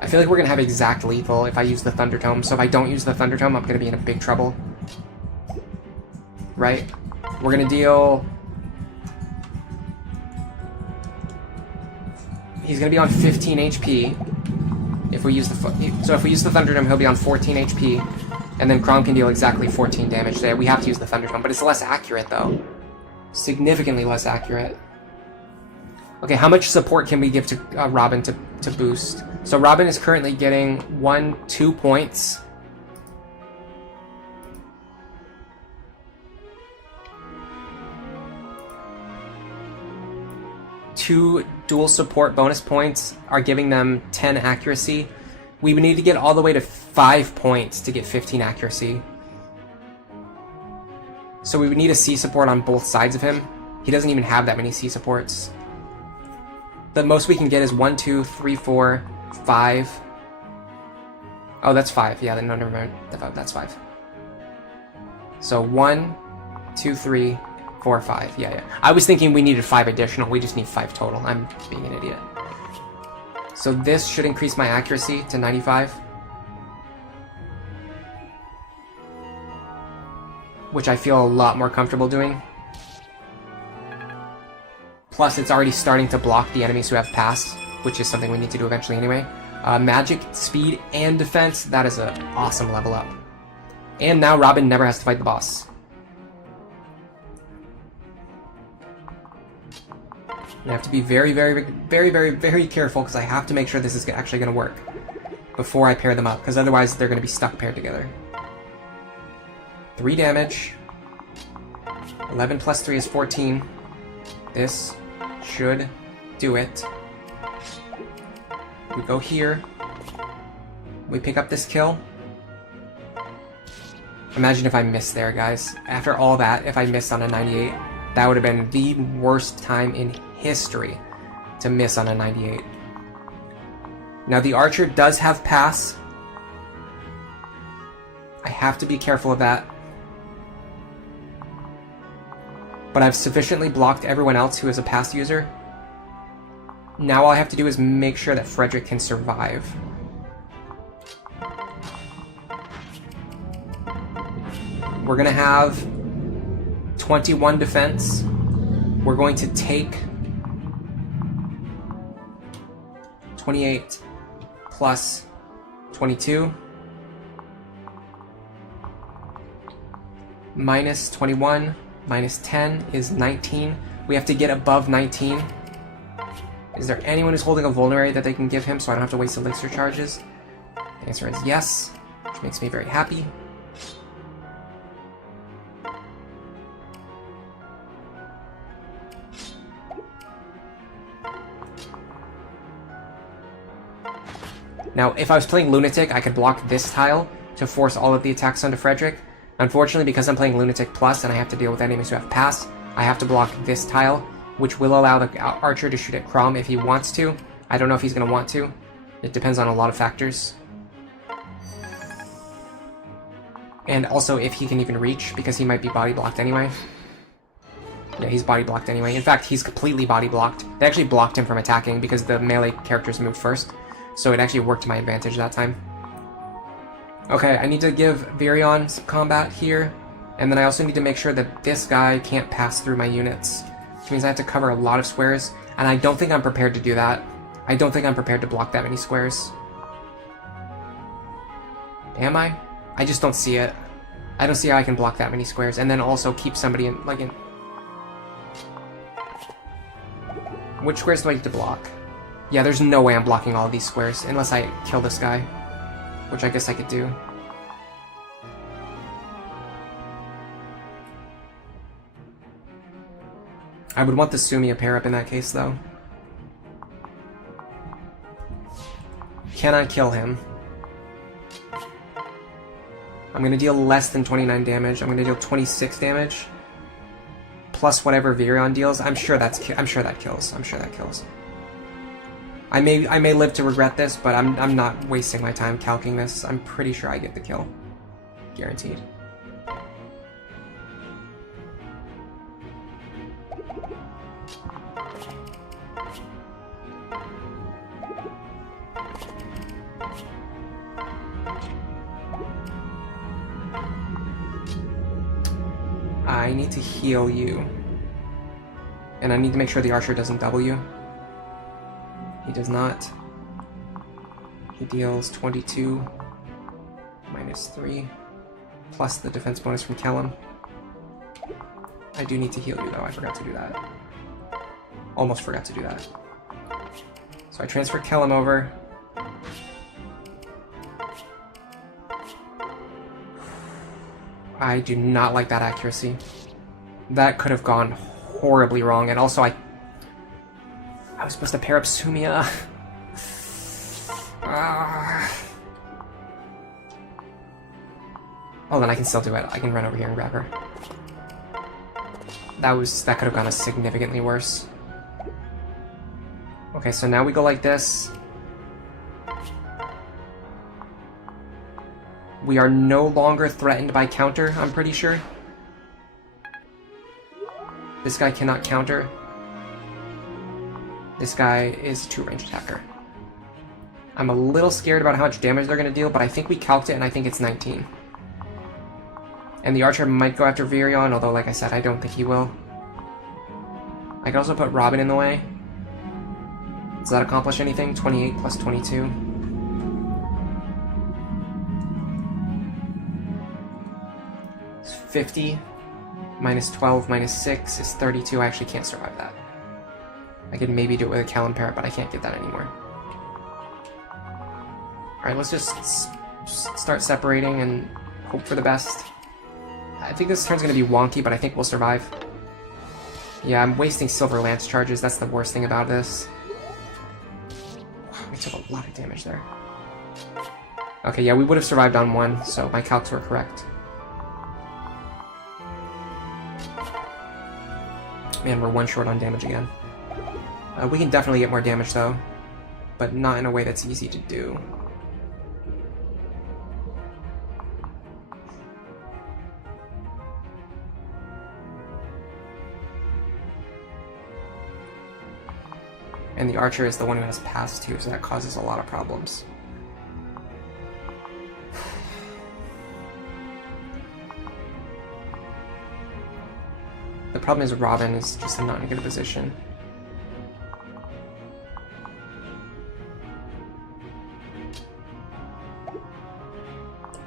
I feel like we're gonna have exact lethal if I use the Thunder Tome. So if I don't use the Thunder Tome, I'm gonna be in a big trouble. Right? We're gonna deal. He's gonna be on 15 HP. If we use the Thunder Tome, he'll be on 14 HP. And then Crom can deal exactly 14 damage there. We have to use the Thunder Tome, but it's less accurate, though. Significantly less accurate. Okay, how much support can we give to Robin to boost? So Robin is currently getting 2 points. Two dual support bonus points are giving them 10 accuracy. We would need to get all the way to 5 points to get 15 accuracy. So we would need a C support on both sides of him. He doesn't even have that many C supports. The most we can get is 1, 2, 3, 4, 5. Oh, that's 5. Yeah, no, never mind. That's 5. So 1, 2, 3, 4, 5. Yeah. I was thinking we needed 5 additional. We just need 5 total. I'm being an idiot. So this should increase my accuracy to 95. Which I feel a lot more comfortable doing. Plus, it's already starting to block the enemies who have pass, which is something we need to do eventually anyway. Magic, speed, and defense, that is an awesome level up. And now Robin never has to fight the boss. I have to be very, very, very, very, very careful because I have to make sure this is actually going to work before I pair them up, because otherwise they're going to be stuck paired together. 3 damage. 11 plus 3 is 14. This should do it. We go here. We pick up this kill. Imagine if I missed there, guys. After all that, if I missed on a 98, that would have been the worst time in history to miss on a 98. Now the archer does have pass. I have to be careful of that. But I've sufficiently blocked everyone else who is a pass user. Now all I have to do is make sure that Frederick can survive. We're gonna have 21 defense. We're going to take 28 plus 22 minus 21 minus 10 is 19. We have to get above 19. Is there anyone who's holding a vulnerary that they can give him so I don't have to waste elixir charges? The answer is yes, which makes me very happy. Now, if I was playing Lunatic, I could block this tile to force all of the attacks onto Frederick. Unfortunately, because I'm playing Lunatic Plus and I have to deal with enemies who have pass, I have to block this tile, which will allow the archer to shoot at Crom if he wants to. I don't know if he's going to want to. It depends on a lot of factors. And also if he can even reach, because he might be body blocked anyway. Yeah, he's body blocked anyway. In fact, he's completely body blocked. They actually blocked him from attacking because the melee characters moved first. So it actually worked to my advantage that time. Okay, I need to give Virion some combat here. And then I also need to make sure that this guy can't pass through my units. Which means I have to cover a lot of squares. And I don't think I'm prepared to do that. I don't think I'm prepared to block that many squares. Am I? I just don't see it. I don't see how I can block that many squares. And then also keep somebody in, like in... Which squares do I need to block? Yeah, there's no way I'm blocking all of these squares unless I kill this guy. Which I guess I could do. I would want the Sumia pair up in that case, though. Cannot kill him. I'm gonna deal less than 29 damage. I'm gonna deal 26 damage. Plus whatever Virion deals. I'm sure that kills. I'm sure that kills. I may live to regret this, but I'm not wasting my time calcing this. I'm pretty sure I get the kill. Guaranteed. I need to heal you. And I need to make sure the archer doesn't double you. He does not. He deals 22 minus 3 plus the defense bonus from Kellum. I do need to heal you though, I forgot to do that. Almost forgot to do that. So I transfer Kellum over. I do not like that accuracy. That could have gone horribly wrong, and also I was supposed to pair up Sumia. Oh, then I can still do it. I can run over here and grab her. That could have gone significantly worse. Okay, so now we go like this. We are no longer threatened by counter, I'm pretty sure. This guy cannot counter. This guy is a 2-range attacker. I'm a little scared about how much damage they're going to deal, but I think we calced it, and I think it's 19. And the archer might go after Virion, although, like I said, I don't think he will. I could also put Robin in the way. Does that accomplish anything? 28 plus 22. It's 50. Minus 12 minus 6 is 32. I actually can't survive that. I could maybe do it with a Callum Parrot, but I can't get that anymore. Alright, let's just start separating and hope for the best. I think this turn's going to be wonky, but I think we'll survive. Yeah, I'm wasting Silver Lance charges. That's the worst thing about this. Wow, we took a lot of damage there. Okay, yeah, we would have survived on 1, so my calcs were correct. Man, we're 1 short on damage again. We can definitely get more damage, though. But not in a way that's easy to do. And the archer is the one who has pass too, so that causes a lot of problems. The problem is Robin is just not in a good position.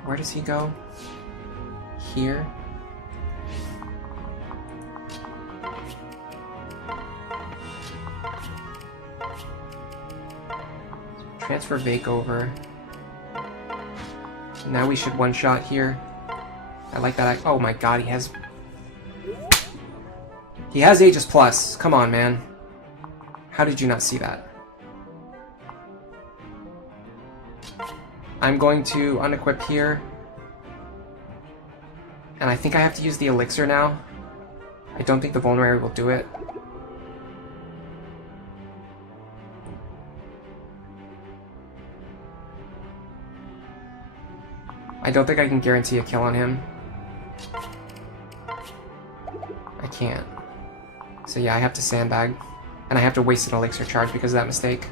Where does he go? Here? Transfer Vake over. Now we should one-shot here. I like that. Oh my god, he has Aegis Plus. Come on, man. How did you not see that? I'm going to unequip here. And I think I have to use the elixir now. I don't think the vulnerary will do it. I don't think I can guarantee a kill on him. I can't. So yeah, I have to sandbag. And I have to waste an elixir charge because of that mistake.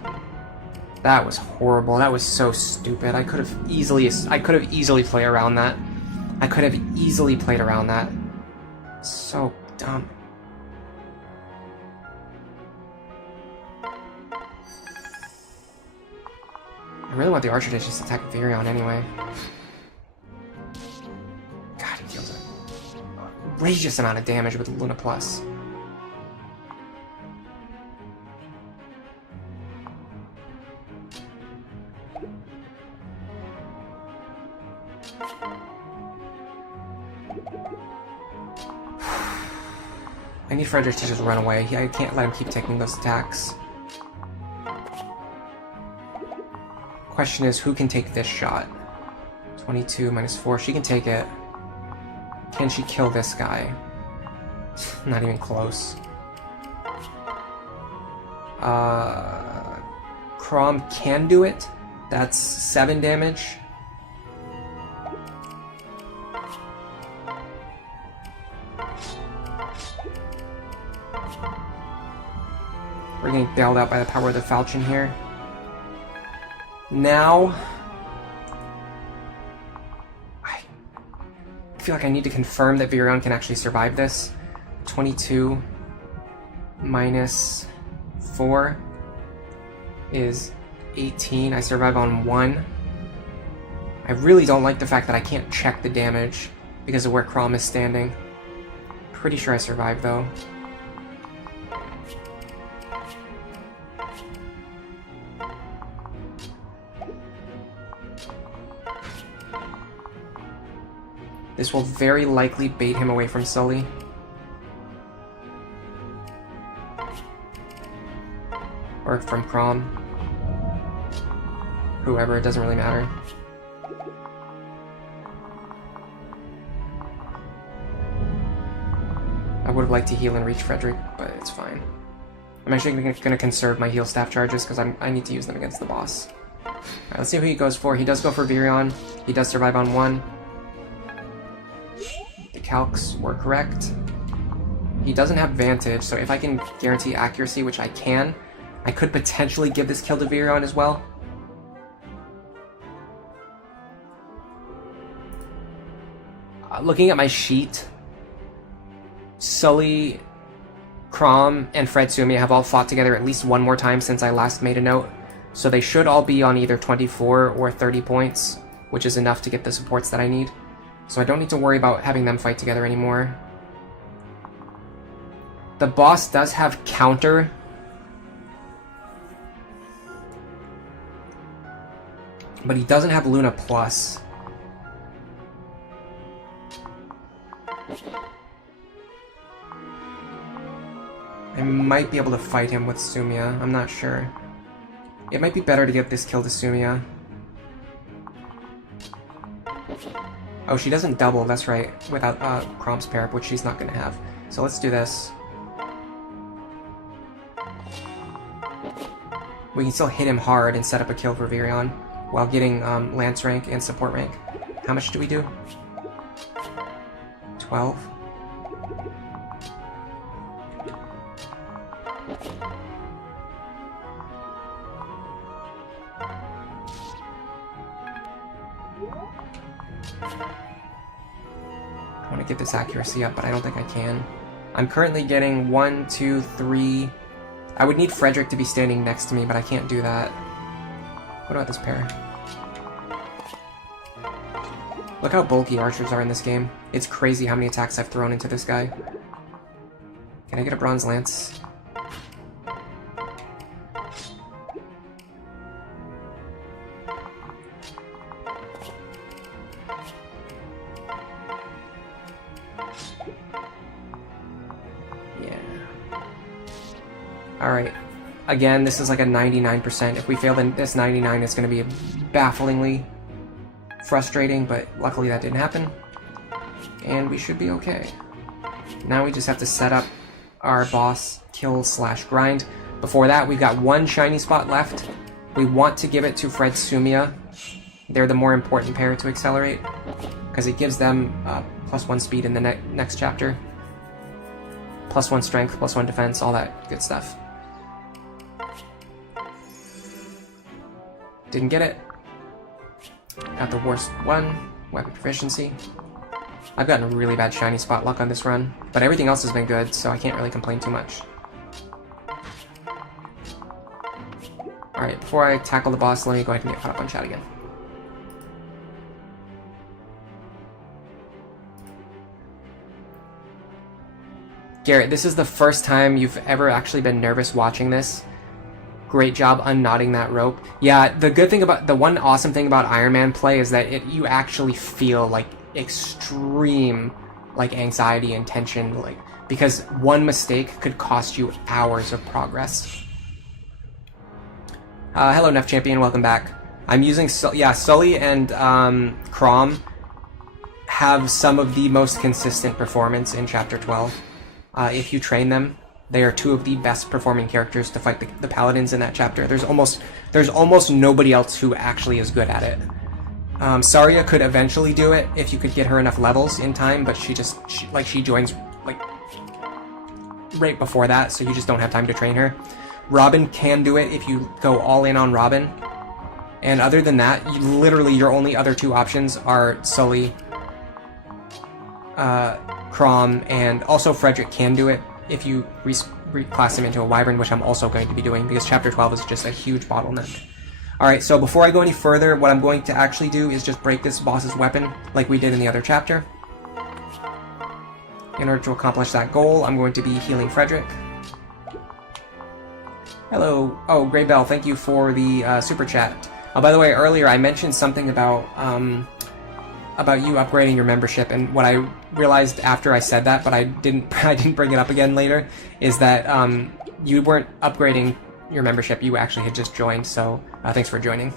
That was horrible. That was so stupid. I could have easily played around that. I could have easily played around that. So dumb. I really want the archer to just attack Virion anyway. God, he deals an outrageous amount of damage with Luna Plus. I need Frederick to just run away. I can't let him keep taking those attacks. Question is, who can take this shot? 22 minus 4. She can take it. Can she kill this guy? Not even close. Crom can do it. That's 7 damage. We're getting bailed out by the power of the falchion here. Now, I feel like I need to confirm that Virion can actually survive this. 22 minus 4 is 18. I survive on 1. I really don't like the fact that I can't check the damage because of where Crom is standing. Pretty sure I survive though. This will very likely bait him away from Sully. Or from Crom. Whoever, it doesn't really matter. I would have liked to heal and reach Frederick, but it's fine. I'm actually going to conserve my heal staff charges because I need to use them against the boss. Alright, let's see who he goes for. He does go for Virion. He does survive on 1. The calcs were correct. He doesn't have Vantage, so if I can guarantee accuracy, which I can, I could potentially give this kill to Virion as well. Looking at my sheet, Sully, Crom, and Fred Sumi have all fought together at least one more time since I last made a note, so they should all be on either 24 or 30 points, which is enough to get the supports that I need. So I don't need to worry about having them fight together anymore. The boss does have counter. But he doesn't have Luna Plus. I might be able to fight him with Sumia, I'm not sure. It might be better to get this kill to Sumia. Oh, she doesn't double, that's right, without Crom's Parap, which she's not going to have. So let's do this. We can still hit him hard and set up a kill for Virion while getting Lance rank and support rank. How much do we do? 12? I want to get this accuracy up, but I don't think I can. I'm currently getting 1, 2, 3... I would need Frederick to be standing next to me, but I can't do that. What about this pair? Look how bulky archers are in this game. It's crazy how many attacks I've thrown into this guy. Can I get a bronze lance? Alright, again, this is like a 99%. If we fail, then this 99 is going to be bafflingly frustrating, but luckily that didn't happen. And we should be okay. Now we just have to set up our boss kill / grind. Before that, we've got one shiny spot left. We want to give it to Fred Sumia. They're the more important pair to accelerate, because it gives them +1 speed in the next chapter. +1 strength, +1 defense, all that good stuff. Didn't get it. Got the worst one, weapon proficiency. I've gotten really bad shiny spot luck on this run, but everything else has been good, so I can't really complain too much. Alright, before I tackle the boss, let me go ahead and get caught up on chat again. Garrett, this is the first time you've ever actually been nervous watching this. Great job unknotting that rope. Yeah, the one awesome thing about Iron Man play is that you actually feel like extreme like anxiety and tension like because one mistake could cost you hours of progress. Hello, Neff Champion, welcome back. I'm using, Sully and Crom have some of the most consistent performance in Chapter 12. If you train them, they are two of the best performing characters to fight the paladins in that chapter. There's almost nobody else who actually is good at it. Saria could eventually do it if you could get her enough levels in time, but she joins like right before that, so you just don't have time to train her. Robin can do it if you go all in on Robin. And other than that, literally your only other two options are Sully, Crom, and also Frederick can do it if you reclass him into a Wyvern, which I'm also going to be doing because Chapter 12 is just a huge bottleneck. Alright, so before I go any further, what I'm going to actually do is just break this boss's weapon like we did in the other chapter. In order to accomplish that goal, I'm going to be healing Frederick. Hello. Oh, Grey Bell, thank you for the super chat. By the way, earlier I mentioned something about you upgrading your membership, and what I realized after I said that, but I didn't bring it up again later, is that you weren't upgrading your membership, you actually had just joined, so thanks for joining.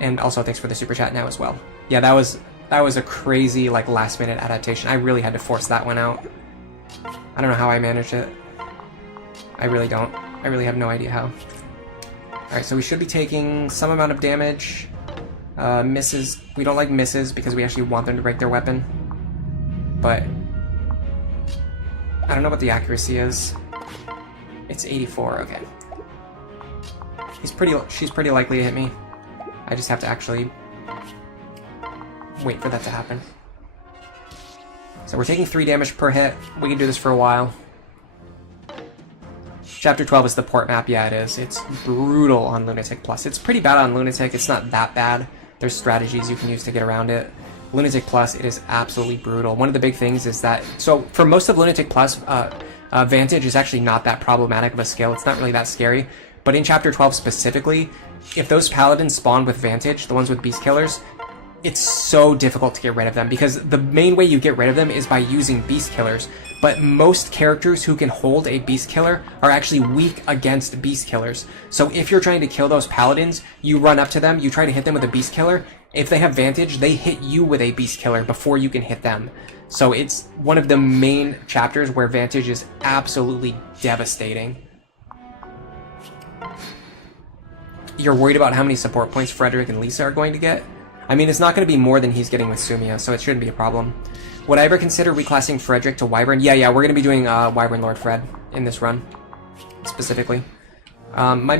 And also thanks for the super chat now as well. Yeah, that was a crazy, like, last minute adaptation. I really had to force that one out. I don't know how I managed it. I really don't. I really have no idea how. Alright, so we should be taking some amount of damage. Misses. We don't like misses because we actually want them to break their weapon. But I don't know what the accuracy is. It's 84, okay. She's pretty likely to hit me. I just have to actually wait for that to happen. So we're taking 3 damage per hit. We can do this for a while. Chapter 12 is the port map. Yeah, it is. It's brutal on Lunatic Plus. It's pretty bad on Lunatic. It's not that bad. There's strategies you can use to get around it. Lunatic Plus, it is absolutely brutal. One of the big things is that, so for most of Lunatic Plus, Vantage is actually not that problematic of a skill. It's not really that scary. But in Chapter 12 specifically, if those paladins spawn with Vantage, the ones with Beast Killers, it's so difficult to get rid of them, because the main way you get rid of them is by using Beast Killers. But most characters who can hold a Beast Killer are actually weak against Beast Killers. So if you're trying to kill those paladins, you run up to them, you try to hit them with a Beast Killer. If they have Vantage, they hit you with a Beast Killer before you can hit them. So it's one of the main chapters where Vantage is absolutely devastating. You're worried about how many support points Frederick and Lisa are going to get? I mean, it's not going to be more than he's getting with Sumia, so it shouldn't be a problem. Would I ever consider reclassing Frederick to Wyvern? Yeah, we're going to be doing Wyvern Lord Fred in this run, specifically. My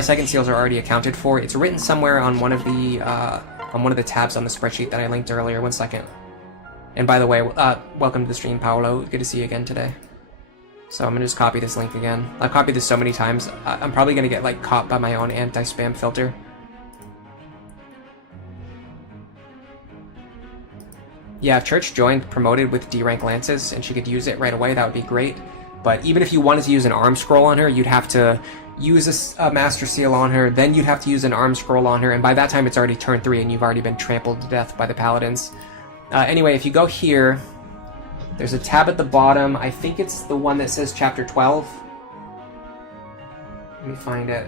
second seals are already accounted for. It's written somewhere on one of the tabs on the spreadsheet that I linked earlier. 1 second. And by the way, welcome to the stream, Paolo. Good to see you again today. So I'm going to just copy this link again. I've copied this so many times. I'm probably going to get like caught by my own anti-spam filter. Yeah, if Church joined promoted with D-rank lances and she could use it right away, that would be great. But even if you wanted to use an arm scroll on her, you'd have to use a Master Seal on her, then you'd have to use an arm scroll on her, and by that time it's already turn 3 and you've already been trampled to death by the Paladins. Anyway, if you go here, there's a tab at the bottom. I think it's the one that says Chapter 12. Let me find it.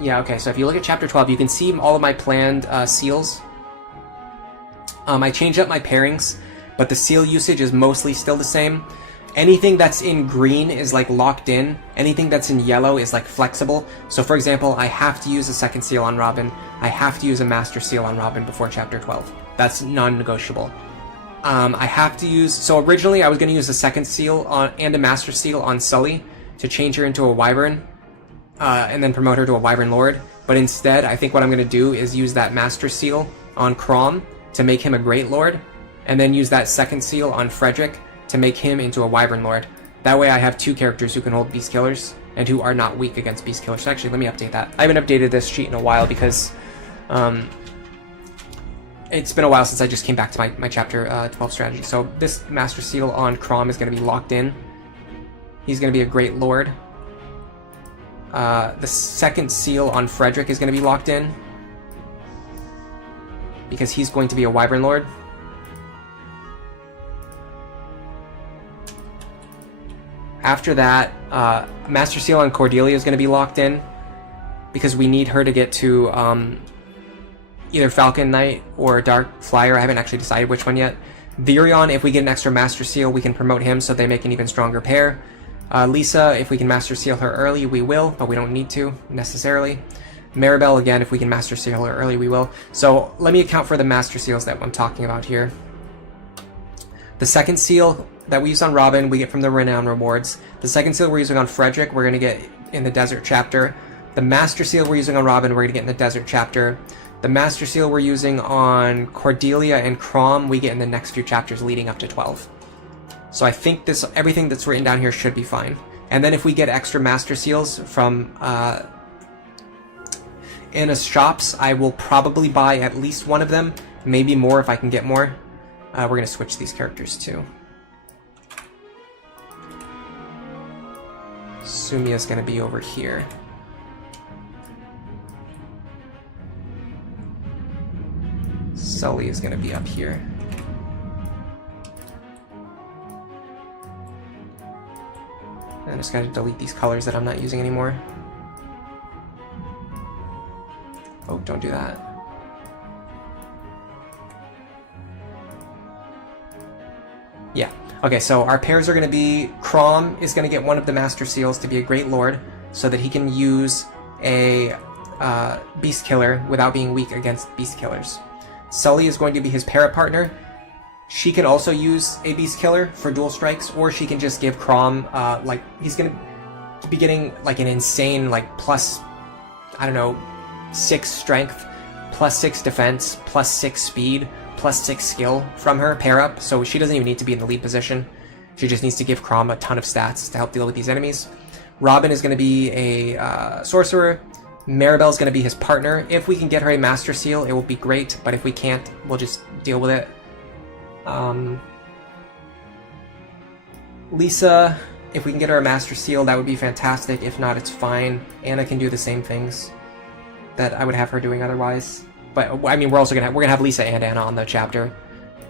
Yeah, okay, so if you look at Chapter 12, you can see all of my planned seals. I changed up my pairings, but the seal usage is mostly still the same. Anything that's in green is like locked in. Anything that's in yellow is like flexible. So for example, I have to use a second seal on Robin. I have to use a master seal on Robin before Chapter 12. That's non-negotiable. I have to use, so originally I was going to use a second seal on and a master seal on Sully to change her into a Wyvern, and then promote her to a Wyvern Lord. But instead, I think what I'm going to do is use that master seal on Crom to make him a Great Lord, and then use that second seal on Frederick to make him into a Wyvern Lord. That way I have 2 characters who can hold Beast Killers, and who are not weak against Beast Killers. So actually, let me update that. I haven't updated this sheet in a while because it's been a while since I just came back to my Chapter 12 strategy. So this Master Seal on Crom is going to be locked in. He's going to be a Great Lord. The second seal on Frederick is going to be locked in, because he's going to be a Wyvern Lord. After that, Master Seal on Cordelia is going to be locked in because we need her to get to either Falcon Knight or Dark Flyer. I haven't actually decided which one yet. Virion, if we get an extra Master Seal, we can promote him so they make an even stronger pair. Lisa, if we can Master Seal her early, we will, but we don't need to necessarily. Maribel, again, if we can Master Seal her early, we will. So let me account for the Master Seals that I'm talking about here. The second seal that we use on Robin, we get from the Renown rewards. The second seal we're using on Frederick, we're going to get in the Desert chapter. The Master Seal we're using on Robin, we're going to get in the Desert chapter. The Master Seal we're using on Cordelia and Crom, we get in the next few chapters leading up to 12. So I think everything that's written down here should be fine. And then if we get extra Master Seals from Anna's shops, I will probably buy at least one of them, maybe more if I can get more. We're going to switch these characters too. Sumia's going to be over here. Sully is going to be up here. And I just got to delete these colors that I'm not using anymore. Oh, don't do that. Yeah. Okay, so our pairs are going to be... Crom is going to get one of the Master Seals to be a Great Lord, so that he can use a Beast Killer without being weak against Beast Killers. Sully is going to be his para partner. She can also use a Beast Killer for dual strikes, or she can just give Crom, like, he's going to be getting, like, an insane, like, plus, I don't know, 6 strength, plus 6 defense, plus 6 speed, plus 6 skill from her pair up, so she doesn't even need to be in the lead position. She just needs to give Crom a ton of stats to help deal with these enemies. Robin is going to be a sorcerer. Maribel is going to be his partner. If we can get her a Master Seal, it will be great, but if we can't, we'll just deal with it. Lisa, if we can get her a Master Seal, that would be fantastic. If not, it's fine. Anna can do the same things that I would have her doing otherwise. But, I mean, we're gonna have Lisa and Anna on the chapter.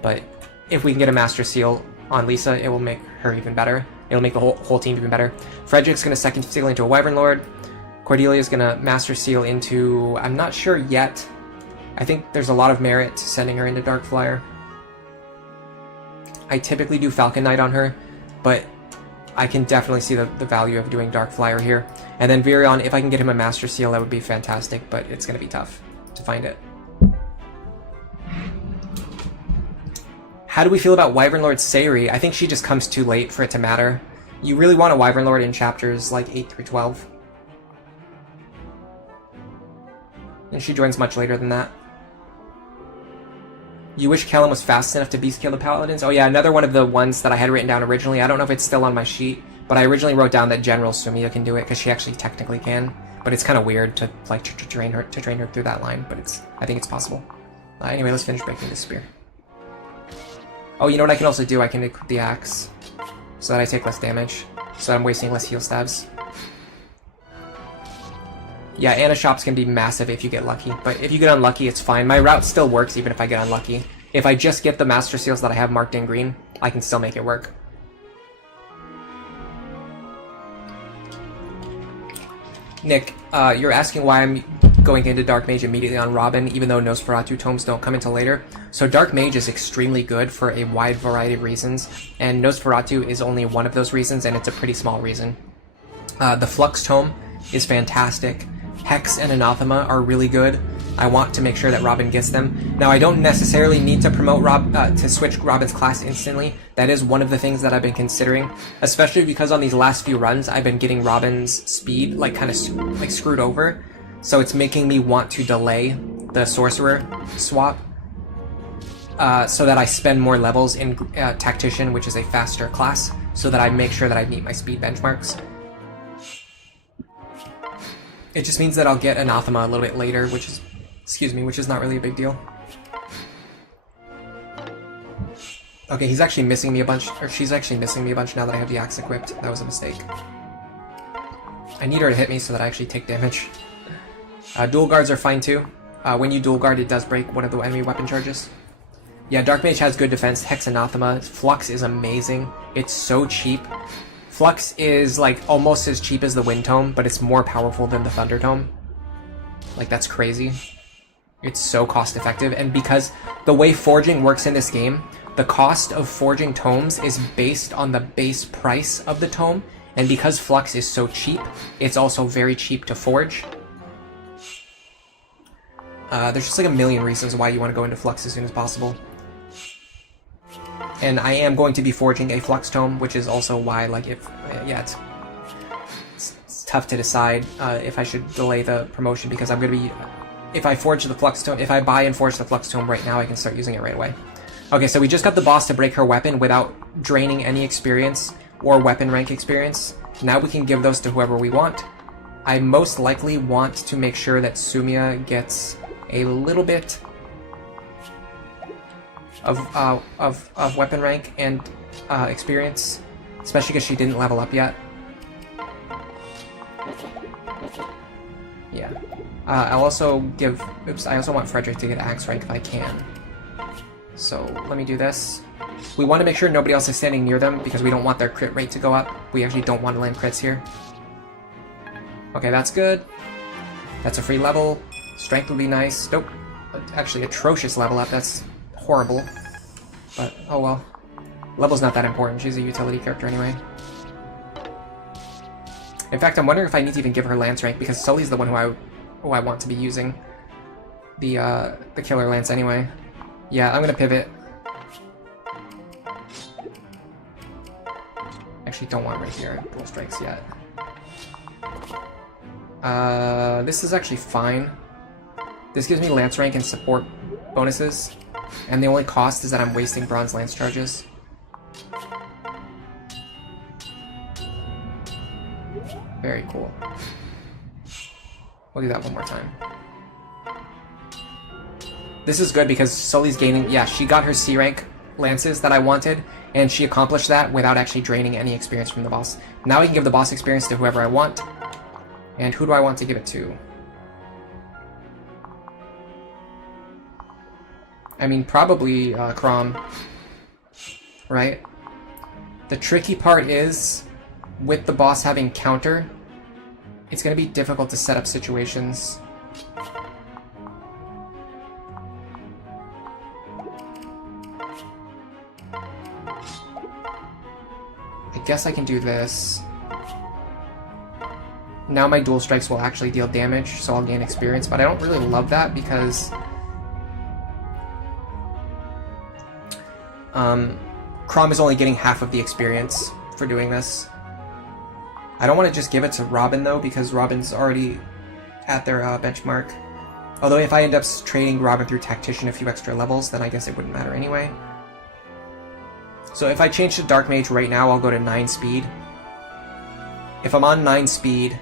But if we can get a Master Seal on Lisa, it will make her even better. It'll make the whole team even better. Frederick's gonna second seal into a Wyvern Lord. Cordelia's gonna Master Seal into... I'm not sure yet. I think there's a lot of merit to sending her into Dark Flyer. I typically do Falcon Knight on her, but I can definitely see the value of doing Dark Flyer here. And then Virion, if I can get him a Master Seal, that would be fantastic, but it's going to be tough to find it. How do we feel about Wyvern Lord Sayri? I think she just comes too late for it to matter. You really want a Wyvern Lord in chapters like 8 through 12. And she joins much later than that. You wish Kellum was fast enough to beast kill the Paladins? Oh yeah, another one of the ones that I had written down originally. I don't know if it's still on my sheet, but I originally wrote down that General Sumia can do it, because she actually technically can. But it's kind of weird to like to train her through that line, but I think it's possible. Anyway, let's finish breaking this spear. Oh, you know what I can also do? I can equip the axe, so that I take less damage, so I'm wasting less heal stabs. Yeah, Anna shops can be massive if you get lucky, but if you get unlucky, it's fine. My route still works even if I get unlucky. If I just get the Master Seals that I have marked in green, I can still make it work. Nick, you're asking why I'm going into Dark Mage immediately on Robin, even though Nosferatu tomes don't come until later. So Dark Mage is extremely good for a wide variety of reasons, and Nosferatu is only one of those reasons, and it's a pretty small reason. The Flux tome is fantastic. Hex and Anathema are really good. I want to make sure that Robin gets them. Now, I don't necessarily need to promote to switch Robin's class instantly. That is one of the things that I've been considering, especially because on these last few runs, I've been getting Robin's speed like kind of like screwed over. So it's making me want to delay the Sorcerer swap so that I spend more levels in Tactician, which is a faster class, so that I make sure that I meet my speed benchmarks. It just means that I'll get Anathema a little bit later, which is not really a big deal. Okay, he's actually missing me a bunch, or she's actually missing me a bunch now that I have the axe equipped. That was a mistake. I need her to hit me so that I actually take damage. Dual guards are fine too. When you dual guard, it does break one of the enemy weapon charges. Yeah, Dark Mage has good defense. Hex Anathema. Flux is amazing. It's so cheap. Flux is like almost as cheap as the Wind Tome, but it's more powerful than the Thunder Tome. Like, that's crazy. It's so cost effective, and because the way forging works in this game, the cost of forging tomes is based on the base price of the tome, and because Flux is so cheap, it's also very cheap to forge. There's just like a million reasons why you want to go into Flux as soon as possible. And I am going to be forging a Flux tome, which is also why, like, it's tough to decide if I should delay the promotion, because I'm going to be... If I forge the Flux tome, if I buy and forge the Flux tome right now, I can start using it right away. Okay, so we just got the boss to break her weapon without draining any experience or weapon rank experience. Now we can give those to whoever we want. I most likely want to make sure that Sumia gets a little bit of weapon rank and experience, especially because she didn't level up yet. Yeah. I'll also give... Oops, I also want Frederick to get axe rank if I can. So, let me do this. We want to make sure nobody else is standing near them, because we don't want their crit rate to go up. We actually don't want to land crits here. Okay, that's good. That's a free level. Strength would be nice. Nope. Actually, atrocious level up. That's horrible. But, oh well. Level's not that important. She's a utility character anyway. In fact, I'm wondering if I need to even give her lance rank, because Sully's the one who I want to be using the killer lance anyway. Yeah, I'm gonna pivot. Actually, don't want right here. Dual strikes yet. This is actually fine. This gives me lance rank and support bonuses, and the only cost is that I'm wasting bronze lance charges. Very cool. We'll do that one more time. This is good because Sully's gaining... Yeah, she got her C rank lances that I wanted, and she accomplished that without actually draining any experience from the boss. Now I can give the boss experience to whoever I want. And who do I want to give it to? I mean, probably Chrom. Right? The tricky part is, with the boss having counter, it's going to be difficult to set up situations. I guess I can do this. Now my dual strikes will actually deal damage, so I'll gain experience, but I don't really love that because Chrom is only getting half of the experience for doing this. I don't want to just give it to Robin though, because Robin's already at their benchmark. Although if I end up trading Robin through Tactician a few extra levels, then I guess it wouldn't matter anyway. So if I change to Dark Mage right now, I'll go to 9 speed. If I'm on 9 speed,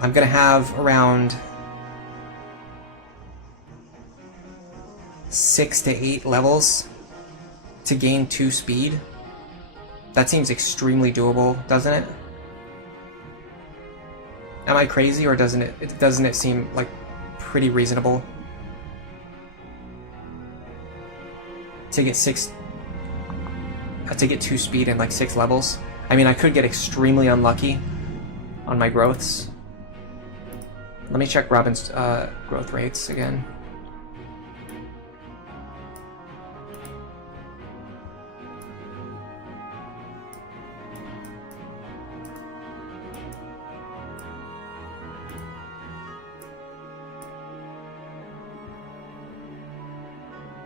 I'm going to have around 6 to 8 levels to gain 2 speed. That seems extremely doable, doesn't it? Am I crazy, or doesn't it seem like pretty reasonable to get 2 speed and like 6 levels? I mean, I could get extremely unlucky on my growths. Let me check Robin's growth rates again.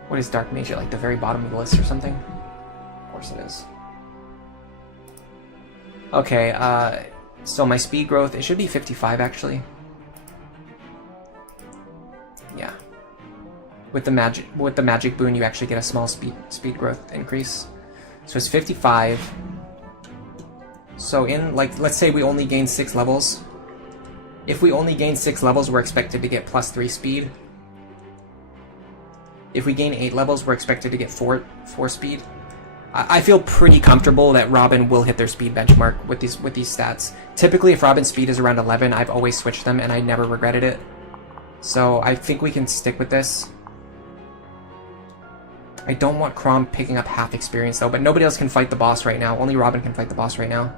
What is Dark Mage at, like the very bottom of the list or something? Of course it is. Okay, so my speed growth, it should be 55 actually. Yeah. With the magic boon, you actually get a small speed growth increase. So it's 55. So in, like, let's say we only gain 6 levels. If we only gain 6 levels, we're expected to get +3 speed. If we gain 8 levels, we're expected to get 4 speed. I feel pretty comfortable that Robin will hit their speed benchmark with these stats. Typically, if Robin's speed is around 11, I've always switched them, and I never regretted it. So I think we can stick with this. I don't want Chrom picking up half experience, though, but nobody else can fight the boss right now. Only Robin can fight the boss right now.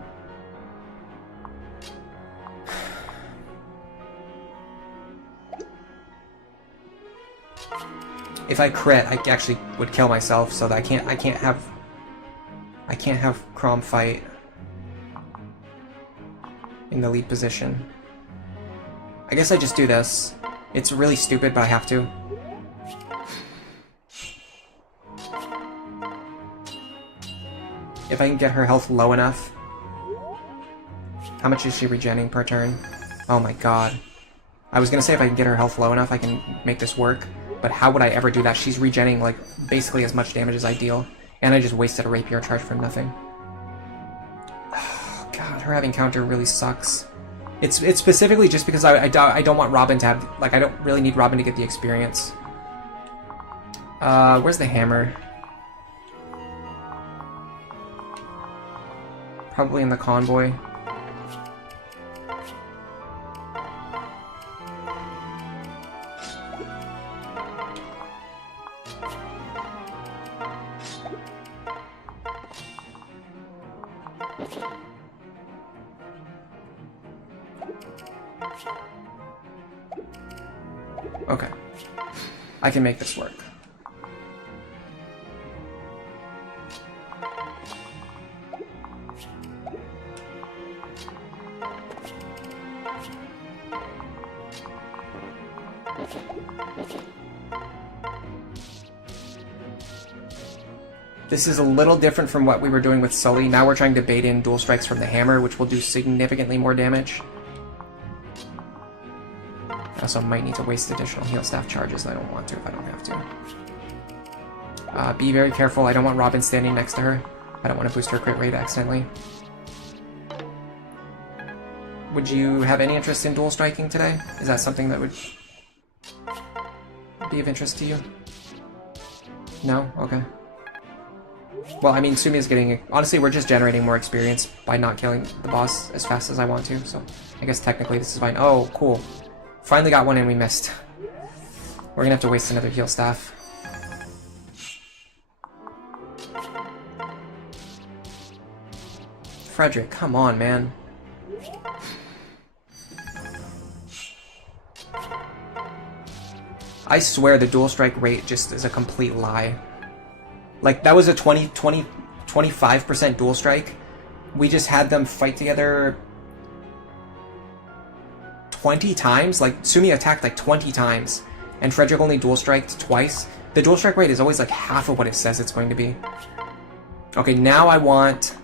If I crit, I actually would kill myself, so that I can't have Chrom fight in the lead position. I guess I just do this. It's really stupid, but I have to. If I can get her health low enough. How much is she regenning per turn? Oh my god. I was gonna say if I can get her health low enough, I can make this work. But how would I ever do that? She's regenning, like, basically as much damage as I deal. And I just wasted a rapier charge for nothing. Oh, god, her having counter really sucks. It's specifically just because I don't want Robin to have... Like, I don't really need Robin to get the experience. Where's the hammer? Probably in the convoy. Okay. I can make this work. This is a little different from what we were doing with Sully. Now we're trying to bait in dual strikes from the hammer, which will do significantly more damage. I also might need to waste additional heal staff charges. I don't want to if I don't have to. Be very careful. I don't want Robin standing next to her. I don't want to boost her crit rate accidentally. Would you have any interest in dual striking today? Is that something that would be of interest to you? No? Okay. Well, I mean, Sumia's getting... Honestly, we're just generating more experience by not killing the boss as fast as I want to, so I guess technically this is fine. Oh, cool. Finally got one and we missed. We're gonna have to waste another heal staff. Frederick, come on, man. I swear the dual strike rate just is a complete lie. Like, that was a 25% dual strike. We just had them fight together 20 times. Like, Sumia attacked like 20 times, and Frederick only dual striked twice. The dual strike rate is always like half of what it says it's going to be. Okay, now I want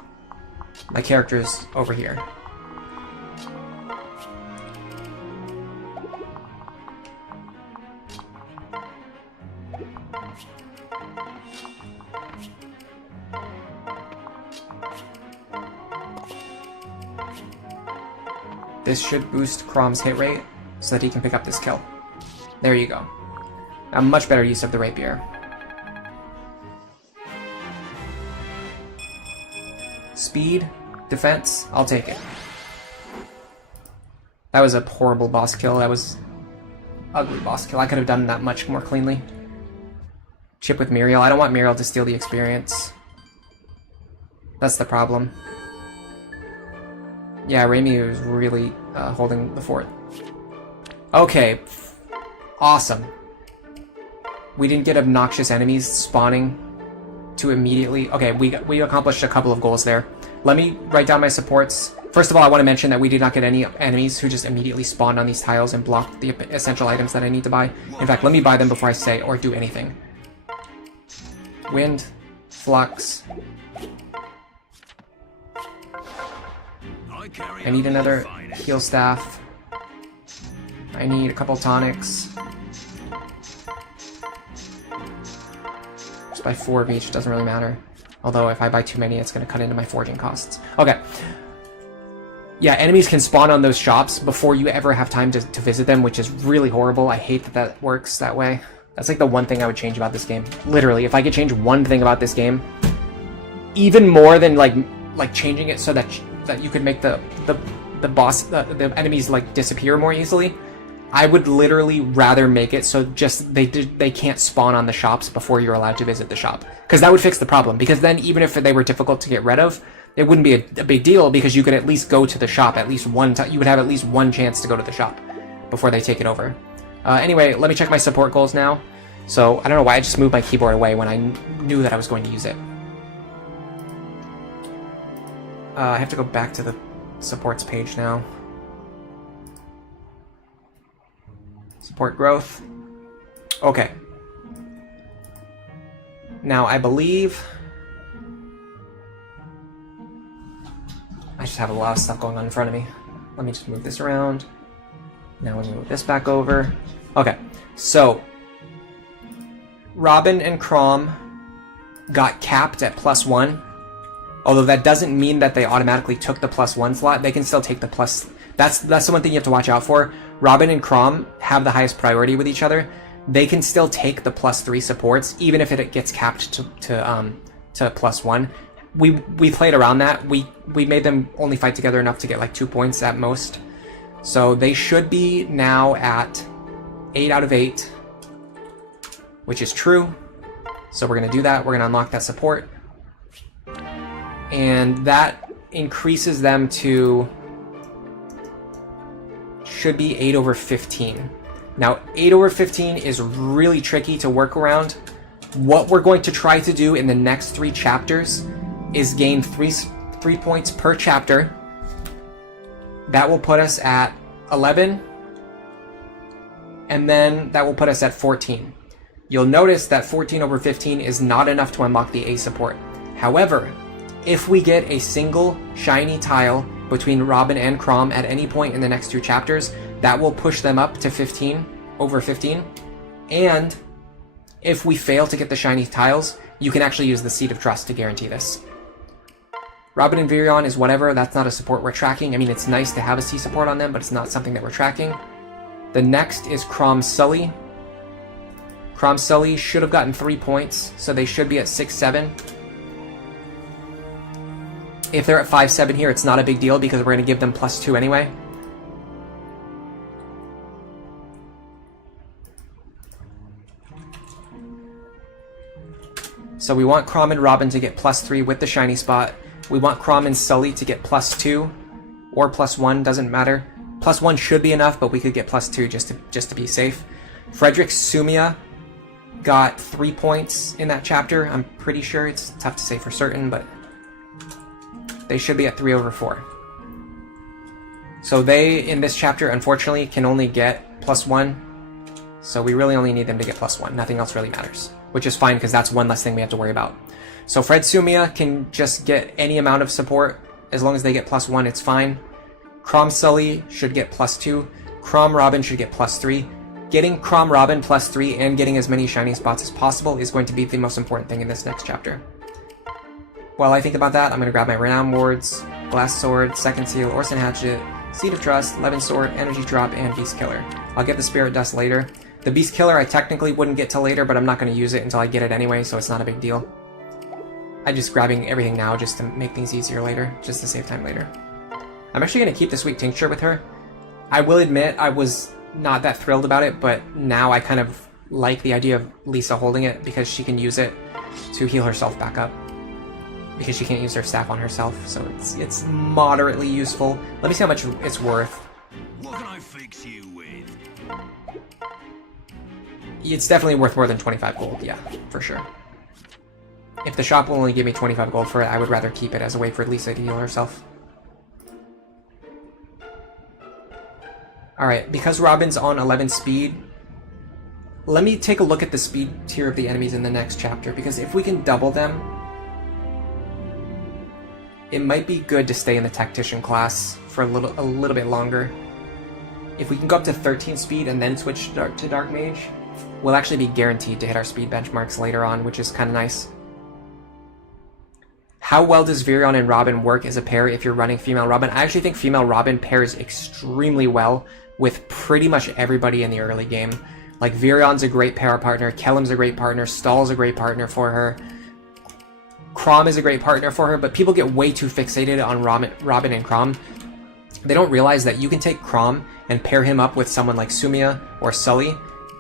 my characters over here. This should boost Chrom's hit rate so that he can pick up this kill. There you go. A much better use of the rapier. Speed, defense, I'll take it. That was a horrible boss kill. That was ugly boss kill. I could have done that much more cleanly. Chip with Muriel. I don't want Muriel to steal the experience. That's the problem. Yeah, Raimi was really holding the fort. Okay. Awesome. We didn't get obnoxious enemies spawning to immediately... Okay, we accomplished a couple of goals there. Let me write down my supports. First of all, I want to mention that we did not get any enemies who just immediately spawned on these tiles and blocked the essential items that I need to buy. In fact, let me buy them before I say or do anything. Wind, Flux... I need another heal staff. I need a couple tonics. Just buy 4 of each, doesn't really matter. Although if I buy too many, it's going to cut into my forging costs. Okay. Yeah, enemies can spawn on those shops before you ever have time to visit them, which is really horrible. I hate that that works that way. That's like the one thing I would change about this game. Literally, if I could change one thing about this game, even more than like changing it so that you could make the enemies like disappear more easily, I would literally rather make it so just they can't spawn on the shops before you're allowed to visit the shop, because that would fix the problem. Because then even if they were difficult to get rid of, it wouldn't be a big deal, because you could at least go to the shop at least one time. You would have at least one chance to go to the shop before they take it over. Anyway, let me check my support goals now. So I don't know why I just moved my keyboard away when I knew that I was going to use it. I have to go back to the supports page now. Support growth. Okay. Now I believe I just have a lot of stuff going on in front of me. Let me just move this around. Now let me move this back over. Okay, so Robin and Chrom got capped at +1. Although that doesn't mean that they automatically took the +1 slot. They can still take the plus. That's the one thing you have to watch out for. Robin and Chrom have the highest priority with each other. They can still take the +3 supports, even if it gets capped to +1. We played around that. We made them only fight together enough to get like 2 points at most. So they should be now at 8 out of 8, which is true. So we're gonna do that. We're gonna unlock that support. And that increases them to, should be 8 over 15. Now 8 over 15 is really tricky to work around. What we're going to try to do in the next 3 chapters is gain 3 points per chapter. That will put us at 11, and then that will put us at 14. You'll notice that 14 over 15 is not enough to unlock the A support. However, if we get a single shiny tile between Robin and Chrom at any point in the next 2 chapters, that will push them up to 15 over 15. And if we fail to get the shiny tiles, you can actually use the Seed of Trust to guarantee this. Robin and Virion is whatever, that's not a support we're tracking. I mean, it's nice to have a C support on them, but it's not something that we're tracking. The next is Chrom Sully. Chrom Sully should have gotten 3 points, so they should be at 6-7. If they're at 5-7 here, it's not a big deal because we're going to give them +2 anyway. So we want Chrom and Robin to get +3 with the shiny spot. We want Chrom and Sully to get +2 or +1, doesn't matter. +1 should be enough, but we could get +2 just to be safe. Frederick Sumia got 3 points in that chapter. I'm pretty sure, it's tough to say for certain, but they should be at 3 over 4. So they, in this chapter, unfortunately, can only get +1. So we really only need them to get +1. Nothing else really matters, which is fine because that's one less thing we have to worry about. So Fred Sumia can just get any amount of support. As long as they get +1, it's fine. Chrom Sully should get +2. Chrom Robin should get +3. Getting Chrom Robin +3 and getting as many shiny spots as possible is going to be the most important thing in this next chapter. While I think about that, I'm going to grab my Renown Wards, Blast Sword, Second Seal, Orson Hatchet, Seed of Trust, Levin Sword, Energy Drop, and Beast Killer. I'll get the Spirit Dust later. The Beast Killer I technically wouldn't get till later, but I'm not going to use it until I get it anyway, so it's not a big deal. I'm just grabbing everything now just to make things easier later, just to save time later. I'm actually going to keep the Sweet Tincture with her. I will admit I was not that thrilled about it, but now I kind of like the idea of Lisa holding it because she can use it to heal herself back up. Because she can't use her staff on herself, so it's moderately useful. Let me see how much it's worth. What can I fix you with? It's definitely worth more than 25 gold, yeah, for sure. If the shop will only give me 25 gold for it, I would rather keep it as a way for Lisa to heal herself. Alright, because Robin's on 11 speed, let me take a look at the speed tier of the enemies in the next chapter, because if we can double them, it might be good to stay in the Tactician class for a little bit longer. If we can go up to 13 speed and then switch to Dark Mage, we'll actually be guaranteed to hit our speed benchmarks later on, which is kind of nice. How well does Virion and Robin work as a pair if you're running female Robin? I actually think female Robin pairs extremely well with pretty much everybody in the early game. Like, Virion's a great pair partner, Kellam's a great partner, Stahl's a great partner for her, Chrom is a great partner for her, but people get way too fixated on Robin and Chrom. They don't realize that you can take Chrom and pair him up with someone like Sumia or Sully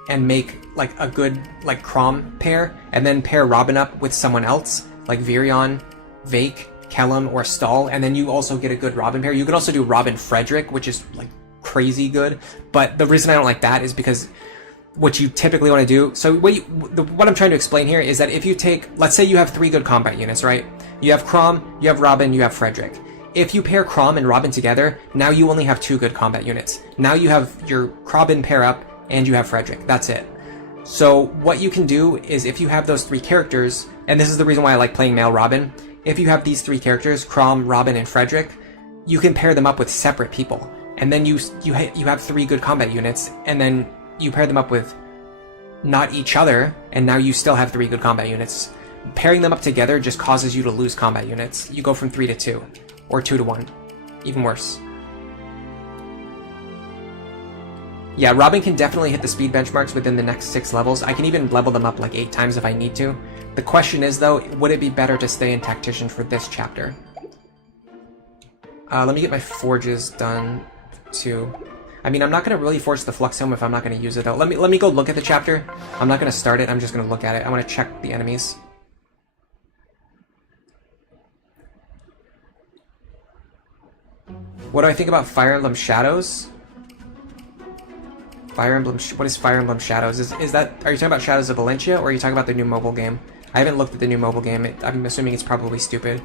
and make like a good like Chrom pair, and then pair Robin up with someone else like Virion, Vake, Kellam, or Stahl, and then you also get a good Robin pair. You can also do Robin Frederick, which is like crazy good, but the reason I don't like that is because what you typically want to do. So what I'm trying to explain here is that if you take, let's say you have 3 good combat units, right? You have Chrom, you have Robin, you have Frederick. If you pair Chrom and Robin together, now you only have 2 good combat units. Now you have your Robin pair up and you have Frederick. That's it. So what you can do is if you have those 3 characters, and this is the reason why I like playing male Robin, if you have these 3 characters, Chrom, Robin, and Frederick, you can pair them up with separate people. And then you have 3 good combat units, and then you pair them up with not each other, and now you still have 3 good combat units. Pairing them up together just causes you to lose combat units. You go from 3 to 2, or 2 to 1. Even worse. Yeah, Robin can definitely hit the speed benchmarks within the next 6 levels. I can even level them up like 8 times if I need to. The question is, though, would it be better to stay in Tactician for this chapter? Let me get my forges done, too. I mean, I'm not going to really force the Flux Helm if I'm not going to use it, though. Let me go look at the chapter. I'm not going to start it, I'm just going to look at it. I want to check the enemies. What do I think about Fire Emblem Shadows? Fire Emblem, what is Fire Emblem Shadows? Is that, are you talking about Shadows of Valencia, or are you talking about the new mobile game? I haven't looked at the new mobile game. I'm assuming it's probably stupid.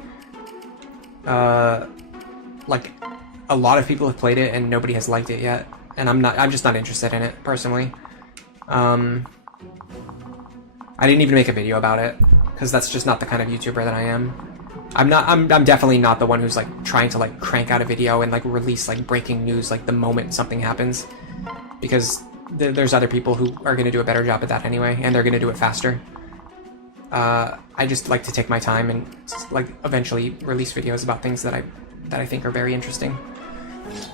Like, a lot of people have played it and nobody has liked it yet, and I'm just not interested in it, personally. I didn't even make a video about it, because that's just not the kind of YouTuber that I am. I'm definitely not the one who's, like, trying to, like, crank out a video and, like, release, like, breaking news, like, the moment something happens. Because there's other people who are going to do a better job at that anyway, and they're going to do it faster. I just like to take my time and, like, eventually release videos about things that I think are very interesting.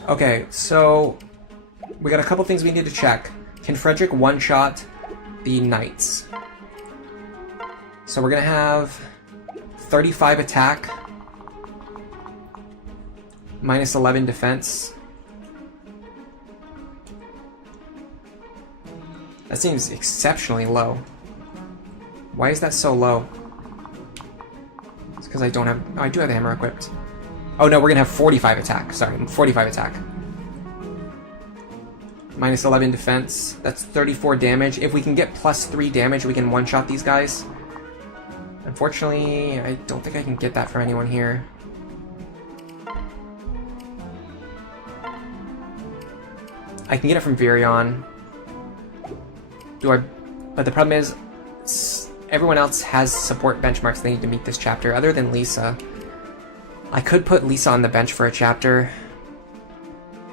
Okay, so we got a couple things we need to check. Can Frederick one-shot the knights? So we're going to have 35 attack, minus 11 defense. That seems exceptionally low. Why is that so low? It's because I don't have... Oh, I do have the hammer equipped. Oh no, we're gonna have 45 attack. Sorry, 45 attack. Minus 11 defense. That's 34 damage. If we can get plus 3 damage, we can one-shot these guys. Unfortunately, I don't think I can get that from anyone here. I can get it from Virion. But the problem is, everyone else has support benchmarks they need to meet this chapter, other than Lisa. I could put Lisa on the bench for a chapter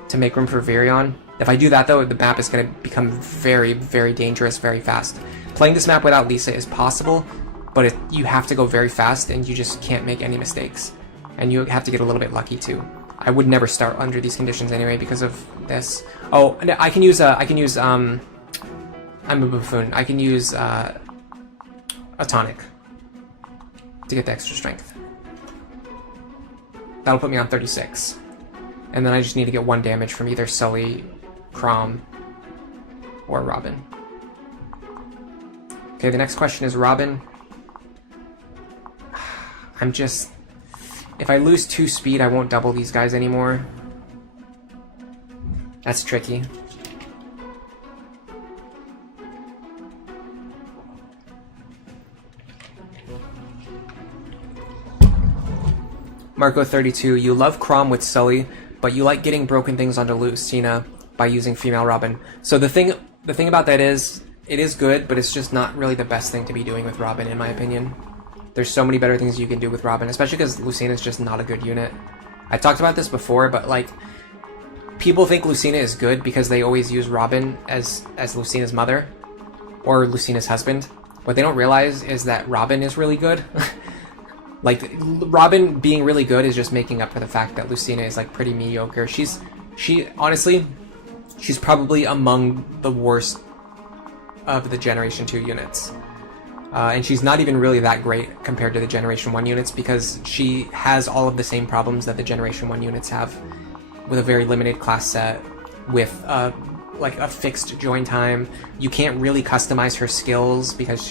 to make room for Virion. If I do that, though, the map is going to become very, very dangerous very fast. Playing this map without Lisa is possible, but you have to go very fast, and you just can't make any mistakes. And you have to get a little bit lucky, too. I would never start under these conditions anyway because of this. Oh, I can use I'm a buffoon. I can use a tonic to get the extra strength. That'll put me on 36. And then I just need to get 1 damage from either Sully, Chrom, or Robin. Okay, the next question is Robin. I'm just... If I lose 2 speed, I won't double these guys anymore. That's tricky. Marco32, you love Chrom with Sully, but you like getting broken things onto Lucina by using female Robin. So the thing about that is, it is good, but it's just not really the best thing to be doing with Robin, in my opinion. There's so many better things you can do with Robin, especially because Lucina's just not a good unit. I talked about this before, but like, people think Lucina is good because they always use Robin as Lucina's mother, or Lucina's husband. What they don't realize is that Robin is really good. Like, Robin being really good is just making up for the fact that Lucina is, like, pretty mediocre. Honestly, she's probably among the worst of the Generation 2 units. And she's not even really that great compared to the Generation 1 units because she has all of the same problems that the Generation 1 units have, with a very limited class set, with, like, a fixed join time. You can't really customize her skills because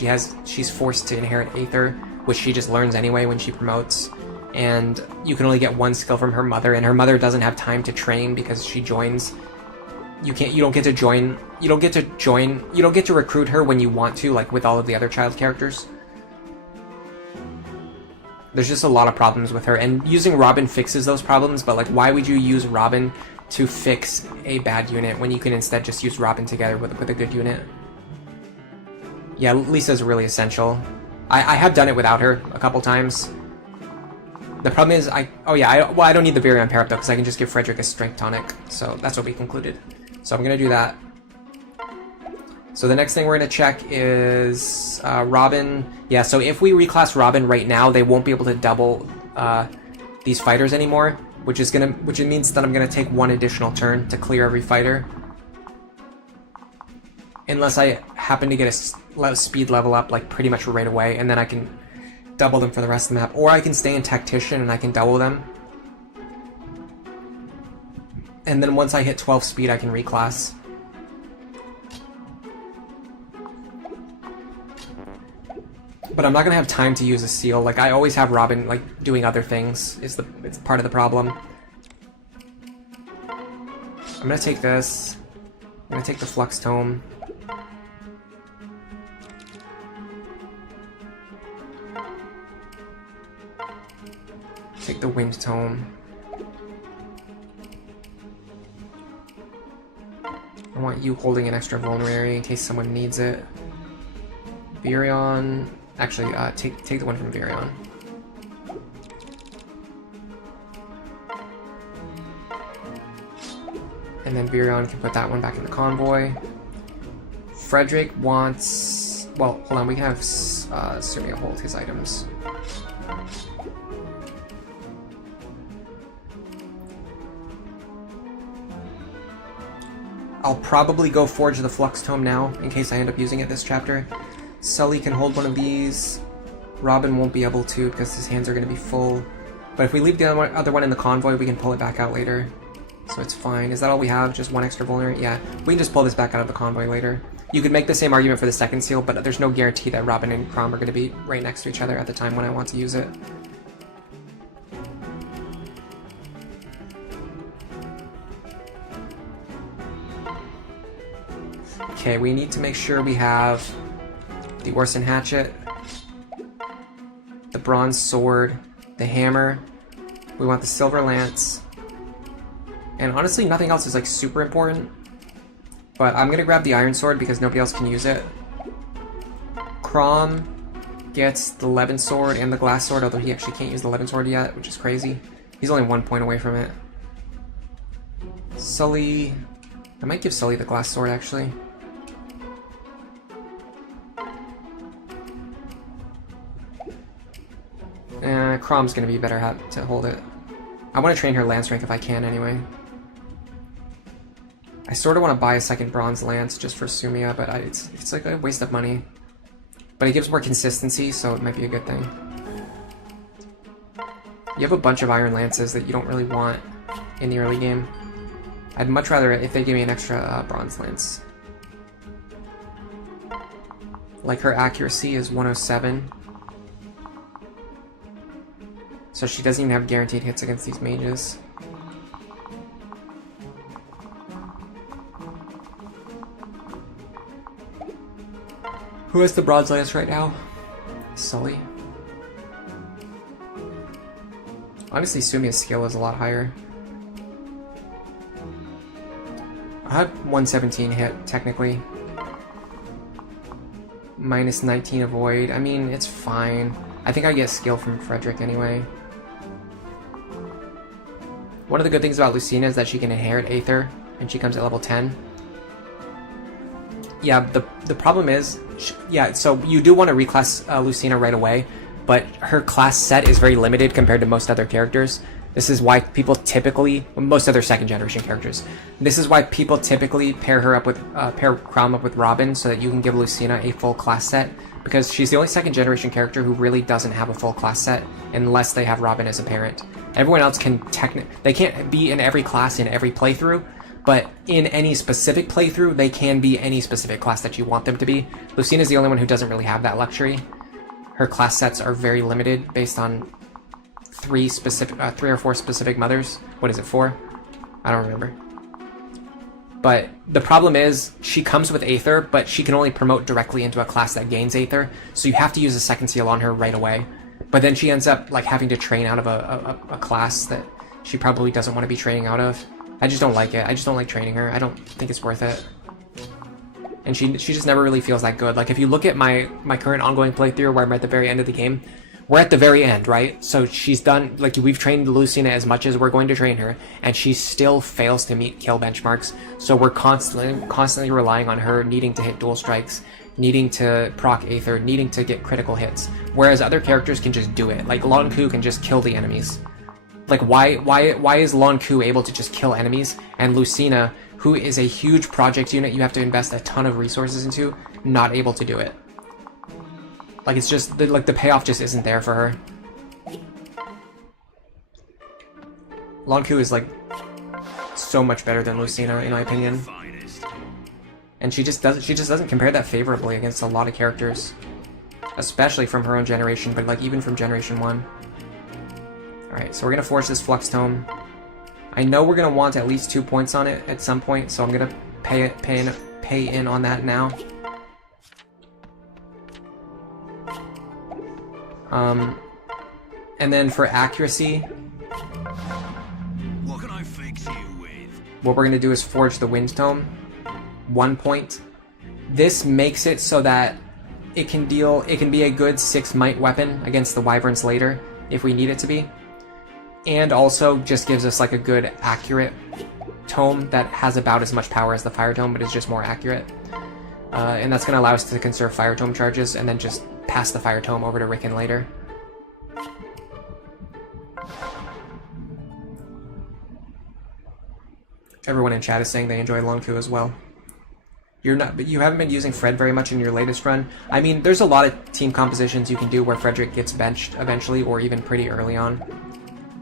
she's forced to inherit Aether, which she just learns anyway when she promotes, and you can only get 1 skill from her mother, and her mother doesn't have time to train because she joins you don't get to recruit her when you want to, like with all of the other child characters. There's just a lot of problems with her, and using Robin fixes those problems, but like, why would you use Robin to fix a bad unit when you can instead just use Robin together with a good unit? Yeah, Lisa's really essential. I have done it without her a couple times. The problem is, I don't need the Virion pair up though, because I can just give Frederick a strength tonic. So that's what we concluded. So I'm gonna do that. So the next thing we're gonna check is Robin. Yeah, so if we reclass Robin right now, they won't be able to double these fighters anymore, which means that I'm gonna take one additional turn to clear every fighter. Unless I happen to get a speed level up like pretty much right away, and then I can double them for the rest of the map. Or I can stay in Tactician and I can double them. And then once I hit 12 speed, I can reclass. But I'm not gonna have time to use a seal. Like, I always have Robin like doing other things. It's part of the problem. I'm gonna take this. I'm gonna take the Flux Tome. Take the Wind Tome. I want you holding an extra vulnerary in case someone needs it. Virion. Actually, take the one from Virion. And then Virion can put that one back in the convoy. Frederick wants... Well, hold on, we can have Sumia hold his items. I'll probably go forge the Flux Tome now, in case I end up using it this chapter. Sully can hold one of these. Robin won't be able to, because his hands are going to be full. But if we leave the other one in the convoy, we can pull it back out later. So it's fine. Is that all we have? Just one extra vulnerary? Yeah, we can just pull this back out of the convoy later. You could make the same argument for the second seal, but there's no guarantee that Robin and Crom are going to be right next to each other at the time when I want to use it. Okay, we need to make sure we have the Orson Hatchet, the Bronze Sword, the Hammer, we want the Silver Lance, and honestly nothing else is like super important, but I'm gonna grab the Iron Sword because nobody else can use it. Crom gets the Levin Sword and the Glass Sword, although he actually can't use the Levin Sword yet, which is crazy. He's only 1 point away from it. Sully... I might give Sully the Glass Sword actually. Crom's gonna be better to hold it. I want to train her Lance rank if I can anyway. I sort of want to buy a second Bronze Lance just for Sumia, but it's like a waste of money. But it gives more consistency, so it might be a good thing. You have a bunch of Iron Lances that you don't really want in the early game. I'd much rather if they give me an extra Bronze Lance. Like, her accuracy is 107. So she doesn't even have guaranteed hits against these mages. Who has the Bronze Lance right now? Sully. Honestly, Sumia's skill is a lot higher. I had 117 hit, technically. Minus 19 avoid. I mean, it's fine. I think I get skill from Frederick anyway. One of the good things about Lucina is that she can inherit Aether, and she comes at level 10. Yeah, the problem is, so you do want to reclass Lucina right away, but her class set is very limited compared to most other characters. This is why people typically, most other second generation characters, this is why people typically pair Crom up with Robin so that you can give Lucina a full class set, because she's the only second generation character who really doesn't have a full class set unless they have Robin as a parent. Everyone else can they can't be in every class in every playthrough, but in any specific playthrough, they can be any specific class that you want them to be. Lucina's the only one who doesn't really have that luxury. Her class sets are very limited based on 3 or 4 specific mothers. What is it, 4? I don't remember. But the problem is, she comes with Aether, but she can only promote directly into a class that gains Aether, so you have to use a second seal on her right away. But then she ends up like having to train out of a class that she probably doesn't want to be training out of. I just don't like it. I just don't like training her. I don't think it's worth it. And she just never really feels that good. Like, if you look at my current ongoing playthrough where I'm at the very end of the game, we're at the very end, right? So she's done, like, we've trained Lucina as much as we're going to train her, and she still fails to meet kill benchmarks. So we're constantly relying on her needing to hit dual strikes, needing to proc Aether, needing to get critical hits. Whereas other characters can just do it. Like, Lon Ku can just kill the enemies. Like, why is Lon Ku able to just kill enemies, and Lucina, who is a huge project unit you have to invest a ton of resources into, not able to do it? Like, it's just, like, the payoff just isn't there for her. Lon Ku is, like, so much better than Lucina, in my opinion. And she just doesn't compare that favorably against a lot of characters. Especially from her own generation, but, like, even from Generation 1. Alright, so we're gonna force this Flux Tome. I know we're gonna want at least 2 points on it at some point, so I'm gonna pay in on that now. And then for accuracy, What can I fix you with? what we're gonna do is forge the Wind Tome. 1 point. This makes it so that it can be a good 6 might weapon against the Wyverns later, if we need it to be. And also just gives us like a good accurate tome that has about as much power as the Fire Tome, but is just more accurate. And that's going to allow us to conserve Fire Tome charges and then just pass the Fire Tome over to Ricken later. Everyone in chat is saying they enjoy Lon Ku as well. You haven't been using Fred very much in your latest run. I mean, there's a lot of team compositions you can do where Frederick gets benched eventually, or even pretty early on.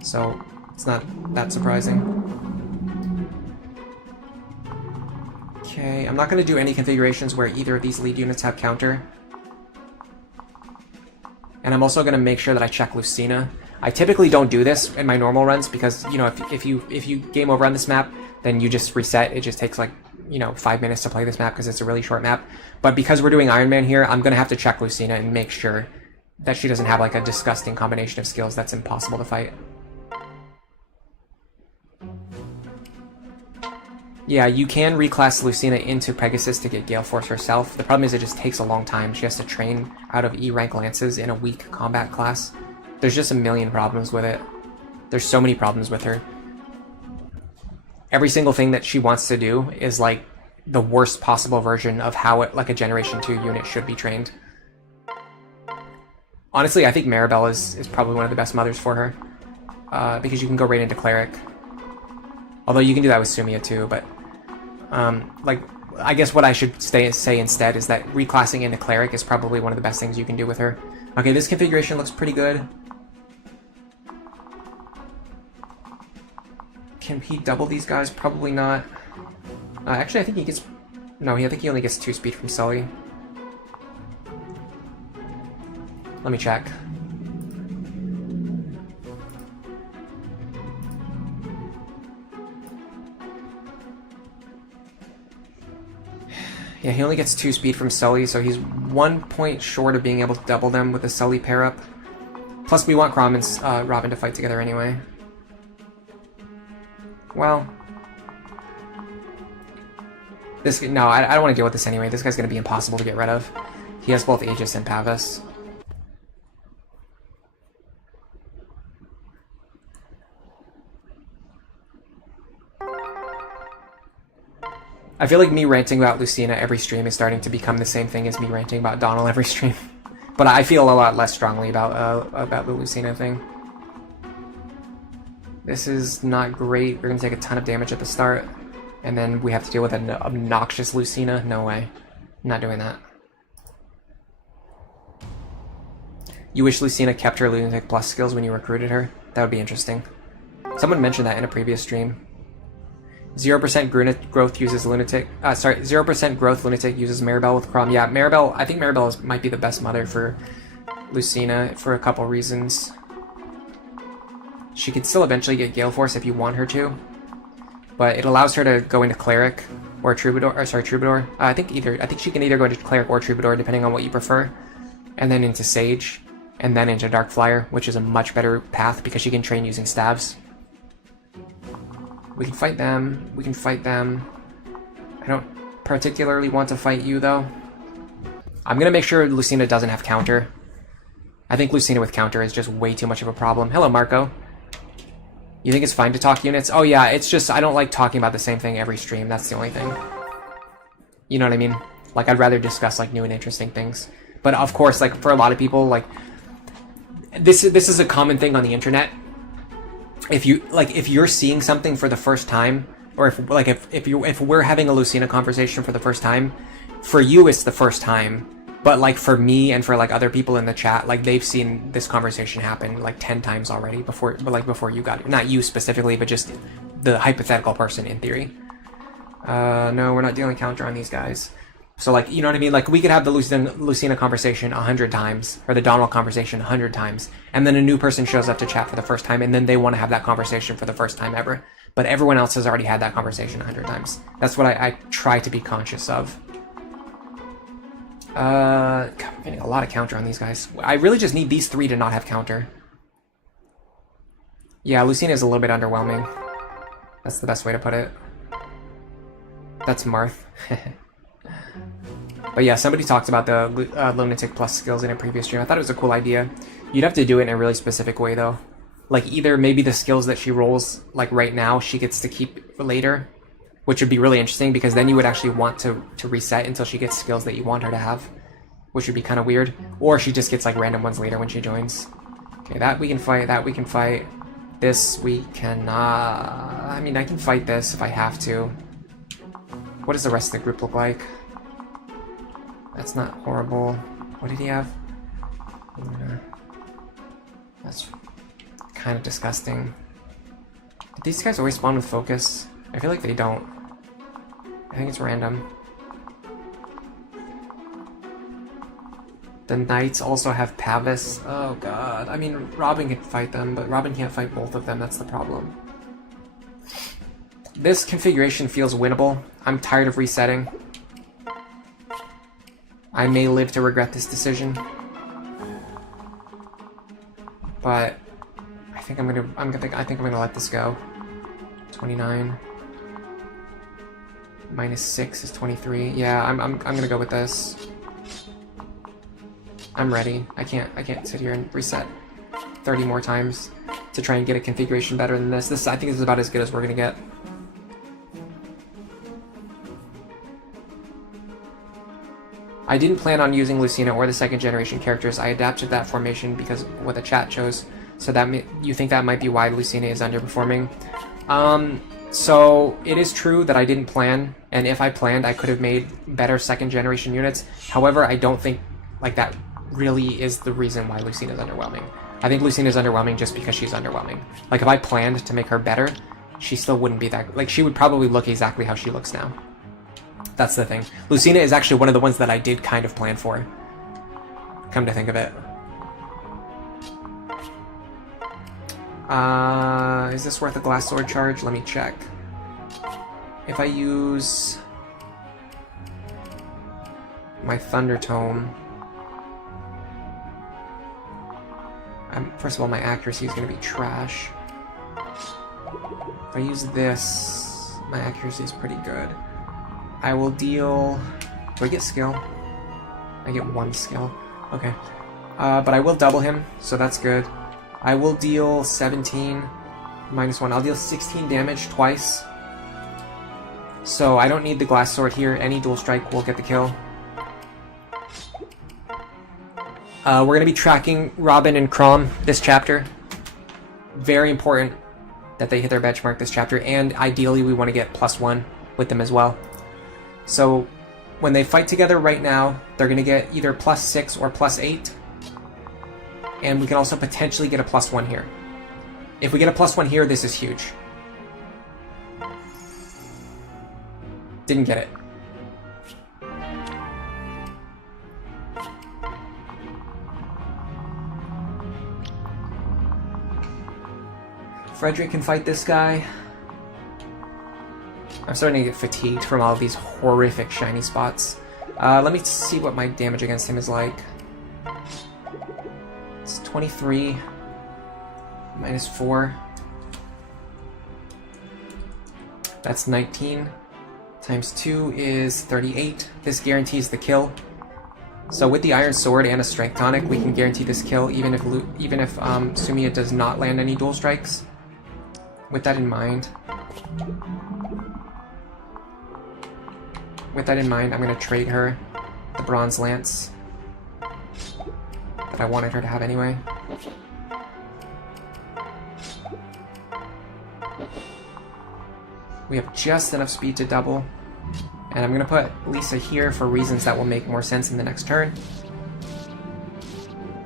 So, it's not that surprising. Okay, I'm not going to do any configurations where either of these lead units have counter. And I'm also going to make sure that I check Lucina. I typically don't do this in my normal runs because, you know, if you game over on this map, then you just reset. It just takes like, you know, 5 minutes to play this map because it's a really short map. But because we're doing Iron Man here, I'm going to have to check Lucina and make sure that she doesn't have like a disgusting combination of skills that's impossible to fight. Yeah, you can reclass Lucina into Pegasus to get Gale Force herself. The problem is it just takes a long time. She has to train out of E-rank lances in a weak combat class. There's just a million problems with it. There's so many problems with her. Every single thing that she wants to do is like the worst possible version of how it, like a Generation 2 unit should be trained. Honestly, I think Maribel is probably one of the best mothers for her. Because you can go right into Cleric. Although you can do that with Sumia too, but like, I guess what I should say instead is that reclassing into Cleric is probably one of the best things you can do with her. Okay, this configuration looks pretty good. Can he double these guys? Probably not. Actually, I think he gets... No, I think he only gets 2 speed from Sully. Let me check. Yeah, he only gets 2 speed from Sully, so he's 1 point short of being able to double them with the Sully pair-up. Plus, we want Crom and Robin to fight together anyway. Well... No, I don't want to deal with this anyway. This guy's going to be impossible to get rid of. He has both Aegis and Pavus. I feel like me ranting about Lucina every stream is starting to become the same thing as me ranting about Donald every stream. But I feel a lot less strongly about the Lucina thing. This is not great. We're going to take a ton of damage at the start. And then we have to deal with an obnoxious Lucina. No way. I'm not doing that. You wish Lucina kept her Lunatic Plus skills when you recruited her? That would be interesting. Someone mentioned that in a previous stream. 0% growth uses Lunatic. 0% growth Lunatic uses Maribel with Crom. Yeah, Maribel. I think Maribel might be the best mother for Lucina for a couple reasons. She could still eventually get Gale Force if you want her to, but it allows her to go into Cleric or Troubadour. Or sorry, Troubadour. I think she can either go into Cleric or Troubadour, depending on what you prefer, and then into Sage, and then into Dark Flyer, which is a much better path because she can train using staves. We can fight them. We can fight them. I don't particularly want to fight you, though. I'm going to make sure Lucina doesn't have counter. I think Lucina with counter is just way too much of a problem. Hello, Marco. You think it's fine to talk units? Oh, yeah, it's just I don't like talking about the same thing every stream. That's the only thing. You know what I mean? Like, I'd rather discuss, like, new and interesting things. But, of course, like, for a lot of people, like, this is a common thing on the internet. If you're seeing something for the first time, or if we're having a Lucina conversation for the first time, for you it's the first time, but like for me and for like other people in the chat, like they've seen this conversation happen like 10 times already before you got it. Not you specifically, but just the hypothetical person in theory. No, we're not dealing counter on these guys. So like, you know what I mean? Like we could have the Lucina conversation 100 times, or the Donald conversation 100 times, and then a new person shows up to chat for the first time, and then they want to have that conversation for the first time ever. But everyone else has already had that conversation 100 times. That's what I try to be conscious of. God, I'm getting a lot of counter on these guys. I really just need these three to not have counter. Yeah, Lucina is a little bit underwhelming. That's the best way to put it. That's Marth. But yeah, somebody talked about the Lunatic Plus skills in a previous stream. I thought it was a cool idea. You'd have to do it in a really specific way, though. Like, either maybe the skills that she rolls, like, right now, she gets to keep later, which would be really interesting, because then you would actually want to reset until she gets skills that you want her to have, which would be kind of weird. Or she just gets, like, random ones later when she joins. Okay, that we can fight, that we can fight. This we cannot... I mean, I can fight this if I have to. What does the rest of the group look like? That's not horrible. What did he have? That's kind of disgusting. Did these guys always spawn with focus? I feel like they don't. I think it's random. The knights also have Pavis. Oh god. I mean, Robin can fight them, but Robin can't fight both of them. That's the problem. This configuration feels winnable. I'm tired of resetting. I may live to regret this decision. But I think I'm gonna let this go. 29 minus 6 is 23. Yeah, I'm gonna go with this. I'm ready. I can't sit here and reset 30 more times to try and get a configuration better than this. I think this is about as good as we're gonna get. I didn't plan on using Lucina or the second generation characters. I adapted that formation because of what the chat chose. So that you think that might be why Lucina is underperforming. So it is true that I didn't plan, and if I planned, I could have made better second generation units. However, I don't think like that really is the reason why Lucina is underwhelming. I think Lucina is underwhelming just because she's underwhelming. Like if I planned to make her better, she still wouldn't be that. Like she would probably look exactly how she looks now. That's the thing. Lucina is actually one of the ones that I did kind of plan for. Come to think of it. Is this worth a glass sword charge? Let me check. If I use my Thunder Tome, first of all, my accuracy is going to be trash. If I use this, my accuracy is pretty good. I will deal... Do I get skill? I get 1 skill. Okay. But I will double him, so that's good. I will deal 17 minus 1. I'll deal 16 damage twice. So I don't need the glass sword here. Any dual strike will get the kill. We're going to be tracking Robin and Crom this chapter. Very important that they hit their benchmark this chapter, and ideally we want to get +1 with them as well. So when they fight together right now, they're going to get either +6 or +8. And we can also potentially get a +1 here. If we get a +1 here, this is huge. Didn't get it. Frederick can fight this guy. I'm starting to get fatigued from all of these horrific shiny spots. Let me see what my damage against him is like. It's 23 minus 4. That's 19. Times 2 is 38. This guarantees the kill. So with the Iron Sword and a Strength Tonic, we can guarantee this kill even if Sumiya does not land any dual strikes. With that in mind, I'm going to trade her the Bronze Lance that I wanted her to have anyway. We have just enough speed to double. And I'm going to put Lisa here for reasons that will make more sense in the next turn.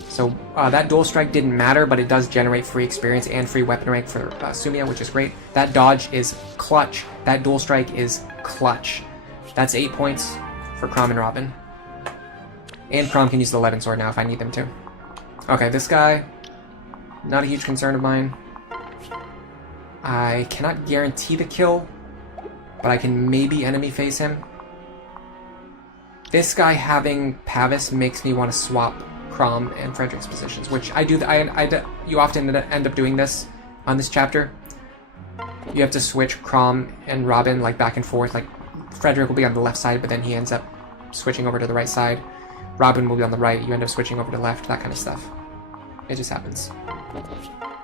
So that dual strike didn't matter, but it does generate free experience and free weapon rank for Sumiya, which is great. That dodge is clutch. That dual strike is clutch. That's 8 points for Chrom and Robin. And Chrom can use the Levin Sword now if I need them to. Okay, this guy, not a huge concern of mine. I cannot guarantee the kill, but I can maybe enemy phase him. This guy having Pavis makes me want to swap Chrom and Frederick's positions, which I do. You often end up doing this on this chapter. You have to switch Chrom and Robin like back and forth. Like Frederick will be on the left side, but then he ends up switching over to the right side. Robin will be on the right. You end up switching over to the left. That kind of stuff. It just happens.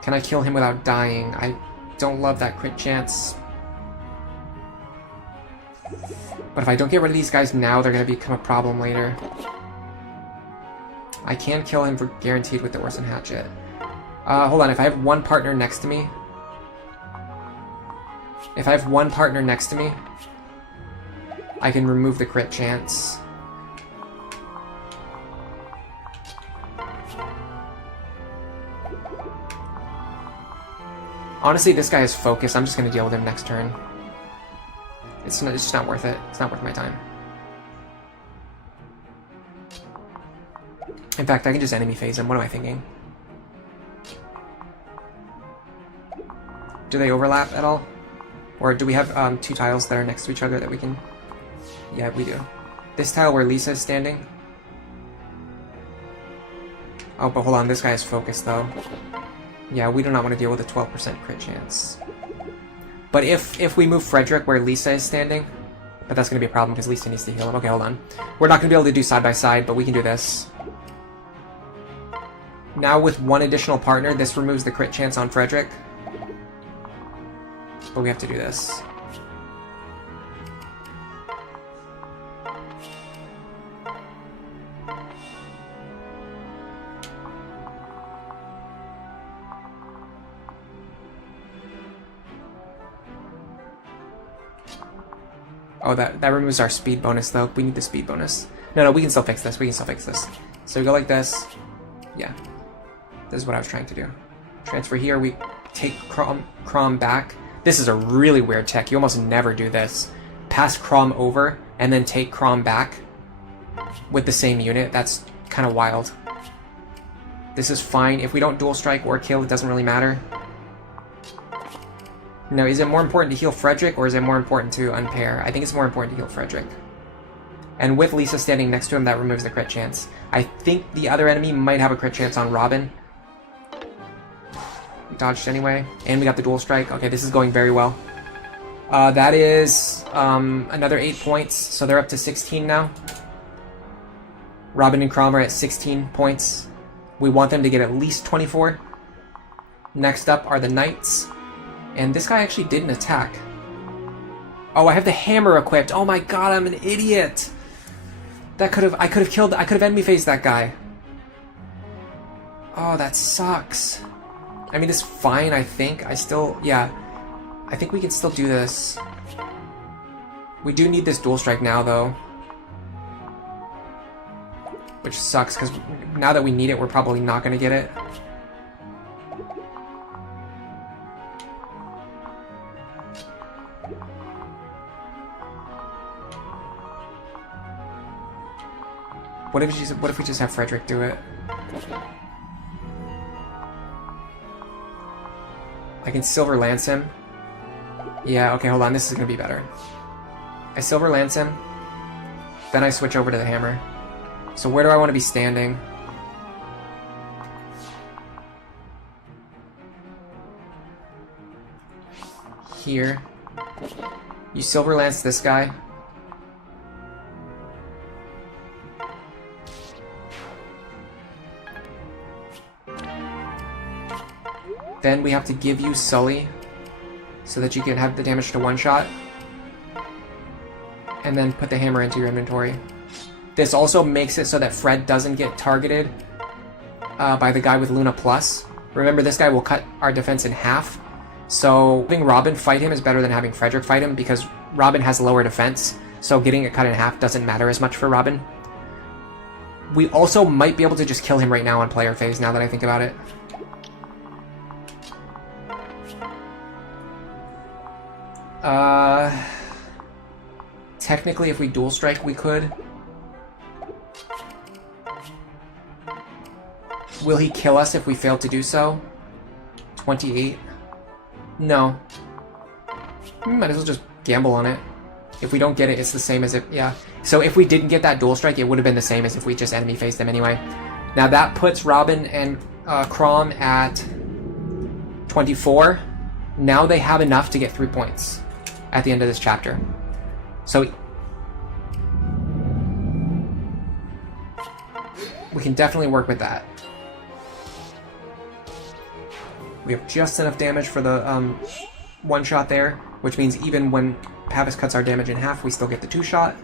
Can I kill him without dying? I don't love that crit chance. But if I don't get rid of these guys now, they're going to become a problem later. I can kill him for guaranteed with the Orson Hatchet. Hold on, if I have one partner next to me... I can remove the crit chance. Honestly, this guy is focused. I'm just going to deal with him next turn. It's just not worth it. It's not worth my time. In fact, I can just enemy phase him. What am I thinking? Do they overlap at all? Or do we have 2 tiles that are next to each other that we can... Yeah, we do. This tile where Lisa is standing. Oh, but hold on. This guy is focused, though. Yeah, we do not want to deal with a 12% crit chance. But if we move Frederick where Lisa is standing... But that's going to be a problem because Lisa needs to heal him. Okay, hold on. We're not going to be able to do side by side, but we can do this. Now with one additional partner, this removes the crit chance on Frederick. But we have to do this. Oh, that removes our speed bonus, though. We need the speed bonus. No, we can still fix this. So we go like this. Yeah. This is what I was trying to do. Transfer here. We take Chrom back. This is a really weird tech. You almost never do this. Pass Chrom over, and then take Chrom back with the same unit. That's kind of wild. This is fine. If we don't dual strike or kill, it doesn't really matter. No, is it more important to heal Frederick, or is it more important to unpair? I think it's more important to heal Frederick. And with Lisa standing next to him, that removes the crit chance. I think the other enemy might have a crit chance on Robin. We dodged anyway. And we got the dual strike. Okay, this is going very well. That is another 8 points, so they're up to 16 now. Robin and Chrom are at 16 points. We want them to get at least 24. Next up are the Knights. And this guy actually didn't attack. Oh, I have the hammer equipped. Oh my god, I'm an idiot. I could have enemy phased that guy. Oh, that sucks. I mean, it's fine, I think. I think we can still do this. We do need this dual strike now, though. Which sucks, because now that we need it, we're probably not going to get it. What if we just have Frederick do it? I can Silver Lance him. Yeah, okay, hold on. This is going to be better. I Silver Lance him. Then I switch over to the hammer. So where do I want to be standing? Here. You Silver Lance this guy. Then we have to give you Sully so that you can have the damage to one-shot. And then put the hammer into your inventory. This also makes it so that Fred doesn't get targeted by the guy with Luna Plus. Remember, this guy will cut our defense in half. So having Robin fight him is better than having Frederick fight him because Robin has lower defense. So getting it cut in half doesn't matter as much for Robin. We also might be able to just kill him right now on player phase now that I think about it. Technically, if we dual strike, we could. Will he kill us if we fail to do so? 28? No. We might as well just gamble on it. If we don't get it, it's the same as if... Yeah. So if we didn't get that dual strike, it would have been the same as if we just enemy faced them anyway. Now that puts Robin and Crom at 24. Now they have enough to get 3 points at the end of this chapter. So we can definitely work with that. We have just enough damage for the one shot there, which means even when Pavis cuts our damage in half, we still get the 2-shot.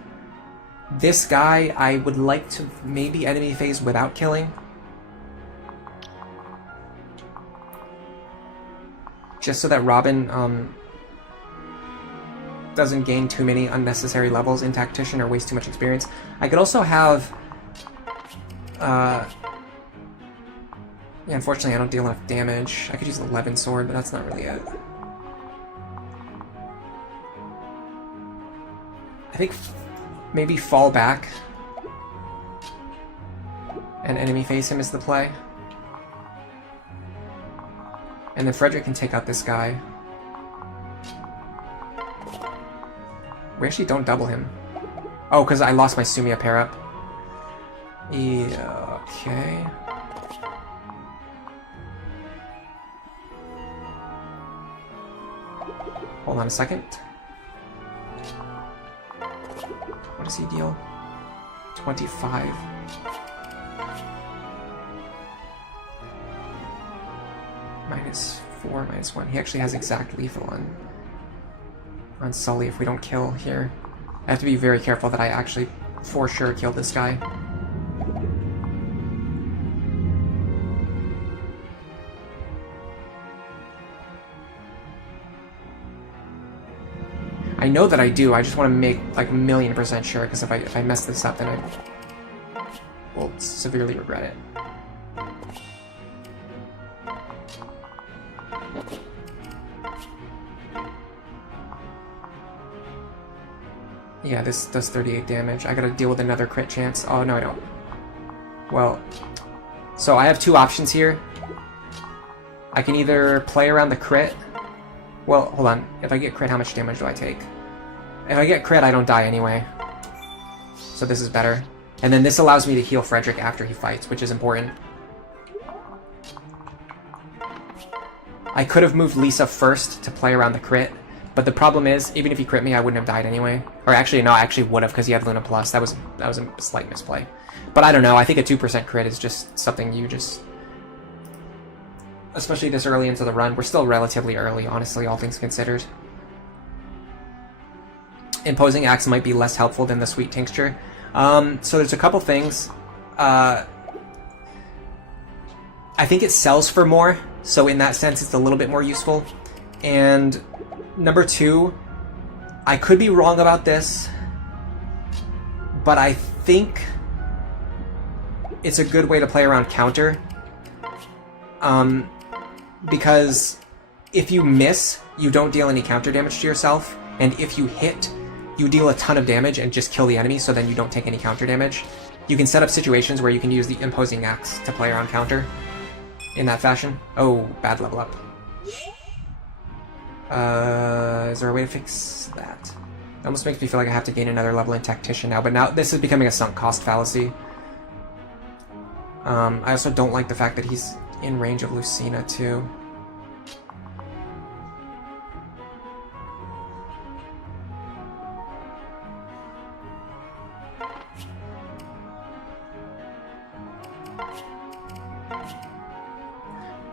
This guy, I would like to maybe enemy phase without killing. Just so that Robin doesn't gain too many unnecessary levels in Tactician or waste too much experience. I could also have... yeah, unfortunately I don't deal enough damage. I could use the Levin Sword, but that's not really it. I think maybe fall back and enemy face him is the play. And then Frederick can take out this guy. We actually don't double him. Oh, because I lost my Sumia pair up. Yeah, okay. Hold on a second. What does he deal? 25. -4, -1. He actually has exact lethal on Sully if we don't kill here. I have to be very careful that I actually for sure kill this guy. I know that I do, I just want to make like 1,000,000% sure, because if I mess this up then I will severely regret it. Yeah, this does 38 damage. I gotta deal with another crit chance. Oh, no, I don't. Well, so I have two options here. I can either play around the crit. Well, hold on. If I get crit, how much damage do I take? If I get crit, I don't die anyway. So this is better. And then this allows me to heal Frederick after he fights, which is important. I could have moved Lisa first to play around the crit. But the problem is, even if he crit me, I wouldn't have died anyway. Or actually, no, I actually would have, because he had Luna Plus. That was a slight misplay. But I don't know, I think a 2% crit is just something you just... Especially this early into the run. We're still relatively early, honestly, all things considered. Imposing Axe might be less helpful than the Sweet Tincture. So there's a couple things. I think it sells for more, so in that sense, it's a little bit more useful. And... Number 2, I could be wrong about this, but I think it's a good way to play around counter. Because if you miss, you don't deal any counter damage to yourself, and if you hit, you deal a ton of damage and just kill the enemy, so then you don't take any counter damage. You can set up situations where you can use the Imposing Axe to play around counter in that fashion. Oh, bad level up. Is there a way to fix that? It almost makes me feel like I have to gain another level in Tactician now, but now this is becoming a sunk cost fallacy. I also don't like the fact that he's in range of Lucina, too.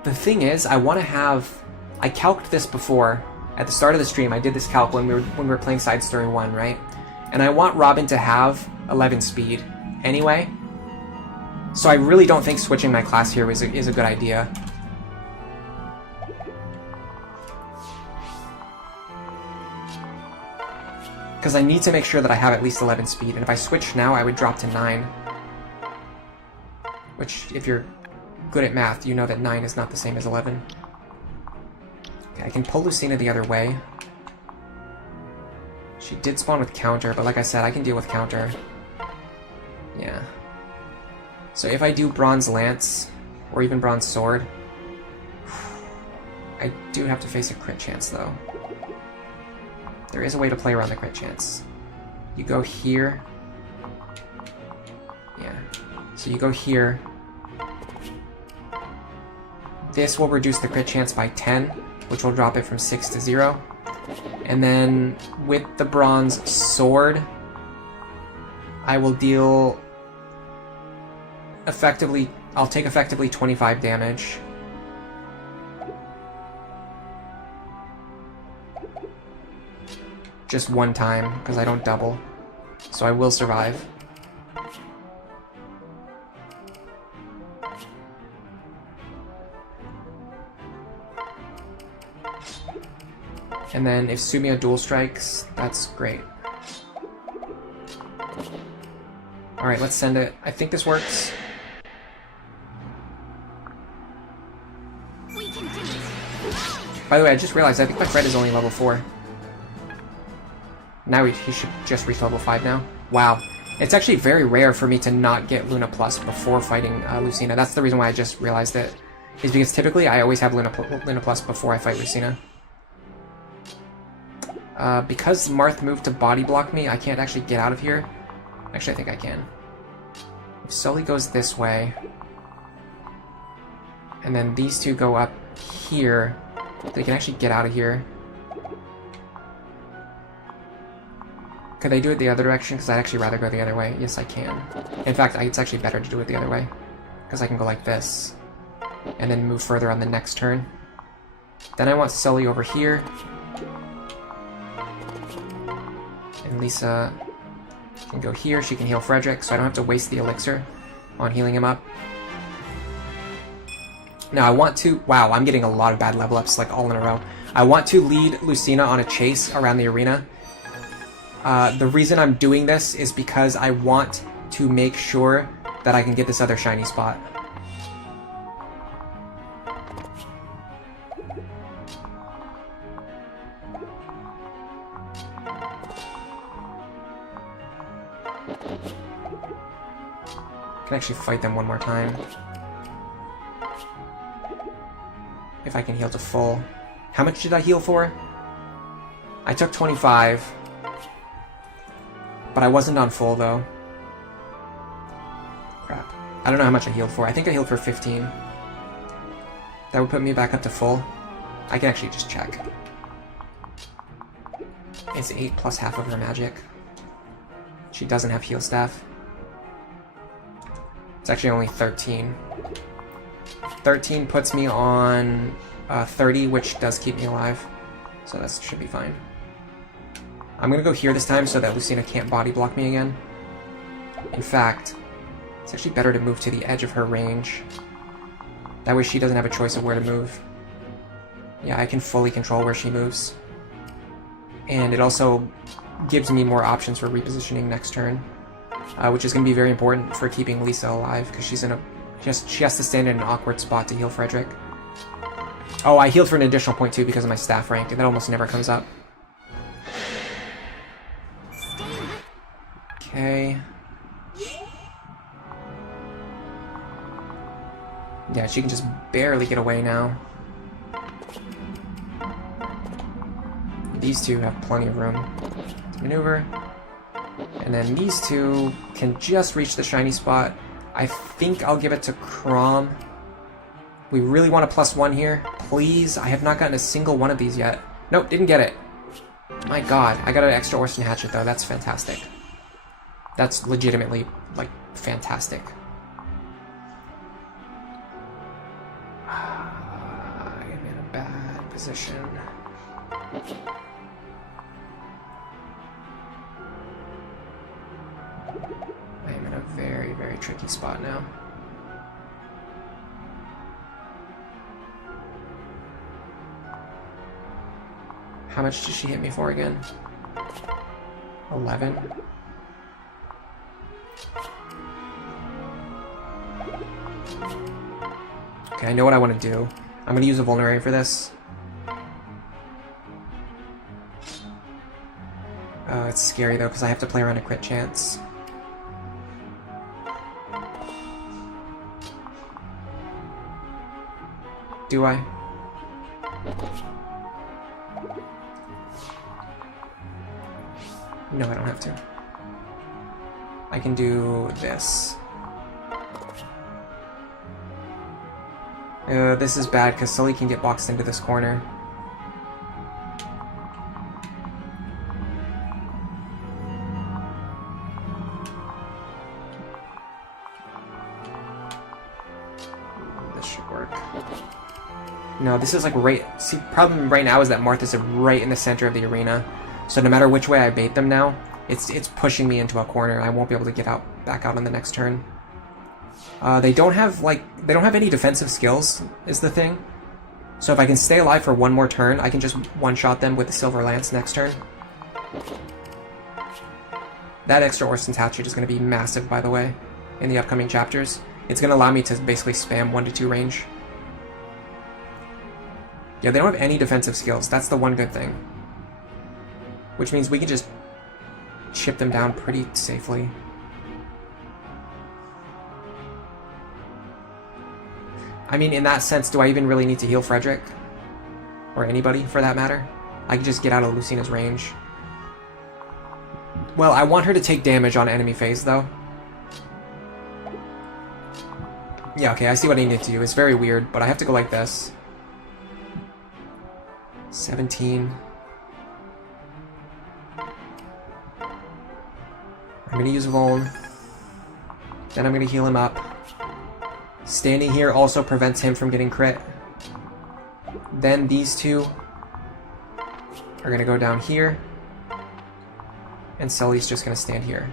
The thing is, I want to have... I calced this before. At the start of the stream, I did this calc when we were playing Side Story 1, right? And I want Robin to have 11 speed anyway. So I really don't think switching my class here is a good idea. Because I need to make sure that I have at least 11 speed, and if I switch now, I would drop to 9. Which, if you're good at math, you know that 9 is not the same as 11. Okay, I can pull Lucina the other way. She did spawn with counter, but like I said, I can deal with counter. Yeah. So if I do Bronze Lance, or even Bronze Sword, I do have to face a crit chance, though. There is a way to play around the crit chance. You go here. Yeah. So you go here. This will reduce the crit chance by 10, which will drop it from 6 to 0. And then with the Bronze Sword, I will deal... effectively... I'll take effectively 25 damage. Just one time, because I don't double. So I will survive. And then if Sumia dual strikes, that's great. Alright, let's send it. I think this works. We can do it. By the way, I just realized I think my Fred is only level 4. Now he should just reach level 5 now. Wow. It's actually very rare for me to not get Luna Plus before fighting Lucina. That's the reason why I just realized it. Is because typically I always have Luna Plus before I fight Lucina. Because Marth moved to body block me, I can't actually get out of here. Actually, I think I can. If Sully goes this way, and then these two go up here, they can actually get out of here. Could they do it the other direction? Because I'd actually rather go the other way. Yes, I can. In fact, it's actually better to do it the other way. Because I can go like this. And then move further on the next turn. Then I want Sully over here. And Lisa can go here. She can heal Frederick, so I don't have to waste the elixir on healing him up. Now I want to... Wow, I'm getting a lot of bad level ups, like all in a row. I want to lead Lucina on a chase around the arena. The reason I'm doing this is because I want to make sure that I can get this other shiny spot. I can actually fight them one more time. If I can heal to full. How much did I heal for? I took 25. But I wasn't on full, though. Crap. I don't know how much I healed for. I think I healed for 15. That would put me back up to full. I can actually just check. It's 8 plus half of her magic. She doesn't have heal staff. It's actually only 13. 13 puts me on 30, which does keep me alive. So that should be fine. I'm gonna go here this time so that Lucina can't body block me again. In fact, it's actually better to move to the edge of her range. That way she doesn't have a choice of where to move. Yeah, I can fully control where she moves. And it also gives me more options for repositioning next turn. Which is gonna be very important for keeping Lisa alive, because she's in a... She has to stand in an awkward spot to heal Frederick. Oh, I healed for an additional point too because of my staff rank, and that almost never comes up. Okay. Yeah, she can just barely get away now. These two have plenty of room to maneuver. And then these two can just reach the shiny spot. I think I'll give it to Crom. We really want a +1 here. Please, I have not gotten a single one of these yet. Nope, didn't get it. My god, I got an extra Orson Hatchet though, that's fantastic. That's legitimately, like, fantastic. I am in a bad position. I am in a very, very tricky spot now. How much did she hit me for again? 11. Okay, I know what I want to do. I'm going to use a Vulnerary for this. It's scary though, because I have to play around a crit chance. Do I? No, I don't have to. I can do this. This is bad because Sully can get boxed into this corner. This should work. No, this is like right... See, problem right now is that Martha's right in the center of the arena. So no matter which way I bait them now, it's pushing me into a corner. I won't be able to get back out on the next turn. They don't have any defensive skills, is the thing. So if I can stay alive for one more turn, I can just one-shot them with the Silver Lance next turn. That extra Orson's Hatchet is going to be massive, by the way, in the upcoming chapters. It's going to allow me to basically spam 1 to 2 range. Yeah, they don't have any defensive skills. That's the one good thing. Which means we can just chip them down pretty safely. I mean, in that sense, do I even really need to heal Frederick? Or anybody, for that matter? I can just get out of Lucina's range. Well, I want her to take damage on enemy phase, though. Yeah, okay, I see what I need to do. It's very weird, but I have to go like this. 17. I'm gonna use Vuln. Then I'm gonna heal him up. Standing here also prevents him from getting crit. Then these two are gonna go down here. And Sully's just gonna stand here.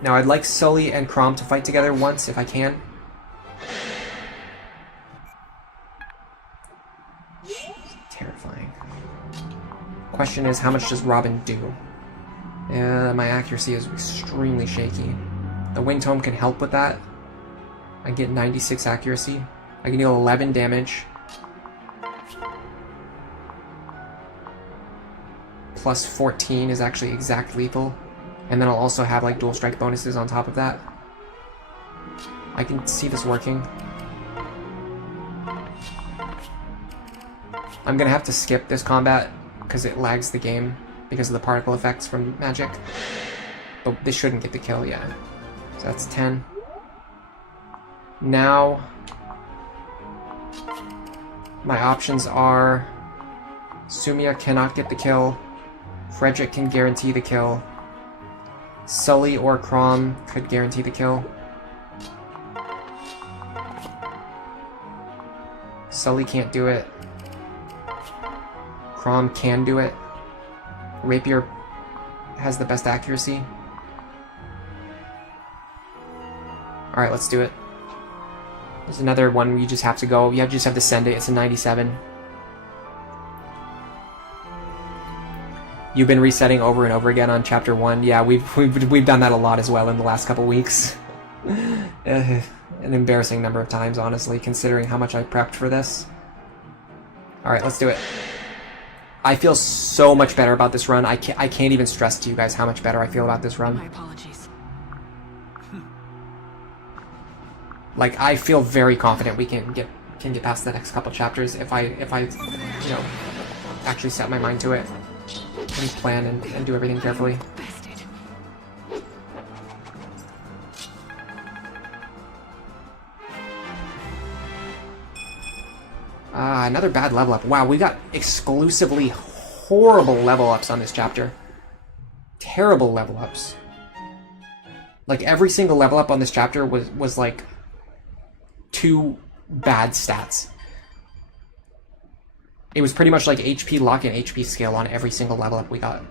Now I'd like Sully and Crom to fight together once if I can. Terrifying. Question is, how much does Robin do? My accuracy is extremely shaky. The Wind Tome can help with that. I get 96 accuracy. I can deal 11 damage. Plus 14 is actually exact lethal. And then I'll also have like dual strike bonuses on top of that. I can see this working. I'm gonna have to skip this combat because it lags the game because of the particle effects from magic. But this shouldn't get the kill, yeah. So that's 10. Now, my options are Sumia cannot get the kill. Frederick can guarantee the kill. Sully or Crom could guarantee the kill. Sully can't do it. Crom can do it. Rapier has the best accuracy. Alright, let's do it. There's another one where you just have to go. You just have to send it. It's a 97. You've been resetting over and over again on Chapter 1. Yeah, we've done that a lot as well in the last couple weeks. An embarrassing number of times, honestly, considering how much I prepped for this. Alright, let's do it. I feel so much better about this run. I can't even stress to you guys how much better I feel about this run. My apologies. Like, I feel very confident we can get past the next couple chapters if I you know, actually set my mind to it and plan and do everything carefully. Another bad level up. Wow, we got exclusively horrible level ups on this chapter. Terrible level ups. Like, every single level up on this chapter was like 2 bad stats. It was pretty much like HP luck and HP skill on every single level up we got.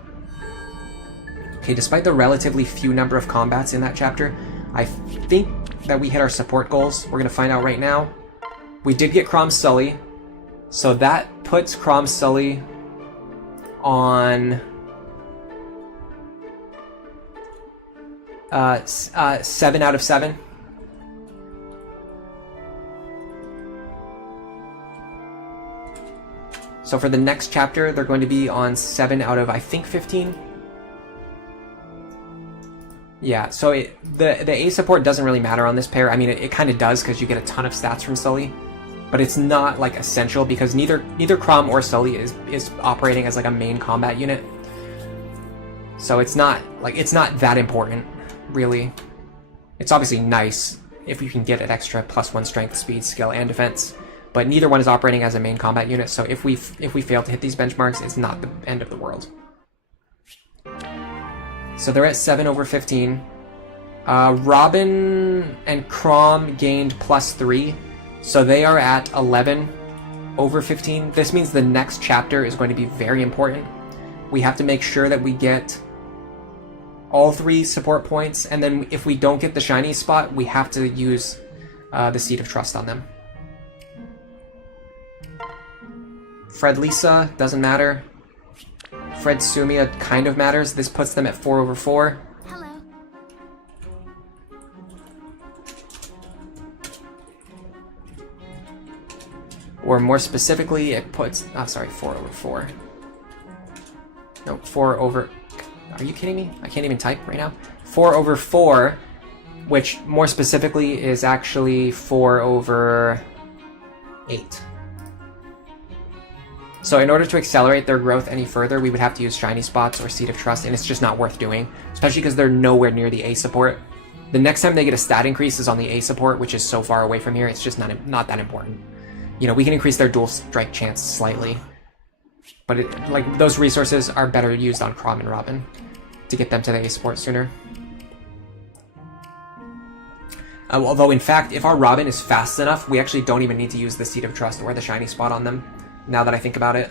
Okay, despite the relatively few number of combats in that chapter, I think that we hit our support goals. We're gonna find out right now. We did get Crom Sully, so that puts Crom Sully on 7 out of 7. So for the next chapter, they're going to be on 7 out of, I think, 15. Yeah, so the A support doesn't really matter on this pair. I mean, it kind of does because you get a ton of stats from Sully, but it's not like essential because neither Crom or Sully is operating as like a main combat unit. So it's not that important, really. It's obviously nice if you can get an extra +1 strength, speed, skill, and defense, but neither one is operating as a main combat unit. So if we fail to hit these benchmarks, it's not the end of the world. So they're at 7 over 15. Robin and Crom gained +3, so they are at 11 over 15. This means the next chapter is going to be very important. We have to make sure that we get all 3 support points, and then if we don't get the shiny spot, we have to use the Seed of Trust on them. Fred Lisa doesn't matter. Fred Sumia kind of matters. This puts them at 4 over 4. Hello. Or more specifically, it puts... Oh, sorry, 4 over 4. No, 4 over... Are you kidding me? I can't even type right now. 4 over 4, which more specifically is actually 4 over 8. So in order to accelerate their growth any further, we would have to use shiny spots or Seed of Trust, and it's just not worth doing, especially because they're nowhere near the A support. The next time they get a stat increase is on the A support, which is so far away from here, it's just not that important. You know, we can increase their dual strike chance slightly, but like those resources are better used on Crom and Robin to get them to the A support sooner. Although in fact, if our Robin is fast enough, we actually don't even need to use the Seed of Trust or the shiny spot on them. Now that I think about it,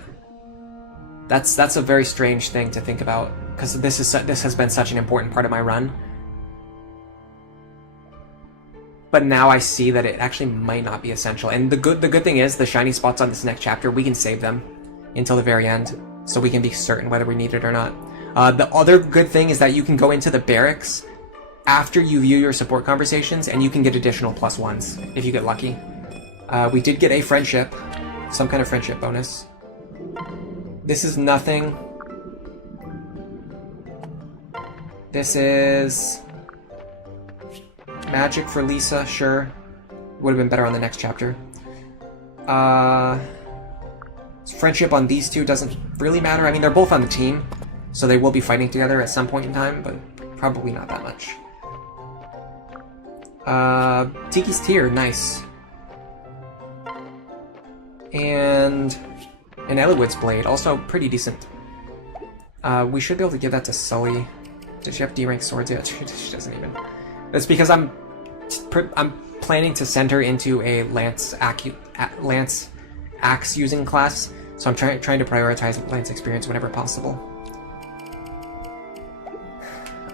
that's a very strange thing to think about, because this has been such an important part of my run. But now I see that it actually might not be essential. And the good thing is, the shiny spots on this next chapter, we can save them until the very end, so we can be certain whether we need it or not. The other good thing is that you can go into the barracks after you view your support conversations, and you can get additional +1s if you get lucky. We did get a friendship. Some kind of friendship bonus. This is nothing. This is magic for Lisa, sure. Would have been better on the next chapter. Friendship on these two doesn't really matter. I mean, they're both on the team, so they will be fighting together at some point in time, but probably not that much. Tiki's Tear, nice. And an Eliwood's Blade, also pretty decent. We should be able to give that to Sully. Does she have D-rank swords yet? She doesn't even. That's because I'm planning to send her into a Lance axe using class, so I'm trying to prioritize Lance experience whenever possible.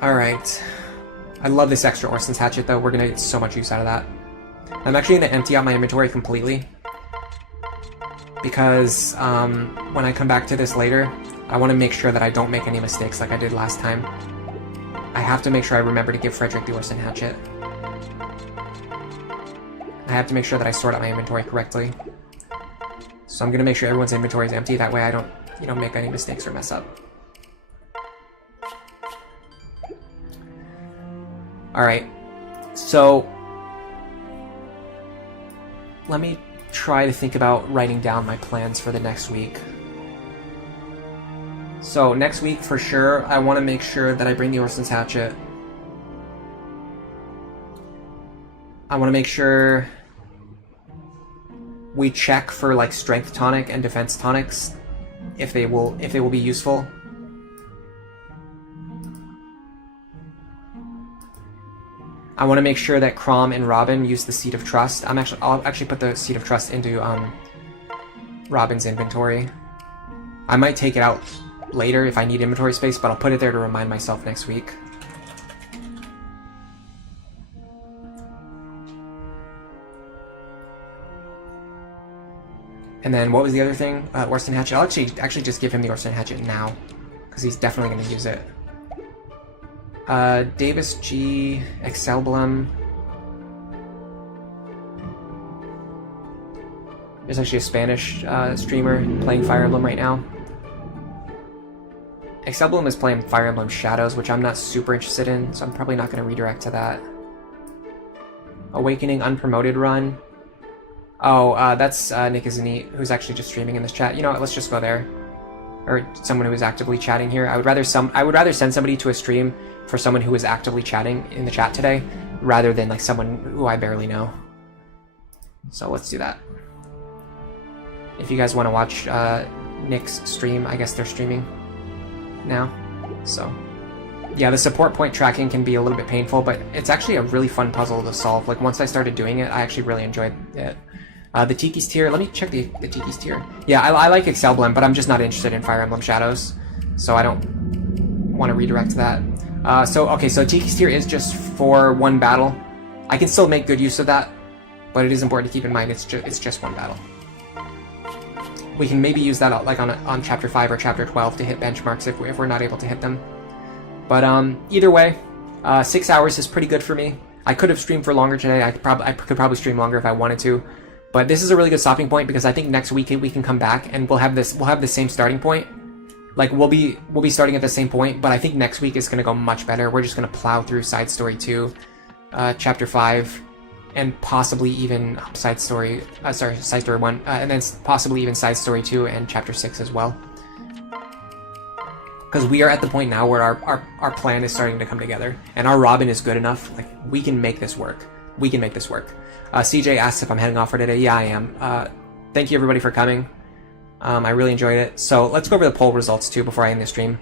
Alright. I love this extra Orson's Hatchet though, we're gonna get so much use out of that. I'm actually gonna empty out my inventory completely, because when I come back to this later, I want to make sure that I don't make any mistakes like I did last time. I have to make sure I remember to give Frederick the Orson Hatchet. I have to make sure that I sort out my inventory correctly. So I'm going to make sure everyone's inventory is empty, that way I don't, make any mistakes or mess up. Alright, so let me try to think about writing down my plans for the next week. So next week for sure, I want to make sure that I bring the Orson's Hatchet. I want to make sure we check for like strength tonic and defense tonics if they will be useful. I want to make sure that Crom and Robin use the Seed of Trust. I'll actually put the Seed of Trust into Robin's inventory. I might take it out later if I need inventory space, but I'll put it there to remind myself next week. And then what was the other thing? Orson Hatchet. I'll actually just give him the Orson Hatchet now, because he's definitely going to use it. Davis G, Excelblem. There's actually a Spanish streamer playing Fire Emblem right now. Excelblem is playing Fire Emblem Shadows, which I'm not super interested in, so I'm probably not going to redirect to that. Awakening Unpromoted Run. Oh, that's Nick Isn't, who's actually just streaming in this chat. You know what, let's just go there. Or someone who is actively chatting here. I would rather send somebody to a stream for someone who is actively chatting in the chat today, rather than like someone who I barely know. So let's do that. If you guys want to watch Nick's stream, I guess they're streaming now. So yeah, the support point tracking can be a little bit painful, but it's actually a really fun puzzle to solve. Like once I started doing it, I actually really enjoyed it. The Tiki's tier, let me check the Tiki's tier. Yeah, I like Excelblem, but I'm just not interested in Fire Emblem Shadows, so I don't want to redirect to that. So Tiki's tier is just for one battle. I can still make good use of that, but it is important to keep in mind it's just one battle. We can maybe use that like on Chapter 5 or Chapter 12 to hit benchmarks if we're not able to hit them. But either way, 6 hours is pretty good for me. I could have streamed for longer today. I could probably stream longer if I wanted to. But this is a really good stopping point because I think next week we can come back and we'll have the same starting point. Like we'll be starting at the same point, but I think next week is going to go much better. We're just going to plow through Side Story 2, Chapter 5, and possibly even Side Story 1, and then possibly even Side Story 2 and Chapter 6 as well. Because we are at the point now where our plan is starting to come together, and our Robin is good enough. Like we can make this work. We can make this work. CJ asks if I'm heading off for today. Yeah, I am. Thank you everybody for coming. I really enjoyed it. So let's go over the poll results too before I end the stream.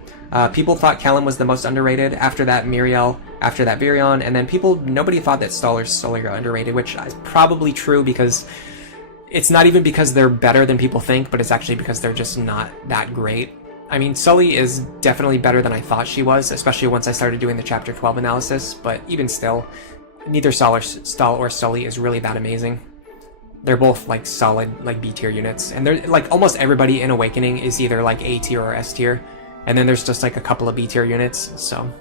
People thought Kellum was the most underrated. After that, Miriel. After that, Virion. And then nobody thought that Sully are underrated, which is probably true because it's not even because they're better than people think, but it's actually because they're just not that great. I mean, Sully is definitely better than I thought she was, especially once I started doing the Chapter 12 analysis, but even still, neither Stahl or Sully is really that amazing. They're both like solid like B tier units, and they're like almost everybody in Awakening is either like A tier or S tier, and then there's just like a couple of B tier units. So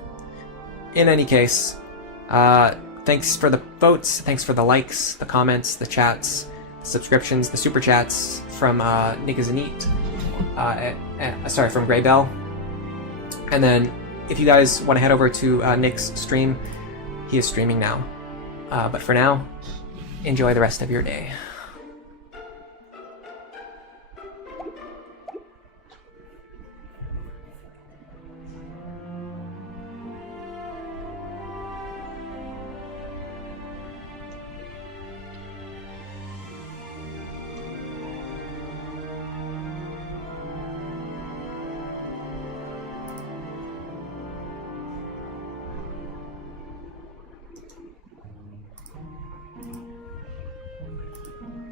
in any case, thanks for the votes, thanks for the likes, the comments, the chats, subscriptions, the super chats from Nick is a Neat, from Grey Bell. And then if you guys want to head over to Nick's stream, he is streaming now. But for now, enjoy the rest of your day.